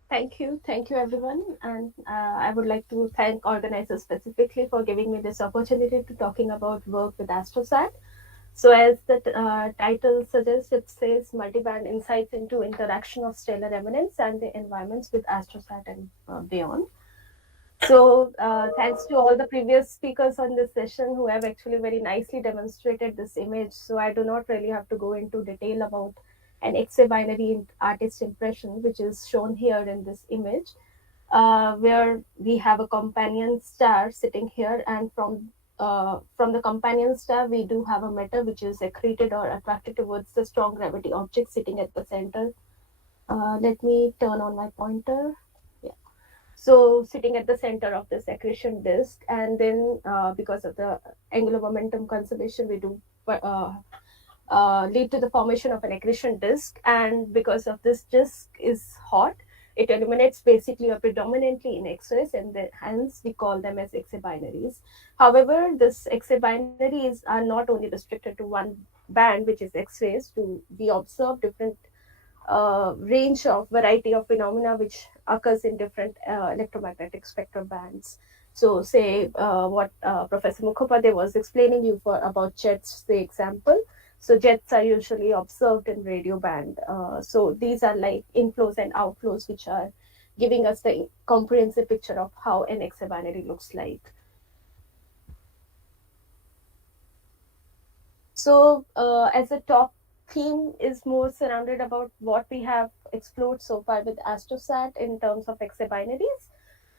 Thank you everyone, and I would like to thank organizers specifically for giving me this opportunity to talking about work with AstroSat. So as the title suggests, it says multi-band insights into interaction of stellar remnants and the environments with AstroSat and beyond. So thanks to all the previous speakers on this session who have actually very nicely demonstrated this image. So I do not really have to go into detail about an X-ray binary artist impression, which is shown here in this image, where we have a companion star sitting here, and from the companion star, we do have a matter which is accreted or attracted towards the strong gravity object sitting at the center. Let me turn on my pointer. Yeah. So sitting at the center of this accretion disk, and then because of the angular momentum conservation, we do lead to the formation of an accretion disk. And because of this disk is hot, it eliminates basically or predominantly in X-rays, and hence we call them as X-ray binaries. However, this X-ray binaries are not only restricted to one band, which is X-rays. We observe different range of variety of phenomena which occurs in different electromagnetic spectrum bands. So say what Professor Mukhopadhyay was explaining you for about jets, the example. So jets are usually observed in radio band. So these are like inflows and outflows which are giving us the comprehensive picture of how an X-ray binary looks like. So as a talk theme is more surrounded about what we have explored so far with AstroSat in terms of X-ray binaries.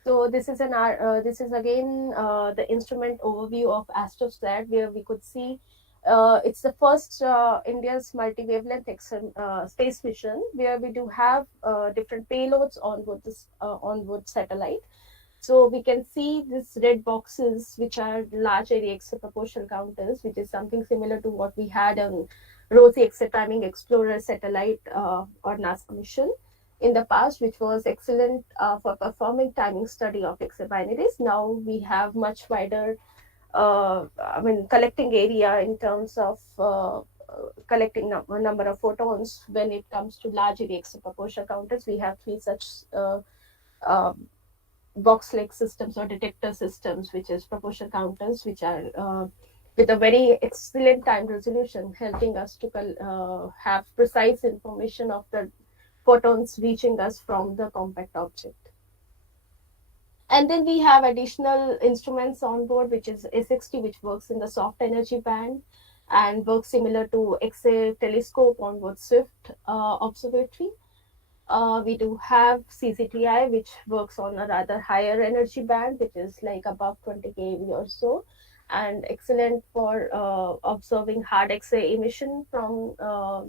So this is again the instrument overview of AstroSat, where we could see it's the first India's multi-wavelength space mission, where we do have different payloads onboard this onboard satellite. So we can see these red boxes, which are large area X-ray proportional counters, which is something similar to what we had on Rosie X-ray Timing Explorer satellite or NASA mission in the past, which was excellent for performing timing study of X-ray binaries. Now we have much wider, collecting area in terms of collecting number of photons. When it comes to large area X-ray proportional counters, we have three such uh, box-like systems or detector systems, which is proportional counters, which are with a very excellent time resolution, helping us to have precise information of the photons reaching us from the compact object. And then we have additional instruments on board, which is A60, which works in the soft energy band and works similar to X-ray telescope on board Swift observatory. We do have CCTI, which works on a rather higher energy band, which is like above 20 keV or so, and excellent for observing hard X-ray emission from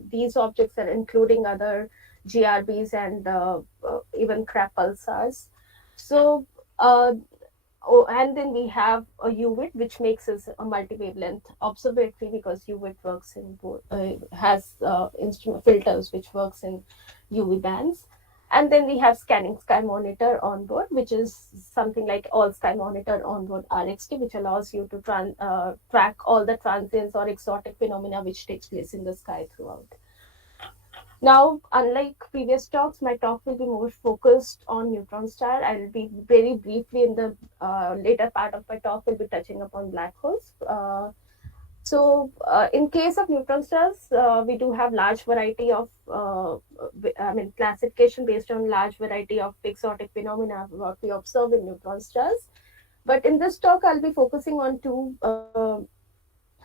these objects, and including other GRBs and even crab pulsars. So and then we have a UVIT, which makes us a multi-wavelength observatory, because UVIT works in both, has instrument filters which works in UV bands. And then we have scanning sky monitor on board, which is something like all sky monitor on board RXT, which allows you to track all the transients or exotic phenomena which takes place in the sky throughout. Now, unlike previous talks, my talk will be more focused on neutron star. I will be very briefly in the later part of my talk will be touching upon black holes. In case of neutron stars, we do have large variety of, classification based on large variety of exotic phenomena what we observe in neutron stars. But in this talk, I'll be focusing on two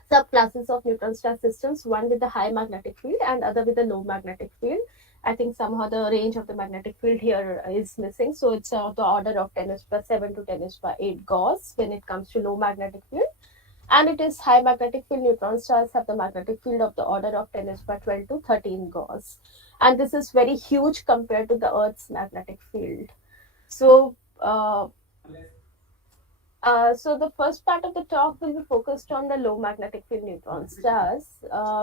subclasses of neutron star systems, one with the high magnetic field and other with the low magnetic field. I think somehow the range of the magnetic field here is missing. So it's the order of 10⁻⁷ to 10⁸ Gauss when it comes to low magnetic field. And it is high magnetic field neutron stars have the magnetic field of the order of 10⁻12 to 13 Gauss. And this is very huge compared to the Earth's magnetic field. So the first part of the talk will be focused on the low magnetic field neutron stars,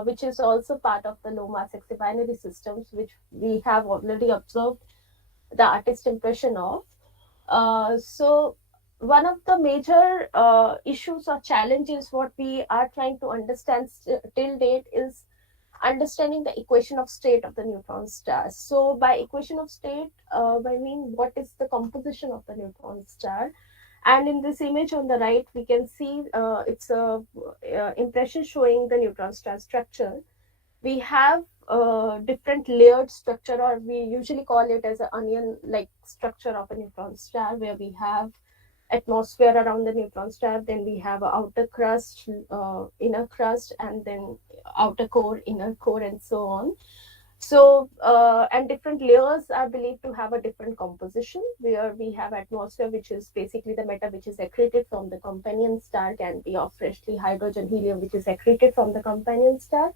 which is also part of the low mass X-ray binary systems, which we have already observed the artist impression of. So one of the major issues or challenges what we are trying to understand till date is understanding the equation of state of the neutron stars. So by equation of state, I mean what is the composition of the neutron star. And in this image on the right, we can see it's a impression showing the neutron star structure. We have different layered structure, or we usually call it as an onion-like structure of a neutron star, where we have atmosphere around the neutron star, then we have an outer crust, inner crust, and then outer core, inner core, and so on. So, and different layers are believed to have a different composition, where we have atmosphere, which is basically the matter which is accreted from the companion star, can be of freshly hydrogen, helium, which is accreted from the companion star.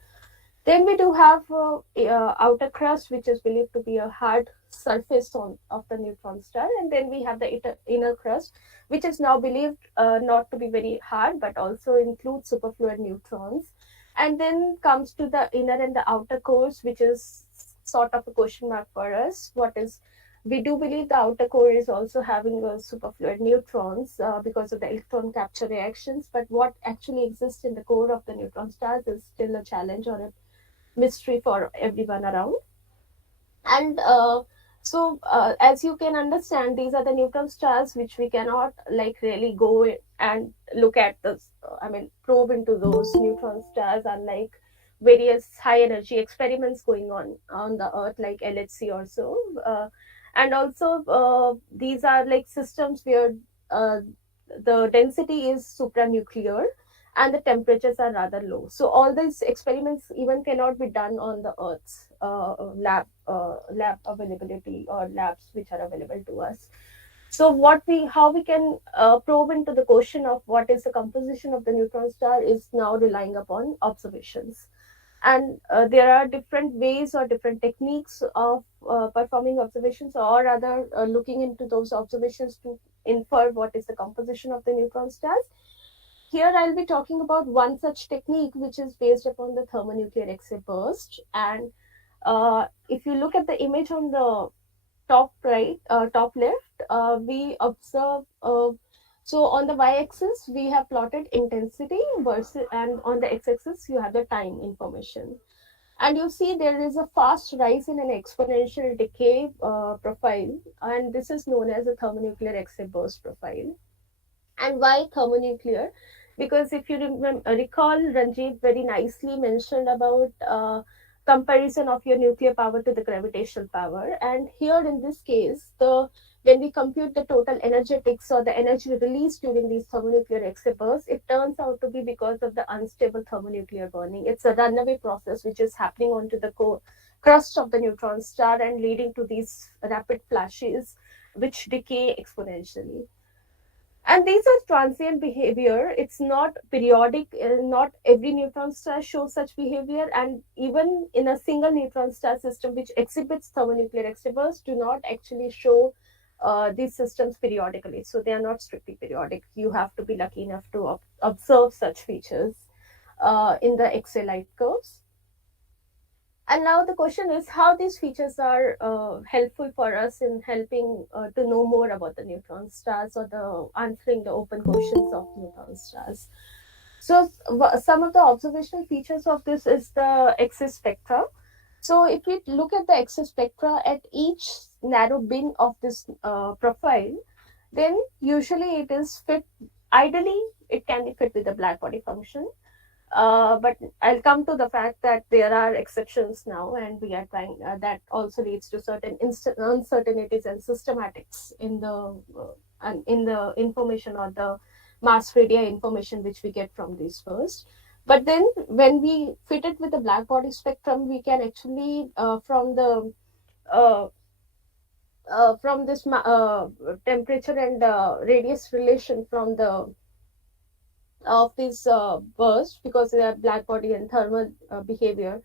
Then we do have outer crust, which is believed to be a hard surface of the neutron star. And then we have the inner crust, which is now believed not to be very hard, but also includes superfluid neutrons. And then comes to the inner and the outer cores, which is sort of a question mark for us. What is we do believe the outer core is also having a superfluid neutrons because of the electron capture reactions. But what actually exists in the core of the neutron stars is still a challenge or a mystery for everyone around. And as you can understand, these are the neutron stars which we cannot like really go and look at this. Probe into those neutron stars, unlike various high energy experiments going on the Earth, like LHC or so. And also, these are like systems where the density is supranuclear and the temperatures are rather low. So all these experiments even cannot be done on the Earth's lab availability or labs which are available to us. So how we can probe into the question of what is the composition of the neutron star is now relying upon observations. And there are different ways or different techniques of performing observations, or rather looking into those observations to infer what is the composition of the neutron stars. Here I'll be talking about one such technique, which is based upon the thermonuclear X-ray burst. And if you look at the image on the top right, top left, we observe. So on the y-axis, we have plotted intensity versus, and on the x-axis, you have the time information. And you see there is a fast rise in an exponential decay profile, and this is known as a thermonuclear X-ray burst profile. And why thermonuclear? Because if you recall, Ranjit very nicely mentioned about comparison of your nuclear power to the gravitational power. And here in this case, when we compute the total energetics or the energy released during these thermonuclear X-ray bursts, it turns out to be because of the unstable thermonuclear burning. It's a runaway process which is happening onto the crust of the neutron star and leading to these rapid flashes which decay exponentially. And these are transient behavior. It's not periodic. Not every neutron star shows such behavior. And even in a single neutron star system which exhibits thermonuclear X-ray bursts, do not actually show these systems periodically. So they are not strictly periodic. You have to be lucky enough to observe such features in the X-ray light curves. And now the question is how these features are helpful for us in helping to know more about the neutron stars or answering the open questions of neutron stars. So some of the observational features of this is the X-ray spectra. So if we look at the X-ray spectra at each narrow bin of this profile, then usually it is fit, ideally it can be fit with the black body function. But I'll come to the fact that there are exceptions now, and we are trying. That also leads to certain uncertainties and systematics in the information or the mass radii information which we get from these first. But then when we fit it with the black body spectrum, we can actually from this temperature and radius relation from the of this burst, because they are black body and thermal behavior.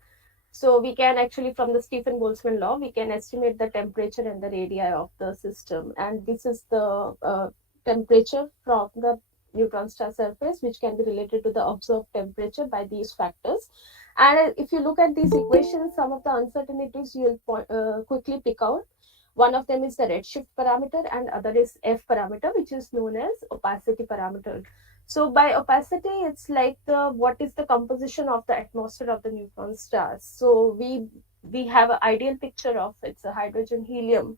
So we can actually, from the Stephen Boltzmann law, we can estimate the temperature and the radii of the system. And this is the temperature from the neutron star surface, which can be related to the observed temperature by these factors. And if you look at these equations, some of the uncertainties you will quickly pick out. One of them is the redshift parameter, and other is F parameter, which is known as opacity parameter. So by opacity, it's like what is the composition of the atmosphere of the neutron stars. So we have an ideal picture of it's a hydrogen helium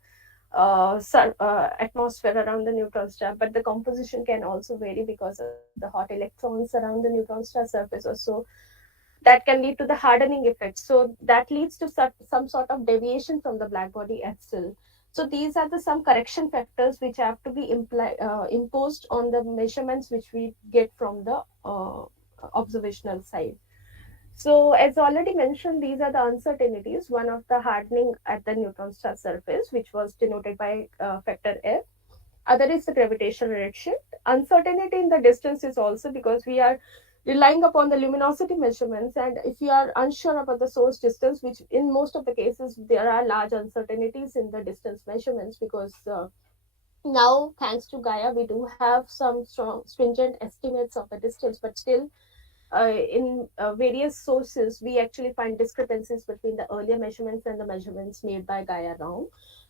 atmosphere around the neutron star, but the composition can also vary because of the hot electrons around the neutron star surface or so. That can lead to the hardening effect. So that leads to some sort of deviation from the black body itself. So these are some correction factors which have to be imposed on the measurements which we get from the observational side. So as already mentioned, these are the uncertainties. One of the hardening at the neutron star surface, which was denoted by factor F. Other is the gravitational redshift. Uncertainty in the distance is also because we are relying upon the luminosity measurements, and if you are unsure about the source distance, which in most of the cases there are large uncertainties in the distance measurements, because now thanks to Gaia we do have some strong stringent estimates of the distance, but still in various sources we actually find discrepancies between the earlier measurements and the measurements made by Gaia now.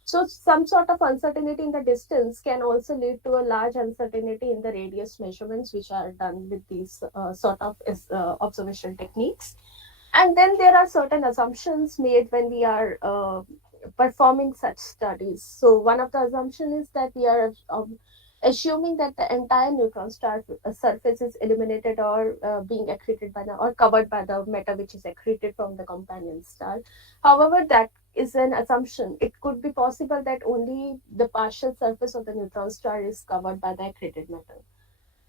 So some sort of uncertainty in the distance can also lead to a large uncertainty in the radius measurements, which are done with these sort of observational techniques. And then there are certain assumptions made when we are performing such studies. So one of the assumptions is that we are assuming that the entire neutron star surface is illuminated or being accreted by the or covered by the matter which is accreted from the companion star. However, that is an assumption. It could be possible that only the partial surface of the neutron star is covered by the accreted matter.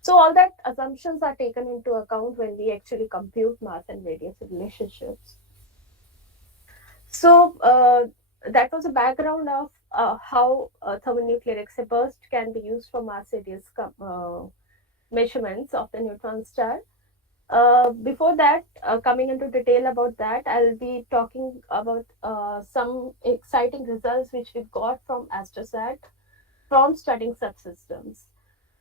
So all that assumptions are taken into account when we actually compute mass and radius relationships. So that was a background of how thermonuclear X-ray burst can be used for mass radius measurements of the neutron star. Before that, coming into detail about that, I'll be talking about some exciting results which we got from AstroSat from studying subsystems.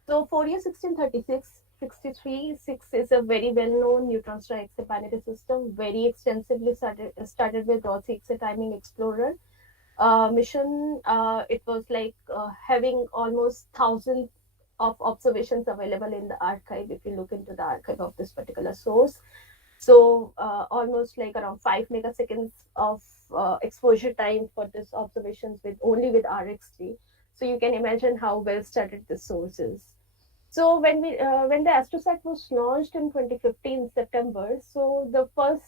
So Fourier 1636 63 is a very well-known neutron star X-ray binary system, very extensively studied with Rossy X-ray Timing Explorer mission. It was like having almost thousands of observations available in the archive if you look into the archive of this particular source. So almost like around 5 megaseconds of exposure time for this observations with only with RX3. So you can imagine how well studied this source is. So when the Astrosat was launched in 2015 September, so the first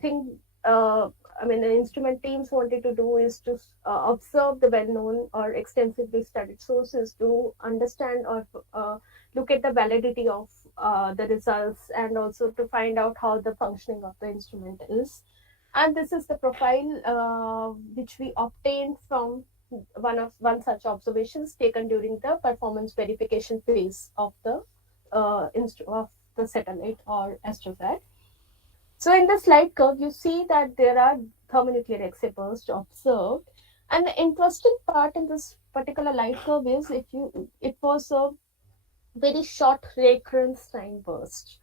thing I mean the instrument teams wanted to do is to observe the well-known or extensively studied sources to understand or look at the validity of the results and also to find out how the functioning of the instrument is. And this is the profile which we obtained from one such observations taken during the performance verification phase of the satellite or Astrosat. So in the slide curve, you see that there are thermonuclear X-ray bursts observed, and the interesting part in this particular light curve is it was a very short recurrence time burst.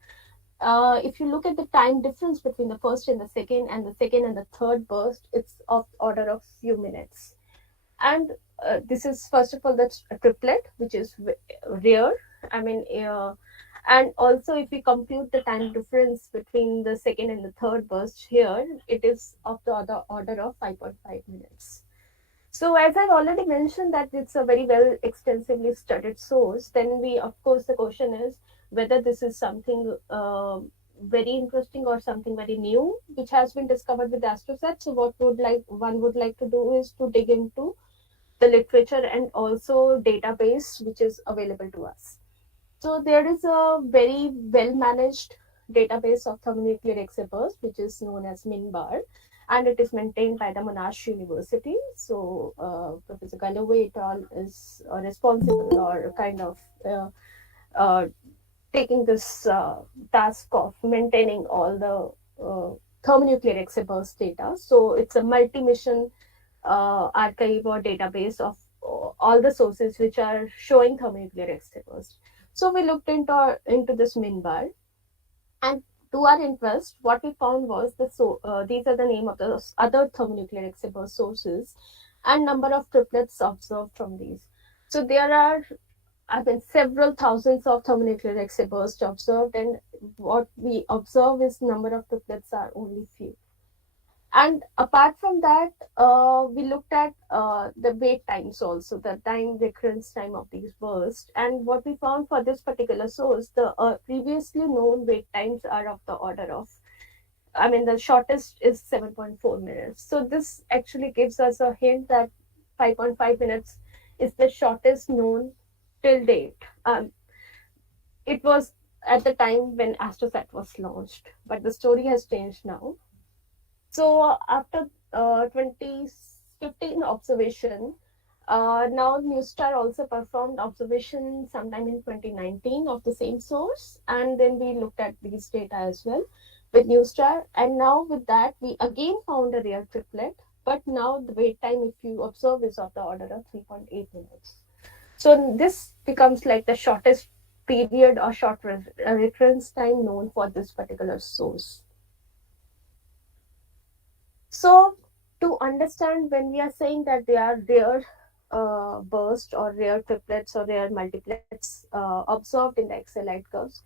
If you look at the time difference between the first and the second and the third burst, it's of order of few minutes. And this is first of all the triplet, which is rare. I mean, and also if we compute the time difference between the second and the third burst here, it is of the other order of 5.5 minutes. So as I've already mentioned that it's a very well extensively studied source, then of course the question is whether this is something very interesting or something very new which has been discovered with Astrosat. So what one would like to do is to dig into the literature and also database which is available to us. So there is a very well managed database of thermonuclear X-ray burst which is known as MinBAR, and it is maintained by the Monash University. So Professor Khandelwal et al. Is responsible or kind of taking this task of maintaining all the thermonuclear X-ray burst data. So it's a multi-mission archive or database of all the sources which are showing thermonuclear X-ray burst. So we looked into this MinBAR, and to our interest, what we found was these are the name of the other thermonuclear X-ray burst sources and number of triplets observed from these. So there are several thousands of thermonuclear X-ray bursts observed, and what we observe is number of triplets are only few. And apart from that, we looked at the wait times also, the time recurrence time of these bursts. And what we found for this particular source, the previously known wait times are of the order of, the shortest is 7.4 minutes. So this actually gives us a hint that 5.5 minutes is the shortest known till date. It was at the time when Astrosat was launched, but the story has changed now. So after 2015 observation, now NewStar also performed observation sometime in 2019 of the same source, and then we looked at these data as well with NewStar. And now with that, we again found a rare triplet, but now the wait time, if you observe, is of the order of 3.8 minutes. So this becomes like the shortest period or short recurrence time known for this particular source. So to understand when we are saying that they are rare burst or rare triplets or rare multiplets observed in the Excel light curves.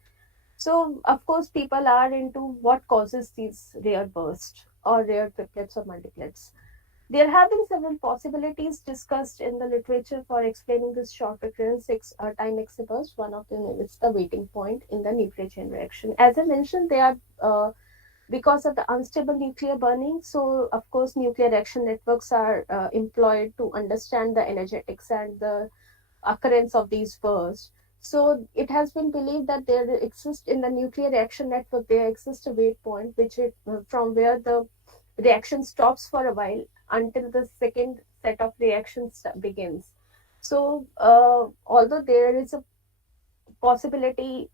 So, of course, people are into what causes these rare bursts or rare triplets or multiplets. There have been several possibilities discussed in the literature for explaining this short recurrence time exaburst. One of them is the waiting point in the nuclear chain reaction. As I mentioned, they are because of the unstable nuclear burning. So, of course, nuclear reaction networks are employed to understand the energetics and the occurrence of these bursts. So it has been believed that there exists in the nuclear reaction network, there exists a wait point from where the reaction stops for a while until the second set of reactions begins. So although there is a possibility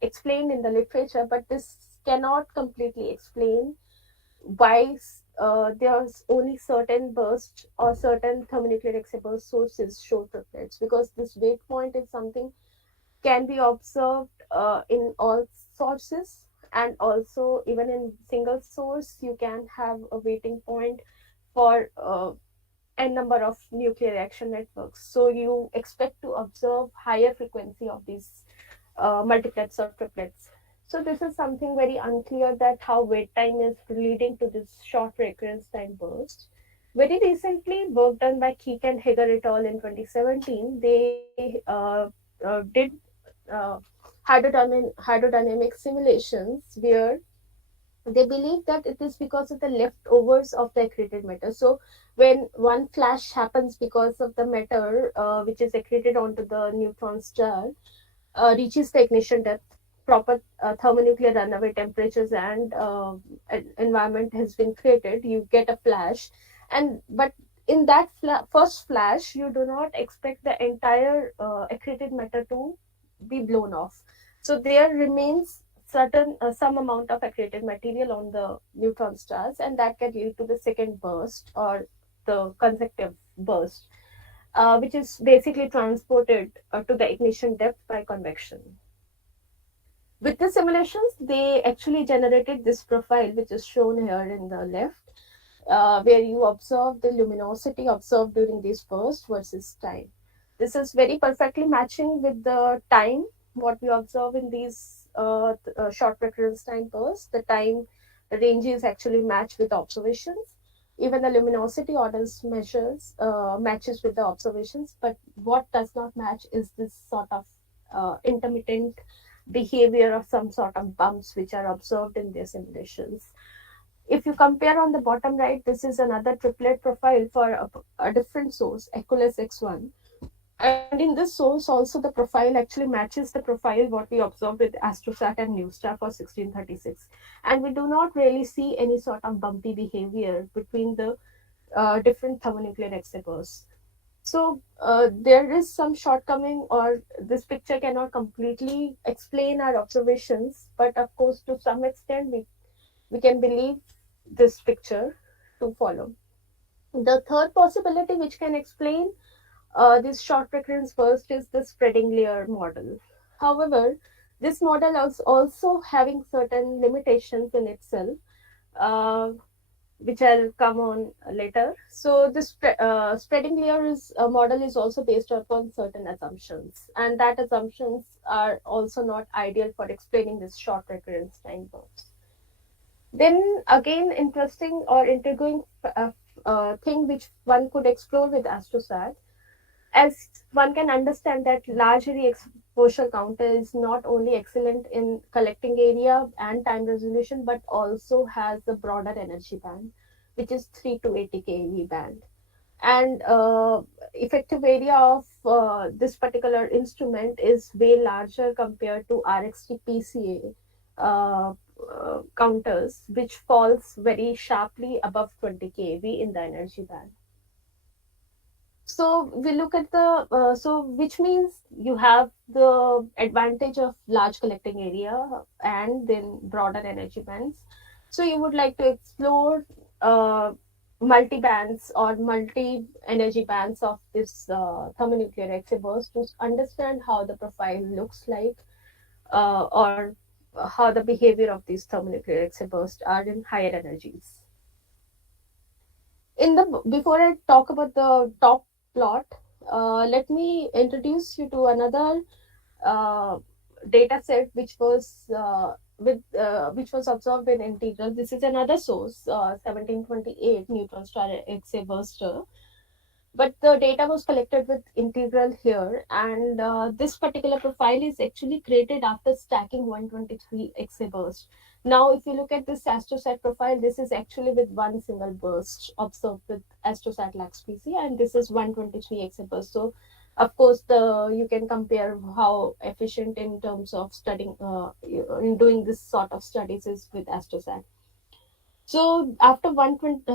explained in the literature, but this cannot completely explain why there's only certain bursts or certain thermonuclear exaburst sources show triplets, because this wait point is something can be observed in all sources, and also even in single source you can have a waiting point for n number of nuclear reaction networks. So you expect to observe higher frequency of these multiplets or triplets. So this is something very unclear, that how wait time is leading to this short recurrence time burst. Very recently, work done by Keek and Hager et al. In 2017, they did uh, hydrodynamic simulations where they believe that it is because of the leftovers of the accreted matter. So when one flash happens because of the matter which is accreted onto the neutron star, reaches the ignition depth, proper thermonuclear runaway temperatures and environment has been created, you get a flash. And but in that first flash, you do not expect the entire accreted matter to be blown off. So there remains certain some amount of accreted material on the neutron stars, and that can lead to the second burst or the consecutive burst, which is basically transported to the ignition depth by convection. With the simulations, they actually generated this profile, which is shown here in the left, where you observe the luminosity observed during this burst versus time. This is very perfectly matching with the time, what we observe in these short recurrence time bursts. The time ranges actually match with observations. Even the luminosity orders measures matches with the observations, but what does not match is this sort of intermittent behavior of some sort of bumps which are observed in their simulations. If you compare on the bottom right, this is another triplet profile for a different source, Equus X1. And in this source also the profile actually matches the profile what we observed with Astrosat and NewStar for 1636. And we do not really see any sort of bumpy behavior between the different thermonuclear exabursts. So there is some shortcoming, or this picture cannot completely explain our observations, but of course to some extent we can believe this picture to follow. The third possibility which can explain this short recurrence burst is the spreading layer model. However, this model is also having certain limitations in itself, which I'll come on later. So this spreading layer model is also based upon certain assumptions, and that assumptions are also not ideal for explaining this short recurrence time burst. Then again, interesting or intriguing thing which one could explore with Astrosat, as one can understand that large array exposure counter is not only excellent in collecting area and time resolution, but also has a broader energy band, which is 3 to 80 keV band. And effective area of this particular instrument is way larger compared to RXT PCA counters, which falls very sharply above 20 keV in the energy band. So we look at the which means you have the advantage of large collecting area and then broader energy bands. So you would like to explore multi bands or multi energy bands of this thermonuclear exaburst to understand how the profile looks like, or how the behavior of these thermonuclear exabursts are in higher energies. Before I talk about the top plot, let me introduce you to another uh, data set which was observed in integral. This is another source, 1728 neutron star X-ray burster, but the data was collected with integral here, and this particular profile is actually created after stacking 123 X-ray burst. Now if you look at this astrosat profile, this is actually with one single burst observed with astrosat lax PC, and this is 123 X-ray burst. So of course you can compare how efficient in terms of studying in doing this sort of studies is with astrosat. So after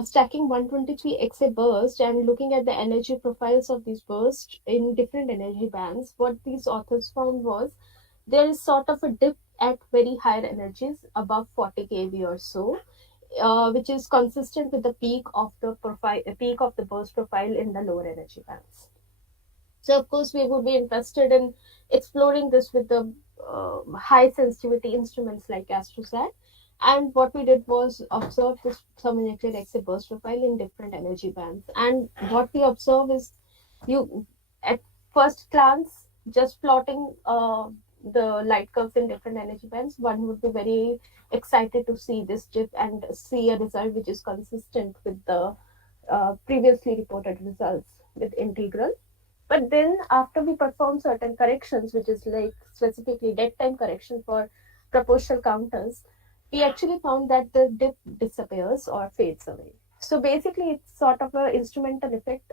stacking 123 Xa burst and looking at the energy profiles of these bursts in different energy bands, what these authors found was there is sort of a dip at very higher energies above 40 kV or so, which is consistent with the peak of the burst profile in the lower energy bands. So of course we would be interested in exploring this with the high sensitivity instruments like astrosat. And what we did was observe this thermonuclear X-ray burst profile in different energy bands. And what we observe is, you at first glance, just plotting the light curves in different energy bands, one would be very excited to see this dip and see a result which is consistent with the previously reported results with integral. But then after we perform certain corrections, which is like specifically dead time correction for proportional counters, we actually found that the dip disappears or fades away. So basically it's sort of an instrumental effect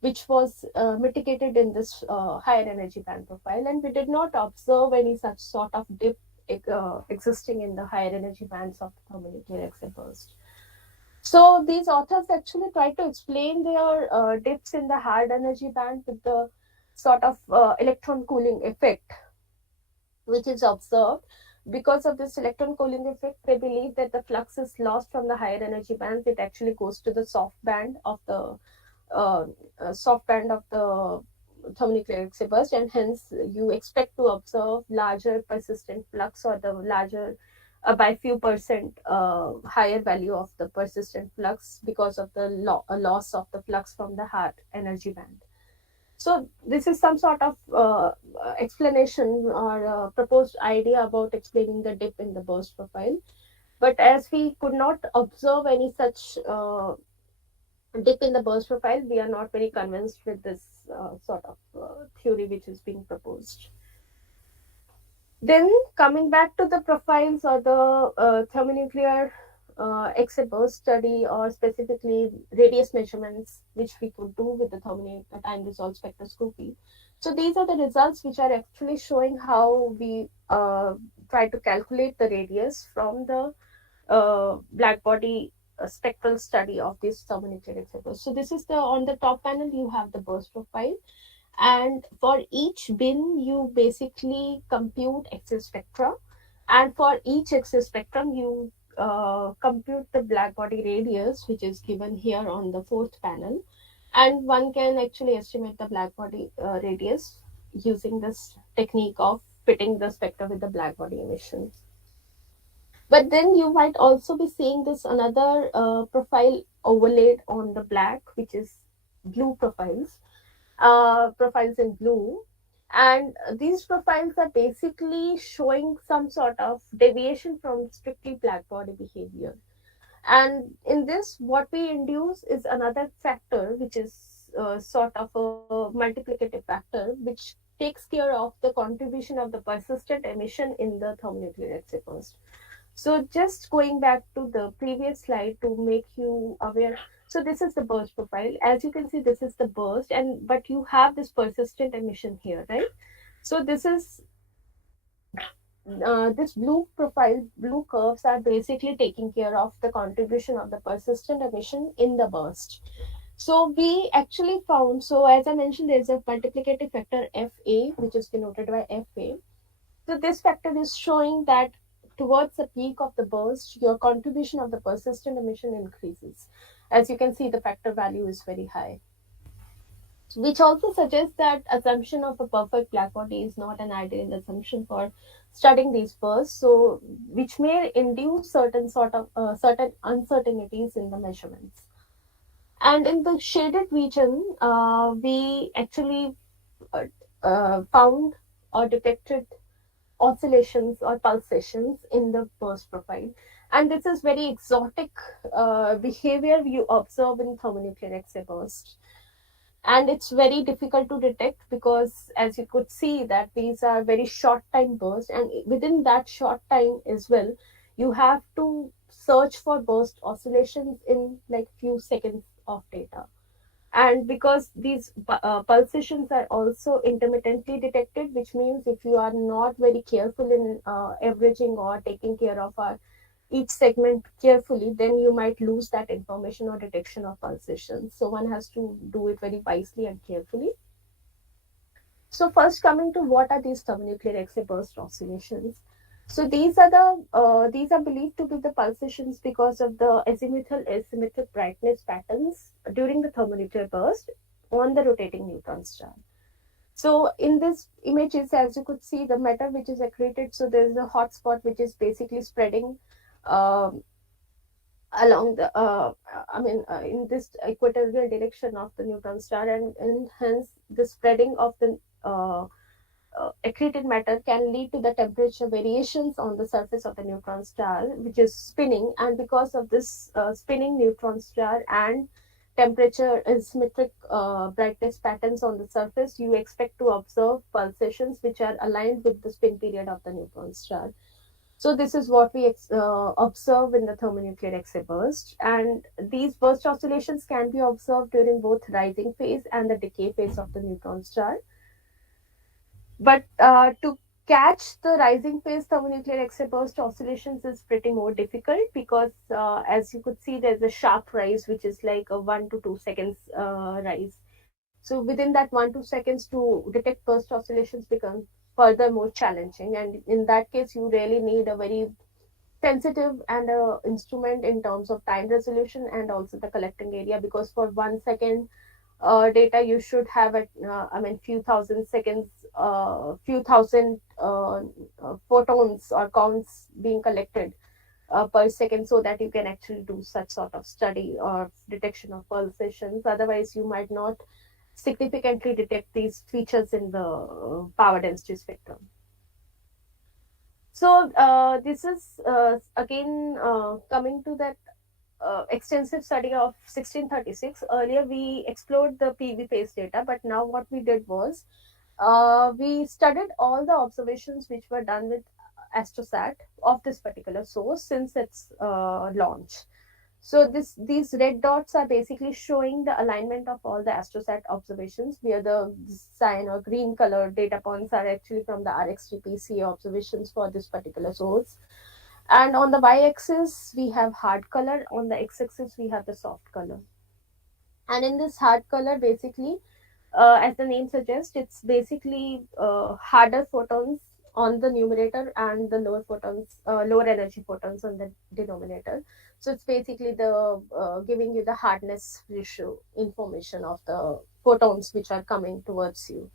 which was mitigated in this higher energy band profile, and we did not observe any such sort of dip existing in the higher energy bands of the thermonuclear X-ray burst. So these authors actually try to explain their dips in the hard energy band with the sort of electron cooling effect which is observed. Because of this electron cooling effect, they believe that the flux is lost from the higher energy bands. It actually goes to the soft band of the thermonuclear X-ray burst, and hence you expect to observe larger persistent flux or the larger by few percent higher value of the persistent flux because of the loss of the flux from the hard energy band. So this is some sort of explanation or proposed idea about explaining the dip in the burst profile. But as we could not observe any such dip in the burst profile, we are not very convinced with this sort of theory which is being proposed. Then coming back to the profiles or the thermonuclear X-ray burst study, or specifically radius measurements which we could do with the thermonuclear time resolved spectroscopy. So these are the results which are actually showing how we try to calculate the radius from the black body spectral study of this thermonuclear X-ray burst. So this is on the top panel you have the burst profile, and for each bin you basically compute X-ray spectra, and for each X-ray spectrum you compute the black body radius, which is given here on the fourth panel, and one can actually estimate the black body radius using this technique of fitting the spectra with the black body emission. But then you might also be seeing this another profile overlaid on the black, which is blue profiles in blue. And these profiles are basically showing some sort of deviation from strictly black body behavior. And in this, what we induce is another factor, which is sort of a multiplicative factor, which takes care of the contribution of the persistent emission in the thermonuclear X-ray burst. So just going back to the previous slide to make you aware. So this is the burst profile. As you can see, this is the burst, but you have this persistent emission here, right? So this is this blue curves are basically taking care of the contribution of the persistent emission in the burst. So we actually found, so as I mentioned, there's a multiplicative factor FA, which is denoted by FA. So this factor is showing that towards the peak of the burst, your contribution of the persistent emission increases. As you can see, the factor value is very high, which also suggests that assumption of a perfect black body is not an ideal assumption for studying these bursts, so which may induce certain uncertainties in the measurements. And in the shaded region, we actually found or detected oscillations or pulsations in the burst profile. And this is very exotic behavior you observe in thermonuclear X-ray burst. And it's very difficult to detect because, as you could see, that these are very short time bursts, and within that short time as well, you have to search for burst oscillations in like few seconds of data. And because these pulsations are also intermittently detected, which means if you are not very careful in averaging or taking care of each segment carefully, then you might lose that information or detection of pulsations. So one has to do it very wisely and carefully. So first, coming to what are these thermonuclear X-ray burst oscillations. So these are believed to be the pulsations because of the azimuthal asymmetric brightness patterns during the thermonuclear burst on the rotating neutron star. So in this images, as you could see, the matter which is accreted, so there is a hot spot which is basically spreading um, along the in this equatorial direction of the neutron star, and hence the spreading of the accreted matter can lead to the temperature variations on the surface of the neutron star, which is spinning. And because of this spinning neutron star and temperature asymmetric brightness patterns on the surface, you expect to observe pulsations which are aligned with the spin period of the neutron star. So this is what we observe in the thermonuclear X-ray burst, and these burst oscillations can be observed during both rising phase and the decay phase of the neutron star. But to catch the rising phase thermonuclear X-ray burst oscillations is pretty more difficult because, as you could see, there's a sharp rise which is like a 1 to 2 seconds rise. So within that 1 2 seconds to detect burst oscillations becomes further more challenging, and in that case, you really need a very sensitive and instrument in terms of time resolution and also the collecting area, because for 1 second data you should have at few thousand seconds, few thousand photons or counts being collected per second, so that you can actually do such sort of study or detection of pulsations. Otherwise you might not significantly detect these features in the power density spectrum. So this is again coming to that extensive study of 1636. Earlier we explored the PV phase data, but now what we did was we studied all the observations which were done with Astrosat of this particular source since its launch. So these red dots are basically showing the alignment of all the Astrosat observations, where the cyan or green color data points are actually from the RX-3 observations for this particular source. And on the y-axis, we have hard color. On the x-axis, we have the soft color. And in this hard color, basically, as the name suggests, it's basically harder photons on the numerator and the lower photons, lower energy photons on the denominator. So it's basically the giving you the hardness ratio information of the photons which are coming towards you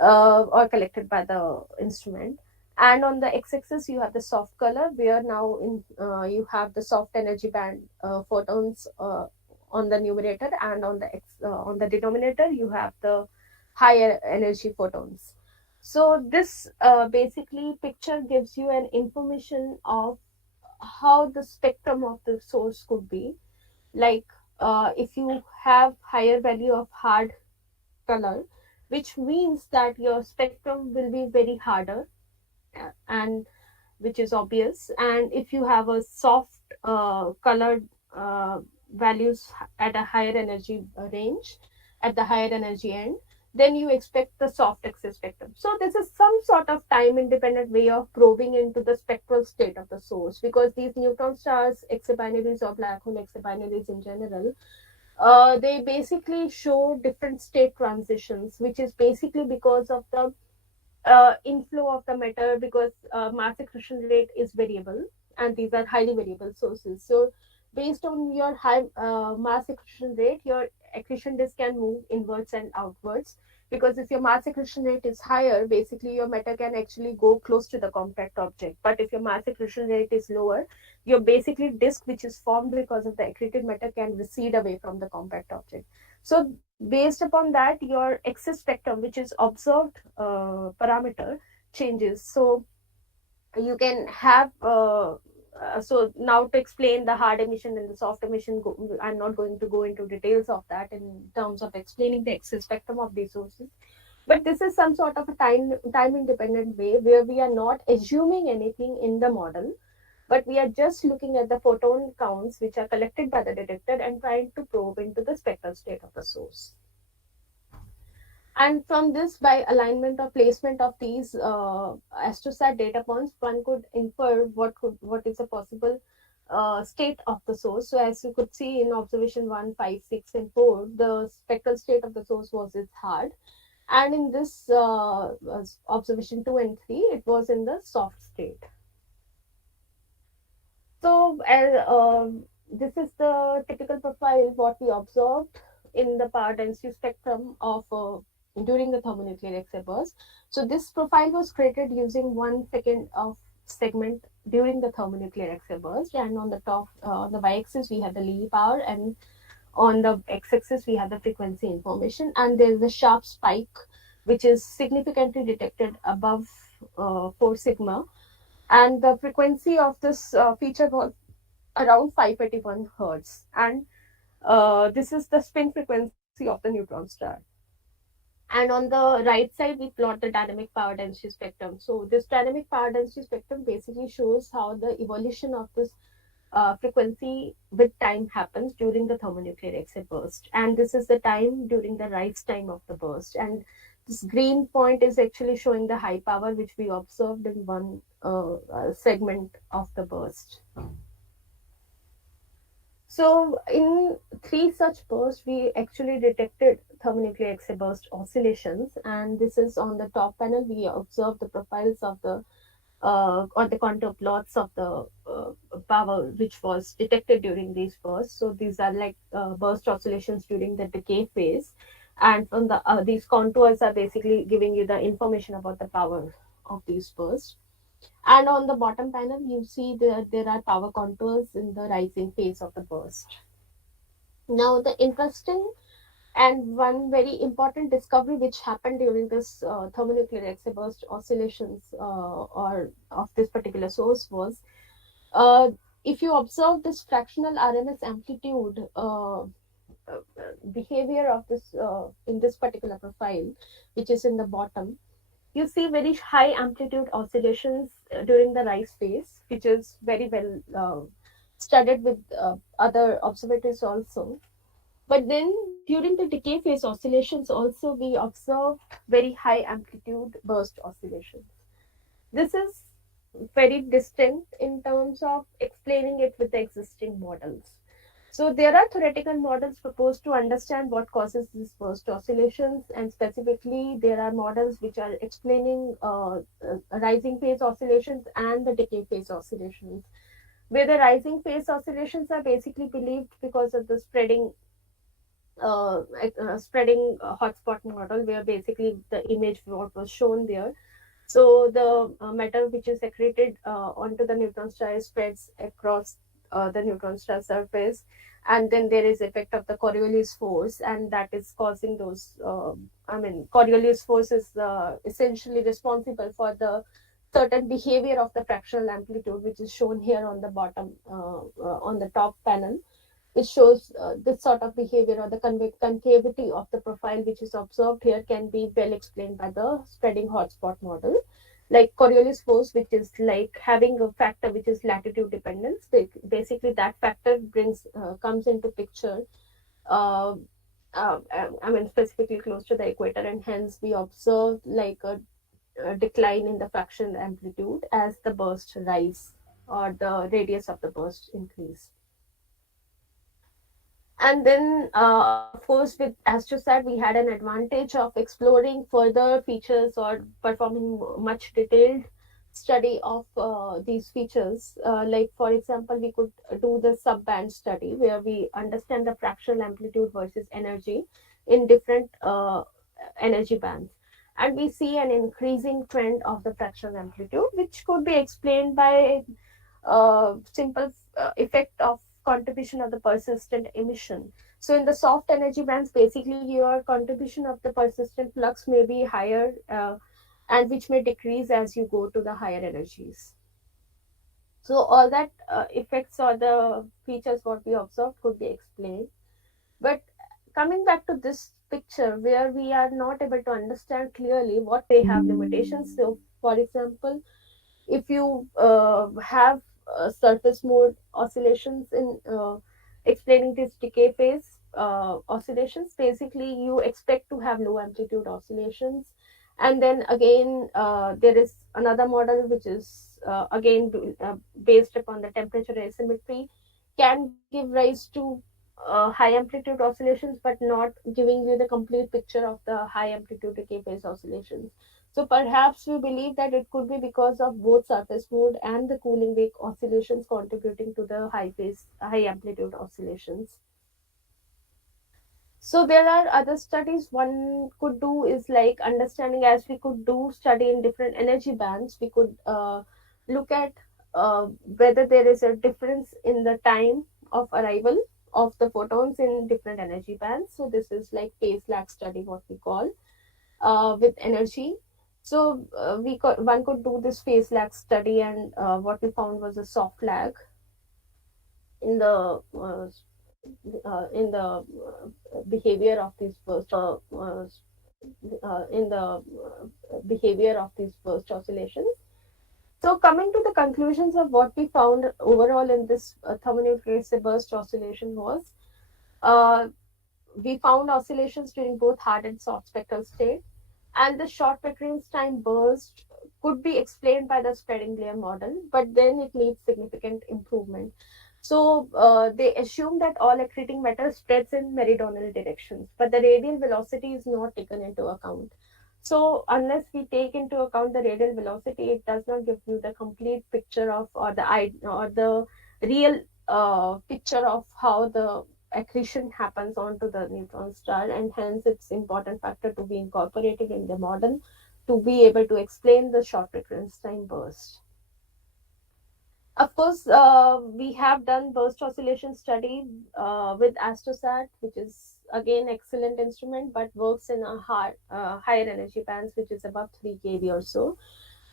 or collected by the instrument. And on the x-axis you have the soft color, where now in you have the soft energy band photons on the numerator, and on the denominator you have the higher energy photons. So this basically picture gives you an information of how the spectrum of the source could be. Like if you have higher value of hard color, which means that your spectrum will be very harder, and which is obvious. And if you have a soft colored values at a higher energy range, at the higher energy end, then you expect the soft X-ray spectrum. So this is some sort of time independent way of probing into the spectral state of the source, because these neutron stars, X-ray binaries, or black hole X-ray binaries in general, they basically show different state transitions, which is basically because of the inflow of the matter, because mass accretion rate is variable, and these are highly variable sources. So based on your high mass accretion rate, your accretion disk can move inwards and outwards, because if your mass accretion rate is higher, basically your matter can actually go close to the compact object. But if your mass accretion rate is lower, your basically disk which is formed because of the accreted matter can recede away from the compact object. So based upon that, your excess spectrum, which is observed parameter, changes. So you can have so now to explain the hard emission and the soft emission, I'm not going to go into details of that in terms of explaining the excess spectrum of these sources, but this is some sort of a time independent way where we are not assuming anything in the model, but we are just looking at the photon counts which are collected by the detector and trying to probe into the spectral state of the source. And from this, by alignment or placement of these astrosat data points, one could infer what is a possible state of the source. So as you could see in observation 1, 5, 6, and 4, the spectral state of the source was its hard. And in this observation 2 and 3, it was in the soft state. So this is the typical profile what we observed in the power density spectrum of during the thermonuclear X-ray burst. So this profile was created using 1 second of segment during the thermonuclear X-ray burst, and on the top, on the y-axis we have the Lee power, and on the x-axis we have the frequency information, and there is a sharp spike which is significantly detected above 4 sigma, and the frequency of this feature was around 581 hertz, and this is the spin frequency of the neutron star. And on the right side, we plot the dynamic power density spectrum. So this dynamic power density spectrum basically shows how the evolution of this frequency with time happens during the thermonuclear X-ray burst. And this is the time during the rise time of the burst. And this green point is actually showing the high power which we observed in one segment of the burst. So in 3 such bursts, we actually detected thermonuclear X-ray burst oscillations, and this is on the top panel. We observed the profiles of the or the contour plots of the power which was detected during these bursts. So these are like burst oscillations during the decay phase, and from the these contours are basically giving you the information about the power of these bursts. And on the bottom panel, you see that there are power contours in the rising phase of the burst. Now, the interesting and one very important discovery which happened during this thermonuclear X-ray burst oscillations or of this particular source was, if you observe this fractional RMS amplitude behavior of this in this particular profile, which is in the bottom, you see very high amplitude oscillations during the rise phase, which is very well studied with other observatories also. But then during the decay phase oscillations also, we observe very high amplitude burst oscillations. This is very distinct in terms of explaining it with the existing models. So there are theoretical models proposed to understand what causes these burst oscillations, and specifically there are models which are explaining rising phase oscillations and the decay phase oscillations, where the rising phase oscillations are basically believed because of the spreading hotspot model, where basically the image what was shown there. So the matter which is secreted onto the neutron star spreads across the neutron star surface, and then there is effect of the Coriolis force, and that is causing those. Coriolis force is essentially responsible for the certain behavior of the fractional amplitude, which is shown here on the bottom, on the top panel, which shows this sort of behavior, or the concavity of the profile which is observed here can be well explained by the spreading hotspot model. Like Coriolis force, which is like having a factor which is latitude dependence. Basically, that factor comes into picture. Specifically close to the equator, and hence we observe like a decline in the fractional amplitude as the burst rise or the radius of the burst increase. And then, of course, with AstroSat, we had an advantage of exploring further features or performing much detailed study of these features. Like, for example, we could do the subband study where we understand the fractional amplitude versus energy in different energy bands. And we see an increasing trend of the fractional amplitude, which could be explained by simple effect of contribution of the persistent emission. So in the soft energy bands, basically your contribution of the persistent flux may be higher, and which may decrease as you go to the higher energies. So all that effects or the features what we observed could be explained. But coming back to this picture where we are not able to understand clearly what they have limitations. So for example, if you have surface mode oscillations in explaining this decay phase oscillations, basically you expect to have low amplitude oscillations. And then again, there is another model which is based upon the temperature asymmetry, can give rise to high amplitude oscillations, but not giving you the complete picture of the high amplitude decay phase oscillations. So perhaps we believe that it could be because of both surface mode and the cooling wake oscillations contributing to the high amplitude oscillations. So there are other studies one could do is like understanding, as we could do study in different energy bands, we could look at whether there is a difference in the time of arrival of the photons in different energy bands. So this is like phase lag study, what we call with energy. So one could do this phase lag study, and what we found was a soft lag in the behavior of these burst in the behavior of these burst oscillations. So coming to the conclusions of what we found overall in this thermonuclear burst oscillation was, we found oscillations during both hard and soft spectral state, and the short recurrence time burst could be explained by the spreading layer model, but then it needs significant improvement. So they assume that all accreting matter spreads in meridional directions, but the radial velocity is not taken into account. So unless we take into account the radial velocity, it does not give you the complete picture of or the real picture of how the accretion happens onto the neutron star, and hence it's important factor to be incorporated in the model to be able to explain the short recurrence time burst. Of course, we have done burst oscillation study with Astrosat, which is again excellent instrument, but works in a higher energy bands, which is above 3 kV or so.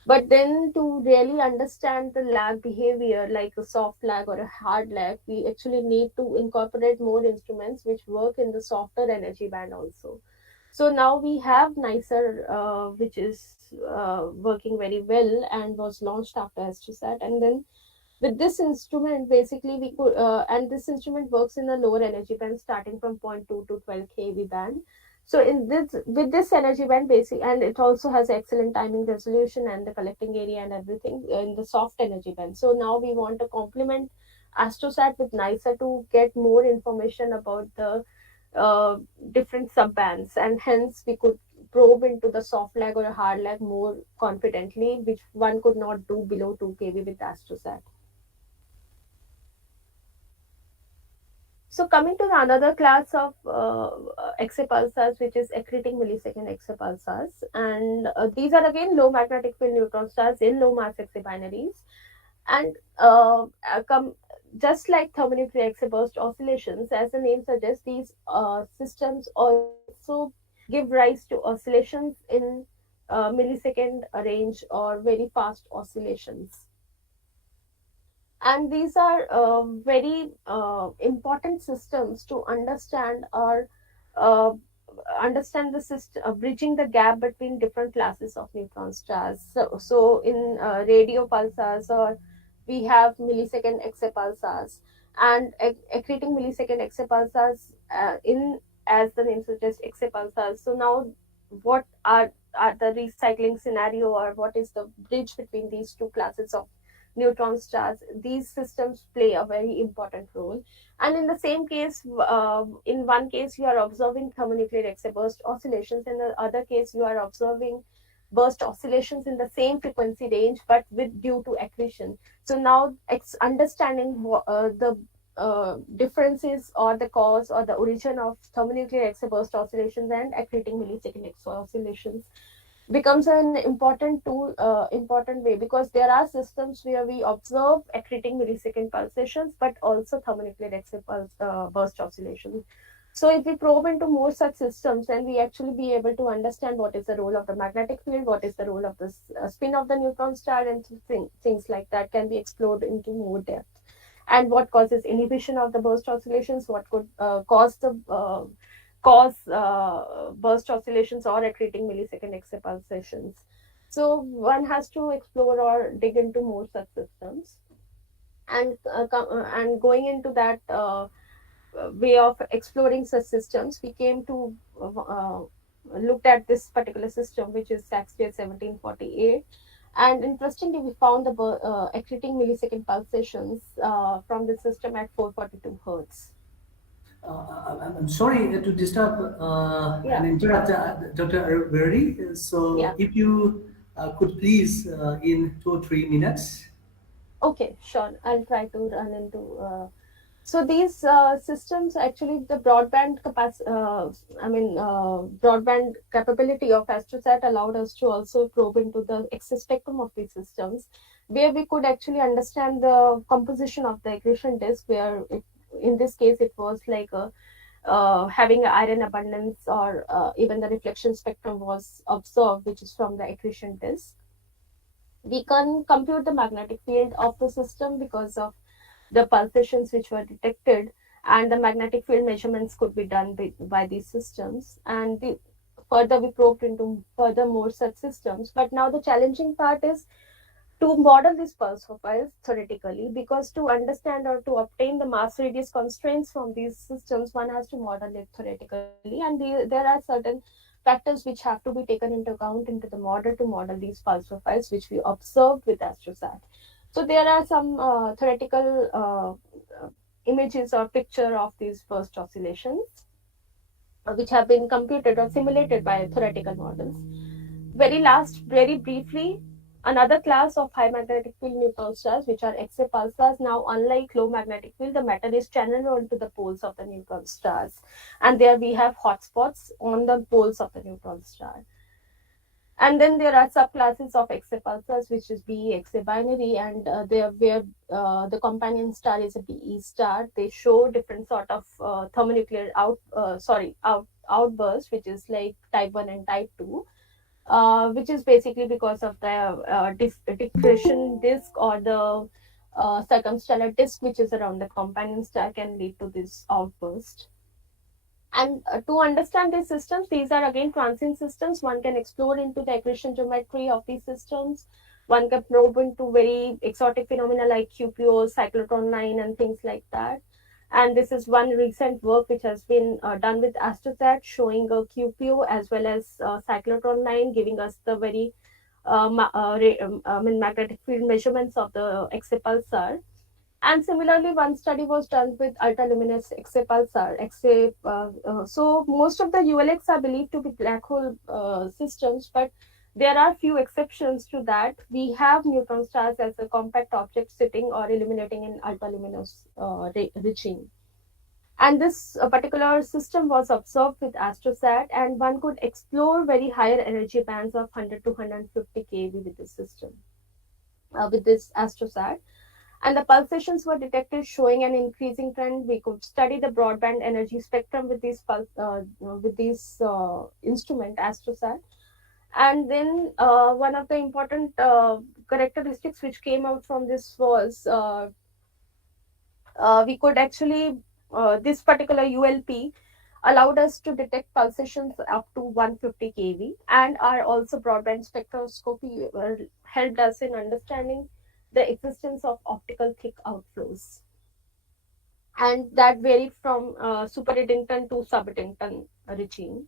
But then to really understand the lag behavior, like a soft lag or a hard lag, we actually need to incorporate more instruments which work in the softer energy band also. So now we have NICER, which is working very well and was launched after Astrosat. And then with this instrument, basically we could, and this instrument works in a lower energy band starting from 0.2 to 12 kV band. So in this, with this energy band and it also has excellent timing resolution and the collecting area and everything in the soft energy band. So now we want to complement Astrosat with NICER to get more information about the different subbands, and hence we could probe into the soft lag or a hard lag more confidently, which one could not do below 2 kV with Astrosat. So coming to another class of exapulsars, which is accreting millisecond exapulsars, and these are again low magnetic field neutron stars in low mass exabinaries, and just like thermonuclear exaburst oscillations, as the name suggests, these systems also give rise to oscillations in millisecond range or very fast oscillations. And these are very important systems to understand or understand the system, bridging the gap between different classes of neutron stars. So in radio pulsars, or we have millisecond exapulsars, and accreting millisecond exapulsars in, as the name suggests, exapulsars. So now what are the recycling scenario, or what is the bridge between these two classes of neutron stars? These systems play a very important role. And in the same case, in one case you are observing thermonuclear exaburst oscillations, in the other case you are observing burst oscillations in the same frequency range but with due to accretion. So now understanding the differences or the cause or the origin of thermonuclear exoburst oscillations and accreting millisecond oscillations becomes an important tool, important way, because there are systems where we observe accreting millisecond pulsations, but also thermonuclear burst oscillations. So if we probe into more such systems, then we actually be able to understand what is the role of the magnetic field, what is the role of the spin of the neutron star, and things like that can be explored into more depth. And what causes inhibition of the burst oscillations, what could cause burst oscillations or accreting millisecond pulsations. So one has to explore or dig into more such systems, and going into that way of exploring such systems, we came to looked at this particular system, which is SAXJ 1748. And interestingly, we found the accreting millisecond pulsations from the system at 442 hertz. I'm sorry to disturb and interrupt Dr. Berry. So if you could please in 2 or 3 minutes. Okay, sure. I'll try to run into. So these systems, actually, the broadband broadband capability of AstroSat allowed us to also probe into the X spectrum of these systems, where we could actually understand the composition of the accretion disk, where in this case it was like having iron abundance, or even the reflection spectrum was observed, which is from the accretion disk. We can compute the magnetic field of the system because of the pulsations which were detected, and the magnetic field measurements could be done by these systems. And further we probed into furthermore such systems. But now the challenging part is to model these pulse profiles theoretically, because to understand or to obtain the mass radius constraints from these systems, one has to model it theoretically, and there are certain factors which have to be taken into account into the model to model these pulse profiles, which we observed with AstroSat. So there are some theoretical images or picture of these burst oscillations, which have been computed or simulated by theoretical models. Very briefly, another class of high magnetic field neutron stars, which are X-ray pulsars. Now, unlike low magnetic field, the matter is channeled onto the poles of the neutron stars, and there we have hotspots on the poles of the neutron star. And then there are subclasses of X-ray pulsars, which is BE X-ray binary, and where the companion star is a BE star. They show different sort of thermonuclear outburst, which is like type 1 and type 2. Which is basically because of the diffraction disk or the circumstellar disk which is around the companion star can lead to this outburst. And to understand these systems, these are again transient systems. One can explore into the accretion geometry of these systems. One can probe into very exotic phenomena like QPO, cyclotron line, and things like that. And this is one recent work which has been done with AstroSat, showing a QPO as well as cyclotron line, giving us the very magnetic field measurements of the X-ray pulsar. And similarly, one study was done with ultraluminous X-ray pulsar. So most of the ULX are believed to be black hole systems, but there are few exceptions to that. We have neutron stars as a compact object sitting or illuminating in ultraluminous regime. And this particular system was observed with AstroSat, and one could explore very higher energy bands of 100 to 150 keV with this system, with this AstroSat. And the pulsations were detected showing an increasing trend. We could study the broadband energy spectrum with this instrument, AstroSat. And then one of the important characteristics which came out from this was we could actually, this particular ULP allowed us to detect pulsations up to 150 kV, and our also broadband spectroscopy helped us in understanding the existence of optical thick outflows. And that varied from super Eddington to sub Eddington regime.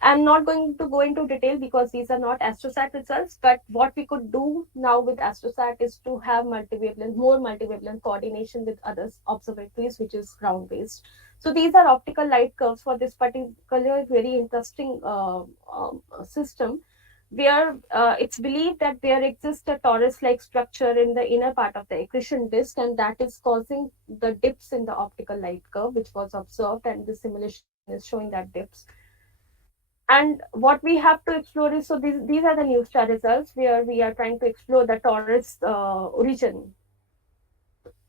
I'm not going to go into detail because these are not AstroSat results, but what we could do now with AstroSat is to have more multiwavelength coordination with other observatories, which is ground-based. So these are optical light curves for this particular very interesting system. where it's believed that there exists a torus-like structure in the inner part of the accretion disk, and that is causing the dips in the optical light curve, which was observed, and the simulation is showing that dips. And what we have to explore is, so these are the new star results where we are trying to explore the torus origin.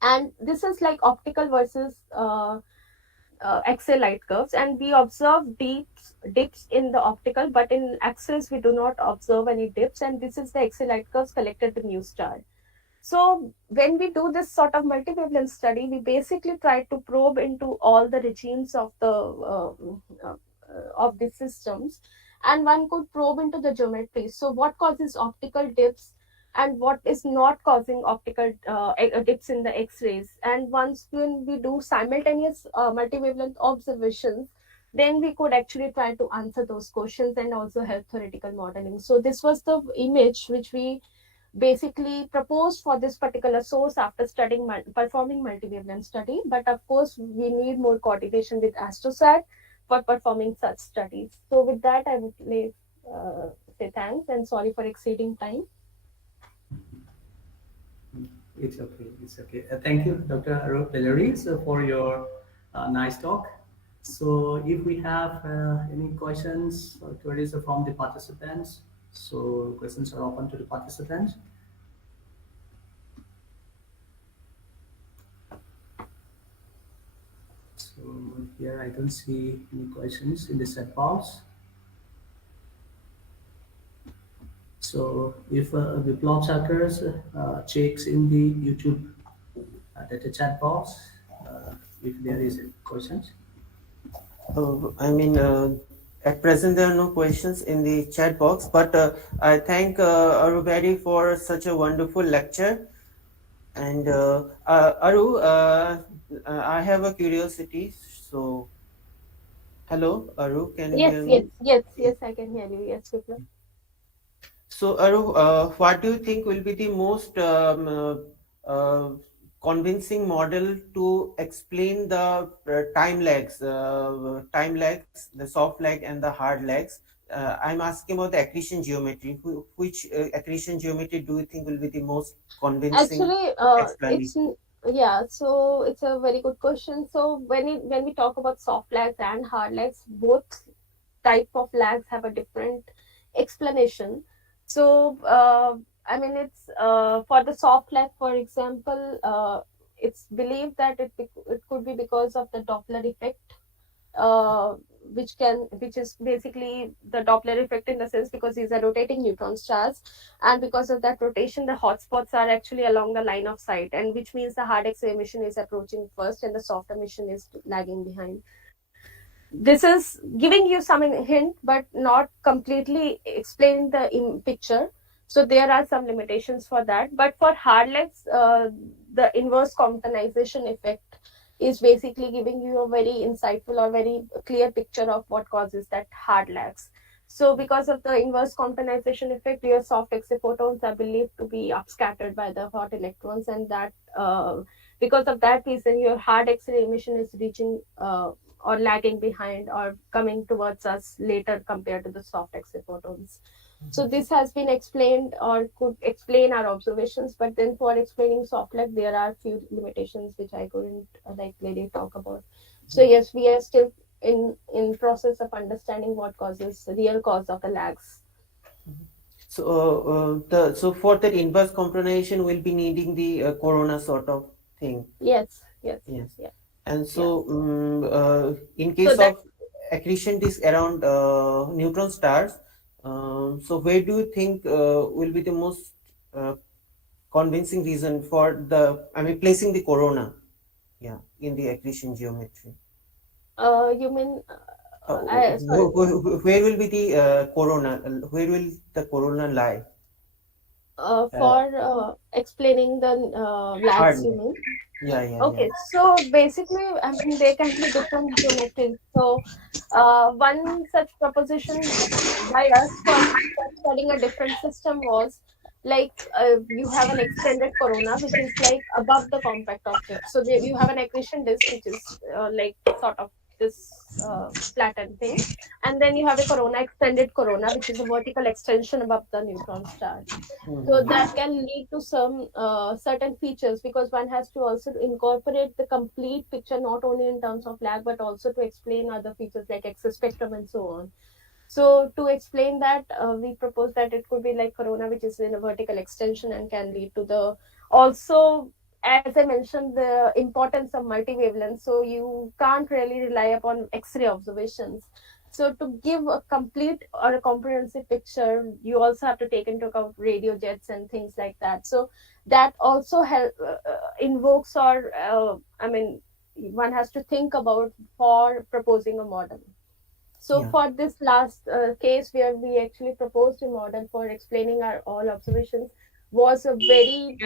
And this is like optical versus X-ray light curves, and we observe dips in the optical, but in X-rays we do not observe any dips, and this is the X-ray light curves collected in new star. So when we do this sort of multi-wavelength study, we basically try to probe into all the regimes of the of these systems, and one could probe into the geometry. So what causes optical dips and what is not causing optical dips in the X-rays? And once when we do simultaneous multi-wavelength observations, then we could actually try to answer those questions and also help theoretical modeling. So this was the image which we basically proposed for this particular source after performing multi-wavelength study. But of course, we need more coordination with AstroSat for performing such studies. So with that, I would say thanks and sorry for exceeding time. It's okay. It's okay. Thank you, Dr. Valerie, for your nice talk. So if we have any questions or queries from the participants, so questions are open to the participants. So here I don't see any questions in the chat box. So if Biplop Sakers checks in the YouTube data chat box, if there is questions. I mean, at present there are no questions in the chat box, but I thank Arubari for such a wonderful lecture. And Aru, I have a curiosity. So, hello, Aru, can you hear me? Yes, I can hear you. Yes, Biplop. So, Aru, what do you think will be the most convincing model to explain the time lags, the soft lag and the hard lags? I'm asking about the accretion geometry. Which accretion geometry do you think will be the most convincing explanation? So it's a very good question. So when we talk about soft lags and hard lags, both type of lags have a different explanation. So I mean, it's for the soft lag, for example, it's believed that it could be because of the Doppler effect, which is basically the Doppler effect in the sense because these are rotating neutron stars, and because of that rotation, the hotspots are actually along the line of sight, and which means the hard X-ray emission is approaching first and the soft emission is lagging behind. This is giving you some hint, but not completely explaining the picture. So there are some limitations for that. But for hard lags, the inverse Comptonization effect is basically giving you a very insightful or very clear picture of what causes that hard lags. So because of the inverse Comptonization effect, your soft X-ray photons are believed to be upscattered by the hot electrons, and that because of that reason, your hard X-ray emission is reaching or lagging behind or coming towards us later compared to the soft X-ray photons. So this has been explained or could explain our observations, but then for explaining soft lag, there are few limitations which I couldn't really talk about. So yes, we are still in process of understanding what causes the real cause of the lags. So so for that inverse Comptonization, we'll be needing the corona sort of thing. Yes. And so in case of accretion disk around neutron stars, so where do you think will be the most convincing reason for placing the corona in the accretion geometry? You mean where will be the corona? Where will the corona lie? For explaining the lags, you mean? Okay, so basically, I mean, there can be different geometries. So one such proposition by us for studying a different system was like you have an extended corona which is like above the compact object. So there you have an accretion disk which is like sort of this flattened thing. And then you have a corona, extended corona, which is a vertical extension above the neutron star. So that can lead to some certain features, because one has to also incorporate the complete picture, not only in terms of lag, but also to explain other features like X spectrum and so on. So to explain that, we propose that it could be like corona, which is in a vertical extension and can lead to the, also, as I mentioned, the importance of multi-wavelength. So you can't really rely upon X-ray observations. So to give a complete or a comprehensive picture, you also have to take into account radio jets and things like that. So that also invokes, or one has to think about for proposing a model. So for this last case where we actually proposed a model for explaining our all observations, was a very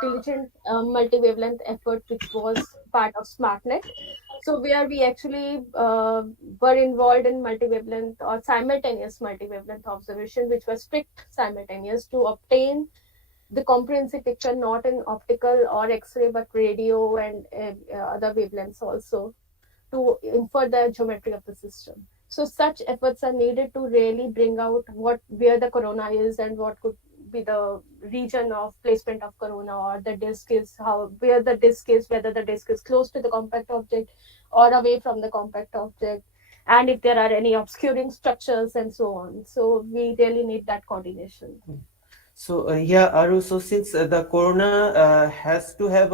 diligent multi-wavelength effort, which was part of SmartNet. So where we actually were involved in multi-wavelength or simultaneous multi-wavelength observation, which was strict simultaneous, to obtain the comprehensive picture, not in optical or X-ray, but radio and other wavelengths also, to infer the geometry of the system. So such efforts are needed to really bring out where the corona is and what could be the region of placement of corona, or the disk is, where the disk is, whether the disk is close to the compact object or away from the compact object, and if there are any obscuring structures and so on. So we really need that coordination. So Aru, so since the corona has to have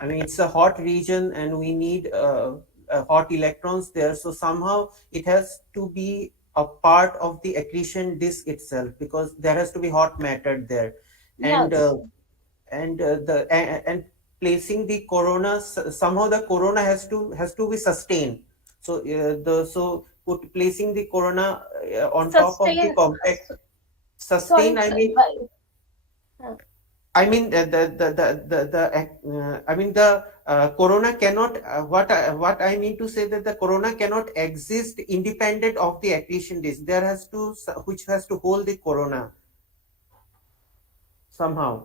it's a hot region and we need hot electrons there. So somehow it has to be a part of the accretion disk itself, because there has to be hot matter there. And Yes. and placing the corona, somehow the corona has to be sustained. So placing the corona on top of the compact. Sustain, the corona cannot, what I mean to say, that the corona cannot exist independent of the accretion disk. There has to, which has to hold the corona somehow.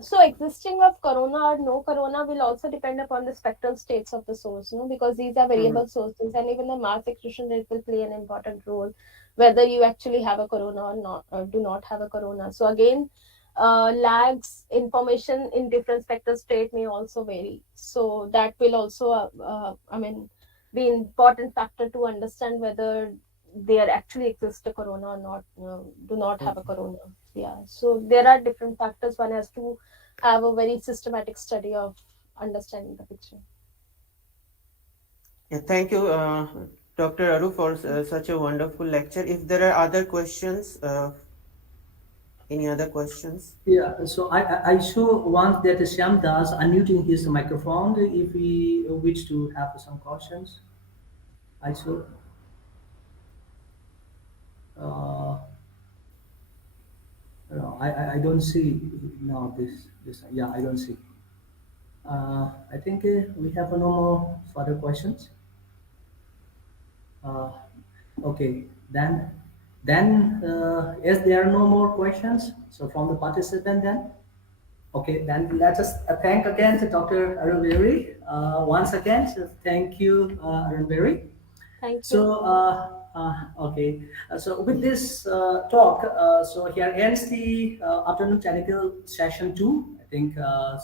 So existing of corona or no corona will also depend upon the spectral states of the source, because these are variable sources, and even the mass accretion rate will play an important role, whether you actually have a corona or not, or do not have a corona. So again, lags information in different spectral state may also vary. So that will also, be an important factor to understand whether there actually exists a corona or not, do not have a corona. Yeah, so there are different factors. One has to have a very systematic study of understanding the picture. Yeah, thank you, Dr. Aru, for such a wonderful lecture. If there are other questions, any other questions? Yeah, so I sure want that Shyam does unmuting his microphone if we wish to have some questions. I sure. No, I don't see now this yeah, I don't see. I think we have no more further questions. Okay, then as there are no more questions, so from the participant then. Okay, then let us thank again to Dr. Arunberi. Once again, so thank you, Arunberi. Thank you. So, okay. So with this talk, so here ends the afternoon technical session 2. I think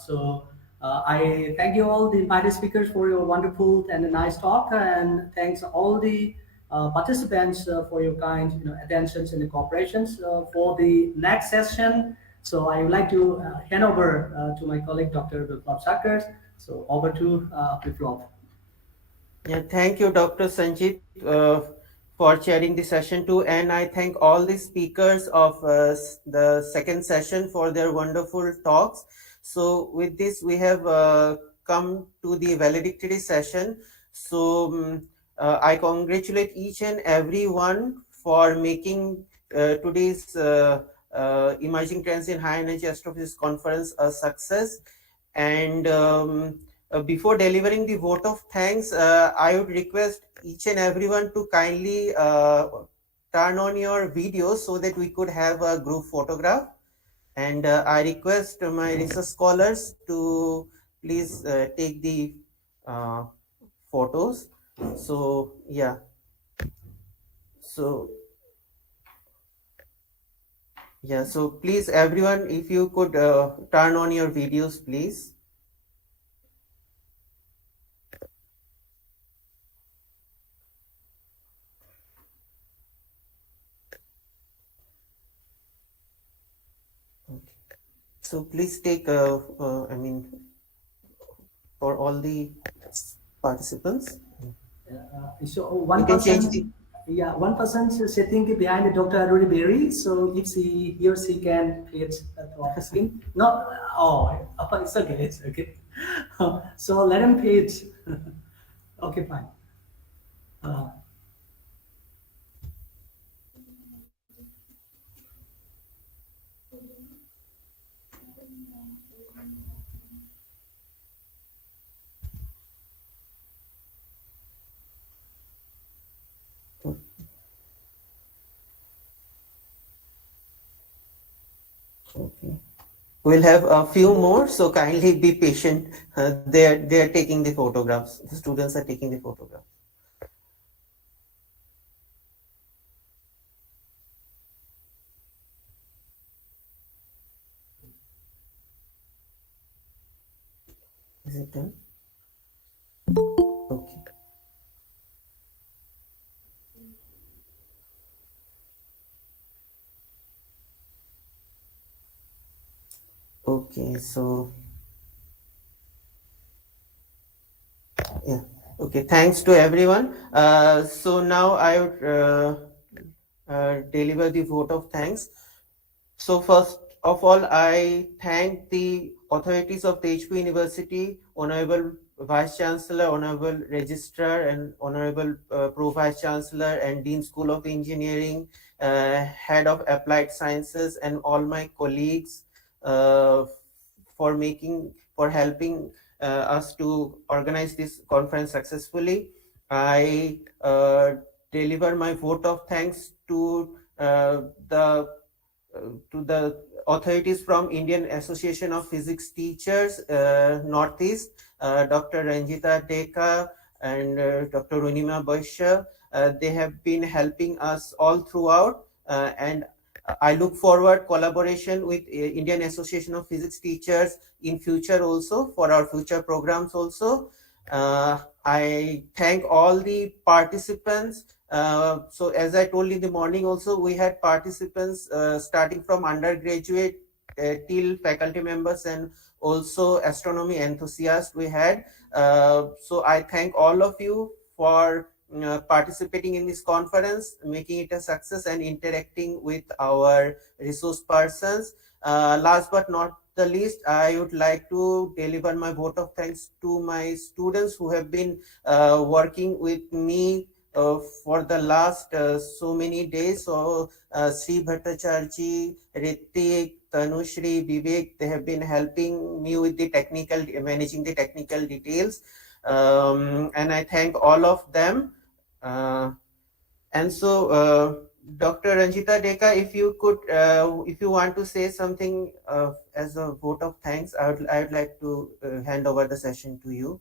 so. I thank you all the invited speakers for your wonderful and nice talk, and thanks all the participants for your kind attentions and cooperations for the next session. So I would like to hand over to my colleague, Dr. Biplab Sakars. So over to Biplab. Yeah, thank you, Dr. Sanjit, for chairing the session 2, and I thank all the speakers of the second session for their wonderful talks. So with this, we have come to the valedictory session. So I congratulate each and every one for making today's Emerging Trends in High Energy Astrophysics Conference a success. And before delivering the vote of thanks, I would request each and everyone to kindly turn on your video so that we could have a group photograph. And I request my research scholars to please take the uh, photos. So yeah, so yeah, so please everyone, if you could turn on your videos, please. Okay. So please take I mean, for all the participants, So you one can change the. person, yeah, one person is sitting behind Dr. Aruri Berry. So if he or she can create that off screen. No, it's okay, it's okay. So let him create. Okay, fine. Uh, Okay. We'll have a few more, so kindly be patient. They are taking the photographs. The students are taking the photographs. Is it done? Okay. Okay, so yeah. Okay, thanks to everyone. So now I would deliver the vote of thanks. So first of all, I thank the authorities of Tezpur University, Honorable Vice Chancellor, Honorable Registrar, and Honorable Pro Vice Chancellor and Dean School of Engineering, Head of Applied Sciences, and all my colleagues uh, for helping us to organize this conference successfully. I deliver my vote of thanks the to the authorities from Indian Association of Physics Teachers, Northeast, Dr. Ranjita Deka and Dr. Runima Baisha. They have been helping us all throughout, and I look forward collaboration with Indian Association of Physics Teachers in future also for our future programs also. I thank all the participants. So as I told in the morning also, we had participants starting from undergraduate till faculty members and also astronomy enthusiasts we had. So I thank all of you for participating in this conference, making it a success and interacting with our resource persons. Last but not the least, I would like to deliver my vote of thanks to my students who have been working with me for the last so many days. So Sri Bhattacharji, Ritik, Tanushri, Vivek, they have been helping me with the managing the technical details. And I thank all of them. And so Dr. Ranjita Deka, if you could, if you want to say something as a vote of thanks, I would like to hand over the session to you.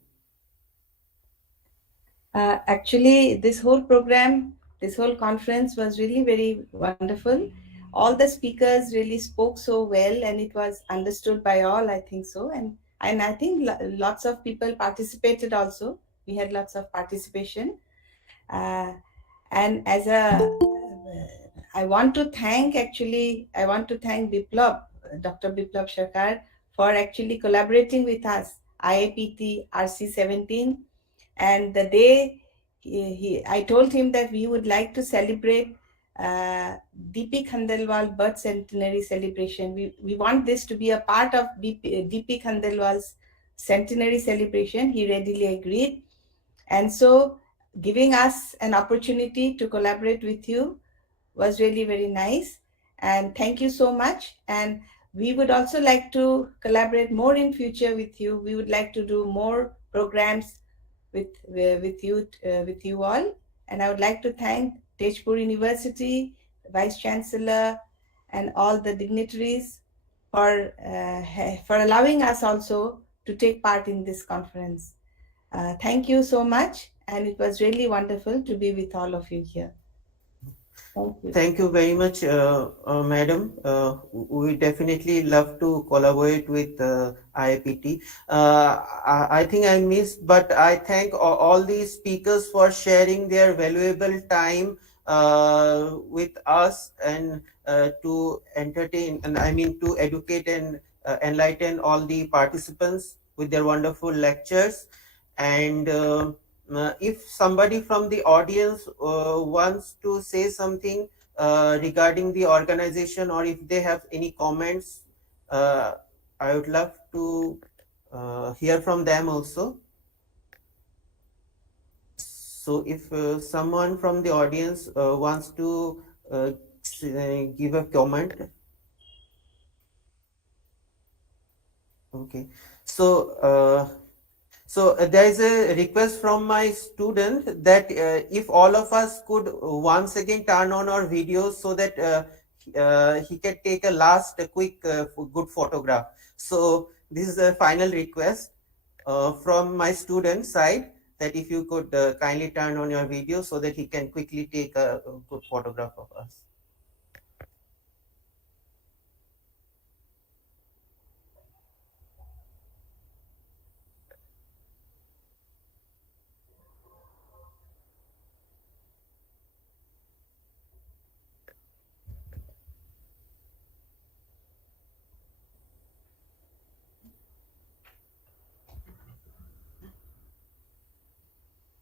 Actually, this whole program, this whole conference was really very wonderful. All the speakers really spoke so well, and it was understood by all. I think so, and I think lots of people participated also. We had lots of participation, and as a I want to thank Biplab, Dr. Biplab Sarkar, for actually collaborating with us, IAPT RC17. And the day I told him that we would like to celebrate DP Khandelwal birth centenary celebration. We want this to be a part of DP Khandelwal's centenary celebration. He readily agreed. And so giving us an opportunity to collaborate with you was really very nice. And thank you so much. And we would also like to collaborate more in future with you. We would like to do more programs with you all. And I would like to thank Tezpur University, the Vice Chancellor, and all the dignitaries for allowing us also to take part in this conference. Thank you so much, and it was really wonderful to be with all of you here. Thank you. Thank you very much, madam. We definitely love to collaborate with IIPT. I think I missed, but I thank all these speakers for sharing their valuable time with us and to entertain, and I mean to educate and enlighten all the participants with their wonderful lectures. And if somebody from the audience wants to say something regarding the organization, or if they have any comments, I would love to hear from them also. So if someone from the audience wants to give a comment. Okay, so there is a request from my student that if all of us could once again turn on our videos so that he can take a last quick good photograph. So this is a final request from my student side, that if you could kindly turn on your video so that he can quickly take a good photograph of us.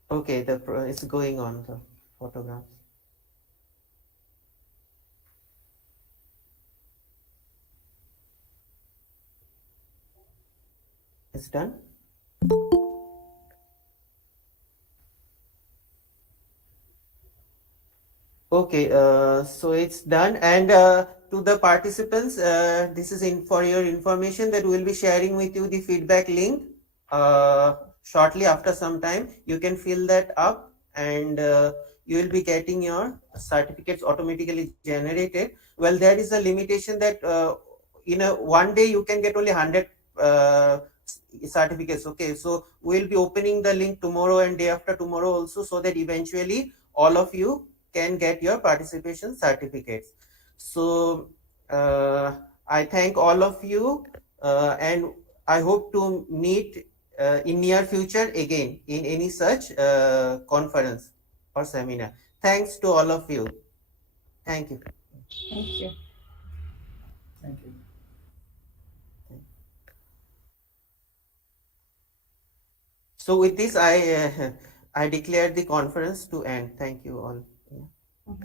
Okay, it's going on, the photographs. It's done. Okay, so it's done. And to the participants, this is for your information that we'll be sharing with you the feedback link shortly after some time. You can fill that up, and you will be getting your certificates automatically generated. Well, there is a limitation that in one day you can get only 100 certificates. Okay, so we'll be opening the link tomorrow and day after tomorrow also, so that eventually all of you can get your participation certificates. So I thank all of you, and I hope to meet in near future again in any such conference or seminar. Thanks to all of you. Thank you. Thank you. Thank you. So with this, I declare the conference to end. Thank you all. Yeah.